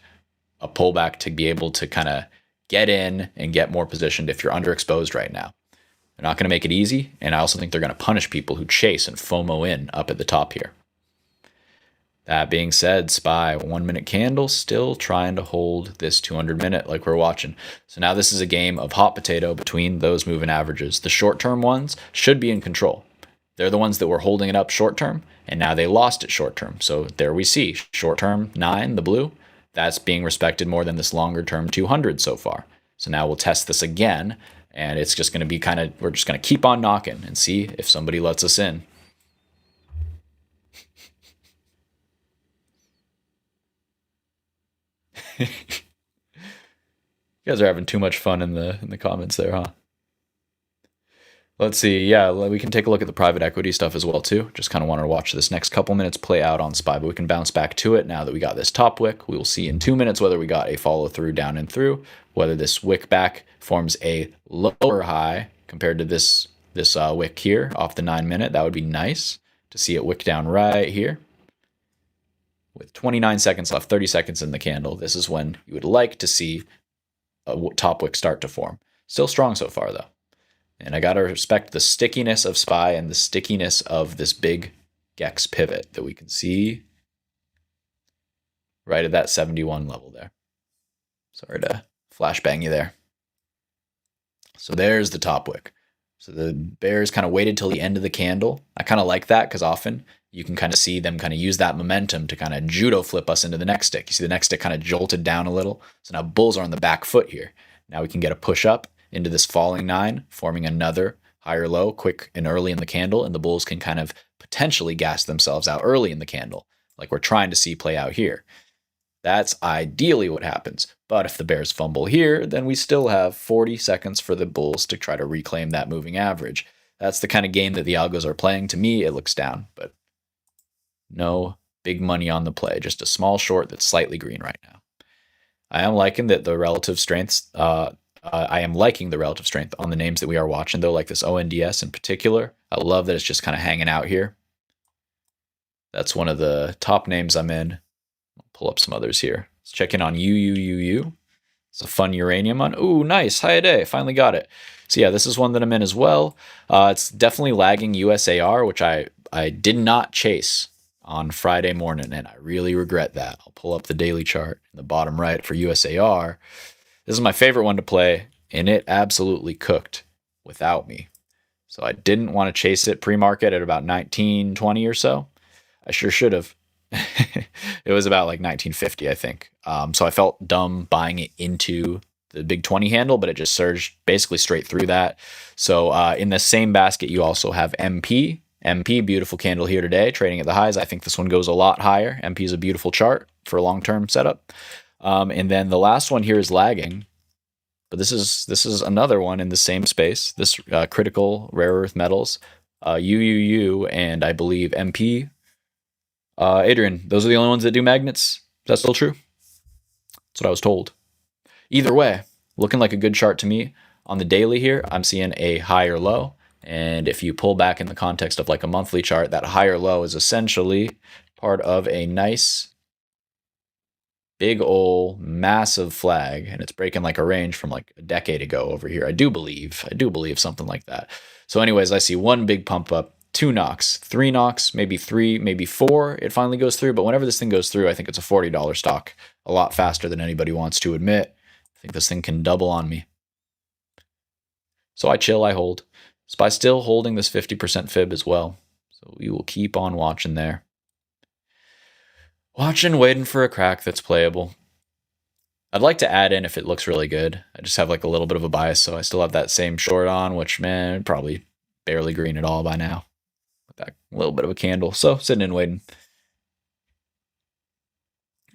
a pullback to be able to kind of get in and get more positioned if you're underexposed right now. They're not going to make it easy. And I also think they're going to punish people who chase and FOMO in up at the top here. That being said, SPY 1 minute candle still trying to hold this 200 minute like we're watching. So now this is a game of hot potato between those moving averages. The short term ones should be in control. They're the ones that were holding it up short term, and now they lost it short term. So there we see short term 9, the blue, that's being respected more than this longer term 200 so far. So now we'll test this again, and it's just going to be we're just going to keep on knocking and see if somebody lets us in. You guys are having too much fun in the comments there, huh? Let's see. Yeah, we can take a look at the private equity stuff as well too. Just kind of wanted to watch this next couple minutes play out on SPY, but we can bounce back to it now that we got this top wick. We will see in 2 minutes whether we got a follow through down and through, whether this wick back forms a lower high compared to this wick here off the 9 minute. That would be nice to see it wick down right here. With 29 seconds left, 30 seconds in the candle, this is when you would like to see a top wick start to form. Still strong so far, though. And I got to respect the stickiness of SPY and the stickiness of this big GEX pivot that we can see right at that 71 level there. Sorry to flashbang you there. So there's the top wick. So the bears kind of waited till the end of the candle. I kind of like that because often you can kind of see them kind of use that momentum to kind of judo flip us into the next stick. You see the next stick kind of jolted down a little. So now bulls are on the back foot here. Now we can get a push up into this falling 9, forming another higher low quick and early in the candle. And the bulls can kind of potentially gas themselves out early in the candle, like we're trying to see play out here. That's ideally what happens. But if the bears fumble here, then we still have 40 seconds for the bulls to try to reclaim that moving average. That's the kind of game that the algos are playing. To me, it looks down, but no big money on the play. Just a small short that's slightly green right now. I am liking that the relative strengths. I am liking the relative strength on the names that we are watching, though, like this ONDS in particular. I love that it's just kind of hanging out here. That's one of the top names I'm in. I'll pull up some others here. Let's check in on UUUU. It's a fun uranium one. Ooh, nice. Hi day. Finally got it. So yeah, this is one that I'm in as well. It's definitely lagging USAR, which I did not chase on Friday morning, and I really regret that. I'll pull up the daily chart in the bottom right for USAR. This is my favorite one to play, and it absolutely cooked without me. So I didn't want to chase it pre-market at about 1920 or so. I sure should have. It was about like 1950, I think. So I felt dumb buying it into the big 20 handle, but it just surged basically straight through that. So in the same basket, you also have MP. MP, beautiful candle here today, trading at the highs. I think this one goes a lot higher. MP is a beautiful chart for a long-term setup. And then the last one here is lagging. But this is another one in the same space. This critical rare earth metals, UUU, and I believe MP. Adrian, those are the only ones that do magnets. Is that still true? That's what I was told. Either way, looking like a good chart to me. On the daily here, I'm seeing a higher low. And if you pull back in the context of like a monthly chart, that higher low is essentially part of a nice big ol' massive flag, and it's breaking like a range from like a decade ago over here. I do believe something like that. So anyways, I see one big pump up, 2 knocks, 3 knocks, maybe 3, maybe 4. It finally goes through, but whenever this thing goes through, I think it's a $40 stock, a lot faster than anybody wants to admit. I think this thing can double on me. So I chill, I hold. SPY still holding this 50% fib as well. So we will keep on watching there. Watching, waiting for a crack that's playable. I'd like to add in if it looks really good. I just have like a little bit of a bias, so I still have that same short on, which, man, probably barely green at all by now. With that little bit of a candle. So sitting and waiting.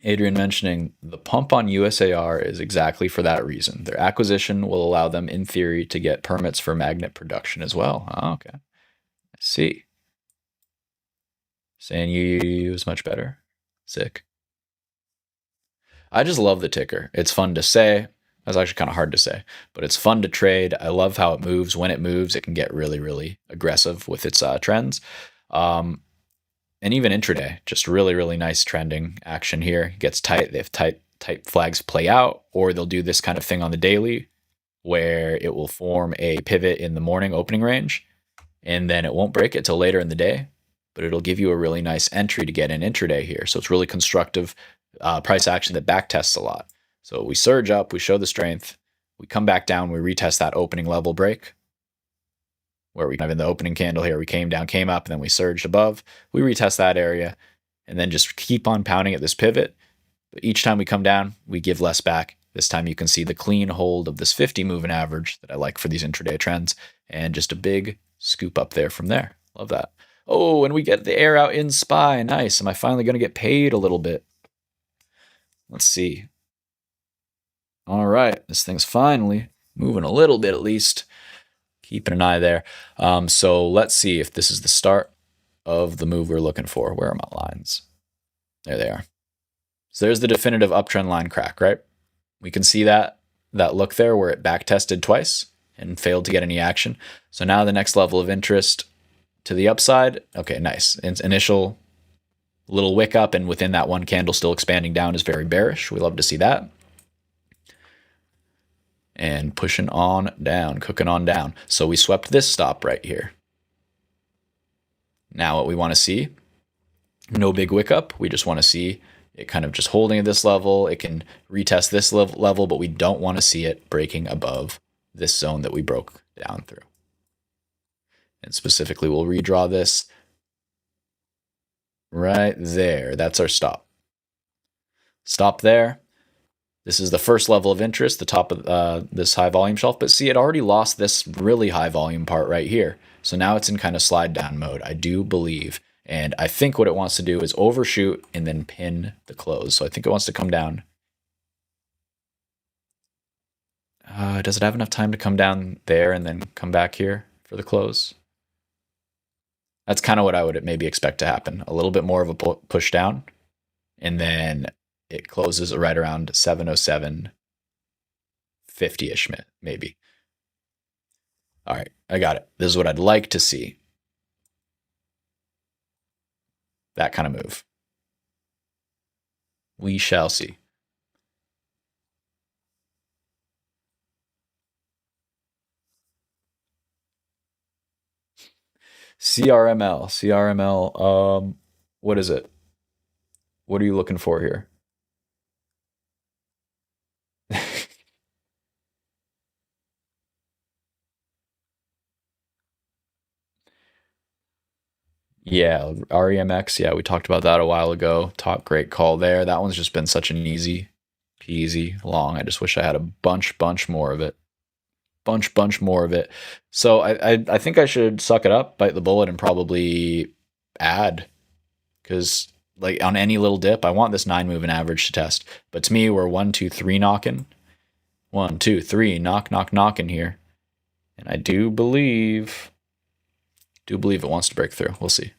Adrian mentioning the pump on USAR is exactly for that reason. Their acquisition will allow them, in theory, to get permits for magnet production as well. Oh, okay. I see. Saying UUU is much better. Sick. I just love the ticker. It's fun to say. That's actually kind of hard to say, but it's fun to trade. I love how it moves. When it moves, it can get really, really aggressive with its trends. And even intraday, just really, really nice trending action here. It gets tight. They have tight flags play out, or they'll do this kind of thing on the daily where it will form a pivot in the morning opening range, and then it won't break it till later in the day, but it'll give you a really nice entry to get in intraday here. So it's really constructive price action that back tests a lot. So we surge up, we show the strength, we come back down, we retest that opening level break, where we kind of in the opening candle here, we came down, came up, and then we surged above. We retest that area, and then just keep on pounding at this pivot. But each time we come down, we give less back. This time you can see the clean hold of this 50 moving average that I like for these intraday trends, and just a big scoop up there from there. Love that. Oh, and we get the air out in SPY. Nice. Am I finally going to get paid a little bit? Let's see. All right. This thing's finally moving a little bit at least. Keeping an eye there. So let's see if this is the start of the move we're looking for. Where are my lines? There they are. So there's the definitive uptrend line crack, right? We can see that look there where it back tested twice and failed to get any action. So now the next level of interest to the upside. Okay, nice. Initial little wick up, and within that one candle still expanding down is very bearish. We love to see that. And pushing on down, cooking on down. So we swept this stop right here. Now what we want to see, no big wick up. We just want to see it kind of just holding at this level. It can retest this level, but we don't want to see it breaking above this zone that we broke down through. And specifically, we'll redraw this right there. That's our stop. Stop there. This is the first level of interest, the top of this high volume shelf. But see, it already lost this really high volume part right here. So now it's in kind of slide down mode, I do believe. And I think what it wants to do is overshoot and then pin the close. So I think it wants to come down. Does it have enough time to come down there and then come back here for the close? That's kind of what I would maybe expect to happen. A little bit more of a push down. And then it closes right around 707.50-ish, maybe. All right, I got it. This is what I'd like to see. That kind of move. We shall see. CRML, what is it? What are you looking for here? Yeah, REMX. Yeah, we talked about that a while ago. Great call there. That one's just been such an easy peasy long. I just wish I had a bunch more of it. Bunch more of it. So I think I should suck it up, bite the bullet, and probably add, because like on any little dip, I want this 9 moving average to test. But to me, we're 1, 2, 3 knocking. 1, 2, 3 knocking here, and I do believe it wants to break through. We'll see.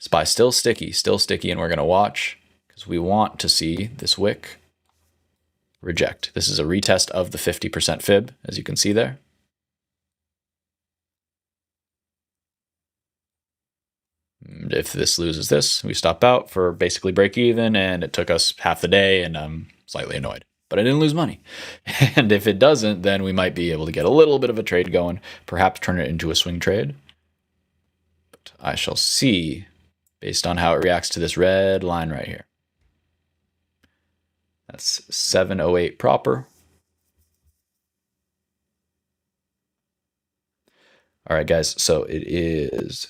SPY still sticky, and we're gonna watch because we want to see this wick reject. This is a retest of the 50% fib, as you can see there. And if this loses this, we stop out for basically break even, and it took us half the day, and I'm slightly annoyed. But I didn't lose money. And if it doesn't, then we might be able to get a little bit of a trade going, perhaps turn it into a swing trade. But I shall see based on how it reacts to this red line right here. That's 708 proper. All right, guys, so it is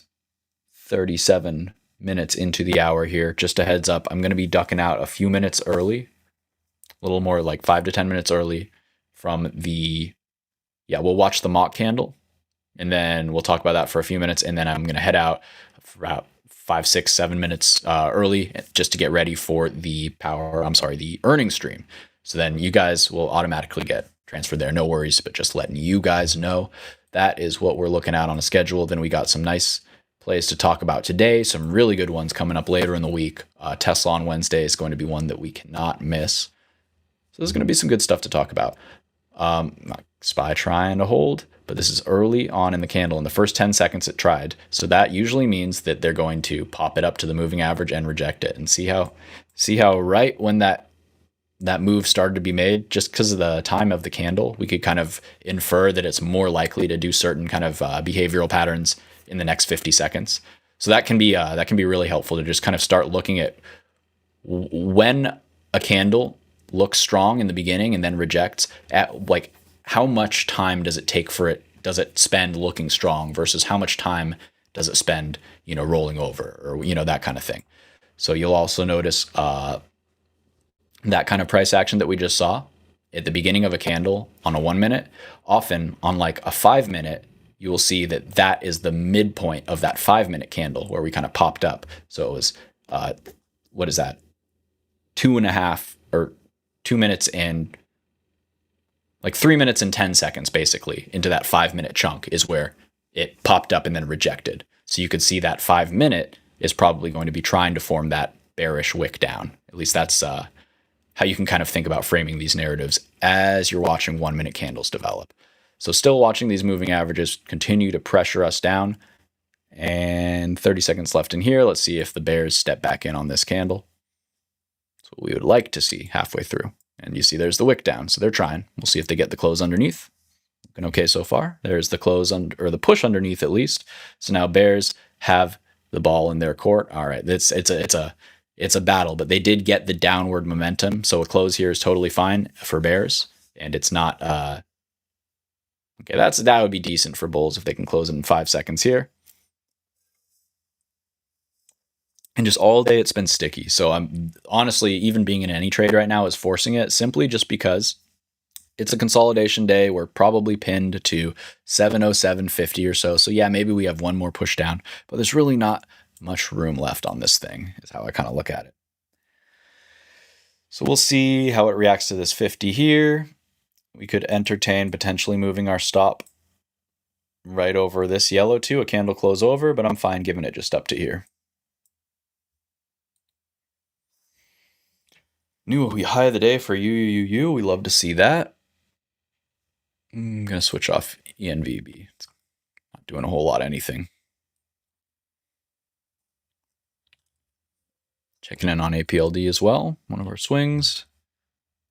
37 minutes into the hour here. Just a heads up, I'm going to be ducking out a few minutes early, a little more like 5 to 10 minutes early from the, we'll watch the mock candle, and then we'll talk about that for a few minutes, and then I'm going to head out for about 5, 6, 7 minutes early just to get ready for the earnings stream. So then you guys will automatically get transferred there. No worries, but just letting you guys know that is what we're looking at on a schedule. Then we got some nice plays to talk about today, some really good ones coming up later in the week. Tesla on Wednesday is going to be one that we cannot miss. So there's going to be some good stuff to talk about. SPY trying to hold, but this is early on in the candle. In the first 10 seconds it tried. So that usually means that they're going to pop it up to the moving average and reject it. And see how right when that move started to be made, just because of the time of the candle, we could kind of infer that it's more likely to do certain kind of behavioral patterns in the next 50 seconds. So that can be really helpful to just kind of start looking at when a candle looks strong in the beginning and then rejects, at like how much time does it spend looking strong versus how much time does it spend, rolling over, or, that kind of thing. So you'll also notice that kind of price action that we just saw at the beginning of a candle on a 1 minute. Often on like a 5 minute, you will see that is the midpoint of that 5 minute candle where we kind of popped up. So it was, what is that? 2.5 or 2 minutes and like 3 minutes and 10 seconds basically into that 5 minute chunk is where it popped up and then rejected. So you could see that 5 minute is probably going to be trying to form that bearish wick down. At least that's how you can kind of think about framing these narratives as you're watching 1 minute candles develop. So still watching these moving averages continue to pressure us down, and 30 seconds left in here. Let's see if the bears step back in on this candle. That's what we would like to see halfway through. And you see there's the wick down, so they're trying. We'll see if they get the close underneath. Looking okay so far. There's the close or the push underneath at least. So now bears have the ball in their court. All right, it's a battle, but they did get the downward momentum. So a close here is totally fine for bears, and it's not okay. That would be decent for bulls if they can close in 5 seconds here. And just all day it's been sticky. So I'm honestly, even being in any trade right now is forcing it, simply just because it's a consolidation day. We're probably pinned to 707.50 or so. So yeah, maybe we have one more push down, but there's really not much room left on this thing, is how I kind of look at it. So we'll see how it reacts to this 50 here. We could entertain potentially moving our stop right over this yellow too, a candle close over, but I'm fine giving it just up to here. New high of the day for you. We love to see that. I'm going to switch off ENVB. It's not doing a whole lot of anything. Checking in on APLD as well. One of our swings.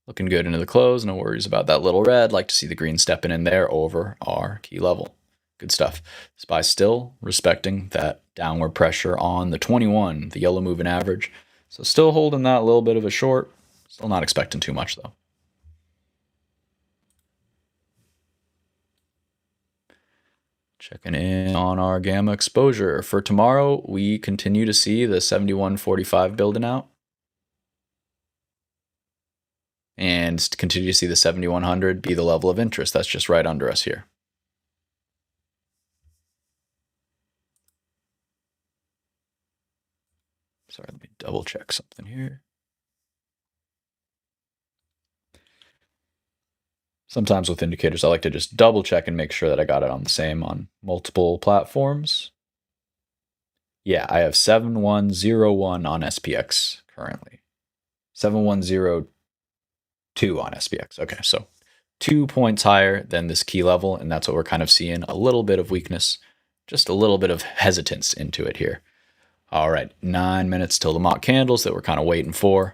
Looking good into the close. No worries about that little red. Like to see the green stepping in there over our key level. Good stuff. SPY still respecting that downward pressure on the 21, the yellow moving average. So still holding that little bit of a short. Still not expecting too much though. Checking in on our gamma exposure. For tomorrow, we continue to see the 7145 building out. And continue to see the 7100 be the level of interest. That's just right under us here. Sorry, let me double check something here. Sometimes with indicators, I like to just double check and make sure that I got it on the same on multiple platforms. Yeah, I have 7101 on SPX currently. 7102 on SPX. Okay, so 2 points higher than this key level, and that's what we're kind of seeing. A little bit of weakness, just a little bit of hesitance into it here. All right, 9 minutes till the mock candles that we're kind of waiting for.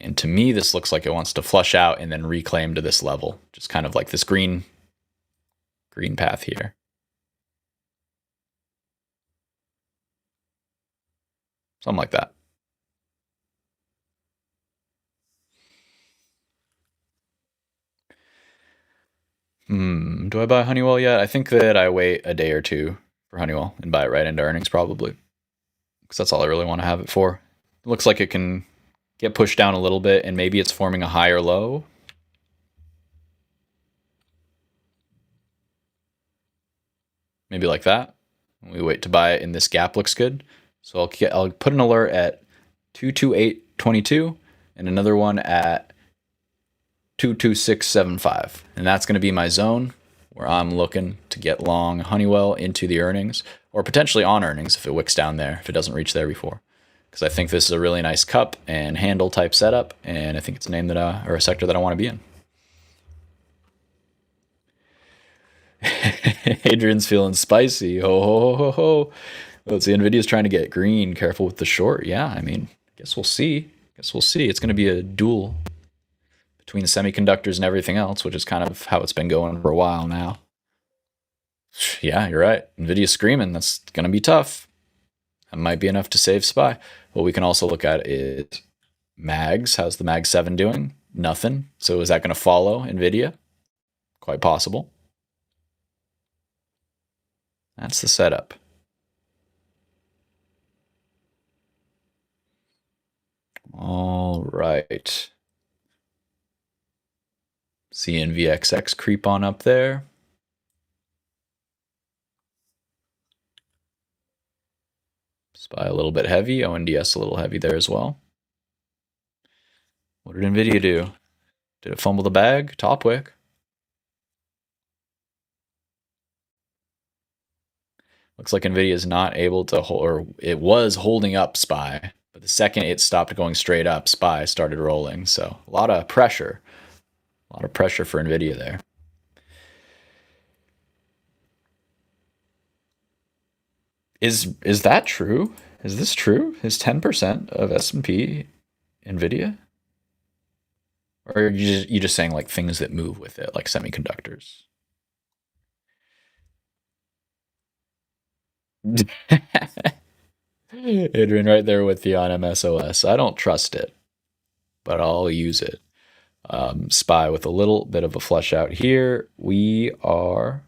And to me, this looks like it wants to flush out and then reclaim to this level. Just kind of like this green path here. Something like that. Do I buy Honeywell yet? I think that I wait a day or two for Honeywell and buy it right into earnings probably. Because that's all I really want to have it for. It looks like it can get pushed down a little bit, and maybe it's forming a higher low. Maybe like that. We wait to buy it, and this gap looks good. So I'll put an alert at 228.22 and another one at 226.75. And that's going to be my zone where I'm looking to get long Honeywell into the earnings, or potentially on earnings if it wicks down there, if it doesn't reach there before. Because I think this is a really nice cup and handle type setup, and I think it's a name that or a sector that I want to be in. Adrian's feeling spicy. Ho ho ho ho ho. Let's see, Nvidia's trying to get green. Careful with the short. Yeah, I mean, guess we'll see. It's going to be a duel between semiconductors and everything else, which is kind of how it's been going for a while now. Yeah, you're right. Nvidia's screaming. That's going to be tough. That might be enough to save SPY. What we can also look at is MAGs. How's the MAG 7 doing? Nothing. So is that going to follow Nvidia? Quite possible. That's the setup. All right. Seeing VXX creep on up there. SPY a little bit heavy. ONDS a little heavy there as well. What did Nvidia do? Did it fumble the bag? Top wick. Looks like Nvidia is not able to hold, or it was holding up SPY, but the second it stopped going straight up, SPY started rolling. So a lot of pressure for Nvidia there. Is that true? Is this true? Is 10% of S&P Nvidia? Or are you just saying like things that move with it, like semiconductors? Adrian right there with you on MSOS. I don't trust it, but I'll use it. SPY with a little bit of a flush out here. We're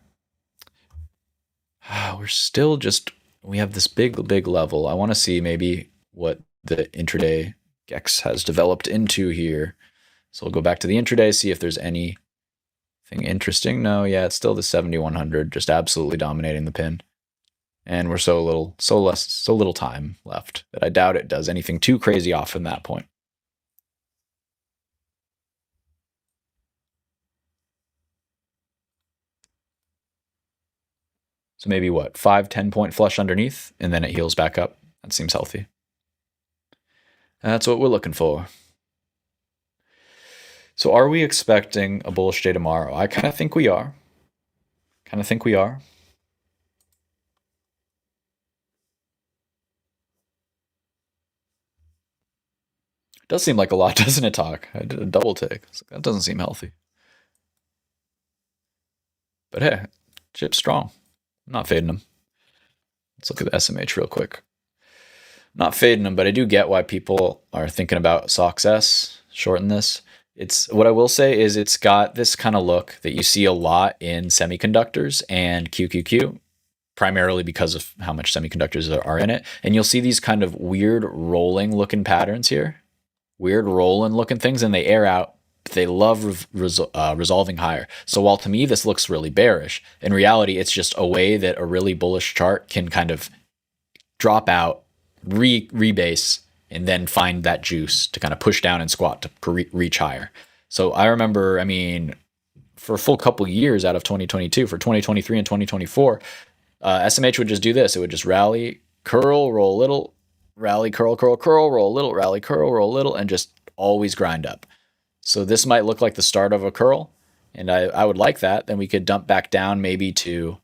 still just, we have this big level. I want to see maybe what the intraday GEX has developed into here. So we'll go back to the intraday, see if there's anything interesting. No, yeah, it's still the 7100, just absolutely dominating the pin. And we're so little time left that I doubt it does anything too crazy off from that point. So maybe what, 5-10 point flush underneath, and then it heals back up. That seems healthy. That's what we're looking for. So are we expecting a bullish day tomorrow? I kind of think we are. It does seem like a lot, doesn't it, Talk? I did a double take. That doesn't seem healthy. But hey, chip's strong. I'm not fading them. Let's look at the SMH real quick. Not fading them, but I do get why people are thinking about SOX-S, shorten this. It's what I will say is it's got this kind of look that you see a lot in semiconductors and QQQ, primarily because of how much semiconductors are in it. And you'll see these kind of weird rolling looking patterns here, weird rolling looking things, and they air out. They love resolving higher. So while to me this looks really bearish, in reality it's just a way that a really bullish chart can kind of drop out, rebase, and then find that juice to kind of push down and squat to reach higher. So I remember, I mean, for a full couple years out of 2022, for 2023 and 2024, SMH would just do this. It would just rally, curl, roll a little, rally, curl, curl, curl, roll a little, rally, curl, roll a little, and just always grind up. So this might look like the start of a curl, and I would like that. Then we could dump back down maybe to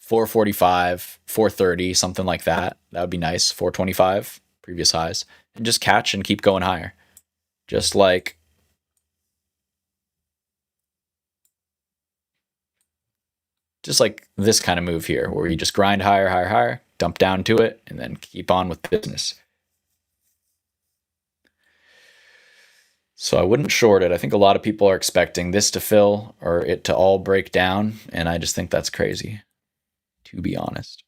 445, 430, something like that. That would be nice. 425, previous highs, and just catch and keep going higher. Just like this kind of move here, where you just grind higher, higher, higher, dump down to it, and then keep on with business. So I wouldn't short it. I think a lot of people are expecting this to fill or it to all break down, and I just think that's crazy, to be honest.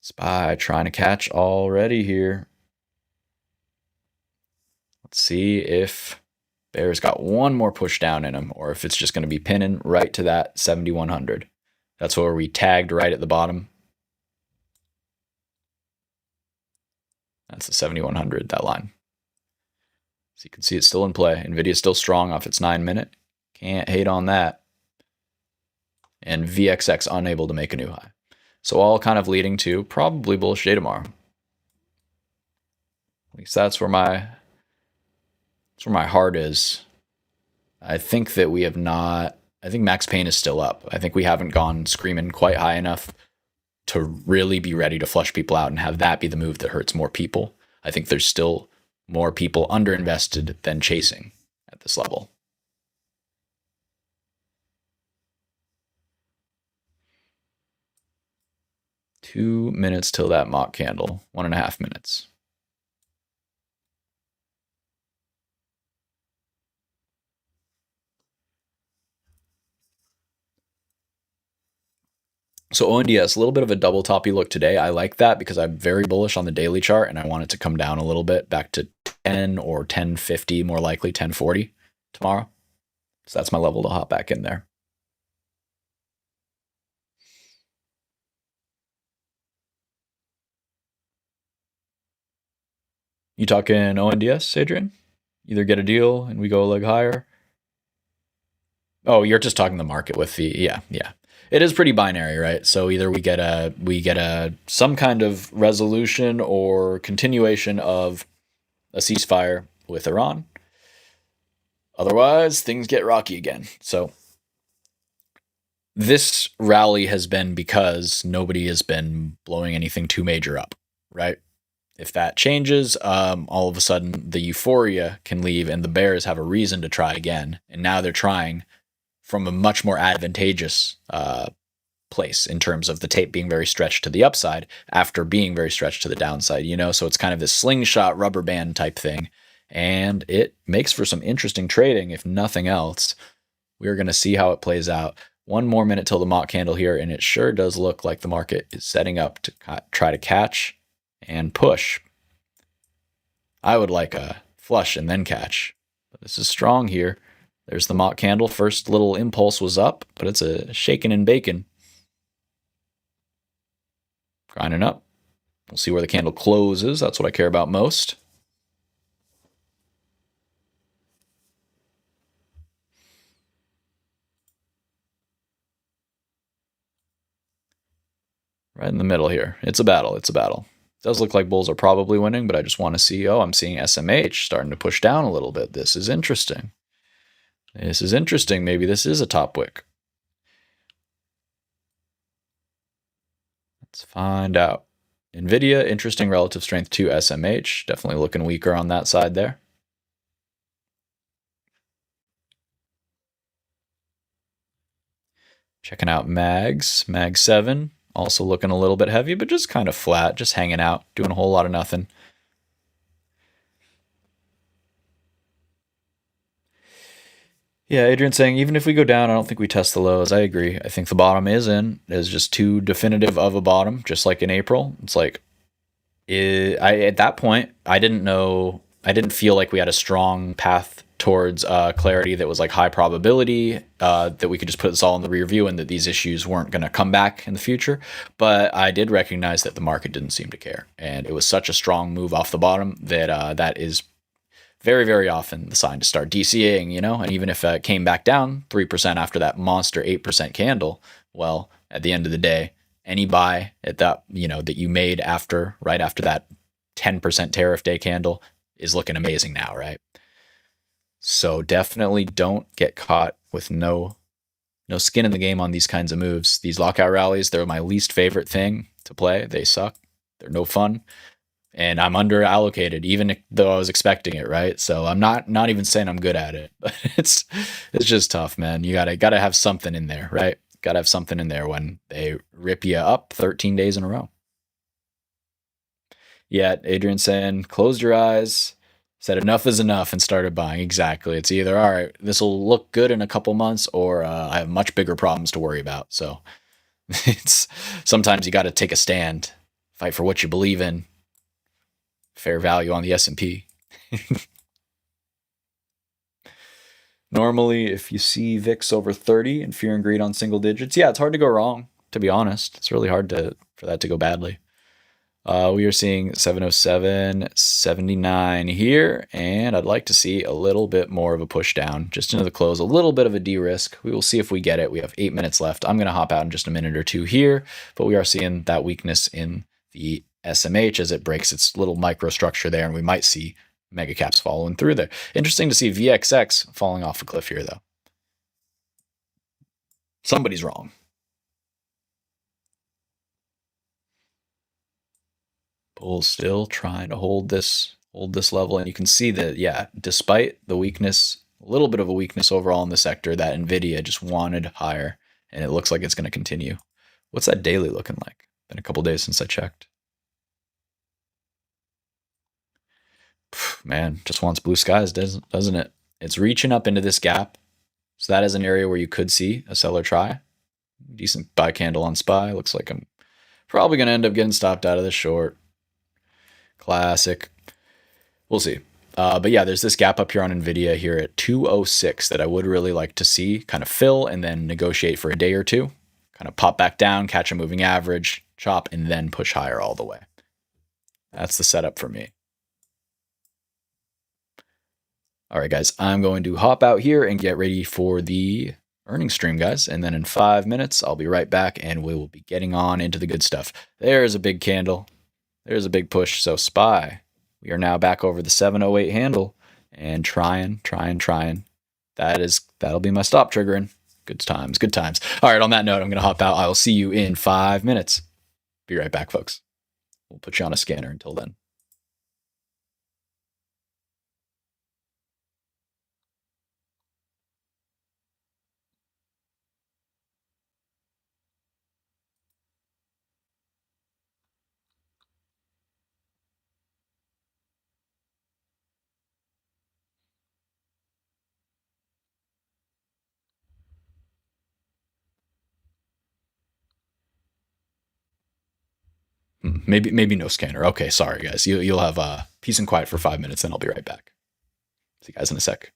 SPY trying to catch already here. Let's see if bear's got one more push down in him, or if it's just going to be pinning right to that 7,100. That's where we tagged right at the bottom. That's the 7,100, that line. So you can see it's still in play. NVIDIA's still strong off its 9-minute. Can't hate on that. And VXX unable to make a new high. So all kind of leading to probably bullish day tomorrow. At least that's where my heart is. I think that we have not. I think Max Payne is still up. I think we haven't gone screaming quite high enough to really be ready to flush people out and have that be the move that hurts more people. I think there's still more people underinvested than chasing at this level. Two minutes till that mock candle. 1.5 minutes. So ONDS, a little bit of a double toppy look today. I like that because I'm very bullish on the daily chart and I want it to come down a little bit back to 10 or 1050, more likely 1040 tomorrow. So that's my level to hop back in there. You talking ONDS, Adrian? Either get a deal and we go a leg higher. Oh, you're just talking the market with the, yeah. It is pretty binary, right? So either we get a some kind of resolution or continuation of a ceasefire with Iran. Otherwise, things get rocky again. So this rally has been because nobody has been blowing anything too major up, right? If that changes, all of a sudden the euphoria can leave and the bears have a reason to try again. And now they're trying from a much more advantageous place in terms of the tape being very stretched to the upside after being very stretched to the downside, you know? So it's kind of this slingshot rubber band type thing. And it makes for some interesting trading, if nothing else. We're going to see how it plays out. One more minute till the mock candle here, and it sure does look like the market is setting up to try to catch and push. I would like a flush and then catch. But this is strong here. There's the mock candle. First little impulse was up, but it's a shaking and baking. Grinding up. We'll see where the candle closes. That's what I care about most. Right in the middle here. It's a battle. It's a battle. Does look like bulls are probably winning, but I just want to see, oh, I'm seeing SMH starting to push down a little bit. This is interesting. This is interesting. Maybe this is a top wick. Let's find out. NVIDIA, interesting relative strength to SMH. Definitely looking weaker on that side there. Checking out Mags. Mag 7, also looking a little bit heavy, but just kind of flat, just hanging out, doing a whole lot of nothing. Yeah, Adrian saying, even if we go down, I don't think we test the lows. I agree. I think the bottom is just too definitive of a bottom, just like in April. It's like, at that point, I didn't feel like we had a strong path towards clarity that was like high probability, that we could just put this all in the rear view and that these issues weren't going to come back in the future. But I did recognize that the market didn't seem to care. And it was such a strong move off the bottom that that is very, very often the sign to start DCAing, and even if it came back down 3% after that monster 8% candle, well, at the end of the day, any buy at that, that you made right after that 10% tariff day candle is looking amazing now, right? So definitely don't get caught with no skin in the game on these kinds of moves. These lockout rallies, they're my least favorite thing to play. They suck. They're no fun. And I'm under allocated, even though I was expecting it, right? So I'm not even saying I'm good at it, but it's just tough, man. You gotta have something in there, right? Gotta have something in there when they rip you up 13 days in a row. Yeah, Adrian saying, closed your eyes, said enough is enough, and started buying. Exactly. It's either, all right, this will look good in a couple months, or I have much bigger problems to worry about. So it's sometimes you got to take a stand, fight for what you believe in. Fair value on the S&P. Normally, if you see VIX over 30 and fear and greed on single digits, yeah, it's hard to go wrong, to be honest. It's really hard for that to go badly. We are seeing 707.79 here, and I'd like to see a little bit more of a push down just into the close, a little bit of a de-risk. We will see if we get it. We have 8 minutes left. I'm going to hop out in just a minute or two here, but we are seeing that weakness in the SMH as it breaks its little microstructure there, and we might see mega caps following through there. Interesting to see VXX falling off a cliff here, though. Somebody's wrong. Bulls still trying to hold this level, and you can see that, yeah, despite the weakness, a little bit of a weakness overall in the sector, that NVIDIA just wanted higher, and it looks like it's going to continue. What's that daily looking like? Been a couple days since I checked. Man, just wants blue skies, doesn't it? It's reaching up into this gap. So that is an area where you could see a seller try. Decent buy candle on SPY. Looks like I'm probably going to end up getting stopped out of this short. Classic. We'll see. But yeah, there's this gap up here on NVIDIA here at 206 that I would really like to see kind of fill and then negotiate for a day or two. Kind of pop back down, catch a moving average, chop, and then push higher all the way. That's the setup for me. All right, guys, I'm going to hop out here and get ready for the earnings stream, guys. And then in 5 minutes, I'll be right back and we will be getting on into the good stuff. There's a big candle. There's a big push. So SPY, we are now back over the 708 handle and trying. That'll be my stop triggering. Good times. All right, on that note, I'm going to hop out. I will see you in 5 minutes. Be right back, folks. We'll put you on a scanner until then. Maybe no scanner. Okay, sorry guys. You'll have peace and quiet for 5 minutes, then I'll be right back. See you guys in a sec.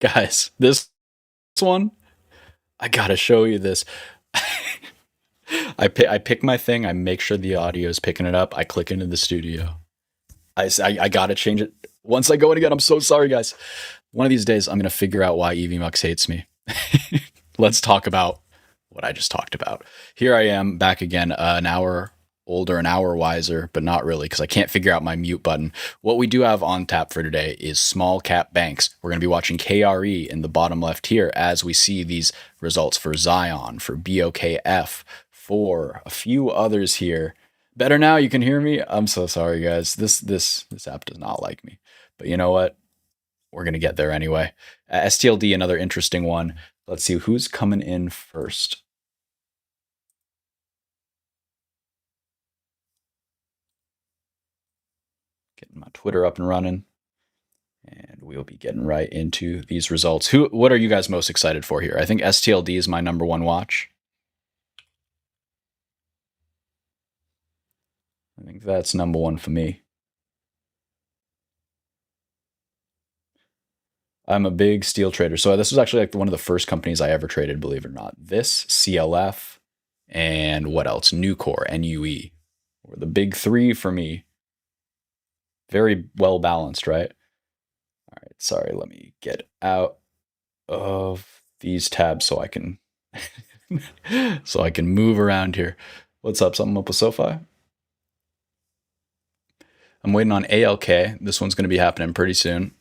Guys, this one, I gotta show you this. I pick my thing. I make sure the audio is picking it up. I click into the studio. I gotta change it. Once I go in again, I'm so sorry, guys. One of these days, I'm gonna figure out why EVMux hates me. Let's talk about what I just talked about. Here I am back again, an hour older, an hour wiser, but not really because I can't figure out my mute button. What we do have on tap for today is small cap banks. We're going to be watching KRE in the bottom left here as we see these results for Zion, for BOKF, for a few others here. Better now, you can hear me. I'm so sorry, guys. This app does not like me. But you know what? We're going to get there anyway. STLD, another interesting one. Let's see who's coming in first. Getting my Twitter up and running. And we'll be getting right into these results. What are you guys most excited for here? I think STLD is my number one watch. I think that's number one for me. I'm a big steel trader. So this was actually like one of the first companies I ever traded, believe it or not. This, CLF, and what else? Nucor, NUE, were the big three for me. Very well balanced, right? All right, sorry, let me get out of these tabs so I can move around here. What's up? Something up with SoFi? I'm waiting on ALK. This one's going to be happening pretty soon.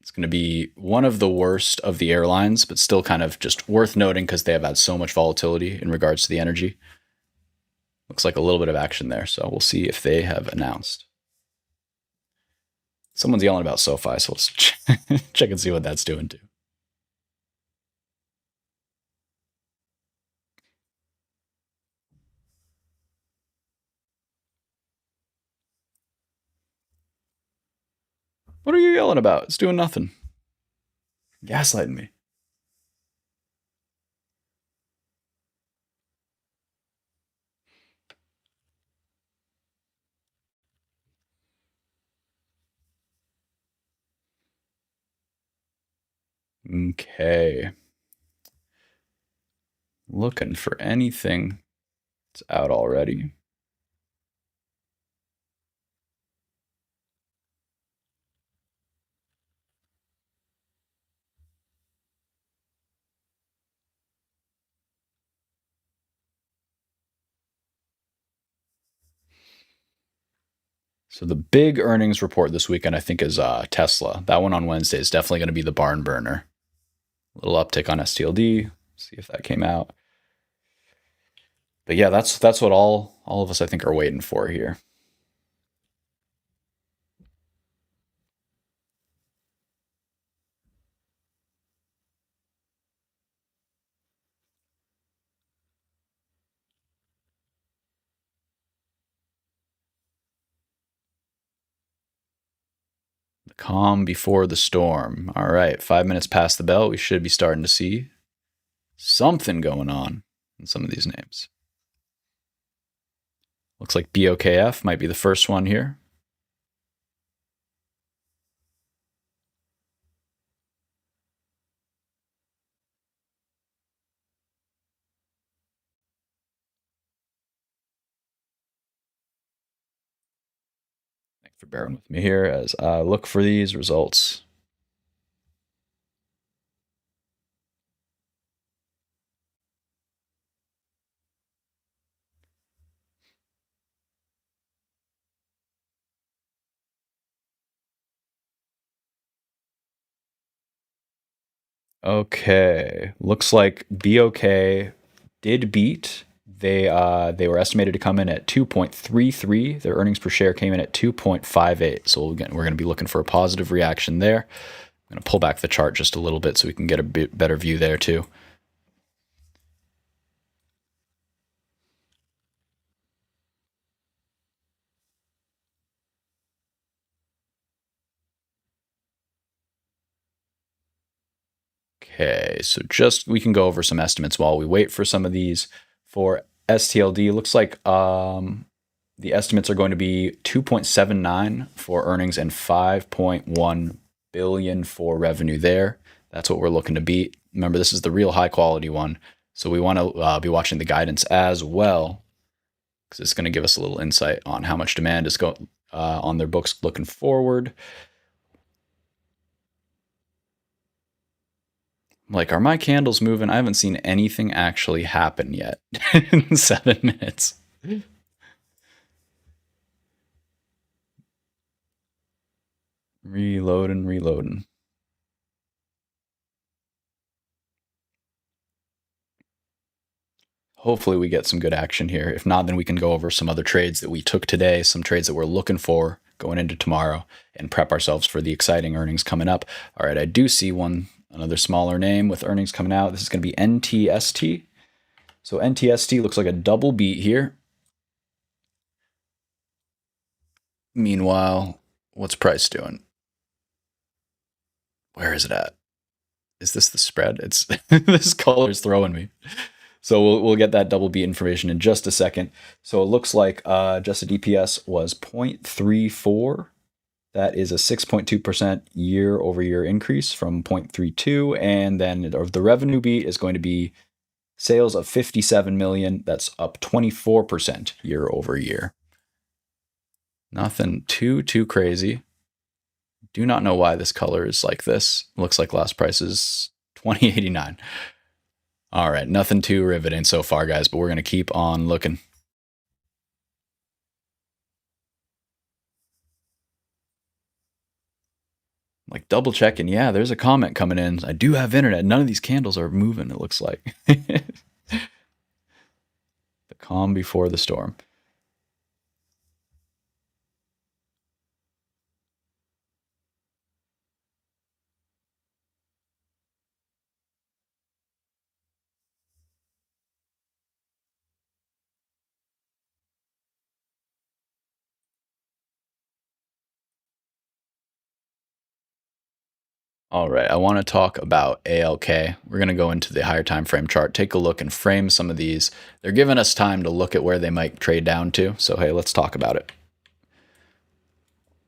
It's going to be one of the worst of the airlines, but still kind of just worth noting because they have had so much volatility in regards to the energy. Looks like a little bit of action there, so we'll see if they have announced. Someone's yelling about SoFi, so let's check and see what that's doing too. What are you yelling about? It's doing nothing. Gaslighting me. Okay. Looking for anything that's out already. So the big earnings report this weekend, I think, is Tesla. That one on Wednesday is definitely going to be the barn burner. A little uptick on STLD. See if that came out. But yeah, that's what all of us, I think, are waiting for here. The calm before the storm. All right, 5 minutes past the bell. We should be starting to see something going on in some of these names. Looks like BOKF might be the first one here. Thanks for bearing with me here as I look for these results. Okay, looks like BOK did beat. They were estimated to come in at 2.33. Their earnings per share came in at 2.58. So again, we're going to be looking for a positive reaction there. I'm going to pull back the chart just a little bit so we can get a bit better view there too. Okay, so just we can go over some estimates while we wait for some of these. For STLD, looks like the estimates are going to be 2.79 for earnings and 5.1 billion for revenue there. That's what we're looking to beat. Remember, this is the real high quality one. So we want to be watching the guidance as well, because it's going to give us a little insight on how much demand is going on their books looking forward. Like, are my candles moving? I haven't seen anything actually happen yet in 7 minutes. Reloading. Hopefully we get some good action here. If not, then we can go over some other trades that we took today, some trades that we're looking for going into tomorrow, and prep ourselves for the exciting earnings coming up. All right, I do see another smaller name with earnings coming out. This is going to be NTST. So NTST looks like a double beat here. Meanwhile, what's price doing? Where is it at? Is this the spread? It's this color is throwing me. So we'll get that double beat information in just a second. So it looks like adjusted EPS was 0.34. That is a 6.2% year-over-year increase from 0.32. And then the revenue beat is going to be sales of $57 million. That's up 24% year-over-year. Nothing too crazy. Do not know why this color is like this. Looks like last price is $20.89. All right, nothing too riveting so far, guys, but we're going to keep on looking. Like double checking. Yeah, there's a comment coming in. I do have internet. None of these candles are moving, it looks like. The calm before the storm. All right, I want to talk about ALK. We're going to go into the higher time frame chart, take a look and frame some of these. They're giving us time to look at where they might trade down to. So, hey, let's talk about it.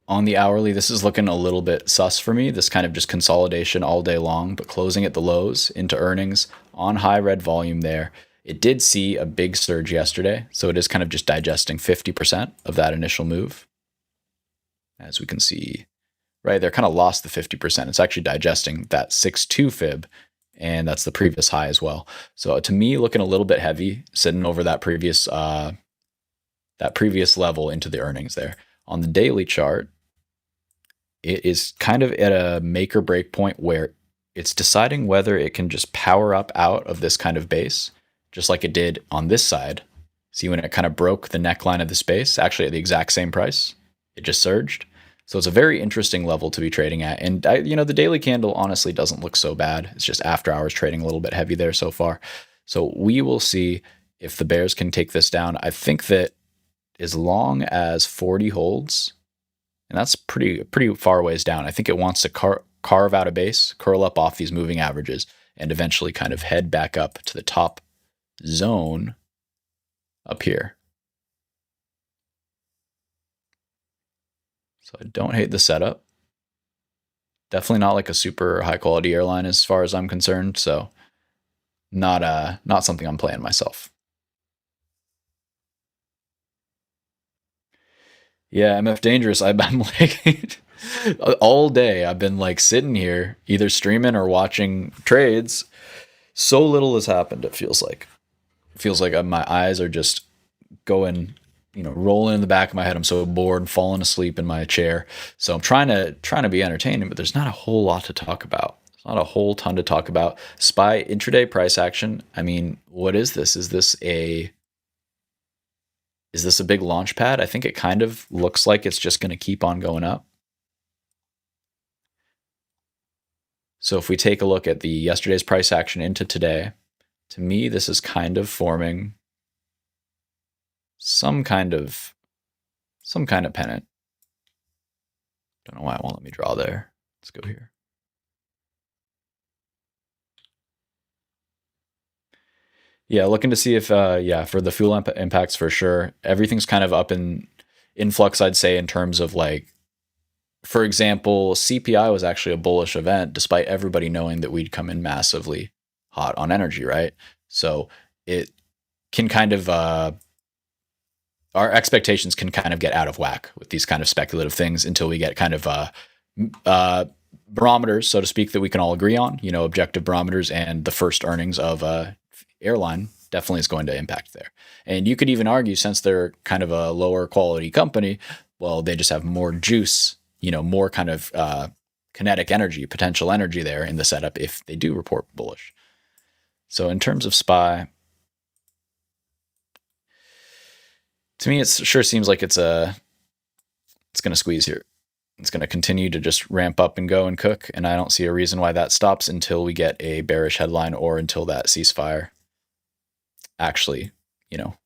On the hourly, this is looking a little bit sus for me. This kind of just consolidation all day long, but closing at the lows into earnings on high red volume there. It did see a big surge yesterday, so it is kind of just digesting 50% of that initial move. As we can see, right, they're kind of lost the 50%. It's actually digesting that 6.2 fib, and that's the previous high as well. So to me, looking a little bit heavy, sitting over that previous level into the earnings there. On the daily chart, it is kind of at a make or break point where it's deciding whether it can just power up out of this kind of base, just like it did on this side. See when it kind of broke the neckline of the space, actually at the exact same price, it just surged. So it's a very interesting level to be trading at. And the daily candle honestly doesn't look so bad. It's just after hours trading a little bit heavy there so far. So we will see if the bears can take this down. I think that as long as 40 holds, and that's pretty far ways down, I think it wants to carve out a base, curl up off these moving averages, and eventually kind of head back up to the top zone up here. So I don't hate the setup. Definitely not like a super high quality airline as far as I'm concerned. So not something I'm playing myself. Yeah, MF Dangerous. I'm like all day I've been like sitting here either streaming or watching trades. So little has happened, it feels like. It feels like my eyes are just going, rolling in the back of my head. I'm so bored, falling asleep in my chair. So I'm trying to be entertaining, but there's not a whole lot to talk about. There's not a whole ton to talk about. SPY intraday price action. I mean, what is this? Is this a big launch pad? I think it kind of looks like it's just going to keep on going up. So if we take a look at the yesterday's price action into today, to me, this is kind of forming some kind of pennant. Don't know why it won't let me draw there. Let's go here. Yeah, looking to see if, for the fuel impacts for sure. Everything's kind of up in flux, I'd say, in terms of like for example, CPI was actually a bullish event despite everybody knowing that we'd come in massively hot on energy, right? So it can kind of, our expectations can kind of get out of whack with these kind of speculative things until we get kind of barometers, so to speak, that we can all agree on, objective barometers, and the first earnings of airline definitely is going to impact there. And you could even argue, since they're kind of a lower quality company, well, they just have more juice, more kind of kinetic energy, potential energy there in the setup if they do report bullish. So in terms of SPY, to me, it sure seems like it's going to squeeze here. It's going to continue to just ramp up and go and cook, and I don't see a reason why that stops until we get a bearish headline or until that ceasefire actually,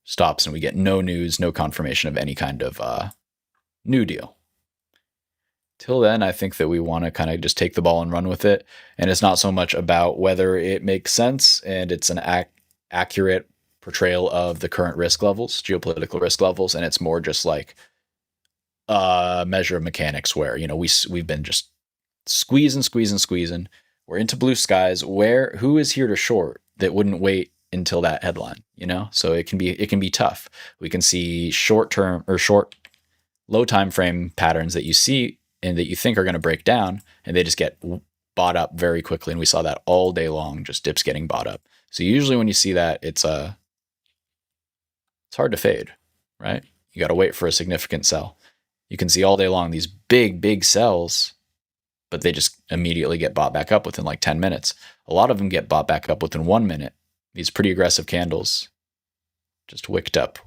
stops and we get no news, no confirmation of any kind of new deal. Till then, I think that we want to kind of just take the ball and run with it, and it's not so much about whether it makes sense and it's an accurate portrayal of the current risk levels, geopolitical risk levels, and it's more just like a measure of mechanics where, we've been just squeezing. We're into blue skies. Who is here to short that wouldn't wait until that headline, So it can be tough. We can see short-term or low time frame patterns that you see and that you think are going to break down, and they just get bought up very quickly. And we saw that all day long, just dips getting bought up. So usually when you see that, it's hard to fade, right? You got to wait for a significant sell. You can see all day long these big sells, but they just immediately get bought back up within like 10 minutes. A lot of them get bought back up within 1 minute. These pretty aggressive candles just wicked up.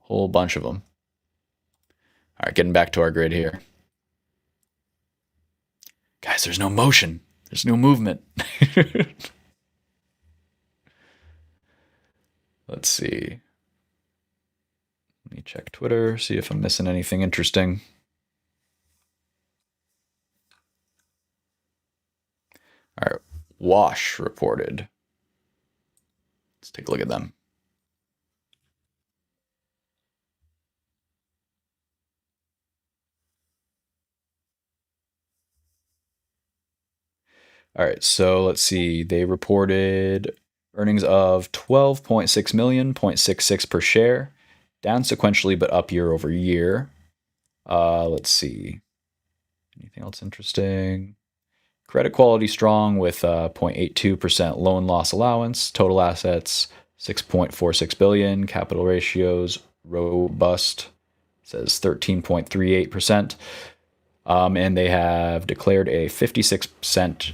Whole bunch of them. All right, getting back to our grid here. Guys, there's no motion. There's no movement. Let's see. Let me check Twitter, see if I'm missing anything interesting. All right, Wash reported. Let's take a look at them. All right, so let's see. They reported earnings of 12.6 million, 0.66 per share, down sequentially but up year over year. Let's see. Anything else interesting? Credit quality strong with 0.82% loan loss allowance. Total assets 6.46 billion. Capital ratios robust. It says 13.38%. And they have declared a 56%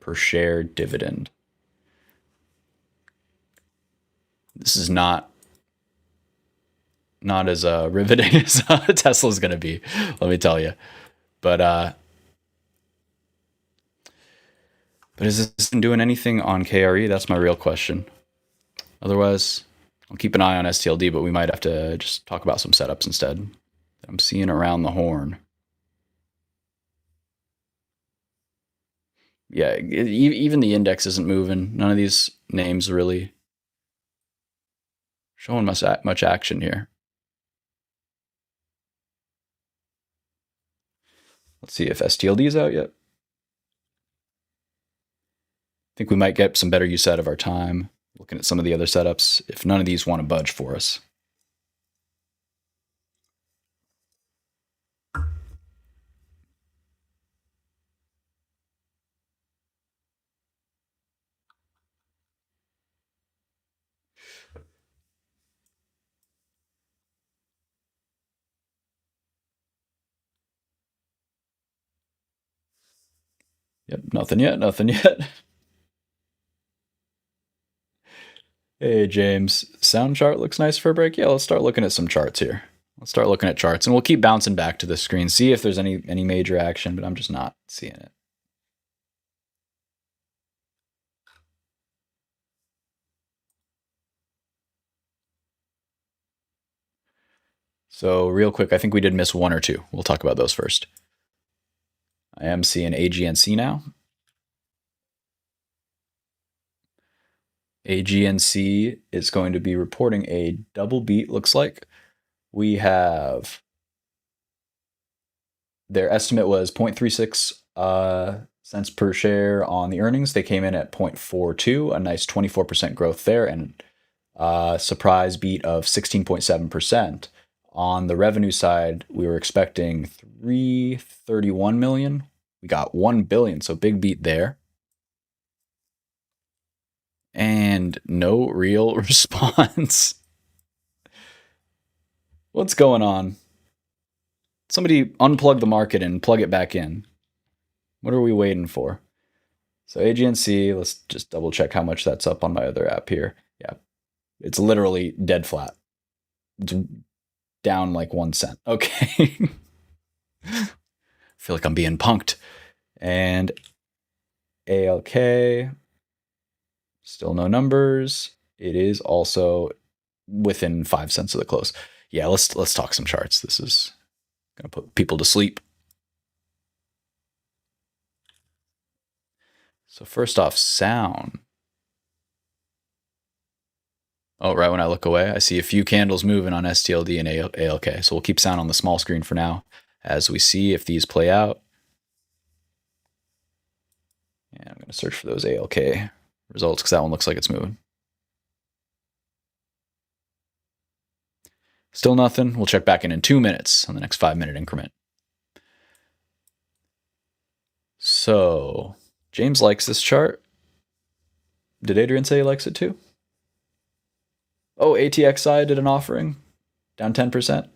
per share dividend. This is not as riveting as Tesla's going to be, let me tell you. But is this doing anything on KRE? That's my real question. Otherwise, I'll keep an eye on STLD, but we might have to just talk about some setups instead. I'm seeing around the horn. Yeah, even the index isn't moving. None of these names really showing much action here. Let's see if STLD is out yet. I think we might get some better use out of our time looking at some of the other setups if none of these want to budge for us. Yep, nothing yet. Hey, James, sound chart looks nice for a break. Yeah, let's start looking at some charts here. Let's start looking at charts, and we'll keep bouncing back to the screen, see if there's any major action, but I'm just not seeing it. So real quick, I think we did miss one or two. We'll talk about those first. I am seeing AGNC now. AGNC is going to be reporting a double beat, looks like. We have Their estimate was 0.36 cents per share on the earnings. They came in at 0.42, a nice 24% growth there, and surprise beat of 16.7%. On the revenue side, we were expecting 331 million. We got 1 billion, so big beat there. And no real response. What's going on? Somebody unplug the market and plug it back in. What are we waiting for? So AGNC, let's just double check how much that's up on my other app here. Yeah, it's literally dead flat. It's down like 1 cent. Okay. I feel like I'm being punked. And ALK, still no numbers. It is also within 5 cents of the close. Yeah, let's talk some charts. This is gonna put people to sleep. So first off, sound. Oh, right when I look away, I see a few candles moving on STLD and ALK. So we'll keep sound on the small screen for now as we see if these play out. And I'm going to search for those ALK results because that one looks like it's moving. Still nothing. We'll check back in 2 minutes on the next 5-minute increment. So James likes this chart. Did Adrian say he likes it too? Oh, ATXI did an offering, down 10%.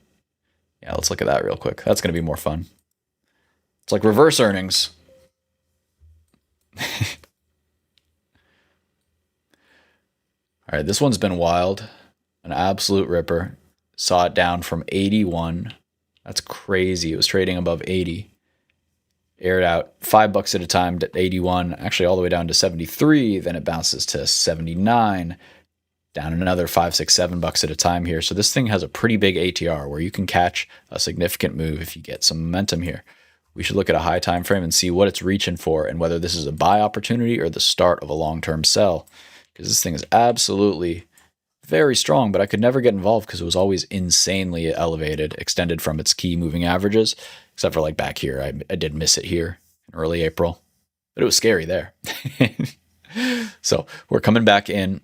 Yeah, let's look at that real quick. That's going to be more fun. It's like reverse earnings. All right, this one's been wild. An absolute ripper. Saw it down from 81. That's crazy. It was trading above 80. Aired out $5 at a time to 81, actually all the way down to 73. Then it bounces to 79. Down another $5, $6, $7 at a time here. So this thing has a pretty big ATR where you can catch a significant move if you get some momentum here. We should look at a high time frame and see what it's reaching for and whether this is a buy opportunity or the start of a long-term sell. Because this thing is absolutely very strong, but I could never get involved because it was always insanely elevated, extended from its key moving averages, except for like back here. I did miss it here in early April, but it was scary there. So we're coming back in.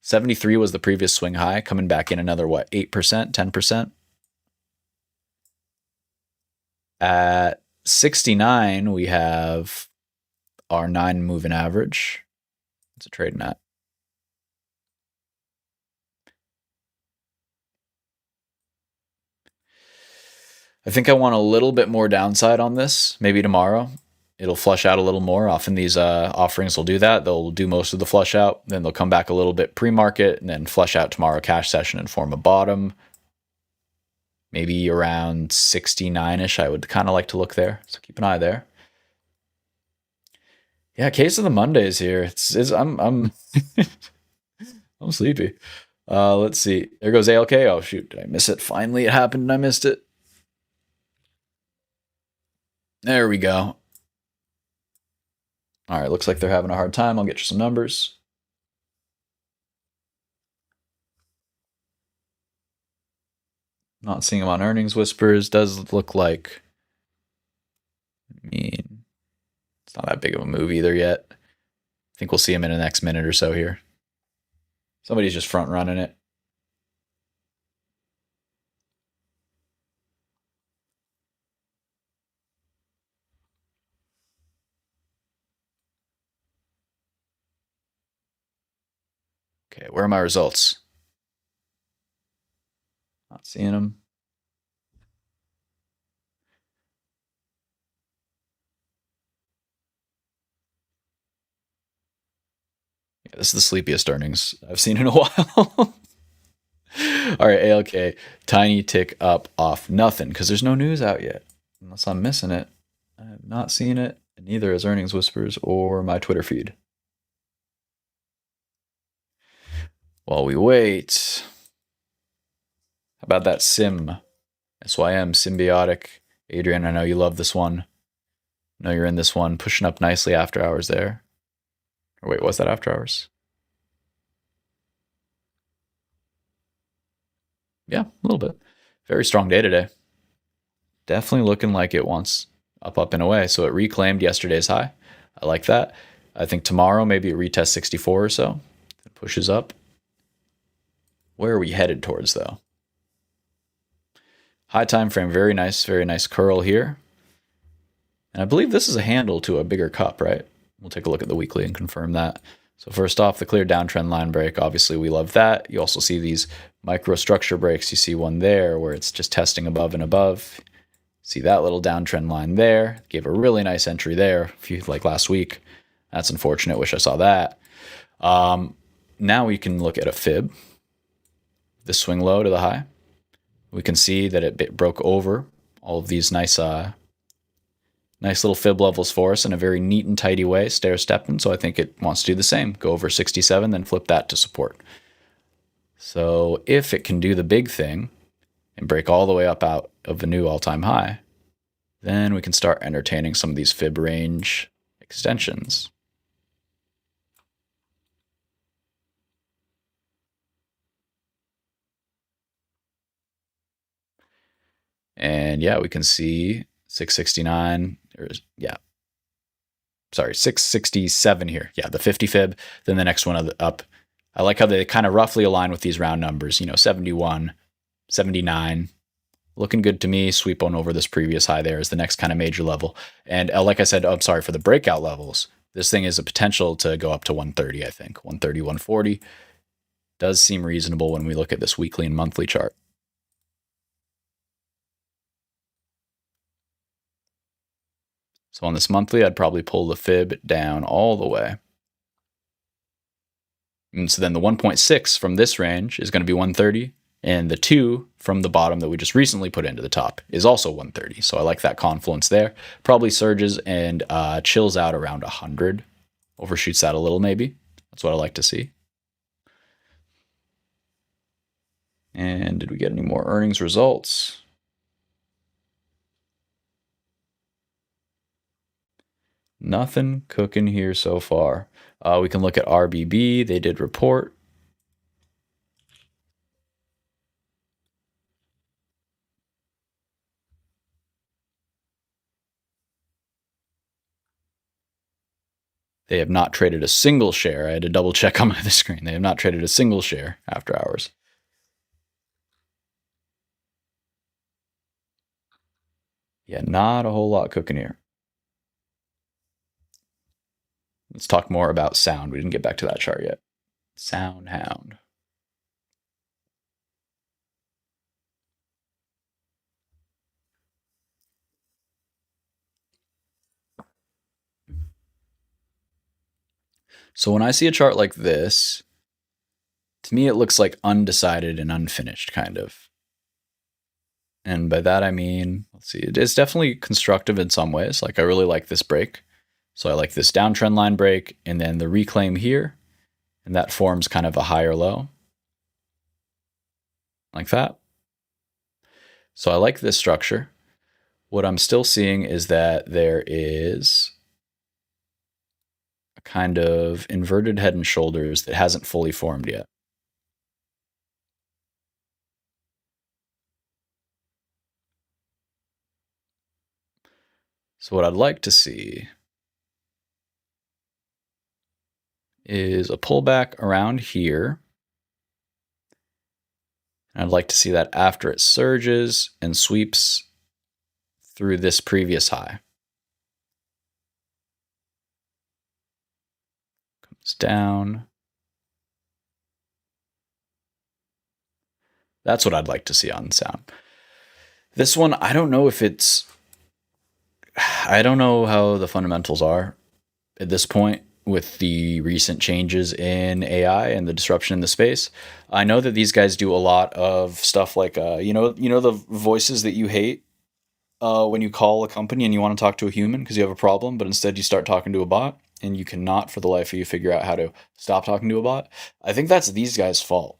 73 was the previous swing high, coming back in another, what, 8%, 10%? At 69, we have our 9 moving average. What's it trading at? I think I want a little bit more downside on this, maybe tomorrow. It'll flush out a little more. Often these offerings will do that. They'll do most of the flush out, then they'll come back a little bit pre-market and then flush out tomorrow cash session and form a bottom. Maybe around 69-ish. I would kind of like to look there. So keep an eye there. Yeah, case of the Mondays here. I'm I'm sleepy. Let's see. There goes ALK. Oh shoot, did I miss it? Finally it happened and I missed it. There we go. All right, looks like they're having a hard time. I'll get you some numbers. Not seeing them on earnings whispers. Does look like, I mean, it's not that big of a move either yet. I think we'll see him in the next minute or so here. Somebody's just front running it. Okay, where are my results? Not seeing them. Yeah, this is the sleepiest earnings I've seen in a while. All right, ALK, tiny tick up off nothing because there's no news out yet. Unless I'm missing it. I have not seen it, and neither is Earnings Whispers or my Twitter feed. While we wait, how about that SYM? SYM, Symbiotic. Adrian, I know you love this one. I know you're in this one, pushing up nicely after hours there. Or wait, was that after hours? Yeah, a little bit. Very strong day today. definitely looking like it wants up and away. So it reclaimed yesterday's high. I like that. I think tomorrow maybe it retests 64 or so. It pushes up. Where are we headed towards though? High time frame, very nice curl here. And I believe this is a handle to a bigger cup, right? We'll take a look at the weekly and confirm that. So first off, the clear downtrend line break. Obviously, we love that. You also see these microstructure breaks. You see one there where it's just testing above and above. See that little downtrend line there. Gave a really nice entry there, like last week. That's unfortunate. Wish I saw that. Now we can look at a fib. The swing low to the high. We can see that it broke over all of these nice little fib levels for us in a very neat and tidy way, stair-stepping. So I think it wants to do the same. Go over 67, then flip that to support. So if it can do the big thing and break all the way up out of a new all-time high, then we can start entertaining some of these fib range extensions. And yeah, we can see 669, or yeah, sorry, 667 here. Yeah, the 50 fib, then the next one up. I like how they kind of roughly align with these round numbers, 71, 79. Looking good to me. Sweep on over this previous high there is the next kind of major level. And like I said, I'm sorry, for the breakout levels, this thing is a potential to go up to 130, I think. 130, 140 does seem reasonable when we look at this weekly and monthly chart. So on this monthly, I'd probably pull the fib down all the way. And so then the 1.6 from this range is going to be 130. And the 2 from the bottom that we just recently put into the top is also 130. So I like that confluence there. Probably surges and chills out around 100. Overshoots that a little maybe. That's what I like to see. And did we get any more earnings results? Nothing cooking here so far. We can look at RBB. They did report. They have not traded a single share. I had to double check on my other screen. They have not traded a single share after hours. Yeah, not a whole lot cooking here. Let's talk more about sound. We didn't get back to that chart yet. Sound hound. So when I see a chart like this, to me it looks like undecided and unfinished, kind of. And by that I mean, let's see, it is definitely constructive in some ways. Like I really like this break. So I like this downtrend line break and then the reclaim here. And that forms kind of a higher low. Like that. So I like this structure. What I'm still seeing is that there is a kind of inverted head and shoulders that hasn't fully formed yet. So what I'd like to see is a pullback around here. And I'd like to see that after it surges and sweeps through this previous high. Comes down. That's what I'd like to see on sound. This one, I don't know how the fundamentals are at this point with the recent changes in AI and the disruption in the space. I know that these guys do a lot of stuff like, the voices that you hate when you call a company and you want to talk to a human because you have a problem, but instead you start talking to a bot and you cannot for the life of you figure out how to stop talking to a bot. I think that's these guys' fault.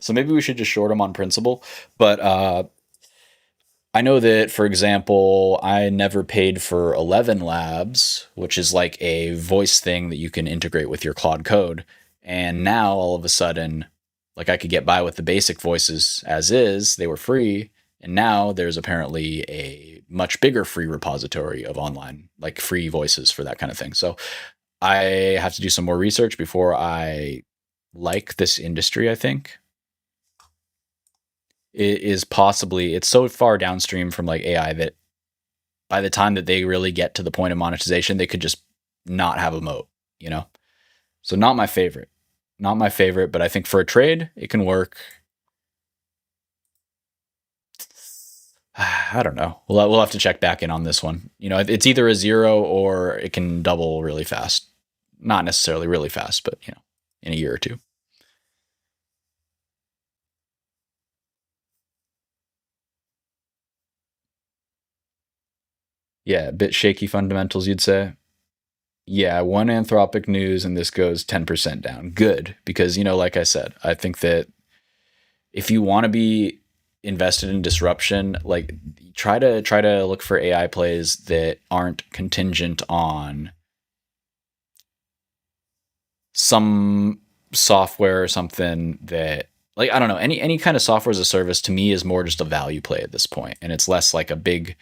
So maybe we should just short them on principle. But I know that, for example, I never paid for 11 Labs, which is like a voice thing that you can integrate with your Claude code. And now all of a sudden, like I could get by with the basic voices as is. They were free. And now there's apparently a much bigger free repository of online, like free voices for that kind of thing. So I have to do some more research before I like this industry, I think. It is possibly, it's so far downstream from like AI that by the time that they really get to the point of monetization, they could just not have a moat, you know? So not my favorite. Not my favorite, but I think for a trade, it can work. I don't know. We'll have to check back in on this one. You know, it's either a 0 or it can double really fast. Not necessarily really fast, but, you know, in a year or two. Yeah, a bit shaky fundamentals, you'd say. Yeah, one Anthropic news and this goes 10% down. Good, because, you know, like I said, I think that if you want to be invested in disruption, like try to look for AI plays that aren't contingent on some software or something that, like, I don't know, any kind of software as a service to me is more just a value play at this point, and it's less like a big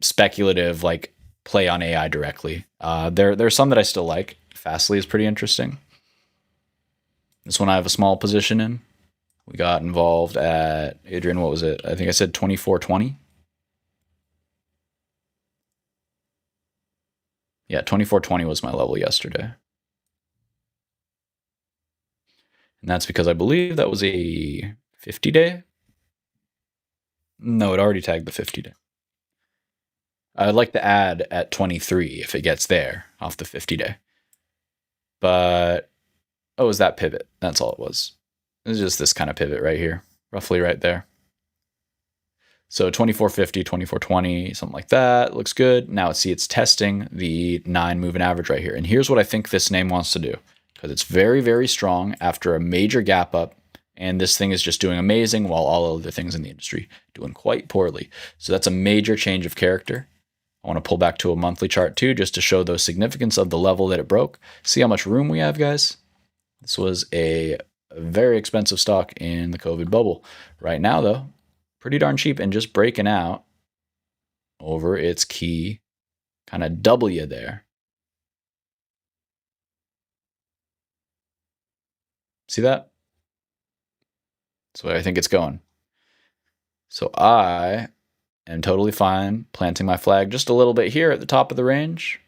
speculative like play on AI directly. There's some that I still like. Fastly is pretty interesting. This one I have a small position in. We got involved at, Adrian, what was it? I think I said 24.20. Yeah, 24.20 was my level yesterday. And that's because I believe that was a 50-day. No, it already tagged the 50-day. I'd like to add at 23 if it gets there off the 50-day. But, oh, it was that pivot. That's all it was. It was just this kind of pivot right here, roughly right there. So 24.50, 24.20, something like that. Looks good. Now see, it's testing the 9 moving average right here. And here's what I think this name wants to do, because it's very, very strong after a major gap up. And this thing is just doing amazing while all other things in the industry doing quite poorly. So that's a major change of character. I want to pull back to a monthly chart too, just to show the significance of the level that it broke. See how much room we have, guys? This was a very expensive stock in the COVID bubble. Right now, though, pretty darn cheap and just breaking out over its key kind of W there. See that? That's where I think it's going. So I am totally fine planting my flag just a little bit here at the top of the range.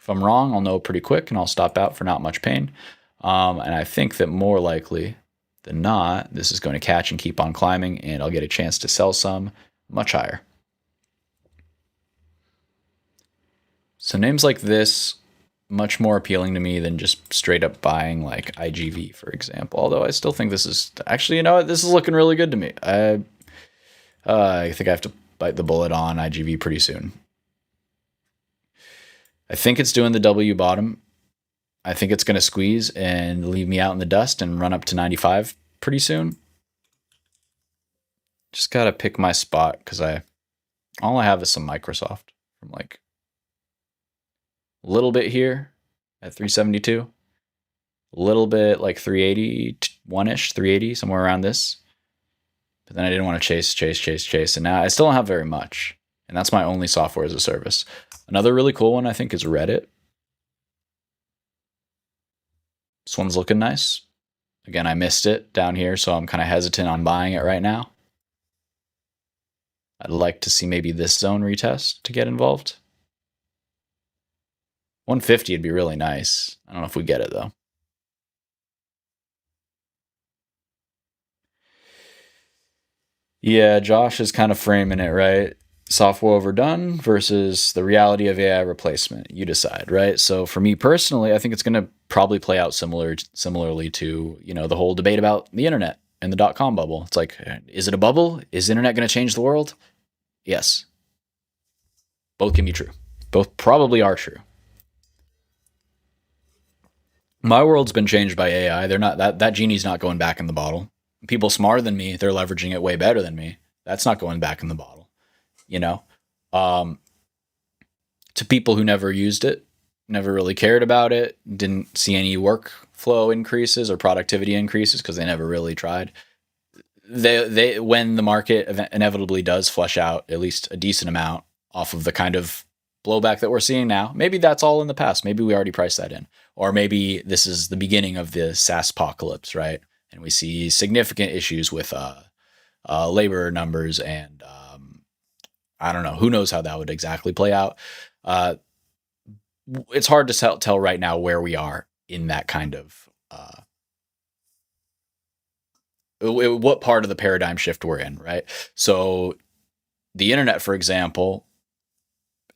If I'm wrong, I'll know pretty quick and I'll stop out for not much pain. And I think that more likely than not, this is going to catch and keep on climbing, and I'll get a chance to sell some much higher. So names like this, much more appealing to me than just straight up buying like IGV, for example. Although I still think this is, actually, you know what? This is looking really good to me. I think I have to bite the bullet on IGV pretty soon. I think it's doing the W bottom. I think it's going to squeeze and leave me out in the dust and run up to 95 pretty soon. Just got to pick my spot, because all I have is some Microsoft from like a little bit here at 372, a little bit like 381-ish, 380, somewhere around this. But then I didn't want to chase. And now I still don't have very much. And that's my only software as a service. Another really cool one, I think, is Reddit. This one's looking nice. Again, I missed it down here, so I'm kind of hesitant on buying it right now. I'd like to see maybe this zone retest to get involved. 150 would be really nice. I don't know if we get it, though. Yeah, Josh is kind of framing it, right? Software overdone versus the reality of AI replacement. You decide, right? So for me personally, I think it's going to probably play out similarly to, you know, the whole debate about the internet and the dot-com bubble. It's like, is it a bubble? Is the internet going to change the world? Yes. Both can be true. Both probably are true. My world's been changed by AI. They're not that genie's not going back in the bottle. People smarter than me, they're leveraging it way better than me. That's not going back in the bottle. You know, to people who never used it, never really cared about it, didn't see any workflow increases or productivity increases because they never really tried. they when the market inevitably does flush out at least a decent amount off of the kind of blowback that we're seeing now, maybe that's all in the past. Maybe we already priced that in, or maybe this is the beginning of the SaaS apocalypse, right? And we see significant issues with labor numbers, and I don't know. Who knows how that would exactly play out? It's hard to tell right now where we are in that kind of what part of the paradigm shift we're in, right? So the internet, for example,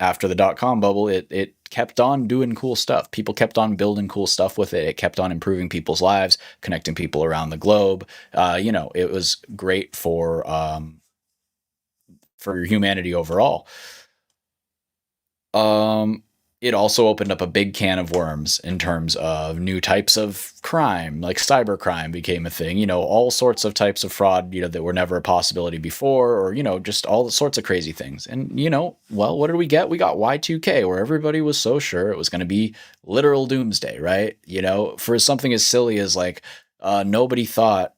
after the dot-com bubble, it kept on doing cool stuff. People kept on building cool stuff with it. It kept on improving people's lives, connecting people around the globe. It was great for humanity overall. It also opened up a big can of worms in terms of new types of crime, like cybercrime became a thing, all sorts of types of fraud, that were never a possibility before, or, just all sorts of crazy things. And, well, what did we get? We got Y2K, where everybody was so sure it was going to be literal doomsday, right? For something as silly as like, nobody thought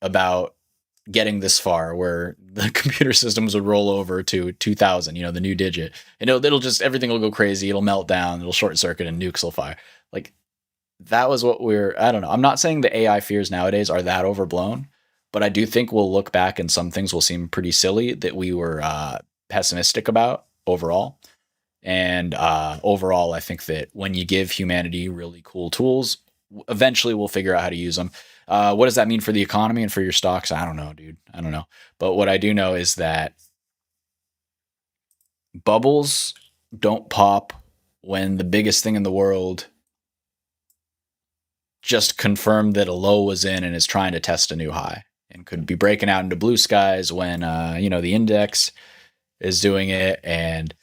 about getting this far where the computer systems would roll over to 2000, the new digit, and it'll just, everything will go crazy. It'll melt down, it'll short circuit, and nukes will fire. Like, that was what I don't know. I'm not saying the AI fears nowadays are that overblown, but I do think we'll look back and some things will seem pretty silly that we were pessimistic about overall. And overall, I think that when you give humanity really cool tools, eventually we'll figure out how to use them. What does that mean for the economy and for your stocks? I don't know, dude. I don't know. But what I do know is that bubbles don't pop when the biggest thing in the world just confirmed that a low was in and is trying to test a new high, and could be breaking out into blue skies when, the index is doing it. And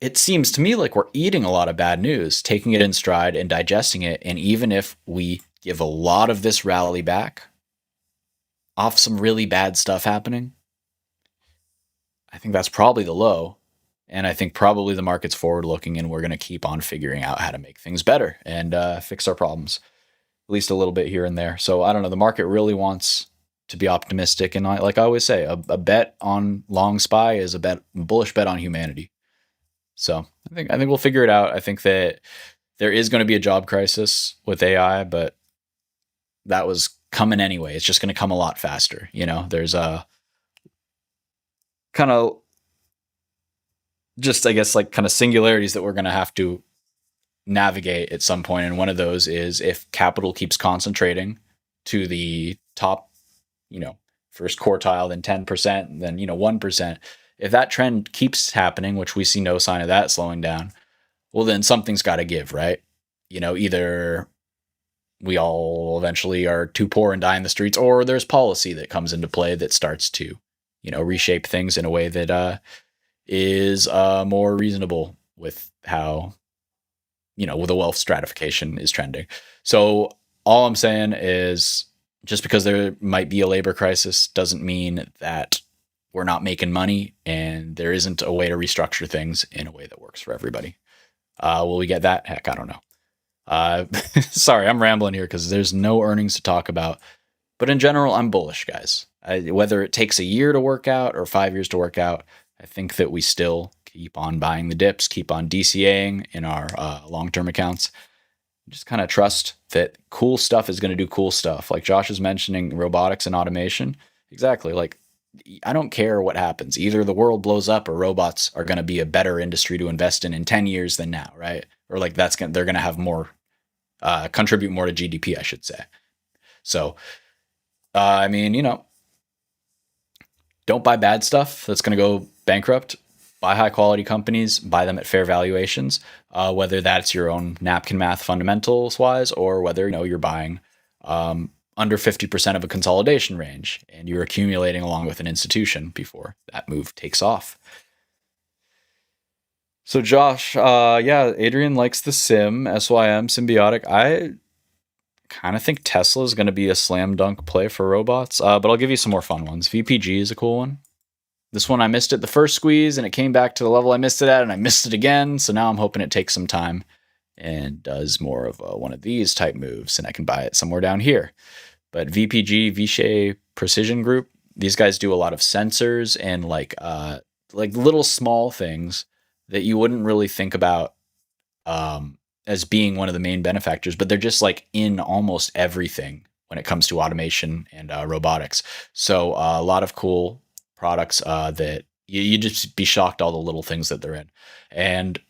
it seems to me like we're eating a lot of bad news, taking it in stride and digesting it. And even if we give a lot of this rally back off some really bad stuff happening, I think that's probably the low. And I think probably the market's forward looking, and we're going to keep on figuring out how to make things better and fix our problems, at least a little bit here and there. So I don't know. The market really wants to be optimistic. And like I always say, a bet on long SPY is a bullish bet on humanity. So I think we'll figure it out. I think that there is going to be a job crisis with AI, but that was coming anyway. It's just going to come a lot faster. There's a kind of just, I guess, like kind of singularities that we're going to have to navigate at some point. And one of those is if capital keeps concentrating to the top, first quartile, then 10%, then, 1%. If that trend keeps happening, which we see no sign of that slowing down, well, then something's got to give, right? Either we all eventually are too poor and die in the streets, or there's policy that comes into play that starts to, reshape things in a way that is more reasonable with how, with the wealth stratification is trending. So all I'm saying is, just because there might be a labor crisis doesn't mean that we're not making money, and there isn't a way to restructure things in a way that works for everybody. Will we get that? Heck, I don't know. Sorry, I'm rambling here because there's no earnings to talk about. But in general, I'm bullish, guys. Whether it takes a year to work out or 5 years to work out, I think that we still keep on buying the dips, keep on DCAing in our long-term accounts. Just kind of trust that cool stuff is going to do cool stuff. Like Josh is mentioning robotics and automation. Exactly. Like, I don't care what happens. Either the world blows up or robots are going to be a better industry to invest in 10 years than now, right? Or like they're going to have more, contribute more to GDP, I should say. So, don't buy bad stuff that's going to go bankrupt. Buy high quality companies, buy them at fair valuations, whether that's your own napkin math fundamentals wise, or whether, you're buying, under 50% of a consolidation range, and you're accumulating along with an institution before that move takes off. So Josh, Adrian likes the SYM, Symbiotic. I kind of think Tesla is going to be a slam dunk play for robots, but I'll give you some more fun ones. VPG is a cool one. This one I missed at the first squeeze, and it came back to the level I missed it at, and I missed it again. So now I'm hoping it takes some time and does more of one of these type moves, and I can buy it somewhere down here. But VPG, Vishay Precision Group, these guys do a lot of sensors and like little small things that you wouldn't really think about as being one of the main benefactors, but they're just like in almost everything when it comes to automation and robotics. So a lot of cool products that you just be shocked all the little things that they're in. And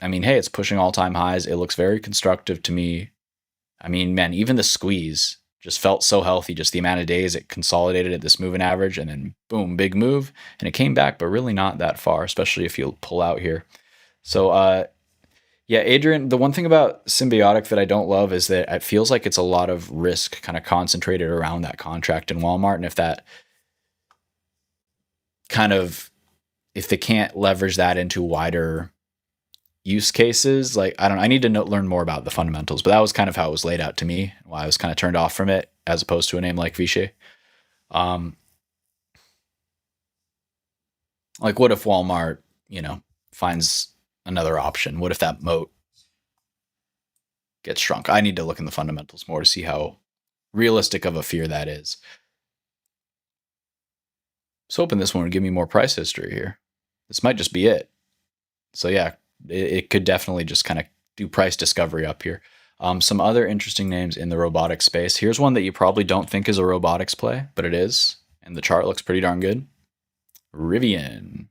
I mean, hey, it's pushing all-time highs. It looks very constructive to me. I mean, man, even the squeeze just felt so healthy. Just the amount of days it consolidated at this moving average, and then boom, big move, and it came back, but really not that far, especially if you pull out here. So yeah, Adrian, the one thing about Symbiotic that I don't love is that it feels like it's a lot of risk kind of concentrated around that contract in Walmart. And if that kind of, if they can't leverage that into wider use cases, like, I need to learn more about the fundamentals, but that was kind of how it was laid out to me, why I was kind of turned off from it as opposed to a name like Vishay. Like, what if Walmart, finds another option? What if that moat gets shrunk? I need to look in the fundamentals more to see how realistic of a fear that is. I was hoping this one would give me more price history here. This might just be it. So yeah, it could definitely just kind of do price discovery up here. Some other interesting names in the robotics space. Here's one that you probably don't think is a robotics play, but it is. And the chart looks pretty darn good. Rivian.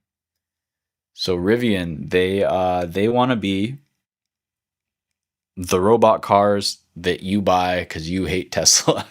So Rivian, they want to be the robot cars that you buy because you hate Tesla.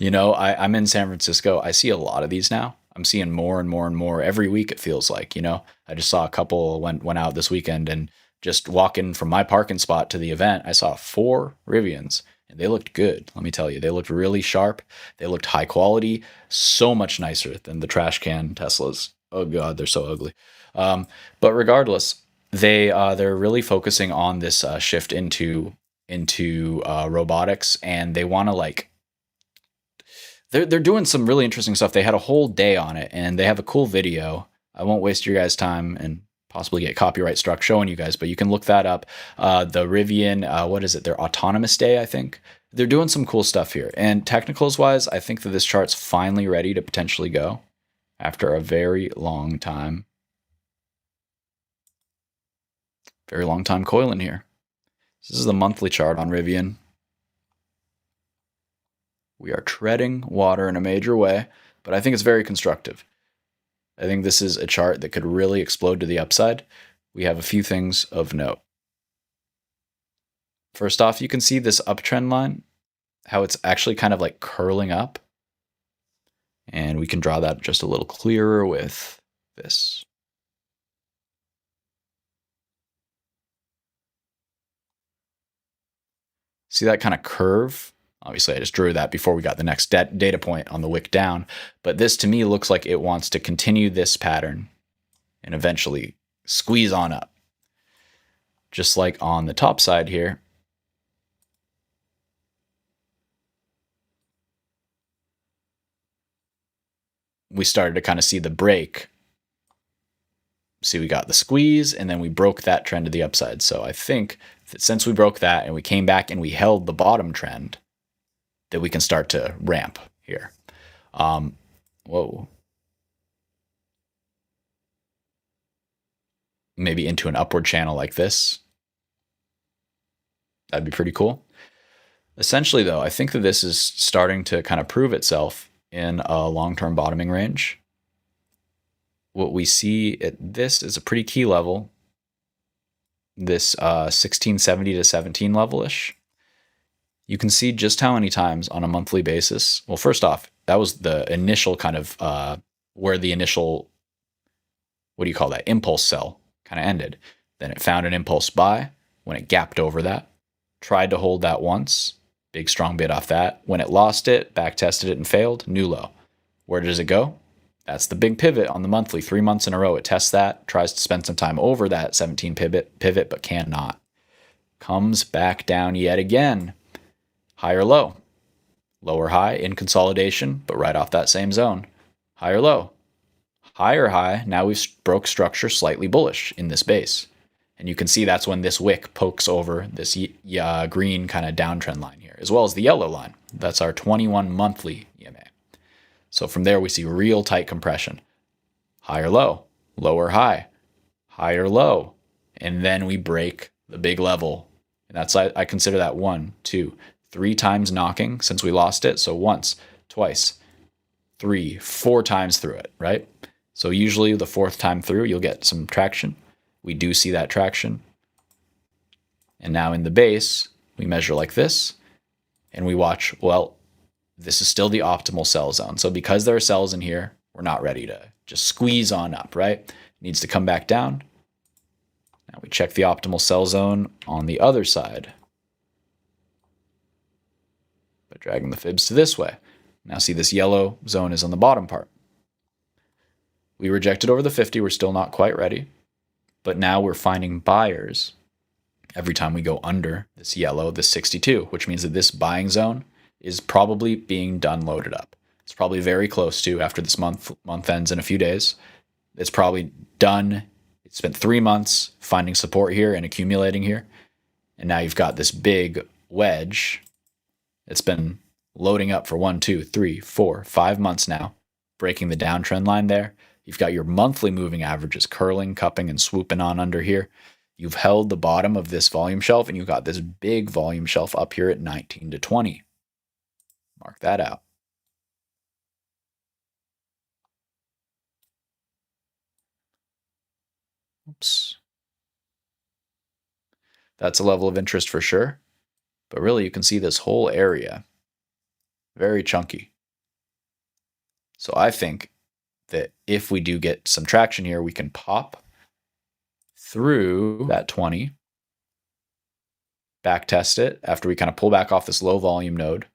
I'm in San Francisco. I see a lot of these now. I'm seeing more and more and more every week, it feels like. I just saw a couple went out this weekend, and just walking from my parking spot to the event, I saw 4 Rivians, and they looked good. Let me tell you, they looked really sharp. They looked high quality, so much nicer than the trash can Teslas. Oh God, they're so ugly. But regardless, they're really focusing on this shift into robotics, and they want to they're doing some really interesting stuff. They had a whole day on it, and they have a cool video. I won't waste your guys' time and possibly get copyright struck showing you guys, but you can look that up. The Rivian, what is it? Their Autonomous Day, I think. They're doing some cool stuff here. And technicals wise, I think that this chart's finally ready to potentially go after a very long time. Very long time coiling here. This is the monthly chart on Rivian. We are treading water in a major way, but I think it's very constructive. I think this is a chart that could really explode to the upside. We have a few things of note. First off, you can see this uptrend line, how it's actually kind of like curling up. And we can draw that just a little clearer with this. See that kind of curve? Obviously, I just drew that before we got the next data point on the wick down. But this, to me, looks like it wants to continue this pattern and eventually squeeze on up. Just like on the top side here. We started to kind of see the break. See, we got the squeeze, and then we broke that trend to the upside. So I think that since we broke that and we came back and we held the bottom trend, that we can start to ramp here. Whoa. Maybe into an upward channel like this. That'd be pretty cool. Essentially, though, I think that this is starting to kind of prove itself in a long-term bottoming range. What we see at this is a pretty key level. This 1670 to 17 level-ish. You can see just how many times on a monthly basis. Well, first off, that was the initial kind of where the initial, what do you call that, impulse sell kind of ended. Then it found an impulse buy when it gapped over that. Tried to hold that once. Big strong bid off that. When it lost it, back tested it and failed, new low. Where does it go? That's the big pivot on the monthly. 3 months in a row, it tests that, tries to spend some time over that 17 pivot, but cannot. Comes back down yet again. Higher low. Lower high in consolidation, but right off that same zone. Higher low. Higher high. Now we've broke structure slightly bullish in this base. And you can see that's when this wick pokes over this green kind of downtrend line here, as well as the yellow line. That's our 21 monthly EMA. So from there, we see real tight compression. Higher low, lower high, higher low. And then we break the big level. And that's, I consider that 1, 2, 3 times knocking since we lost it. So once, twice, 3, 4 times through it, right? So usually the 4th time through, you'll get some traction. We do see that traction. And now in the base, we measure like this, and we watch, well, this is still the optimal sell zone. So because there are cells in here, we're not ready to just squeeze on up, right? It needs to come back down. Now we check the optimal sell zone on the other side by dragging the fibs to this way. Now see, this yellow zone is on the bottom part. We rejected over the 50. We're still not quite ready. But now we're finding buyers every time we go under this yellow, this 62, which means that this buying zone is probably being done loaded up. It's probably very close to, after this month ends in a few days, it's probably done. It spent 3 months finding support here and accumulating here. And now you've got this big wedge. It's been loading up for 1, 2, 3, 4, 5 months now, breaking the downtrend line there. You've got your monthly moving averages curling, cupping, and swooping on under here. You've held the bottom of this volume shelf, and you've got this big volume shelf up here at 19 to 20. Mark that out. Oops. That's a level of interest for sure. But really, you can see this whole area very chunky. So I think that if we do get some traction here, we can pop through that 20, back test it after we kind of pull back off this low volume node,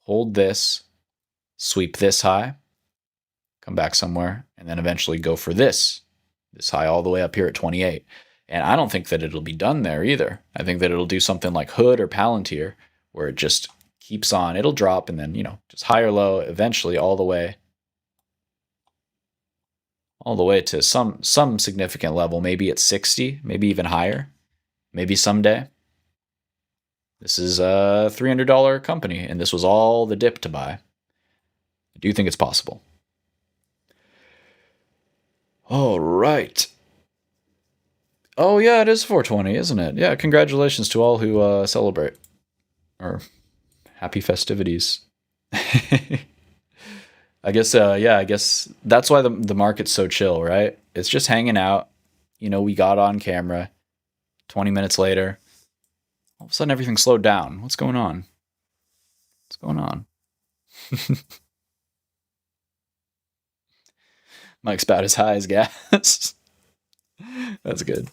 hold this, sweep this high, come back somewhere, and then eventually go for this high all the way up here at 28. And I don't think that it'll be done there either. I think that it'll do something like Hood or Palantir, where it just keeps on. It'll drop and then, just higher low, eventually all the way to some significant level. Maybe it's 60, maybe even higher, maybe someday. This is a $300 company, and this was all the dip to buy. I do think it's possible. All right. Oh, yeah, it is 420, isn't it? Yeah, congratulations to all who celebrate. Or happy festivities. I guess that's why the market's so chill, right? It's just hanging out. We got on camera. 20 minutes later, all of a sudden everything slowed down. What's going on? What's going on? Mike's about as high as gas. That's good.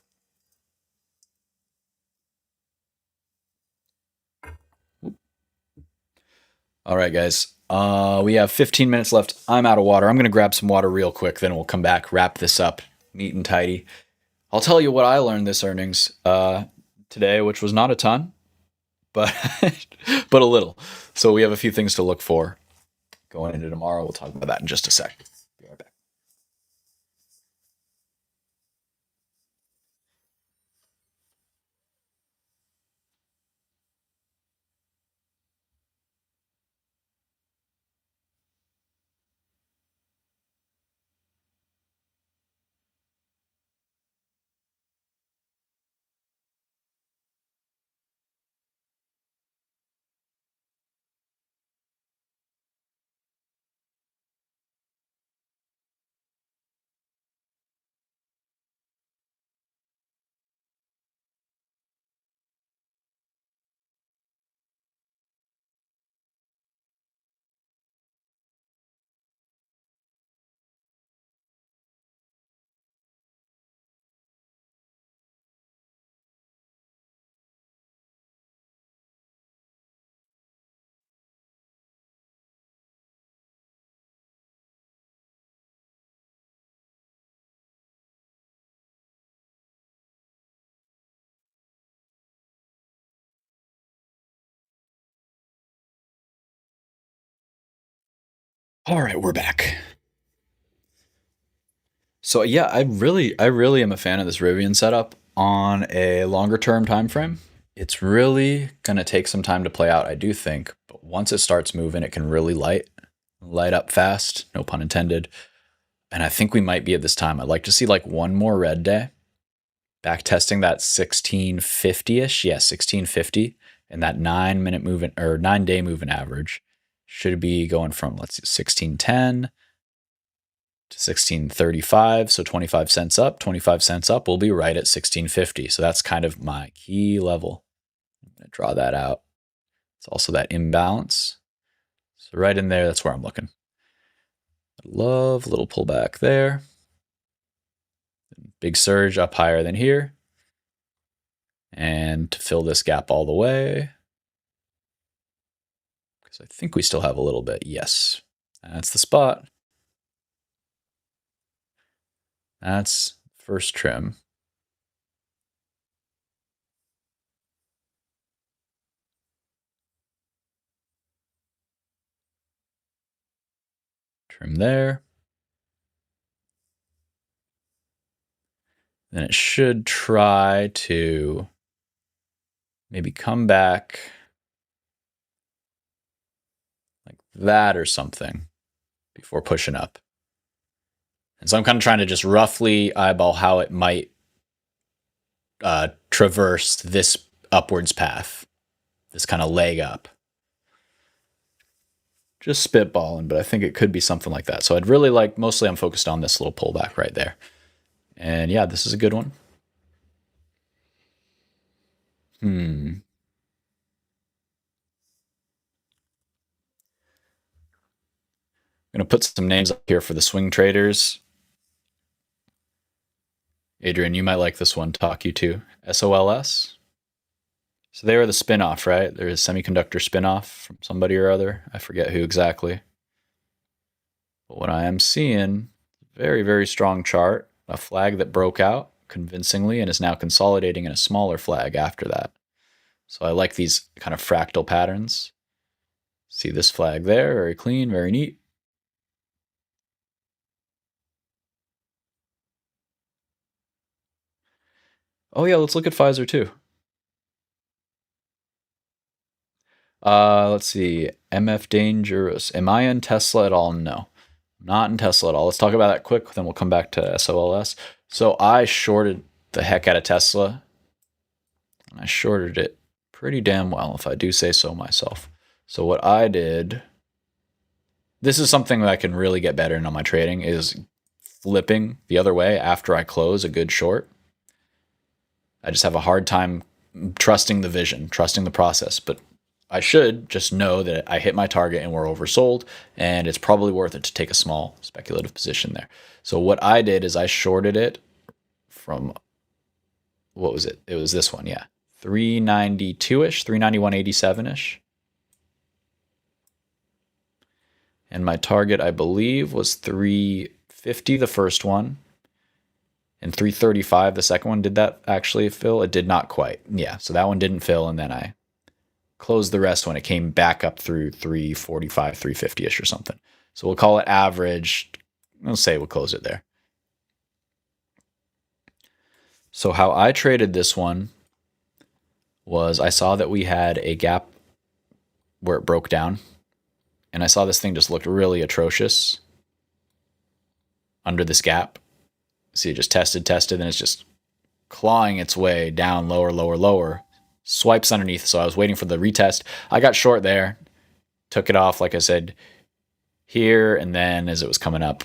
All right, guys. We have 15 minutes left. I'm out of water. I'm going to grab some water real quick, then we'll come back, wrap this up neat and tidy. I'll tell you what I learned this earnings today, which was not a ton, but but a little. So we have a few things to look for going into tomorrow. We'll talk about that in just a sec. Be right back. All right, we're back. So yeah, I really am a fan of this Rivian setup on a longer term time frame. It's really gonna take some time to play out, I do think. But once it starts moving, it can really light up fast, no pun intended. And I think we might be at this time. I'd like to see like one more red day, back testing that 1650-ish. Yeah, 1650. And that 9-minute moving or 9-day moving average should be going from, let's see, 1610 to 1635. So 25 cents up, 25 cents up. We'll be right at 1650. So that's kind of my key level. I'm going to draw that out. It's also that imbalance. So right in there, that's where I'm looking. I love a little pullback there. Big surge up higher than here. And to fill this gap all the way, because I think we still have a little bit. Yes, that's the spot. That's first trim. Trim there. Then it should try to maybe come back like that or something before pushing up. And so I'm kind of trying to just roughly eyeball how it might traverse this upwards path, this kind of leg up. Just spitballing, but I think it could be something like that. So I'd really like, mostly I'm focused on this little pullback right there. And yeah, this is a good one. I'm going to put some names up here for the swing traders. Adrian, you might like this one, talk you to. SOLS. So they were the spinoff, right? There's a semiconductor spinoff from somebody or other. I forget who exactly. But what I am seeing, very, very strong chart. A flag that broke out convincingly and is now consolidating in a smaller flag after that. So I like these kind of fractal patterns. See this flag there, very clean, very neat. Oh yeah, let's look at Pfizer too. Let's see, MF Dangerous. Am I in Tesla at all? No, not in Tesla at all. Let's talk about that quick, then we'll come back to SOLS. So I shorted the heck out of Tesla. And I shorted it pretty damn well, if I do say so myself. So what I did, this is something that I can really get better in on my trading, is flipping the other way after I close a good short. I just have a hard time trusting the vision, trusting the process, but I should just know that I hit my target and we're oversold, and it's probably worth it to take a small speculative position there. So what I did is I shorted it from, what was it? It was this one, yeah. 392-ish, 391.87-ish. And my target, I believe, was 350, the first one. And 335, the second one. Did that actually fill? It did not quite. Yeah, so that one didn't fill, and then I closed the rest when it came back up through 345, 350-ish or something. So we'll call it average. Let's say we'll close it there. So how I traded this one was I saw that we had a gap where it broke down, and I saw this thing just looked really atrocious under this gap. See, it just tested, and it's just clawing its way down lower, lower, lower. Swipes underneath, so I was waiting for the retest. I got short there, took it off, like I said, here, and then as it was coming up,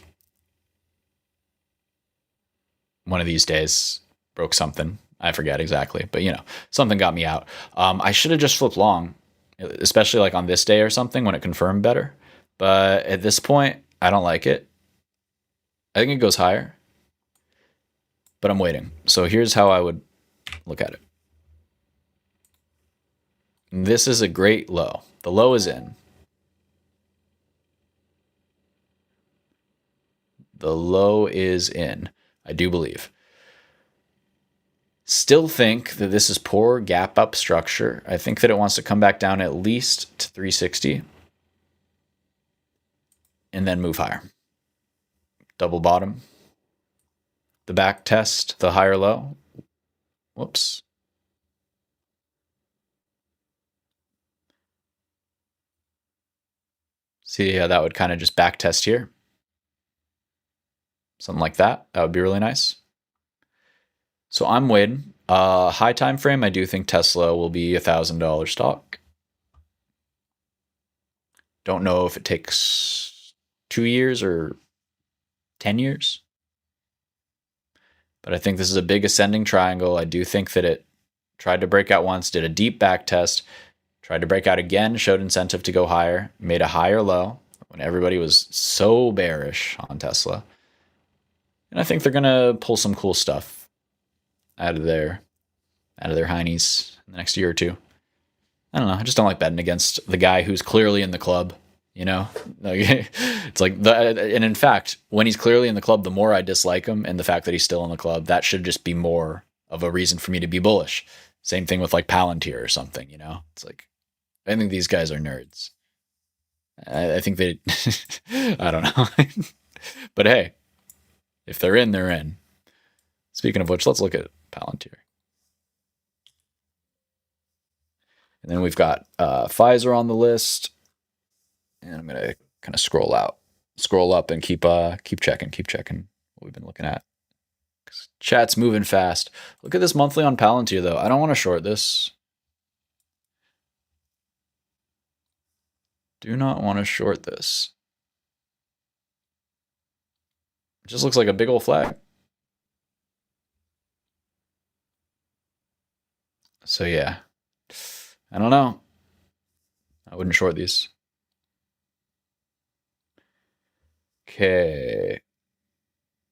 one of these days, broke something. I forget exactly, but you know, something got me out. I should have just flipped long, especially like on this day or something when it confirmed better. But at this point, I don't like it. I think it goes higher, but I'm waiting. So here's how I would look at it. This is a great low. The low is in. The low is in, I do believe. Still think that this is poor gap up structure. I think that it wants to come back down at least to 360 and then move higher. Double bottom. The back test, the higher low. Whoops. See how that would kind of just back test here. Something like that. That would be really nice. So I'm waiting. High time frame, I do think Tesla will be $1,000 stock. Don't know if it takes 2 years or 10 years. But I think this is a big ascending triangle. I do think that it tried to break out once, did a deep back test, tried to break out again, showed incentive to go higher, made a higher low when everybody was so bearish on Tesla. And I think they're going to pull some cool stuff out of their heinies in the next year or two. I don't know. I just don't like betting against the guy who's clearly in the club, you know? It's like, and in fact, when he's clearly in the club, the more I dislike him, and the fact that he's still in the club, that should just be more of a reason for me to be bullish. Same thing with like Palantir or something, you know? It's like, I think these guys are nerds. I think they, I don't know. But hey, if they're in, they're in. Speaking of which, let's look at Palantir. And then we've got Pfizer on the list. And I'm going to kind of scroll up and keep checking what we've been looking at. Chat's moving fast. Look at this monthly on Palantir, though. I don't want to short this. Do not want to short this. It just looks like a big old flag. So yeah, I don't know. I wouldn't short these. Okay.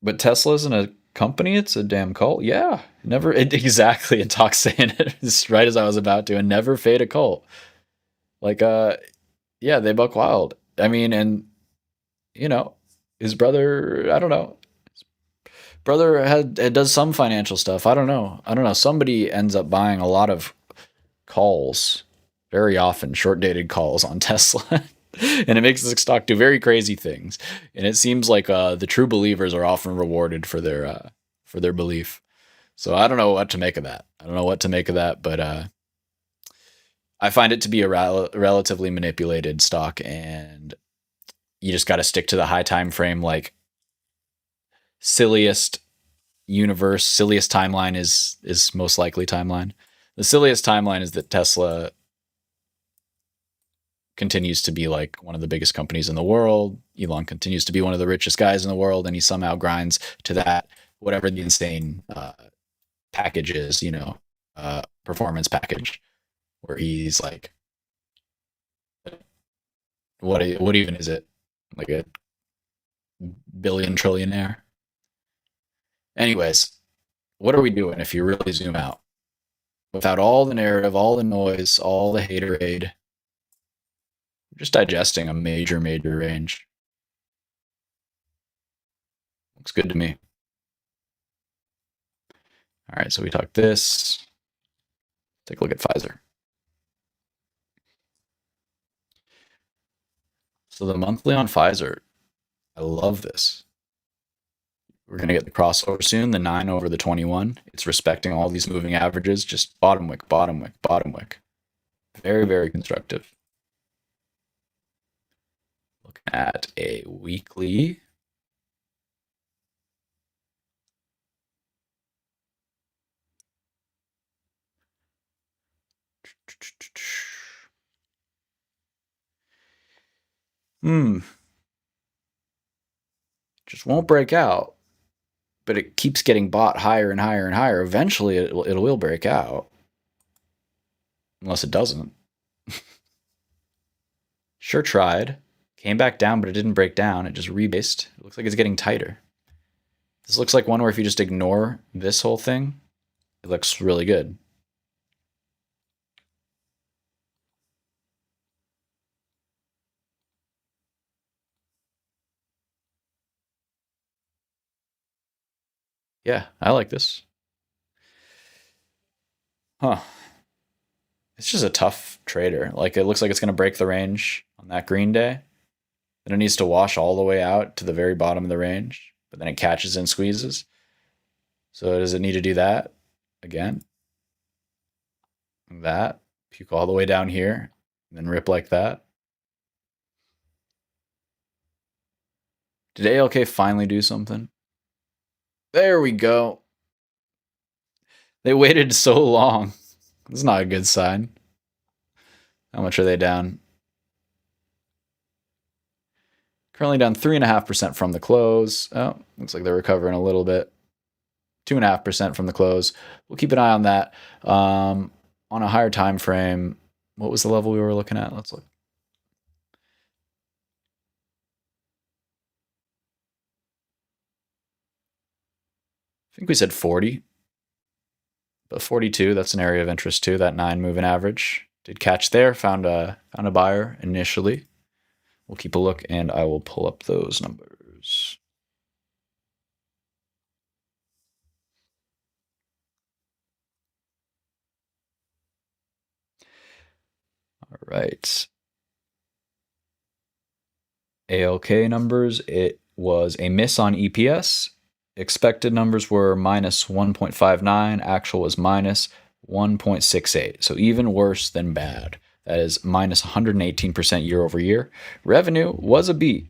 But Tesla isn't a company, it's a damn cult. Yeah. Exactly. And Talk's saying it just right as I was about to, and never fade a cult. Like yeah, they buck wild. I mean, and you know, his brother, I don't know. His brother does some financial stuff. I don't know. Somebody ends up buying a lot of calls, very often short-dated calls on Tesla. And it makes the stock do very crazy things. And it seems like the true believers are often rewarded for their belief. So I don't know what to make of that. But I find it to be a relatively manipulated stock, and you just got to stick to the high time frame. Like, silliest timeline is most likely timeline. The silliest timeline is that Tesla continues to be like one of the biggest companies in the world. Elon continues to be one of the richest guys in the world, and he somehow grinds to that, whatever the insane package is, performance package, where he's like, what even is it? Like a billion trillionaire? Anyways, what are we doing if you really zoom out? Without all the narrative, all the noise, all the haterade, just digesting a major range. Looks good to me. All right, so we talked this. Take a look at Pfizer. So the monthly on Pfizer, I love this. We're going to get the crossover soon, the 9 over the 21. It's respecting all these moving averages, just bottom wick. Very, very constructive. Looking at a weekly. Just won't break out, but it keeps getting bought higher and higher and higher. Eventually, it will break out, unless it doesn't. Sure tried, came back down, but it didn't break down. It just rebased. It looks like it's getting tighter. This looks like one where if you just ignore this whole thing, it looks really good. Yeah, I like this. Huh. It's just a tough trader. Like, it looks like it's going to break the range on that green day. Then it needs to wash all the way out to the very bottom of the range, but then it catches and squeezes. So does it need to do that again? That, puke all the way down here, and then rip like that. Did ALK finally do something? There we go. They waited so long. That's not a good sign. How much are they down? Currently down 3.5% from the close. Oh, looks like they're recovering a little bit. 2.5% from the close. We'll keep an eye on that. On a higher time frame, what was the level we were looking at? Let's look. I think we said 40. But 42, that's an area of interest too, that 9 moving average. Did catch there, found a buyer initially. We'll keep a look and I will pull up those numbers. All right. ALK numbers, it was a miss on EPS. Expected numbers were minus 1.59. Actual was minus 1.68. So even worse than bad. That is minus 118% year over year. Revenue was a beat.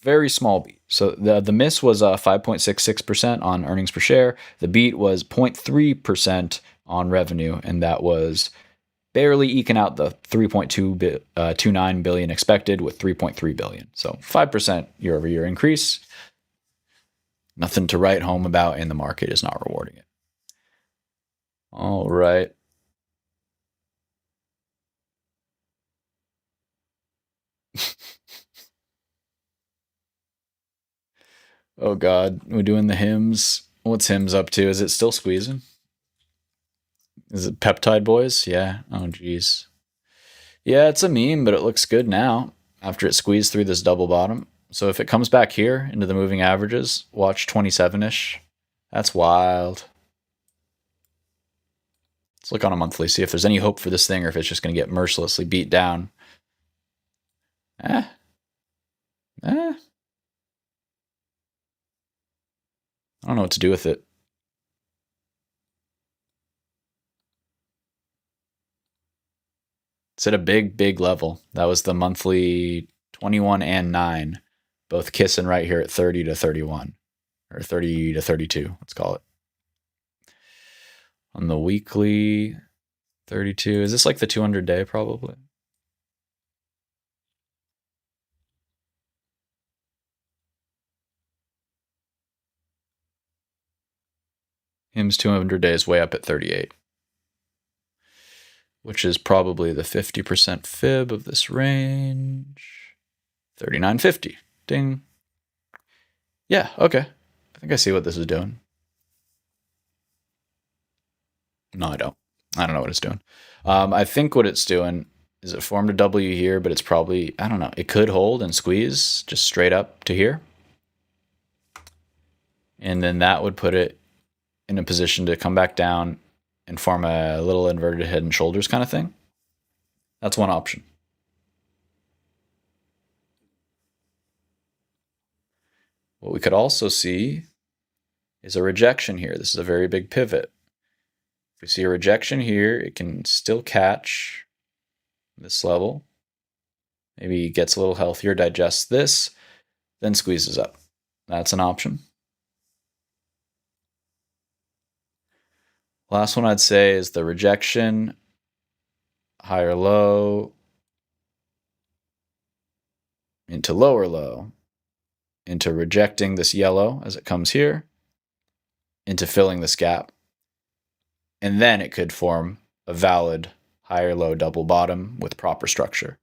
Very small beat. So the miss was 5.66% on earnings per share. The beat was 0.3% on revenue, and that was barely eking out the 3.29 billion expected with 3.3 billion. So 5% year over year increase. Nothing to write home about, and the market is not rewarding it. All right. Oh God, we're doing the hymns. What's hymns up to? Is it still squeezing? Is it peptide boys? Yeah. Oh geez. Yeah, it's a meme, but it looks good now after it squeezed through this double bottom. So if it comes back here into the moving averages, watch 27-ish. That's wild. Let's look on a monthly, see if there's any hope for this thing or if it's just going to get mercilessly beat down. I don't know what to do with it. It's at a big, big level. That was the monthly 21 and 9, both kissing right here at 30 to 31, or 30 to 32, let's call it. On the weekly, 32. Is this like the 200-day probably? HIM's 200 days way up at 38, which is probably the 50% fib of this range. 39.50. Ding. Yeah, okay. I think I see what this is doing. No, I don't. I don't know what it's doing. I think what it's doing is it formed a W here, but it's probably, I don't know, it could hold and squeeze just straight up to here. And then that would put it in a position to come back down and form a little inverted head and shoulders kind of thing. That's one option. What we could also see is a rejection here. This is a very big pivot. If we see a rejection here, it can still catch this level. Maybe gets a little healthier, digests this, then squeezes up. That's an option. Last one I'd say is the rejection, higher low, into lower low, into rejecting this yellow as it comes here, into filling this gap. And then it could form a valid higher low double bottom with proper structure.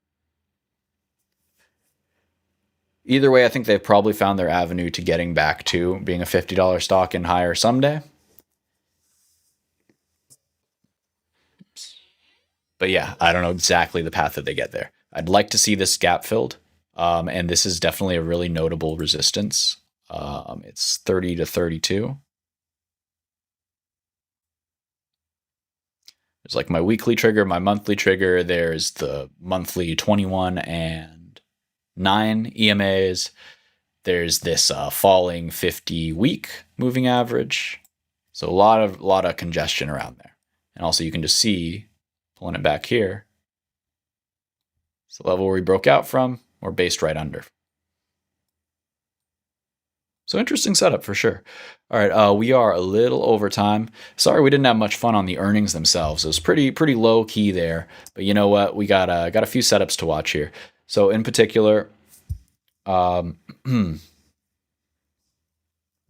Either way, I think they've probably found their avenue to getting back to being a $50 stock and higher someday. But yeah, I don't know exactly the path that they get there. I'd like to see this gap filled. And this is definitely a really notable resistance. It's 30 to 32. There's like my weekly trigger, my monthly trigger. There's the monthly 21 and 9 EMAs. There's this falling 50 week moving average. So a lot of congestion around there. And also you can just see, pulling it back here, it's the level where we broke out from, or based right under. So interesting setup for sure. All right, we are a little over time. Sorry we didn't have much fun on the earnings themselves. It was pretty low key there. But you know what? We got a few setups to watch here. So in particular, what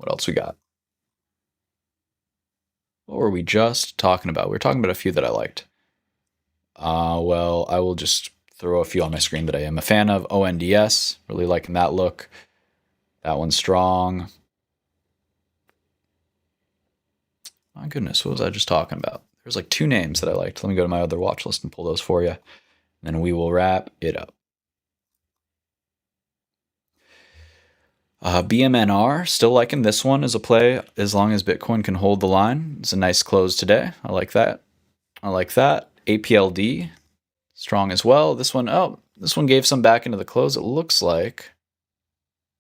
else we got? What were we just talking about? We were talking about a few that I liked. Well, I will just throw a few on my screen that I am a fan of. ONDS, really liking that look. That one's strong. My goodness, what was I just talking about? There's like 2 names that I liked. Let me go to my other watch list and pull those for you. And then we will wrap it up. BMNR, still liking this one as a play as long as Bitcoin can hold the line. It's a nice close today. I like that. I like that. APLD, strong as well. This one gave some back into the close. It looks like.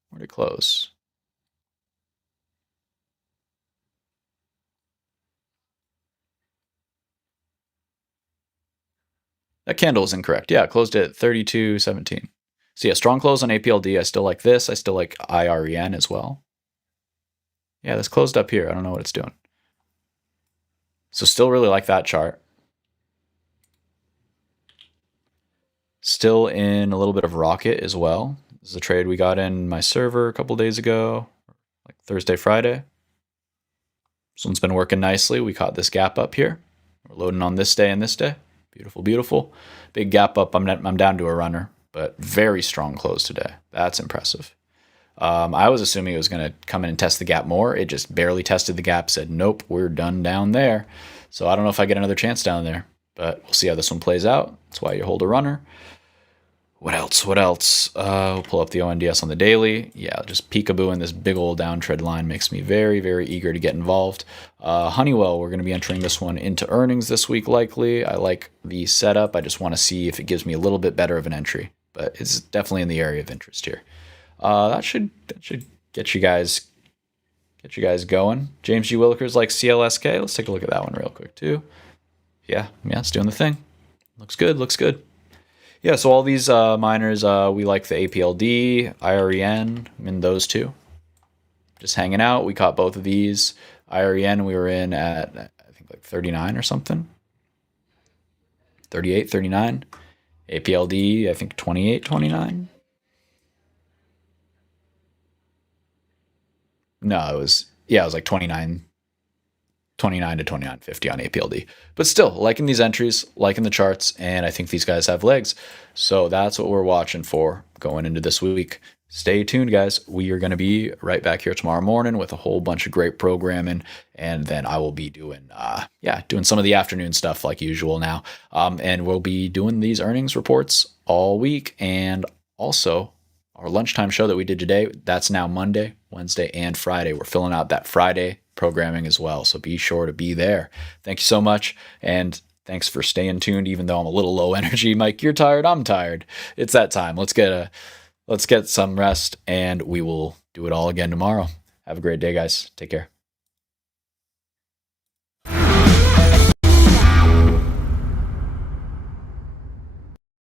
Where'd it close? That candle is incorrect. Yeah, it closed at 32.17. So yeah, strong close on APLD. I still like this. I still like IREN as well. Yeah, this closed up here. I don't know what it's doing. So still really like that chart. Still in a little bit of Rocket as well. This is a trade we got in my server a couple days ago, like Thursday, Friday. This one's been working nicely. We caught this gap up here. We're loading on this day and this day. Beautiful, beautiful. Big gap up. I'm down to a runner, but very strong close today. That's impressive. I was assuming it was going to come in and test the gap more. It just barely tested the gap, said, nope, we're done down there. So I don't know if I get another chance down there, but we'll see how this one plays out. That's why you hold a runner. What else? We'll pull up the ONDS on the daily. Yeah, just peekaboo in this big old downtrend line makes me very, very eager to get involved. Honeywell, we're going to be entering this one into earnings this week likely. I like the setup. I just want to see if it gives me a little bit better of an entry, but it's definitely in the area of interest here. That should get you guys going. James G. Willikers like CLSK. Let's take a look at that one real quick too. Yeah, it's doing the thing. Looks good. Yeah, so all these miners, we like the APLD, IREN, I'm in those 2. Just hanging out. We caught both of these. IREN, we were in at, I think, like 39 or something. 38, 39. APLD, I think 28, 29. No, it was like 29 to 29.50 on APLD. But still, liking these entries, liking the charts, and I think these guys have legs. So that's what we're watching for going into this week. Stay tuned, guys. We are going to be right back here tomorrow morning with a whole bunch of great programming, and then I will be doing some of the afternoon stuff like usual now. And we'll be doing these earnings reports all week, and also our lunchtime show that we did today, that's now Monday, Wednesday, and Friday. We're filling out that Friday programming as well, so be sure to be there. Thank you so much, and thanks for staying tuned even though I'm a little low energy. Mike, you're tired, I'm tired. It's that time. Let's get some rest, and we will do it all again tomorrow. Have a great day, guys. Take care.